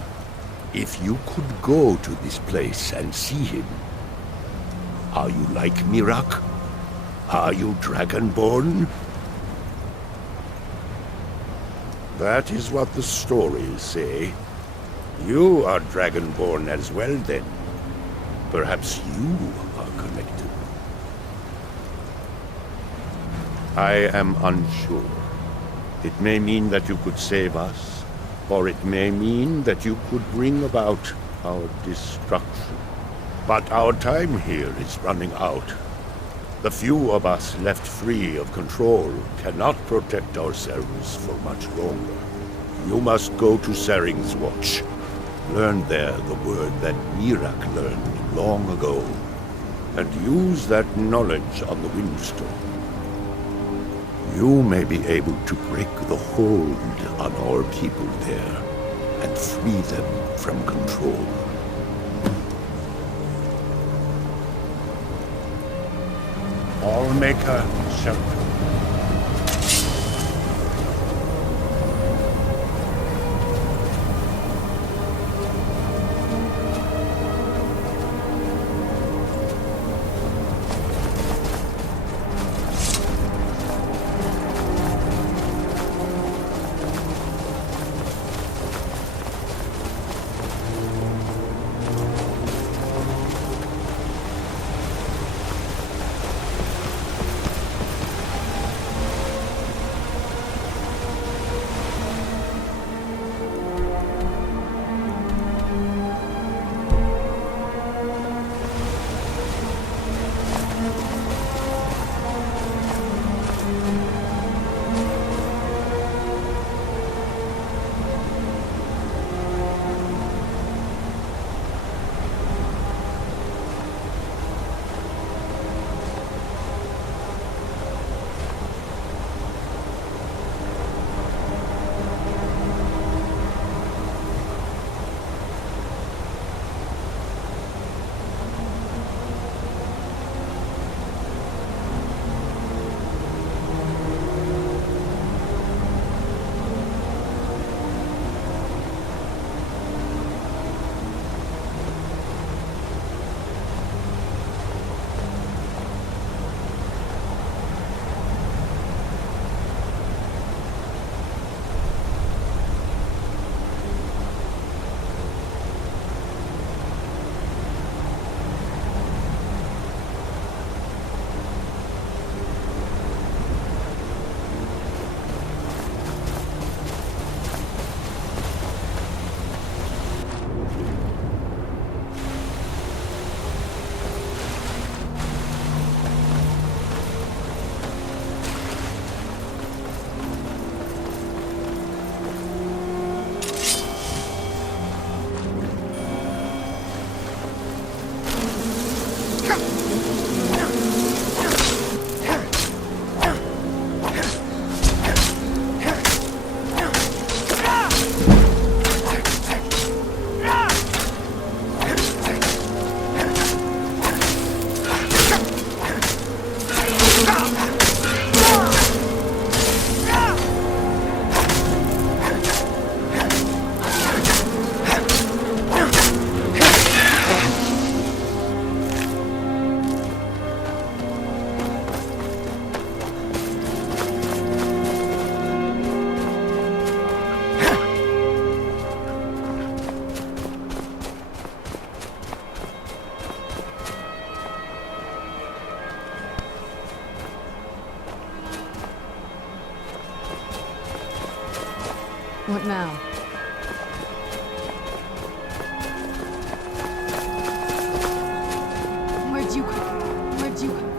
If you could go to this place and see him, are you like Mirak? Are you Dragonborn? That is what the stories say. You are Dragonborn as well, then. Perhaps you are connected. I am unsure. It may mean that you could save us, or it may mean that you could bring about our destruction. But our time here is running out. The few of us left free of control cannot protect ourselves for much longer. You must go to Saring's Watch. Learn there the word that Mirak learned long ago, and use that knowledge on the Windstone. You may be able to break the hold on our people there, and free them from control. Allmaker Shelter. What now? Where'd you come from? Where'd you come from?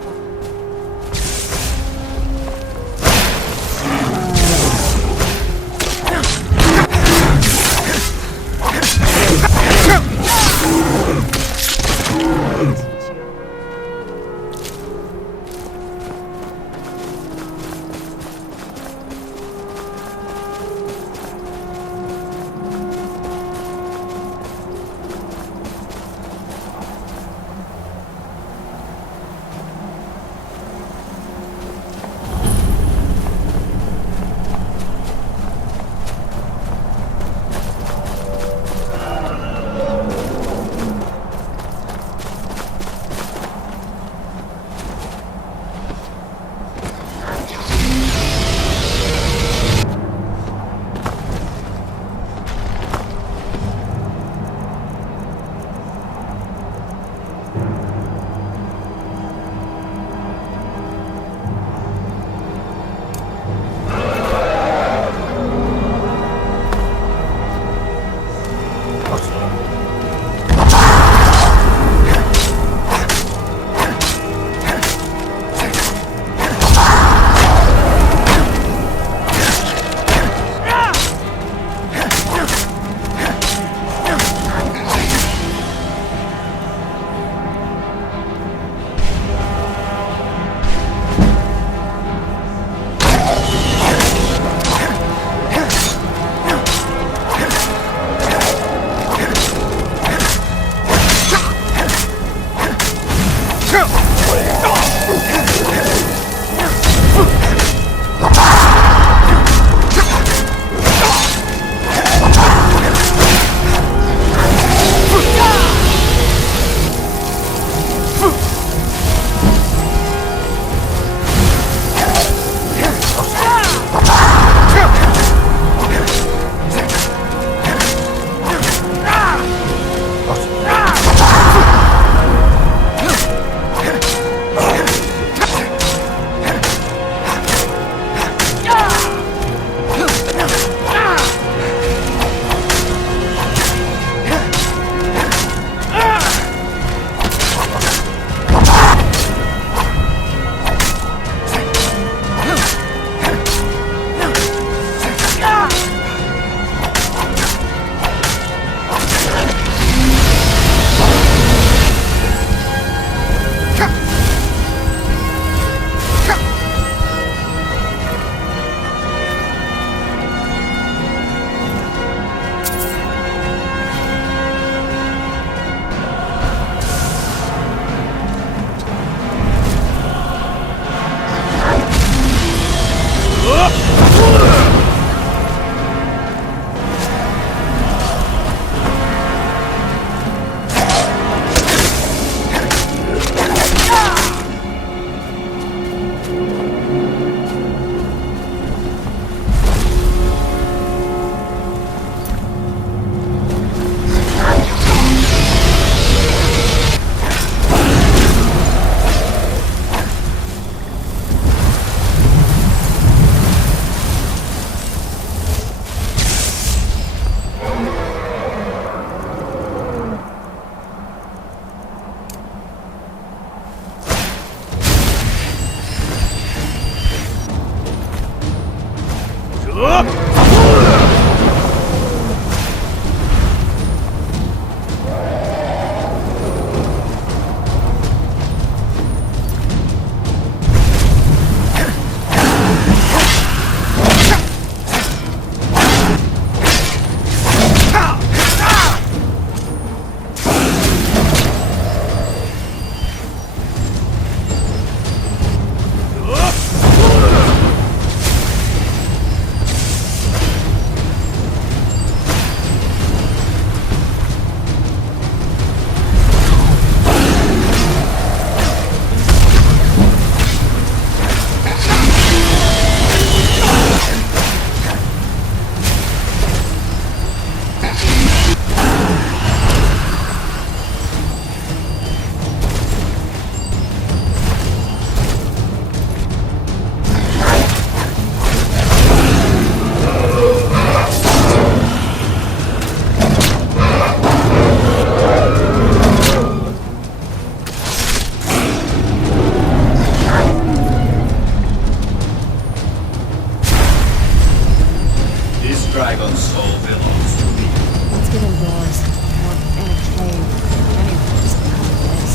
dragon's soul belongs to me. Let's get indoors. Or in a cave. Anything's better than this.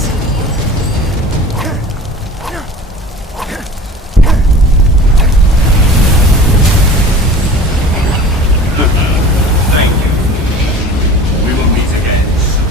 Thank you. We will meet again soon.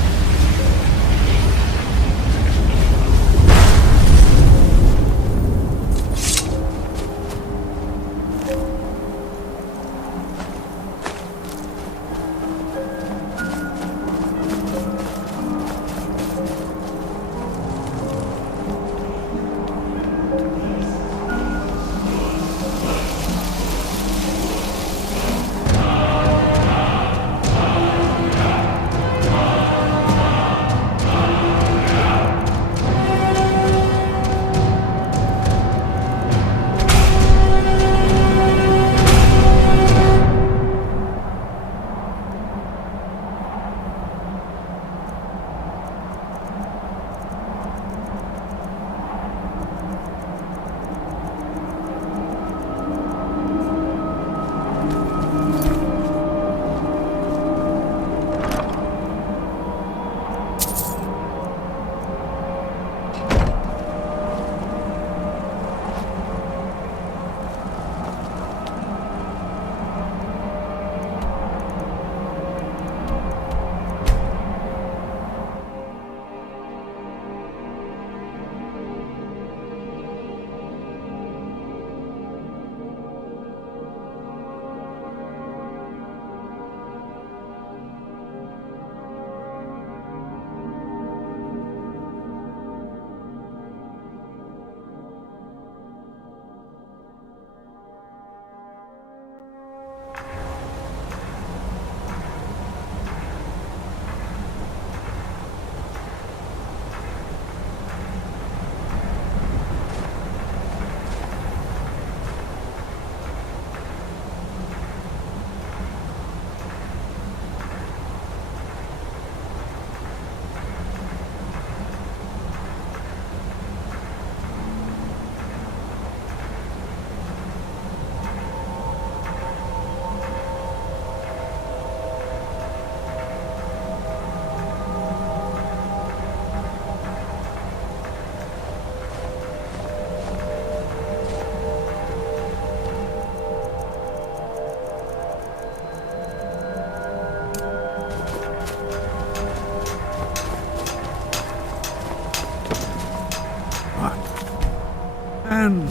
And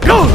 go!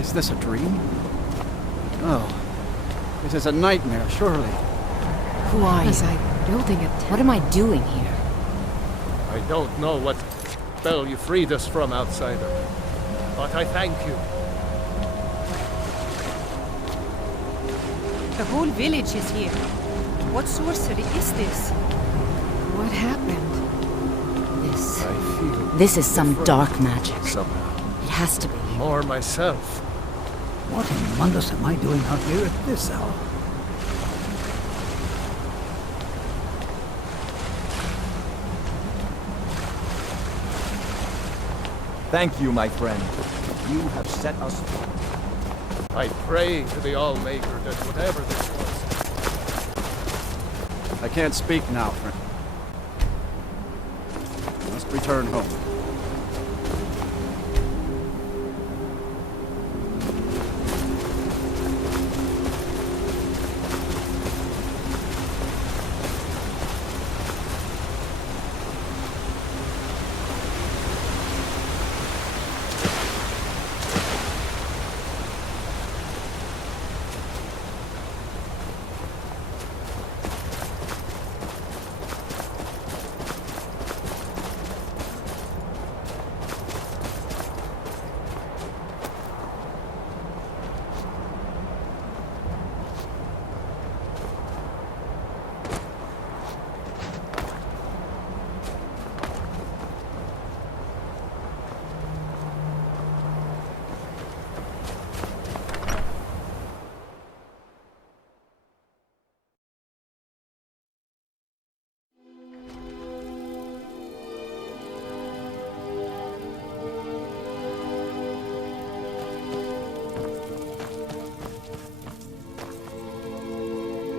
Is this a dream? Oh, this is a nightmare, surely. Who are you? Building a tent. What am I doing here? I don't know what spell you freed us from, outsider, but I thank you. The whole village is here. What sorcery is this? What happened? I feel This is some dark magic. somehow. It has to be. More myself. What in Mundus am I doing out here at this hour? Thank you, my friend. You have set us free. I pray to the Allmaker that whatever this was... I can't speak now, friend. I must return home.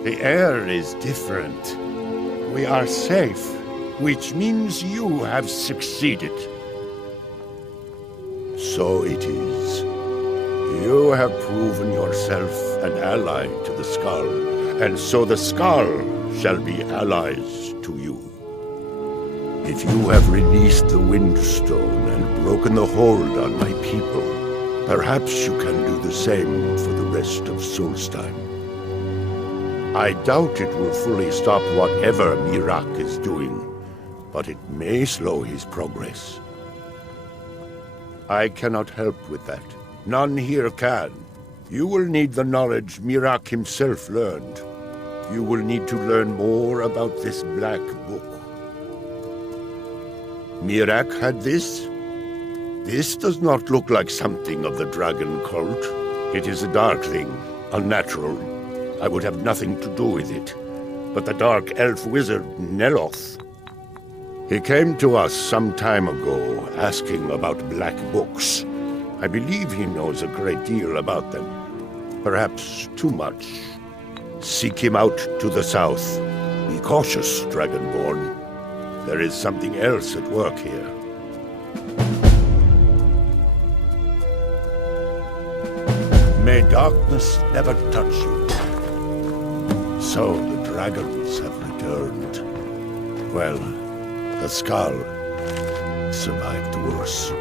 The air is different. We are safe, which means you have succeeded. So it is. You have proven yourself an ally to the Skull, and so the Skull shall be allies to you. If you have released the Windstone and broken the hold on my people, perhaps you can do the same for the rest of Solstheim. I doubt it will fully stop whatever Miraak is doing, but it may slow his progress. I cannot help with that. None here can. You will need the knowledge Miraak himself learned. You will need to learn more about this Black Book. Miraak had this? This does not look like something of the dragon cult. It is a dark thing, unnatural. I would have nothing to do with it. But the dark elf wizard, Neloth, he came to us some time ago, asking about black books. I believe he knows a great deal about them. Perhaps too much. Seek him out to the south. Be cautious, Dragonborn. There is something else at work here. May darkness never touch you. So the dragons have returned. Well, the Skull survived the worst.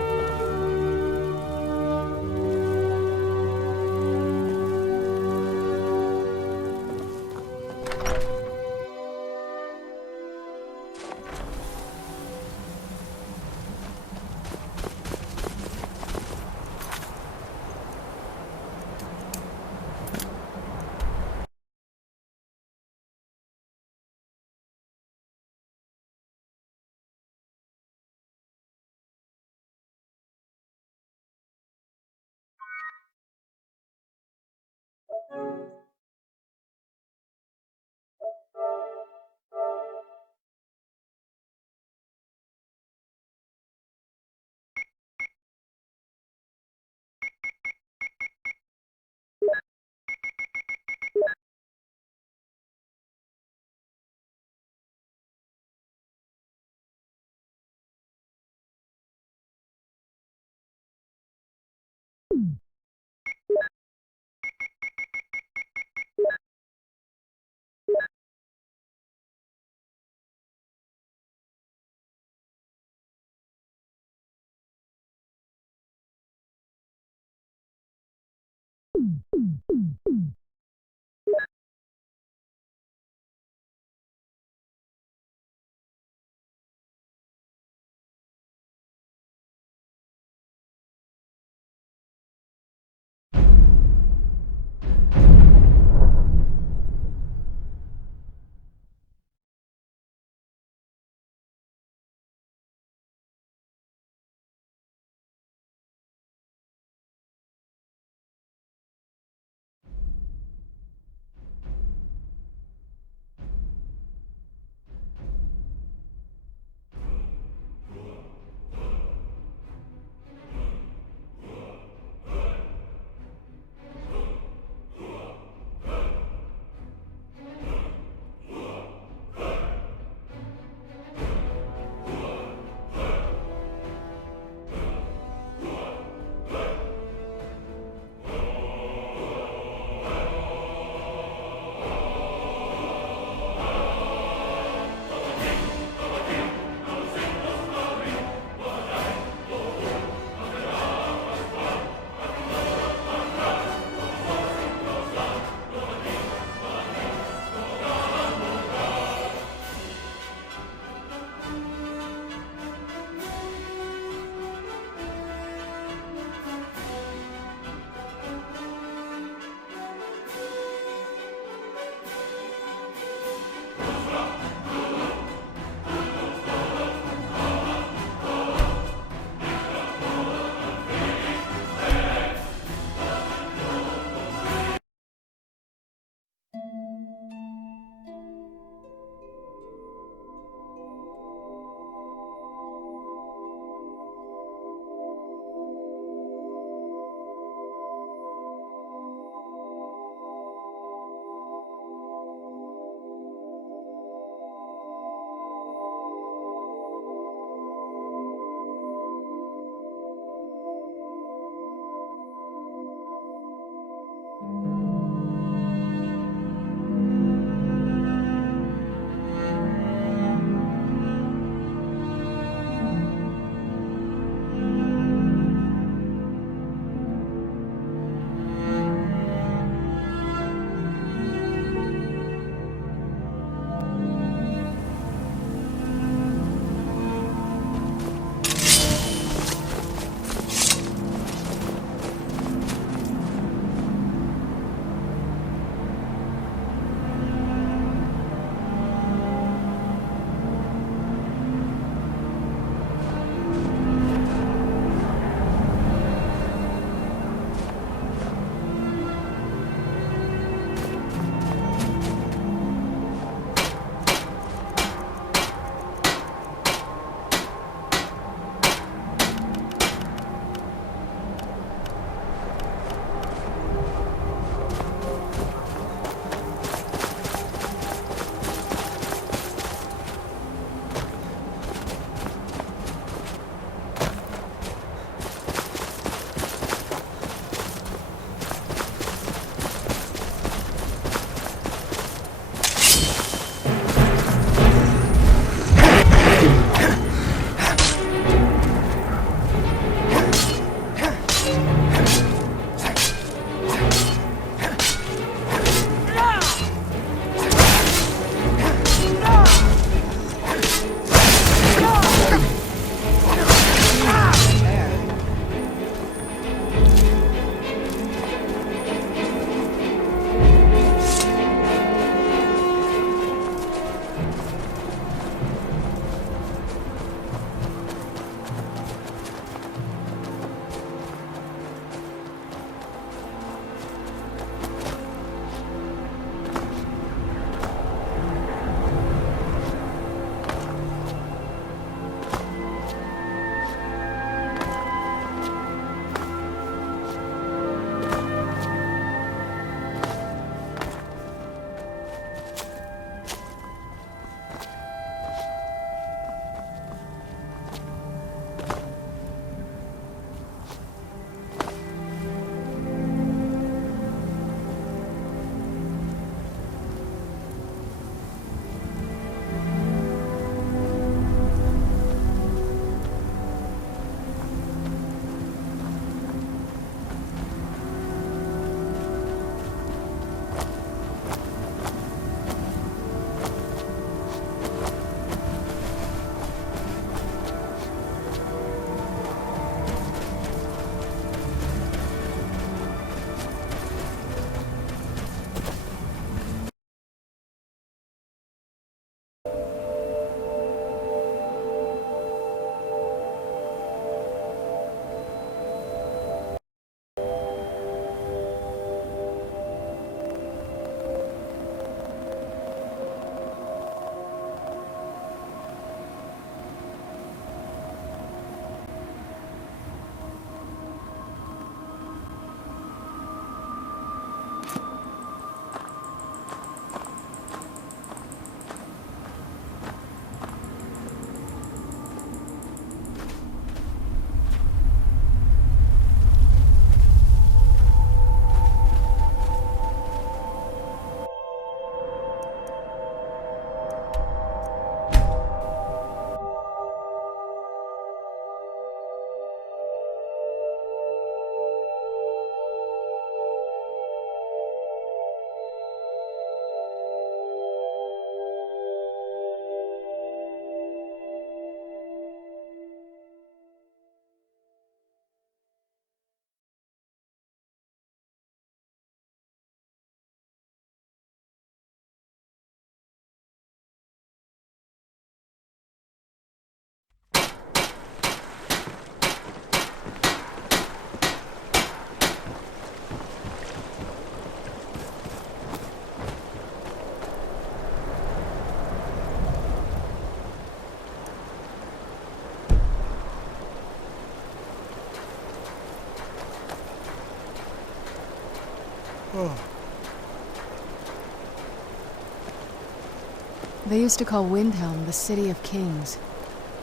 They used to call Windhelm the City of Kings.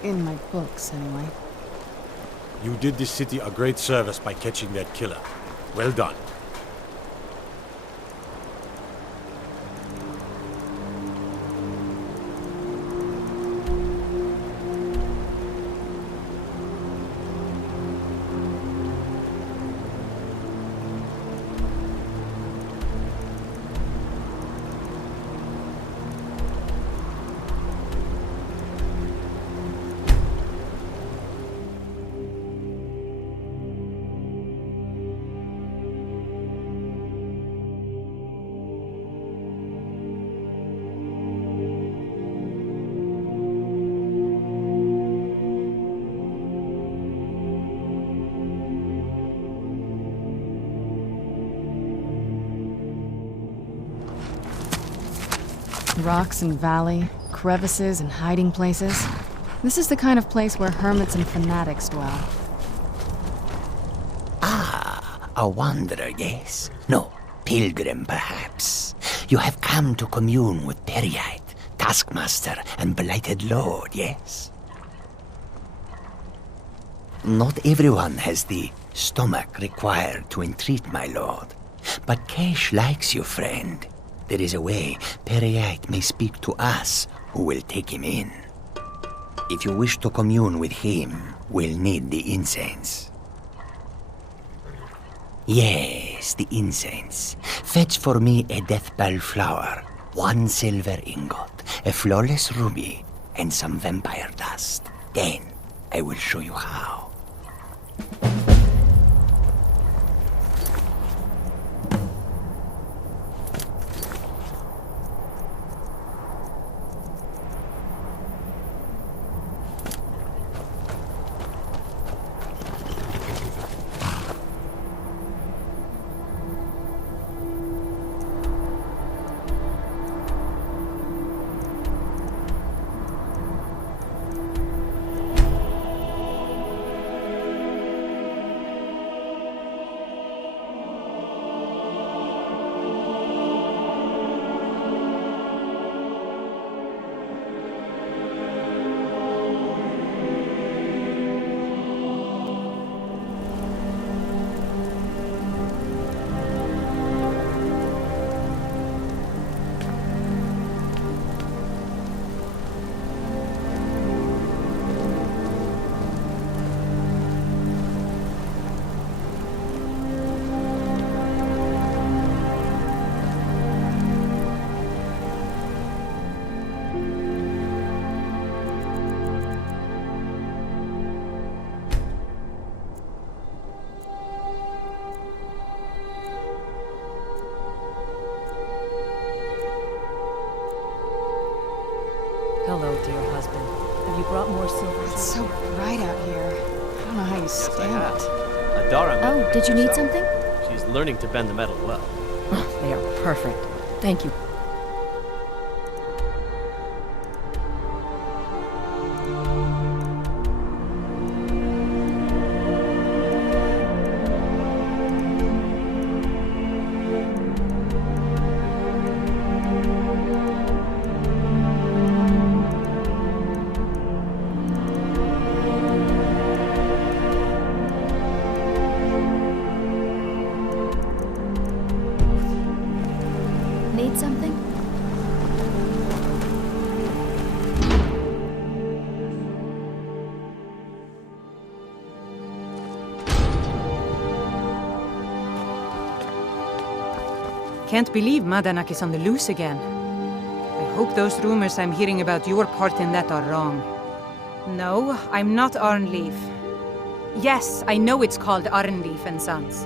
In my books, anyway. You did this city a great service by catching that killer. Well done. Rocks and valley, crevices and hiding places. This is the kind of place where hermits and fanatics dwell. A wanderer, yes? No, pilgrim, perhaps. You have come to commune with Periite, Taskmaster, and Blighted Lord, yes? Not everyone has the stomach required to entreat my lord. But Kesh likes you, friend. There is a way Periite may speak to us who will take him in. If you wish to commune with him, we'll need the incense. Yes, the incense. Fetch for me a deathbell flower, 1 silver ingot, a flawless ruby, and some vampire dust. Then I will show you how. Hello, dear husband. Have you brought more silver? It's so bright out here. I don't know how you stand it. Adara. Oh, did you need something? She's learning to bend the metal well. They are perfect. Thank you. Need something? Can't believe Madanak is on the loose again. I hope those rumors I'm hearing about your part in that are wrong. No, I'm not Arnleif. Yes, I know it's called Arnleif and Sons.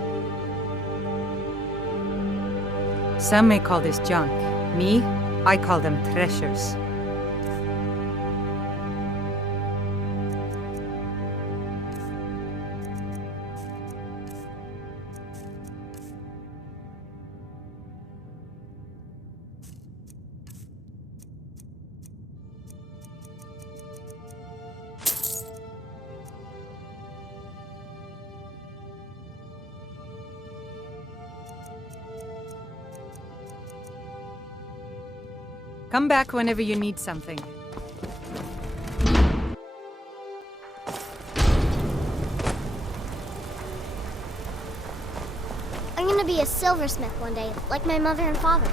Some may call this junk. Me, I call them treasures. Come back whenever you need something. I'm gonna be a silversmith one day, like my mother and father.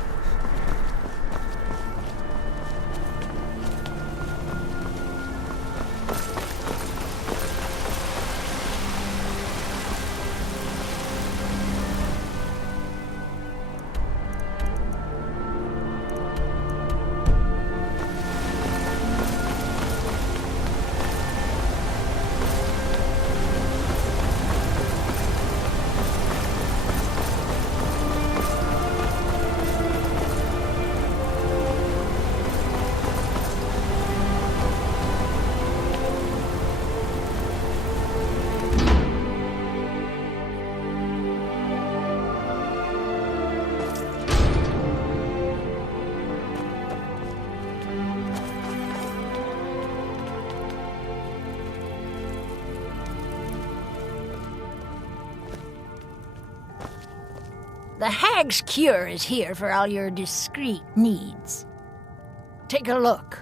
The Hag's Cure is here for all your discreet needs. Take a look.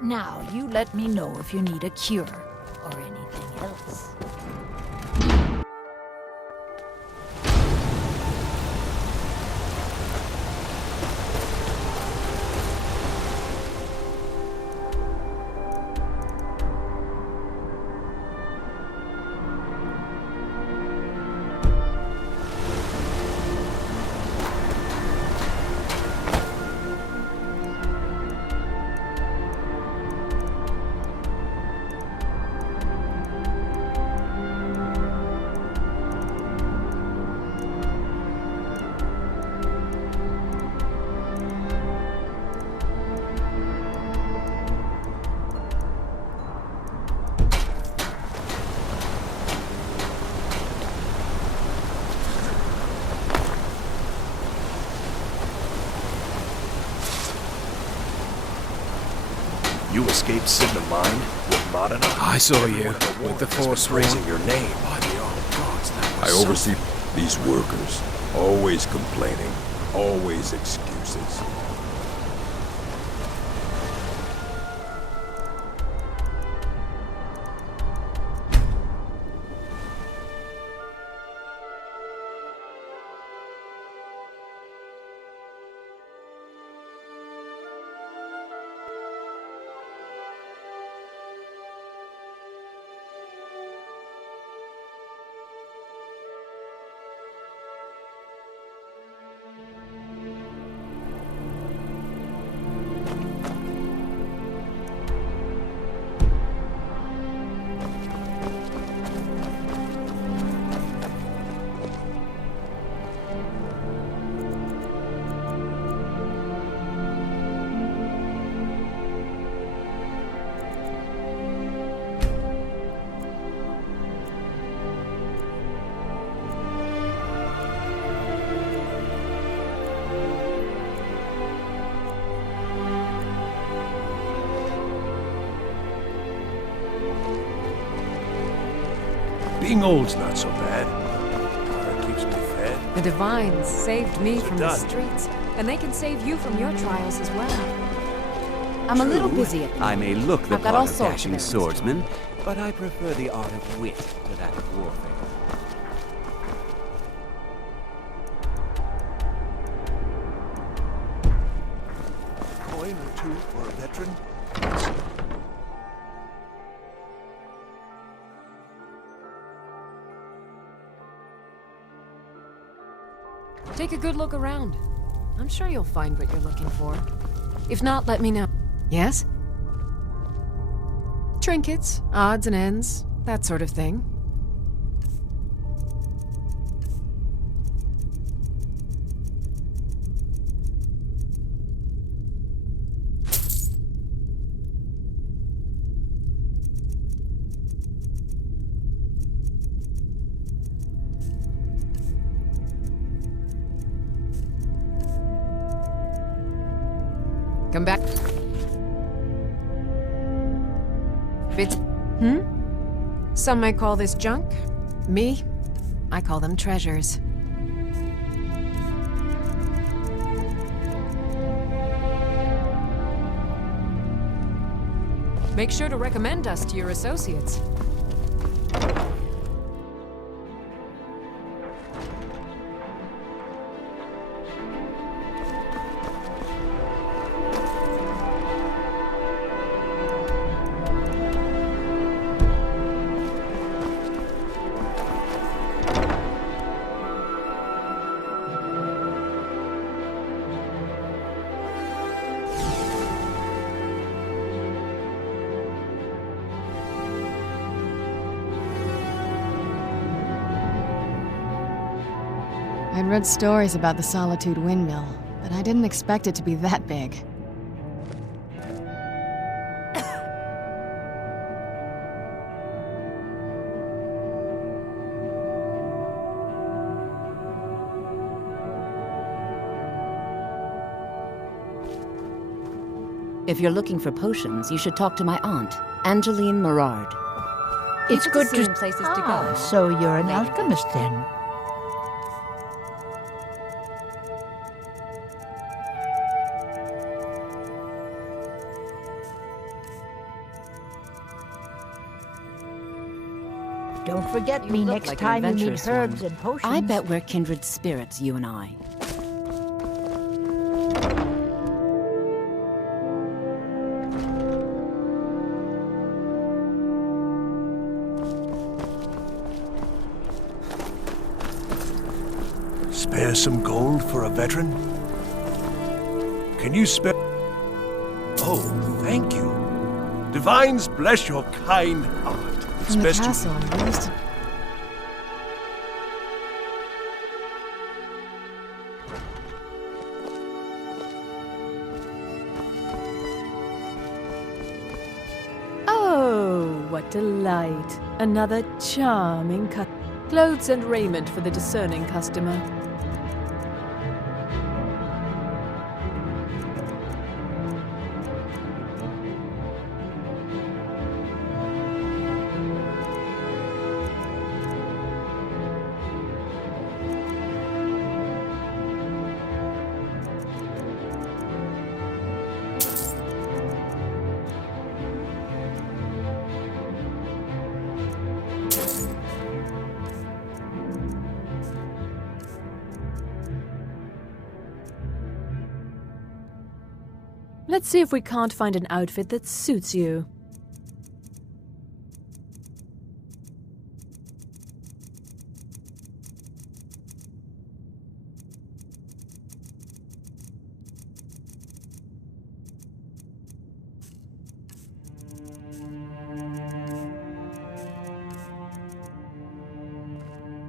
Now, you let me know if you need a cure or anything else. You escaped Sigma Mine with Modena? I saw you with the Force raising your name. By the old gods, that I was oversee these workers. Always complaining. Always excuses. Being old's not so bad. It keeps me fed. The Divines saved me from the done. streets, and they can save you from your trials as well. I'm a little busy at the I may look the I've got all part of sorts of dashing errands to swordsman, but I prefer the art of wit to that of warfare. Coin or two for a veteran? Take a good look around. I'm sure you'll find what you're looking for. If not, let me know. Yes? Trinkets, odds and ends, that sort of thing. Come back. Bits. Some may call this junk. Me, I call them treasures. Make sure to recommend us to your associates. I'd read stories about the Solitude Windmill, but I didn't expect it to be that big. If you're looking for potions, you should talk to my aunt, Angeline Morard. It's good to places to go. So you're an alchemist then? Don't forget me next like time an you need adventurous herbs one. and potions. I bet we're kindred spirits, you and I. Spare some gold for a veteran? Can you spare... Oh, thank you. Divines bless your kind heart. It's From the best castle, you... we used to... Oh, what delight. Another charming cut. Clothes and raiment for the discerning customer. Let's see if we can't find an outfit that suits you.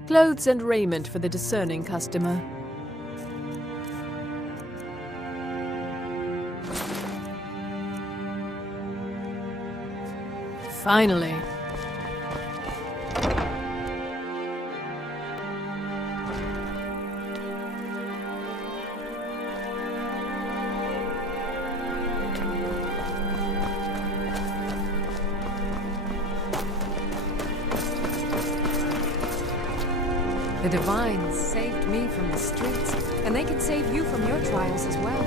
Clothes and raiment for the discerning customer. Finally. The Divines saved me from the streets, and they can save you from your trials as well.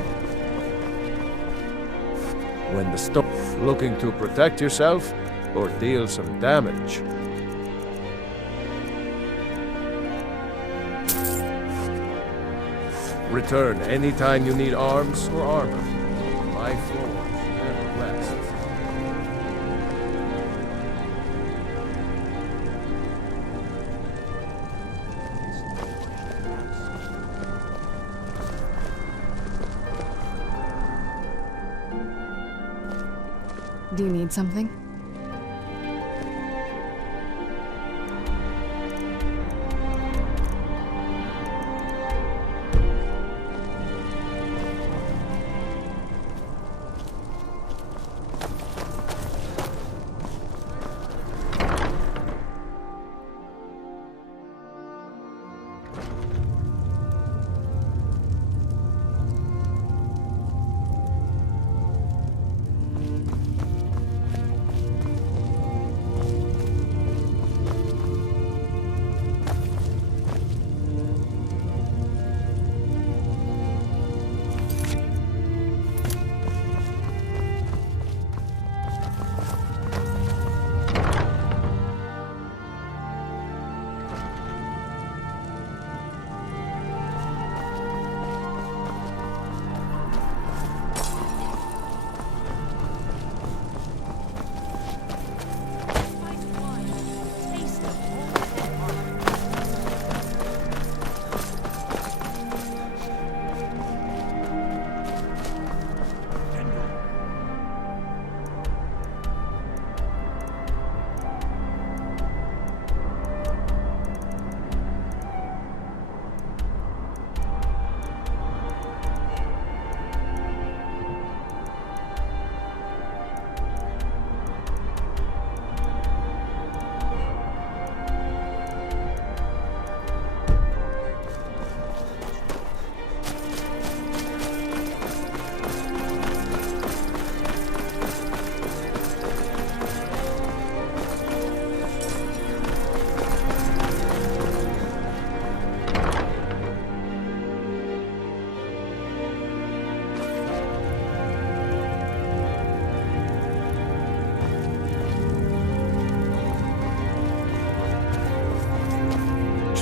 When the storm... Looking to protect yourself or deal some damage? Return anytime you need arms or armor. My floor never rests. Do you need something?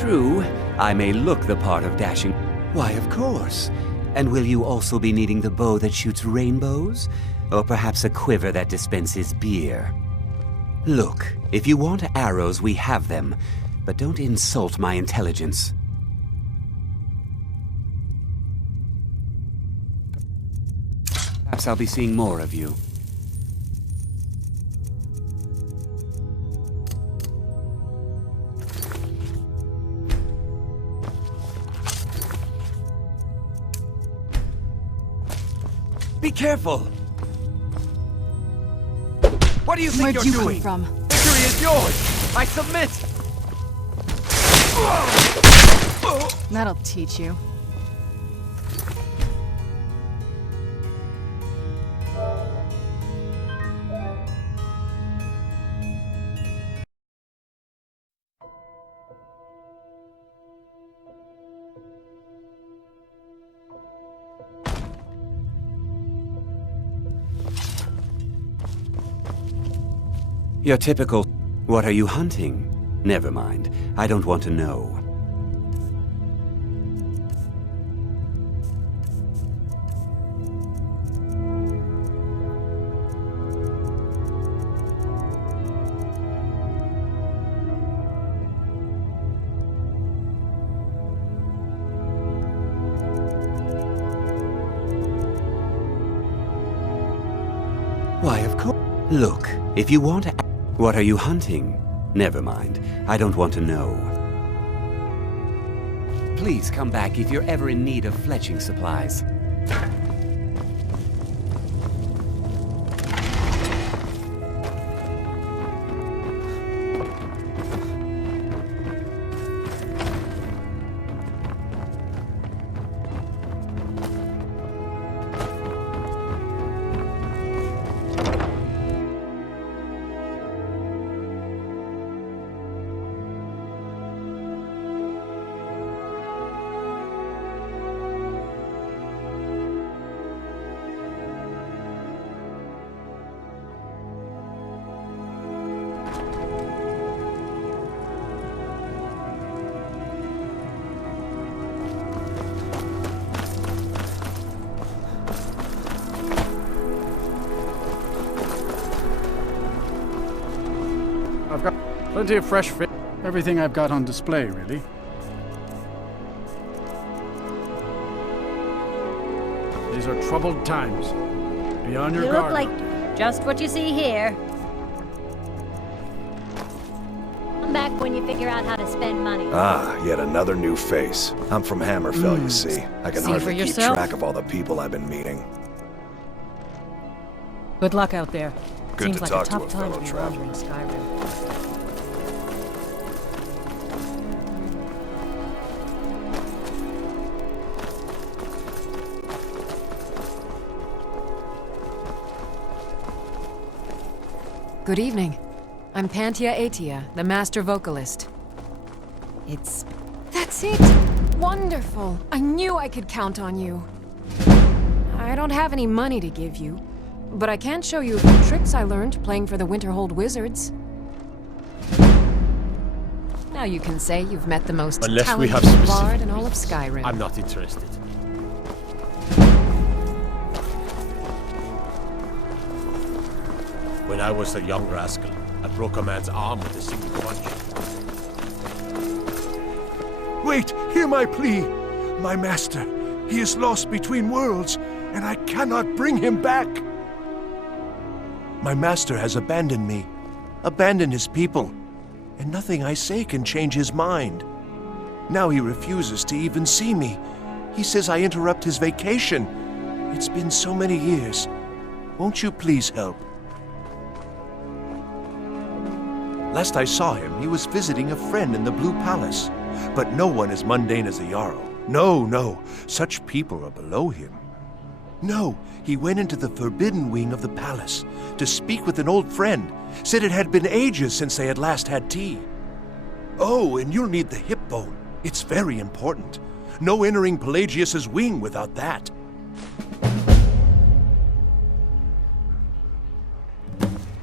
True, I may look the part of dashing. Why, of course. And will you also be needing the bow that shoots rainbows? Or perhaps a quiver that dispenses beer? Look, if you want arrows, we have them. But don't insult my intelligence. Perhaps I'll be seeing more of you. Be careful! What do you think Where'd you're you doing? come from? Victory is yours! I submit! That'll teach you. Your typical... What are you hunting? Never mind. I don't want to know. Why, of course. Look, if you want to... What are you hunting? Never mind. I don't want to know. Please come back if you're ever in need of fletching supplies. I've got plenty of fresh fish. Everything I've got on display, really. These are troubled times. Be on your You guard. look like just what you see here. Come back when you figure out how to spend money. Ah, yet another new face. I'm from Hammerfell, you see. I can See for hardly keep yourself. track of all the people I've been meeting. Good luck out there. Good Seems to like talk a to tough a time fellow to be traveler. wandering Skyrim. Good evening. I'm Pantia Atia, the master vocalist. That's it! Wonderful! I knew I could count on you. I don't have any money to give you, but I can show you a few tricks I learned playing for the Winterhold Wizards. Now you can say you've met the most Unless we have talented specific bard in all of Skyrim. I'm not interested. When I was a young rascal, I broke a man's arm with a single punch. Wait, hear my plea. My master, he is lost between worlds, and I cannot bring him back. My master has abandoned me, abandoned his people, and nothing I say can change his mind. Now he refuses to even see me. He says I interrupt his vacation. It's been so many years. Won't you please help? Last I saw him, he was visiting a friend in the Blue Palace. But no one as mundane as a Jarl. No, no, such people are below him. No, he went into the forbidden wing of the palace to speak with an old friend. Said it had been ages since they had last had tea. Oh, and you'll need the hip bone. It's very important. No entering Pelagius's wing without that.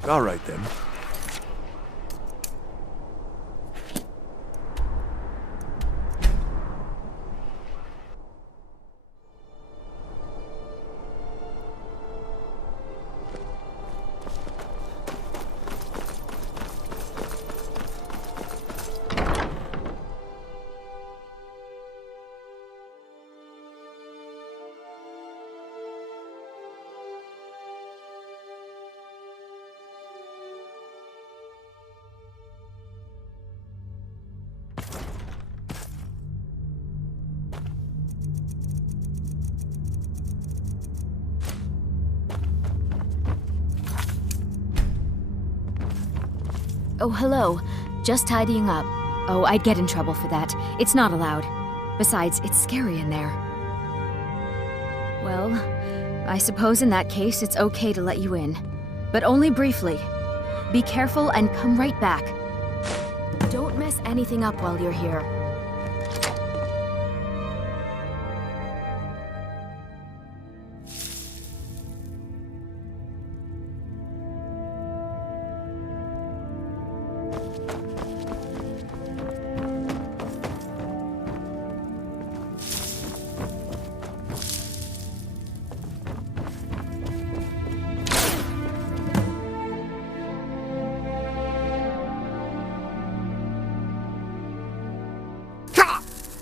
All right, then. Oh, hello. Just tidying up. Oh, I'd get in trouble for that. It's not allowed. Besides, it's scary in there. Well, I suppose in that case it's okay to let you in. But only briefly. Be careful and come right back. Don't mess anything up while you're here.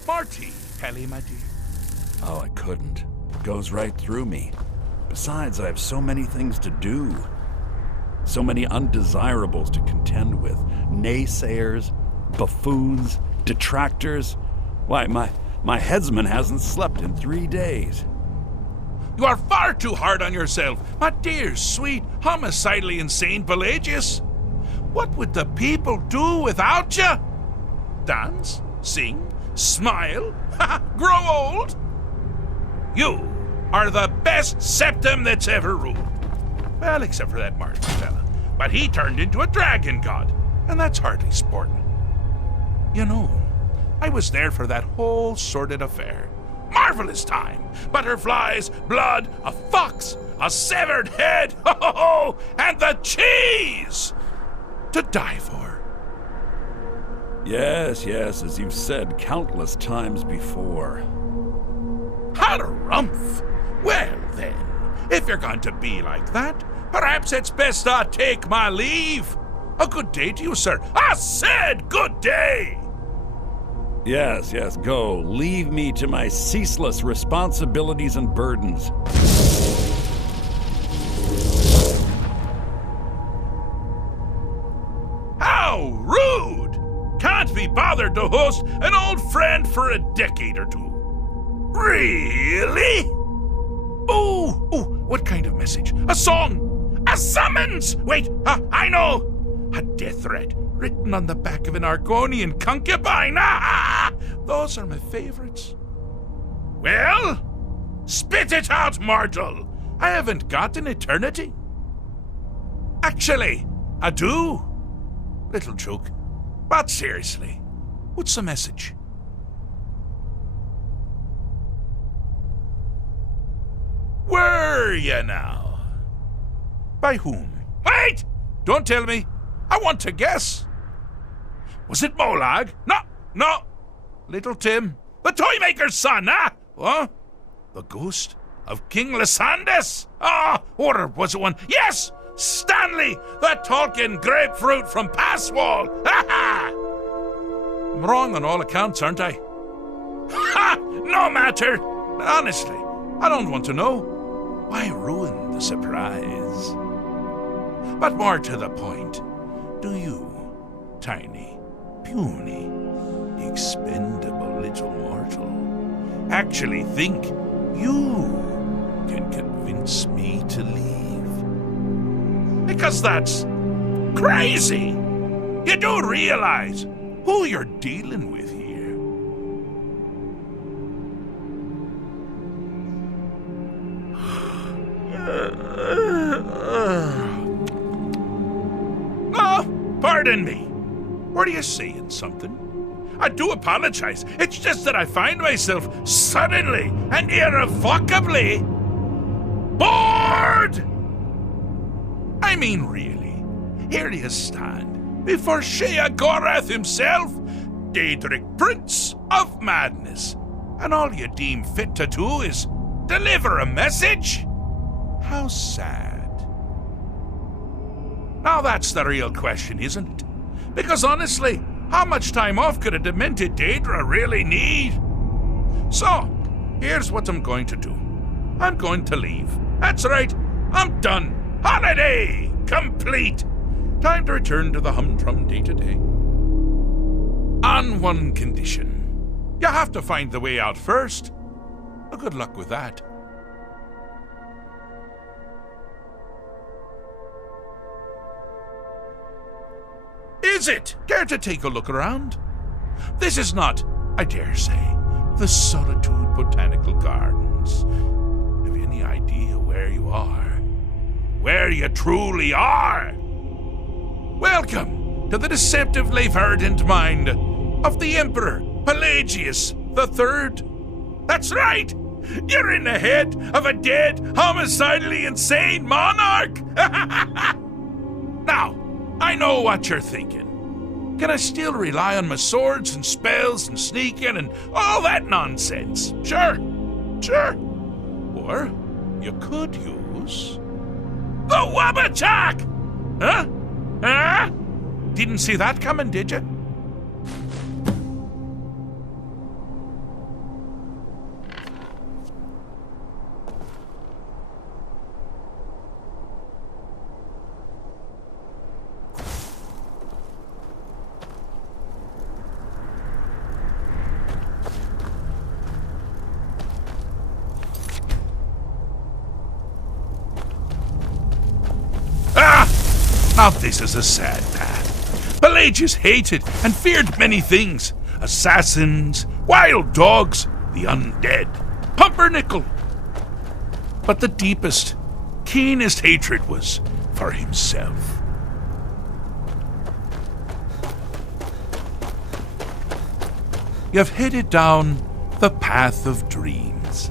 Marty! Pelly, my dear. Oh, I couldn't. It goes right through me. Besides, I have so many things to do. So many undesirables to contend with. Naysayers, buffoons, detractors. Why, my headsman hasn't slept in 3 days. You are far too hard on yourself, my dear, sweet, homicidally insane Pelagius. What would the people do without you? Dance? Sing? Smile? Grow old? You are the best septum that's ever ruled. Well, except for that Martin fella. But he turned into a dragon god, and that's hardly sporting. You know, I was there for that whole sordid affair. Marvelous time. Butterflies, blood, a fox, a severed head, and the cheese to die for. Yes, as you've said countless times before. Harumph! Well then, if you're going to be like that, perhaps it's best I take my leave. A good day to you, sir. I said good day! Yes, go. Leave me to my ceaseless responsibilities and burdens. How rude! Can't be bothered to host an old friend for a decade or two. Really? Oh, what kind of message? A song? A summons? Wait, I know! A death threat written on the back of an Argonian concubine. Those are my favorites. Well, spit it out, mortal. I haven't got an eternity. Actually, I do. Little joke. But seriously, what's the message? Were you now? By whom? Wait! Don't tell me. I want to guess. Was it Molag? No. Little Tim. The Toymaker's son, Huh? The ghost of King Lysandas? Or was it one? Yes! Stanley, the talking grapefruit from Passwall! I'm wrong on all accounts, aren't I? No matter! Honestly, I don't want to know. Why ruin the surprise? But more to the point, do you, tiny, puny, expendable little mortal, actually think you can convince me to leave? Because that's crazy! You do realize who you're dealing with here. Oh, pardon me. Were you saying something? I do apologize. It's just that I find myself suddenly and irrevocably bored! I mean, really, here you stand before Sheogorath himself, Daedric Prince of Madness, and all you deem fit to do is deliver a message? How sad. Now that's the real question, isn't it? Because honestly, how much time off could a demented Daedra really need? So, here's what I'm going to do. I'm going to leave. That's right, I'm done. Holiday complete! Time to return to the humdrum day-to-day. On one condition. You have to find the way out first. Well, good luck with that. is it? Care to take a look around? This is not, I dare say, the Solitude Botanical Gardens. Have you any idea where you are? Where you truly are? Welcome to the deceptively verdant mind of the Emperor Pelagius III. That's right! You're in the head of a dead, homicidally insane monarch! Now, I know what you're thinking. Can I still rely on my swords and spells and sneaking and all that nonsense? Sure. Or you could use the Wabachak! Huh? Didn't see that coming, did you? Now this is a sad path. Pelagius hated and feared many things. Assassins, wild dogs, the undead, pumpernickel. But the deepest, keenest hatred was for himself. You've headed down the path of dreams.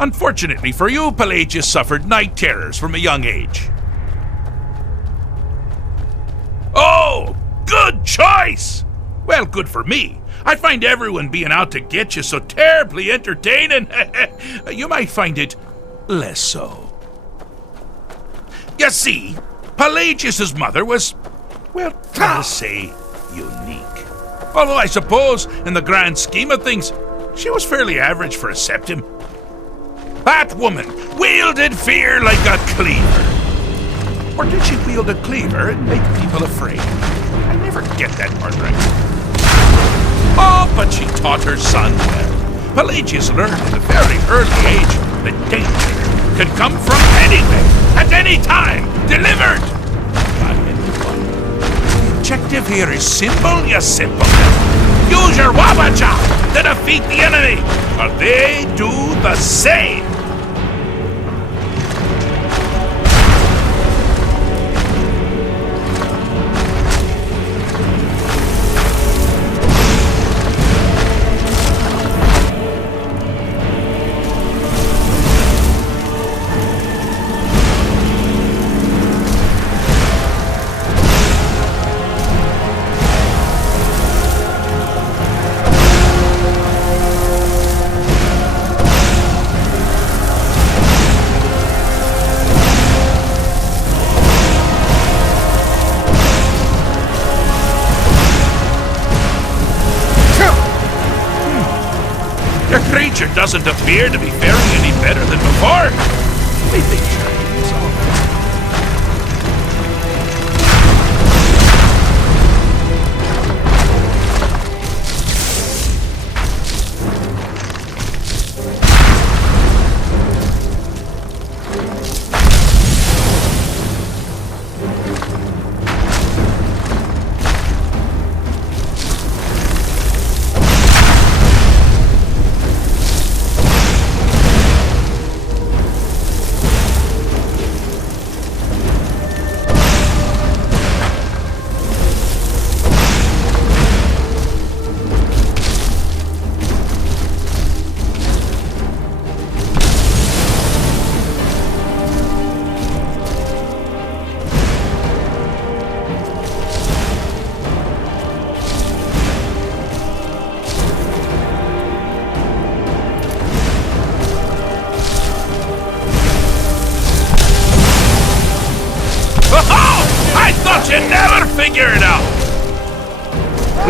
Unfortunately for you, Pelagius suffered night terrors from a young age. Oh, good choice! Well, good for me. I find everyone being out to get you so terribly entertaining. You might find it less so. You see, Pelagius's mother was, well, I'll say, unique. Although I suppose, in the grand scheme of things, she was fairly average for a septim. That woman wielded fear like a cleaver. Or did she wield a cleaver and make people afraid? I never get that part right. Oh, but she taught her son well. Pelagius learned at a very early age that danger could come from anywhere, at any time, delivered by anyone. The objective here is simple, you simpleton. Use your Wabacha to defeat the enemy, or they do the same. Doesn't appear to be faring any better than before. They think it's all.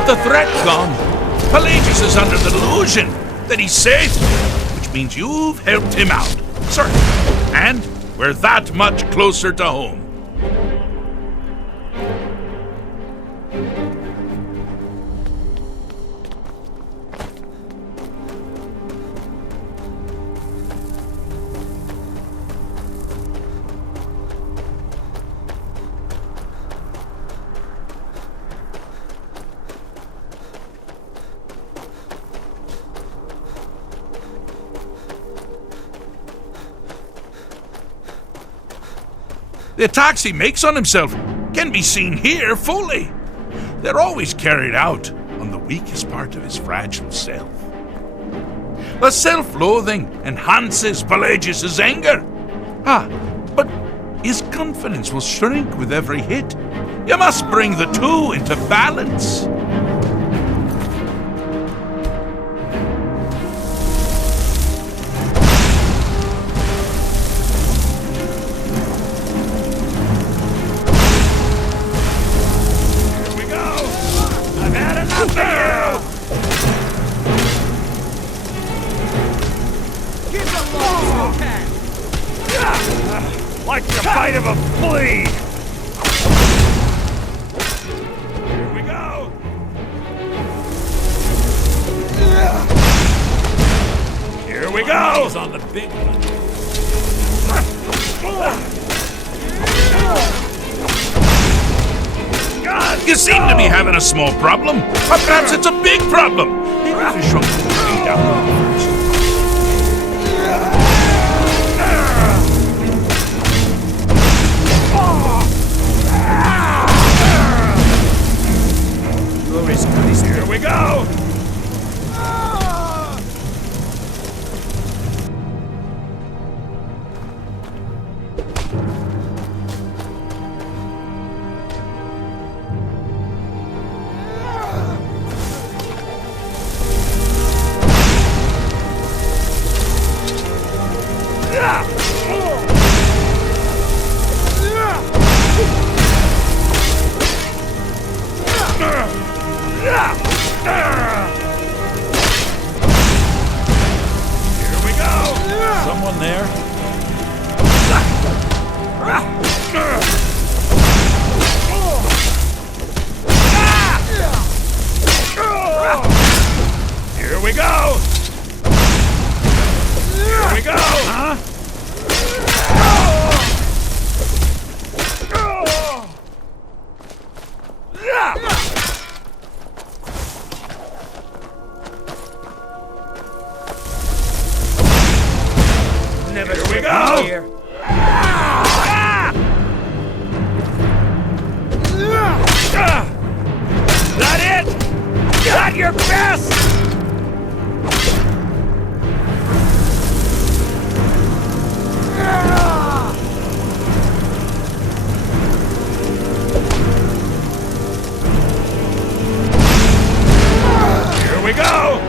The threat gone. Pelagius is under the delusion that he's safe, which means you've helped him out. Certainly. And we're that much closer to home. The attacks he makes on himself can be seen here fully. They're always carried out on the weakest part of his fragile self. The self-loathing enhances Pelagius's anger. But his confidence will shrink with every hit. You must bring the two into balance. Here we go! I've had enough of you! Keep the long can! Like the bite of a flea! Here we go! Here we go! He's on the big one. You seem to be having a small problem, or perhaps it's a big problem. Maybe if you shrunk the tree down first. Here we go! Someone there? Here we go! Here we go! Huh? Never Here we go! here. That it? Got your best! Here we go!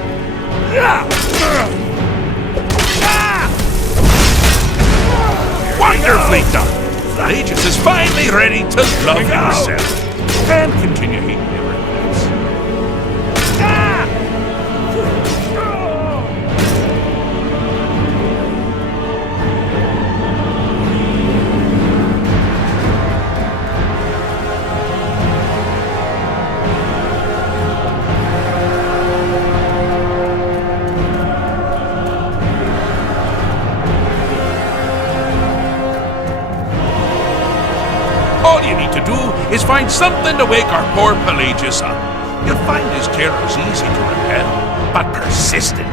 Wonderfully done! Pelagius is finally ready to love himself and continue hating everyone else. All you need to do is find something to wake our poor Pelagius up. You'll find his terrors easy to repel, but persistent.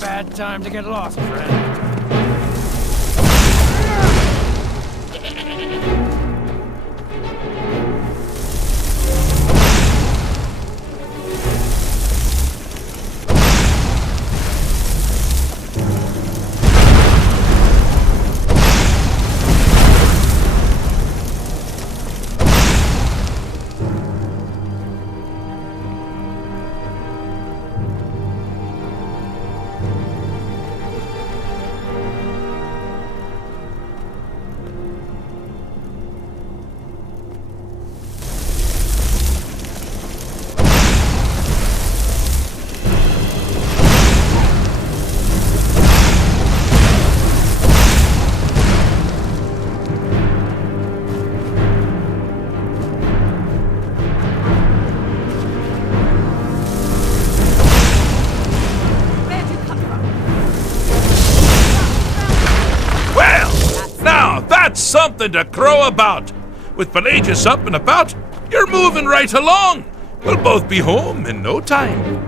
Bad time to get lost, friend. something to crow about. With Pelagius up and about, you're moving right along. We'll both be home in no time.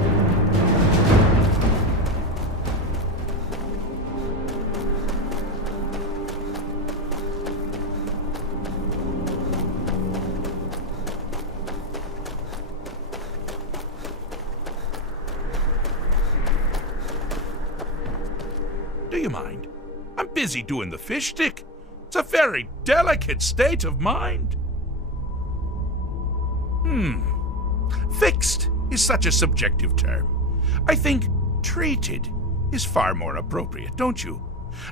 Do you mind? I'm busy doing the fish stick. It's a very delicate state of mind. Fixed is such a subjective term. I think treated is far more appropriate, don't you?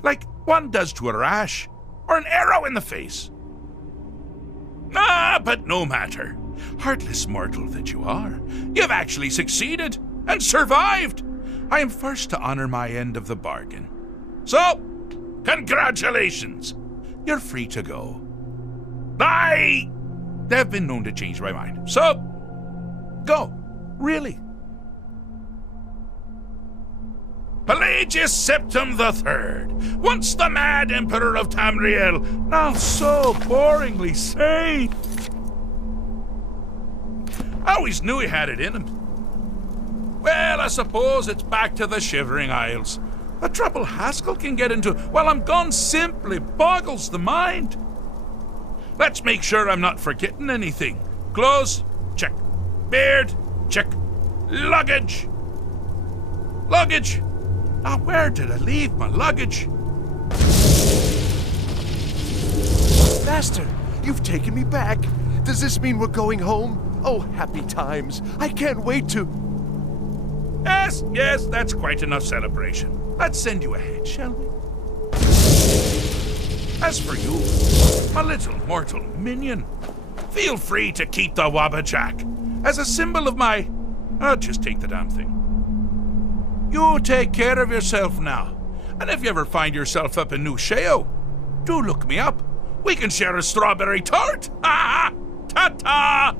Like one does to a rash or an arrow in the face. But no matter. Heartless mortal that you are, you've actually succeeded and survived. I am first to honor my end of the bargain. So, congratulations. You're free to go. I have been known to change my mind. So, go. Really. Pelagius Septim III, once the mad Emperor of Tamriel, now so boringly sane. I always knew he had it in him. Well, I suppose it's back to the Shivering Isles. The trouble Haskell can get into while I'm gone simply boggles the mind. Let's make sure I'm not forgetting anything. Clothes, check. Beard, check. Luggage. Luggage. Now, where did I leave my luggage? Master, you've taken me back. Does this mean we're going home? Oh, happy times. I can't wait to... Yes, that's quite enough celebration. Let's send you ahead, shall we? As for you, my little mortal minion, feel free to keep the Wabbajack as a symbol of my... I'll just take the damn thing. You take care of yourself now, and if you ever find yourself up in New Sheo, do look me up. We can share a strawberry tart. Ha ha! Ta-ta!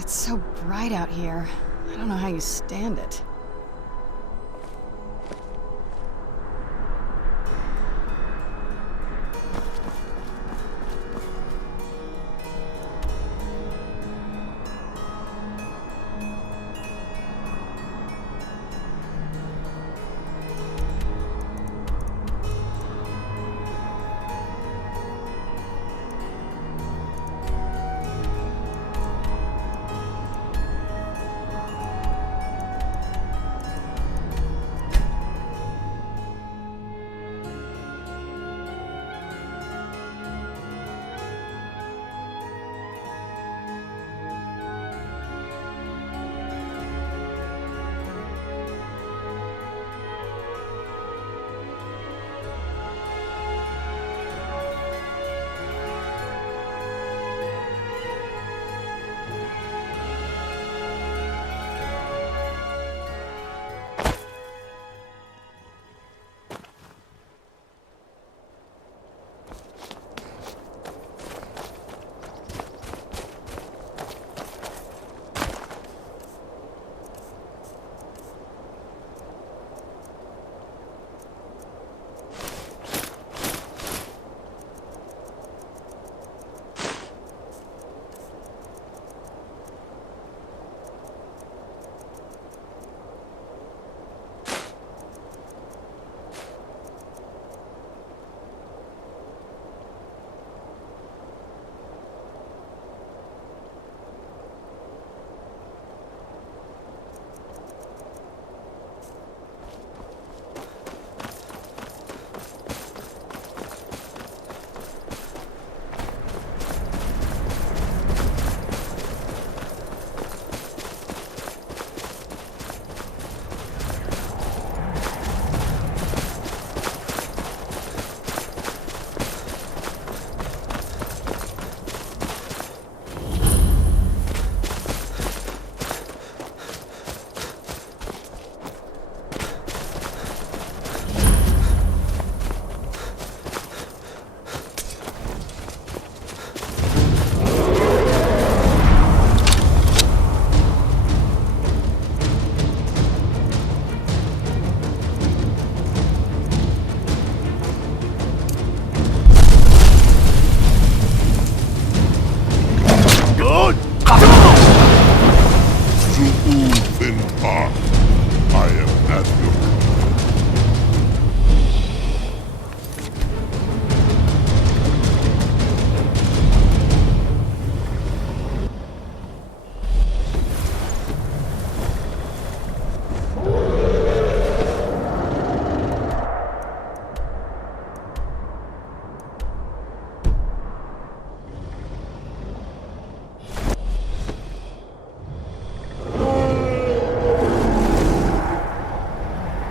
It's so bright out here. I don't know how you stand it. Stand back. I am at your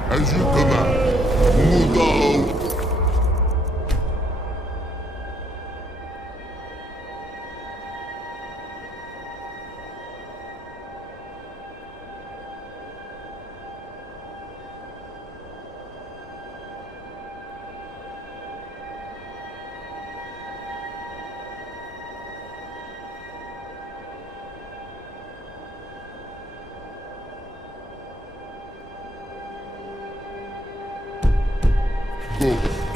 As you command, Mudo! Go.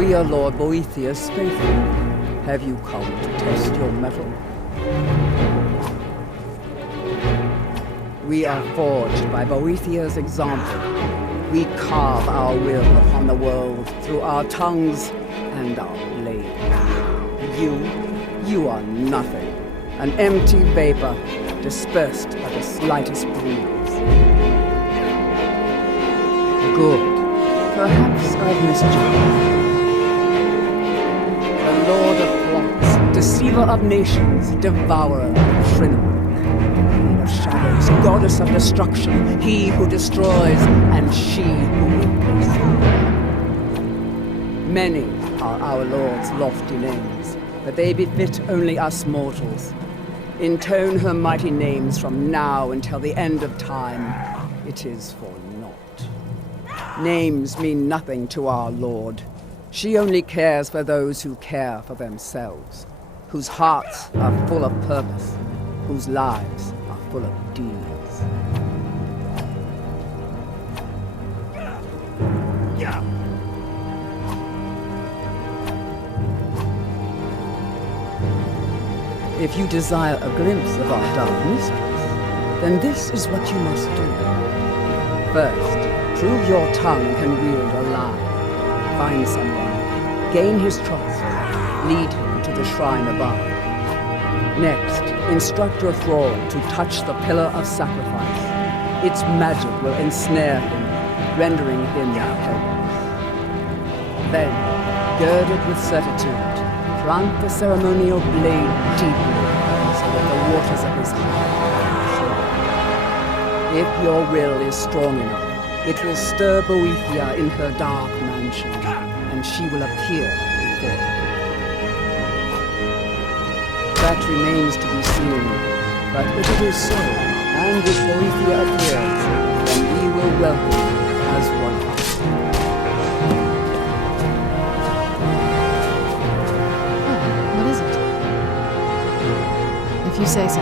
We are Lord Boethiah's faithful. Have you come to test your mettle? We are forged by Boethiah's example. We carve our will upon the world through our tongues and our blades. You are nothing. An empty vapor, dispersed by the slightest breeze. Good. Perhaps I've misjudged. The Lord of plots, deceiver of nations, devourer of Trinity. Queen of shadows, goddess of destruction, he who destroys and she who replaces. Many are our Lord's lofty names, but they befit only us mortals. Intone her mighty names from now until the end of time. It is for naught. Names mean nothing to our Lord. She only cares for those who care for themselves, whose hearts are full of purpose, whose lives are full of deeds. If you desire a glimpse of our dark mistress, then this is what you must do. First, prove your tongue can wield a lie. Find someone, gain his trust, lead him to the shrine above. Next, instruct your thrall to touch the pillar of sacrifice. Its magic will ensnare him, rendering him helpless. Then, girded with certitude, plant the ceremonial blade deeply so that the waters of his heart flow. If your will is strong enough, it will stir Boethiah in her dark mansion, and she will appear before you. That remains to be seen, but if it is so, and if Boethiah appears, then we will welcome you as one heart. If you say so.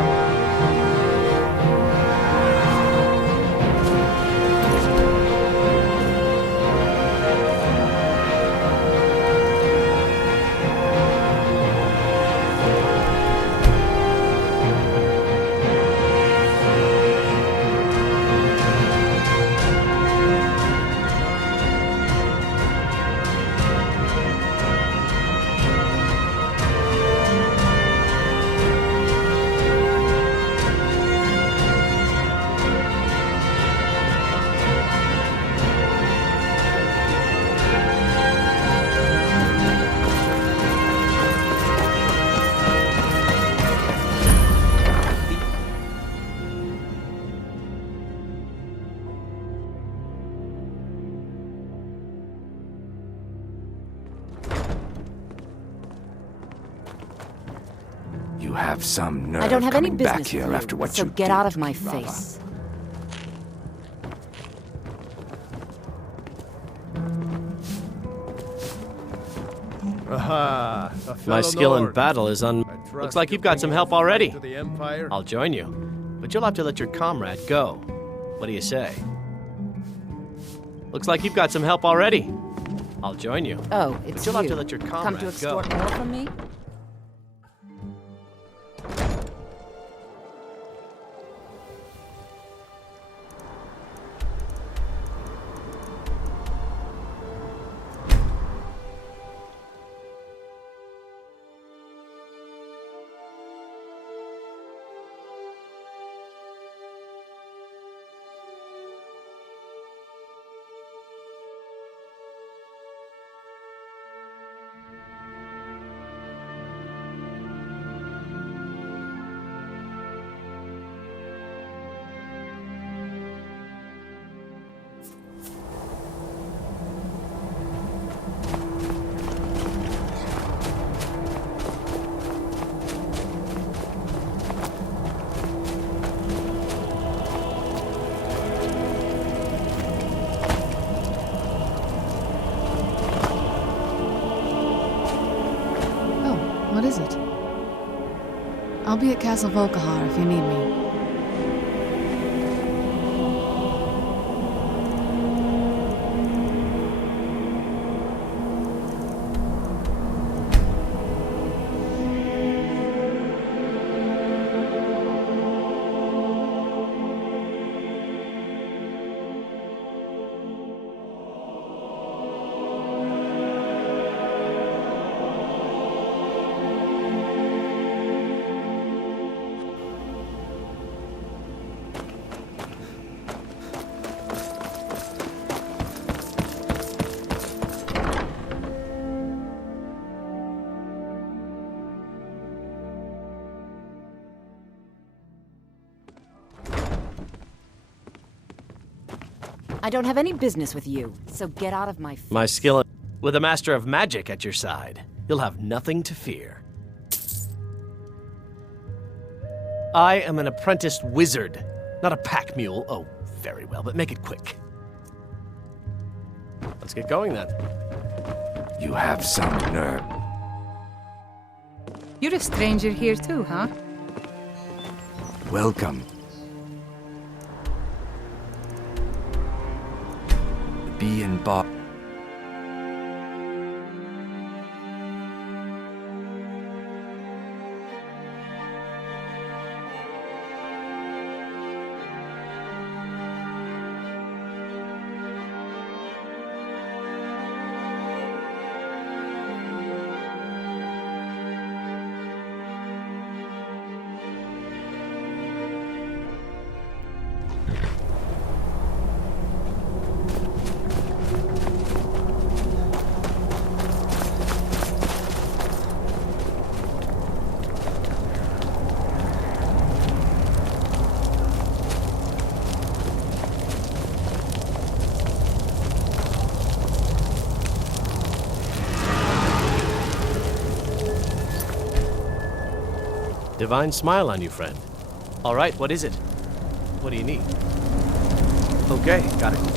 You have some nerve I don't have any coming business back here with you, after what so you get did out of to my Kirava. face. Aha! My skill in battle is Looks like you've got some help already. I'll join you, but you'll have to let your comrade go. What do you say? Looks like you've got some help already. I'll join you. Oh, but it's you'll you. have to let your comrade Come to extort more from me? What is it? I'll be at Castle Volkihar if you need me. I don't have any business with you, so get out of my face. My skill with a master of magic at your side, you'll have nothing to fear. I am an apprenticed wizard, not a pack mule. Oh, very well, but make it quick. Let's get going then. You have some nerve. You're a stranger here too, huh? Welcome. Be in bar. Divine smile on you, friend. All right, what is it? What do you need? Okay, got it.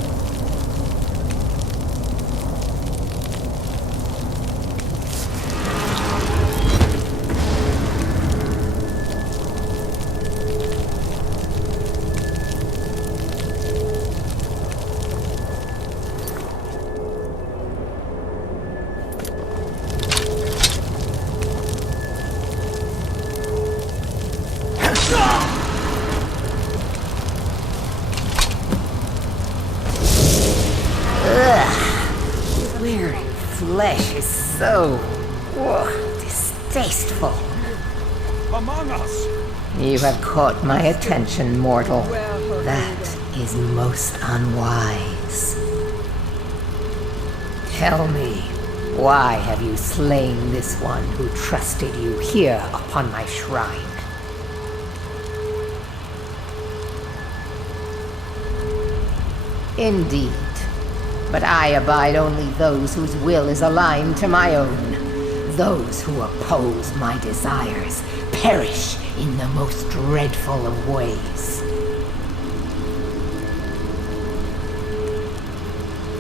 Flesh is so distasteful. Among us! You have caught my attention, mortal. That is most unwise. Tell me, why have you slain this one who trusted you here upon my shrine? Indeed. But I abide only those whose will is aligned to my own. Those who oppose my desires perish in the most dreadful of ways.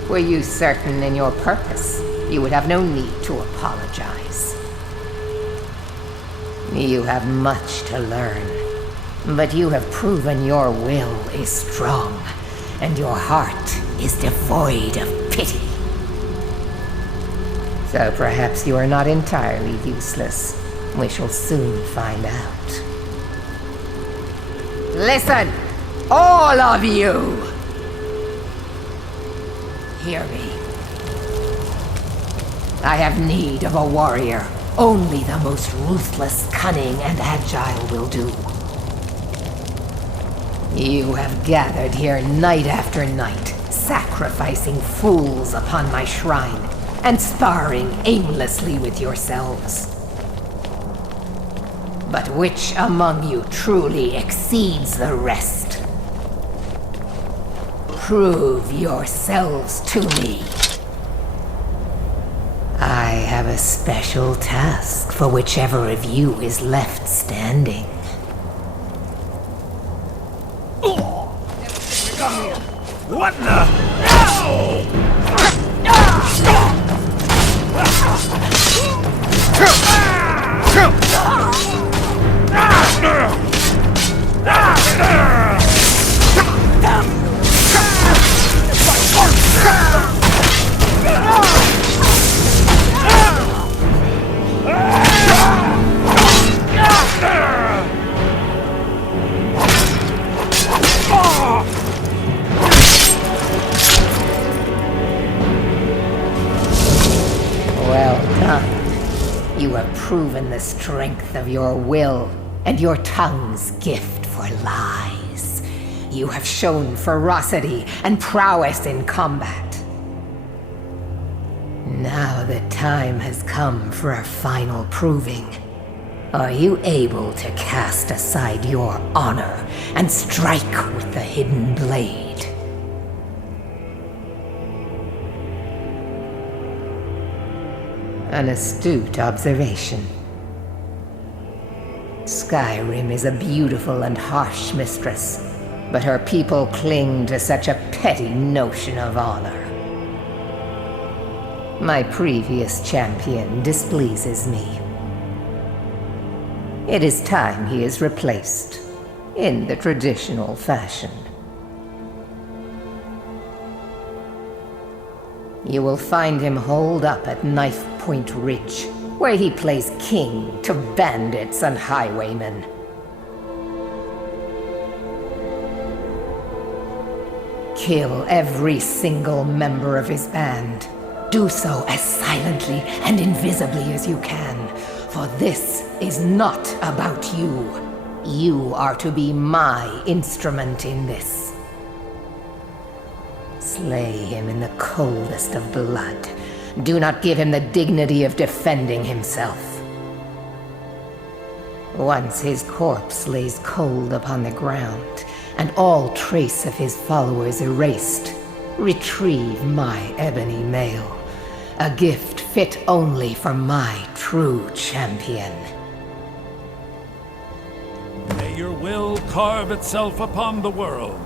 Were you certain in your purpose, you would have no need to apologize. You have much to learn, but you have proven your will is strong, and your heart is devoid of pity. So perhaps you are not entirely useless. We shall soon find out. Listen, all of you! Hear me. I have need of a warrior. Only the most ruthless, cunning, and agile will do. You have gathered here night after night, sacrificing fools upon my shrine, and sparring aimlessly with yourselves. But which among you truly exceeds the rest? Prove yourselves to me. I have a special task for whichever of you is left standing. What the? Well done. You have proven the strength of your will and your tongue's gift for lies. You have shown ferocity and prowess in combat. Now the time has come for a final proving. Are you able to cast aside your honor and strike with the hidden blade? An astute observation. Skyrim is a beautiful and harsh mistress, but her people cling to such a petty notion of honor. My previous champion displeases me. It is time he is replaced, in the traditional fashion. You will find him holed up at Knife Point Ridge, where he plays king to bandits and highwaymen. Kill every single member of his band. Do so as silently and invisibly as you can, for this is not about you. You are to be my instrument in this. Slay him in the coldest of blood. Do not give him the dignity of defending himself. Once his corpse lays cold upon the ground, and all trace of his followers erased, retrieve my ebony mail, a gift fit only for my true champion. May your will carve itself upon the world.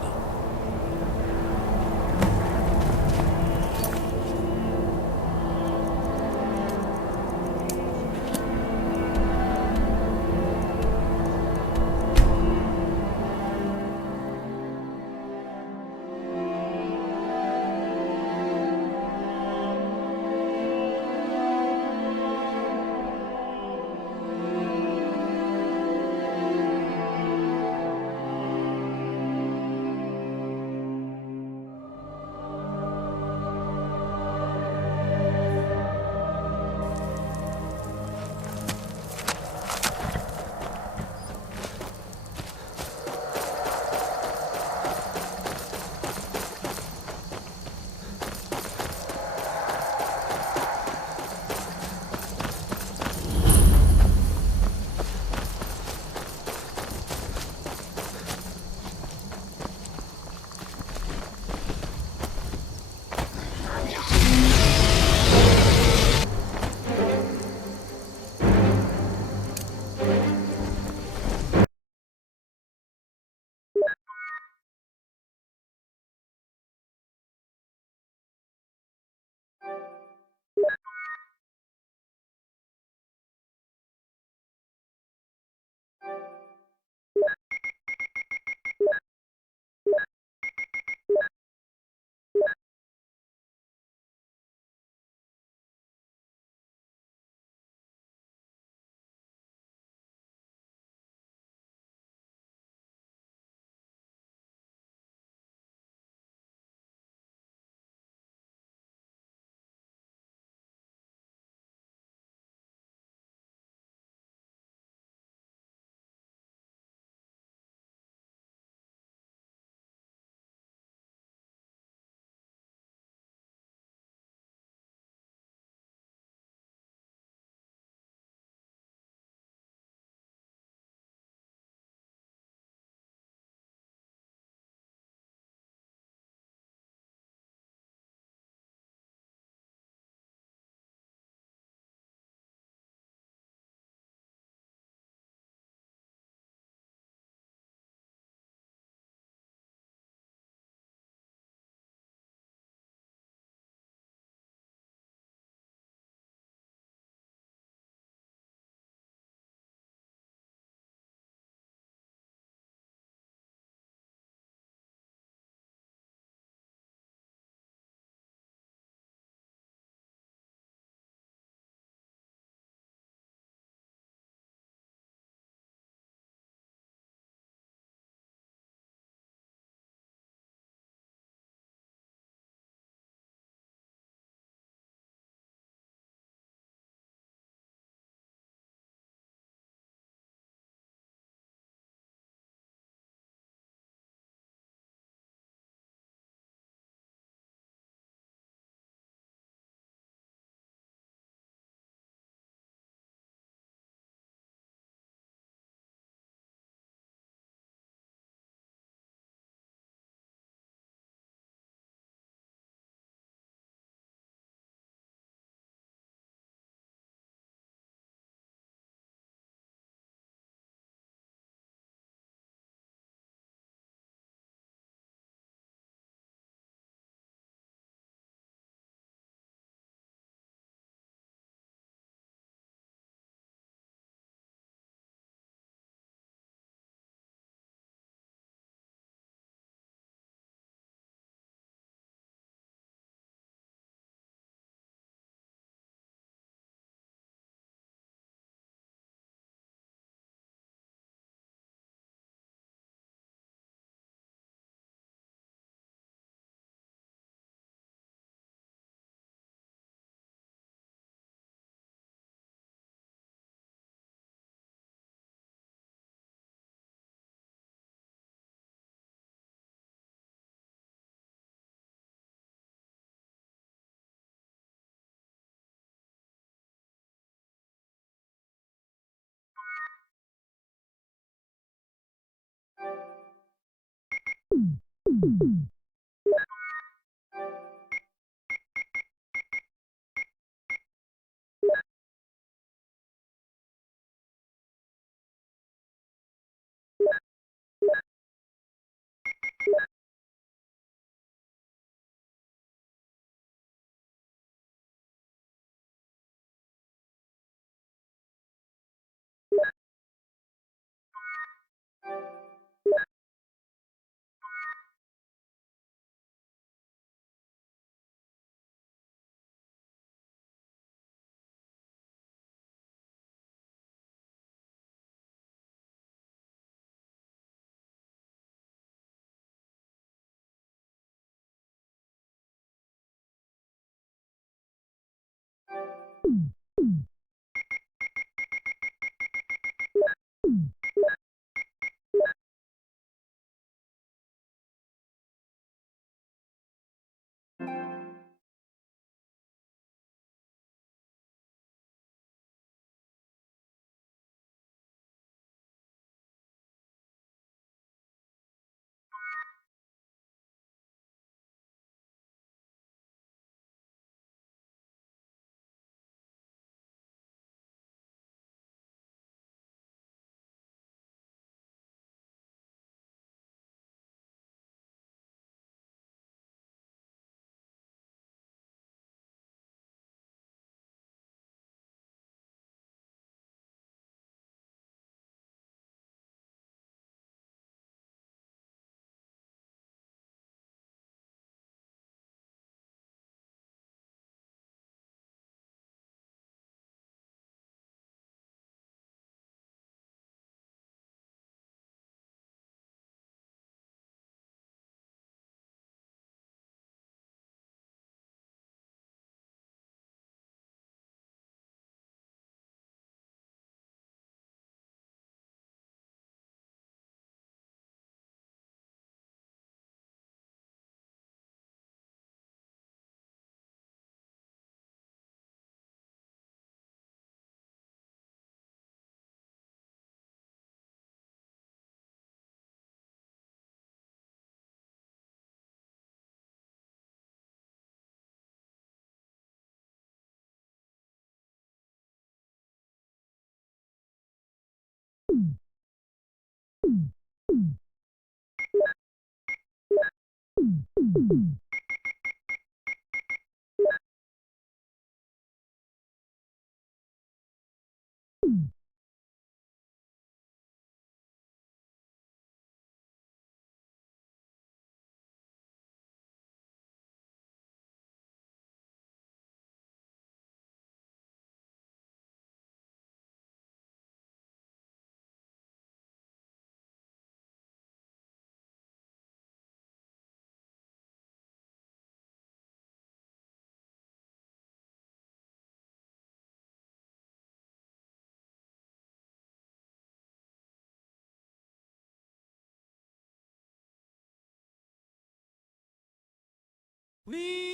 We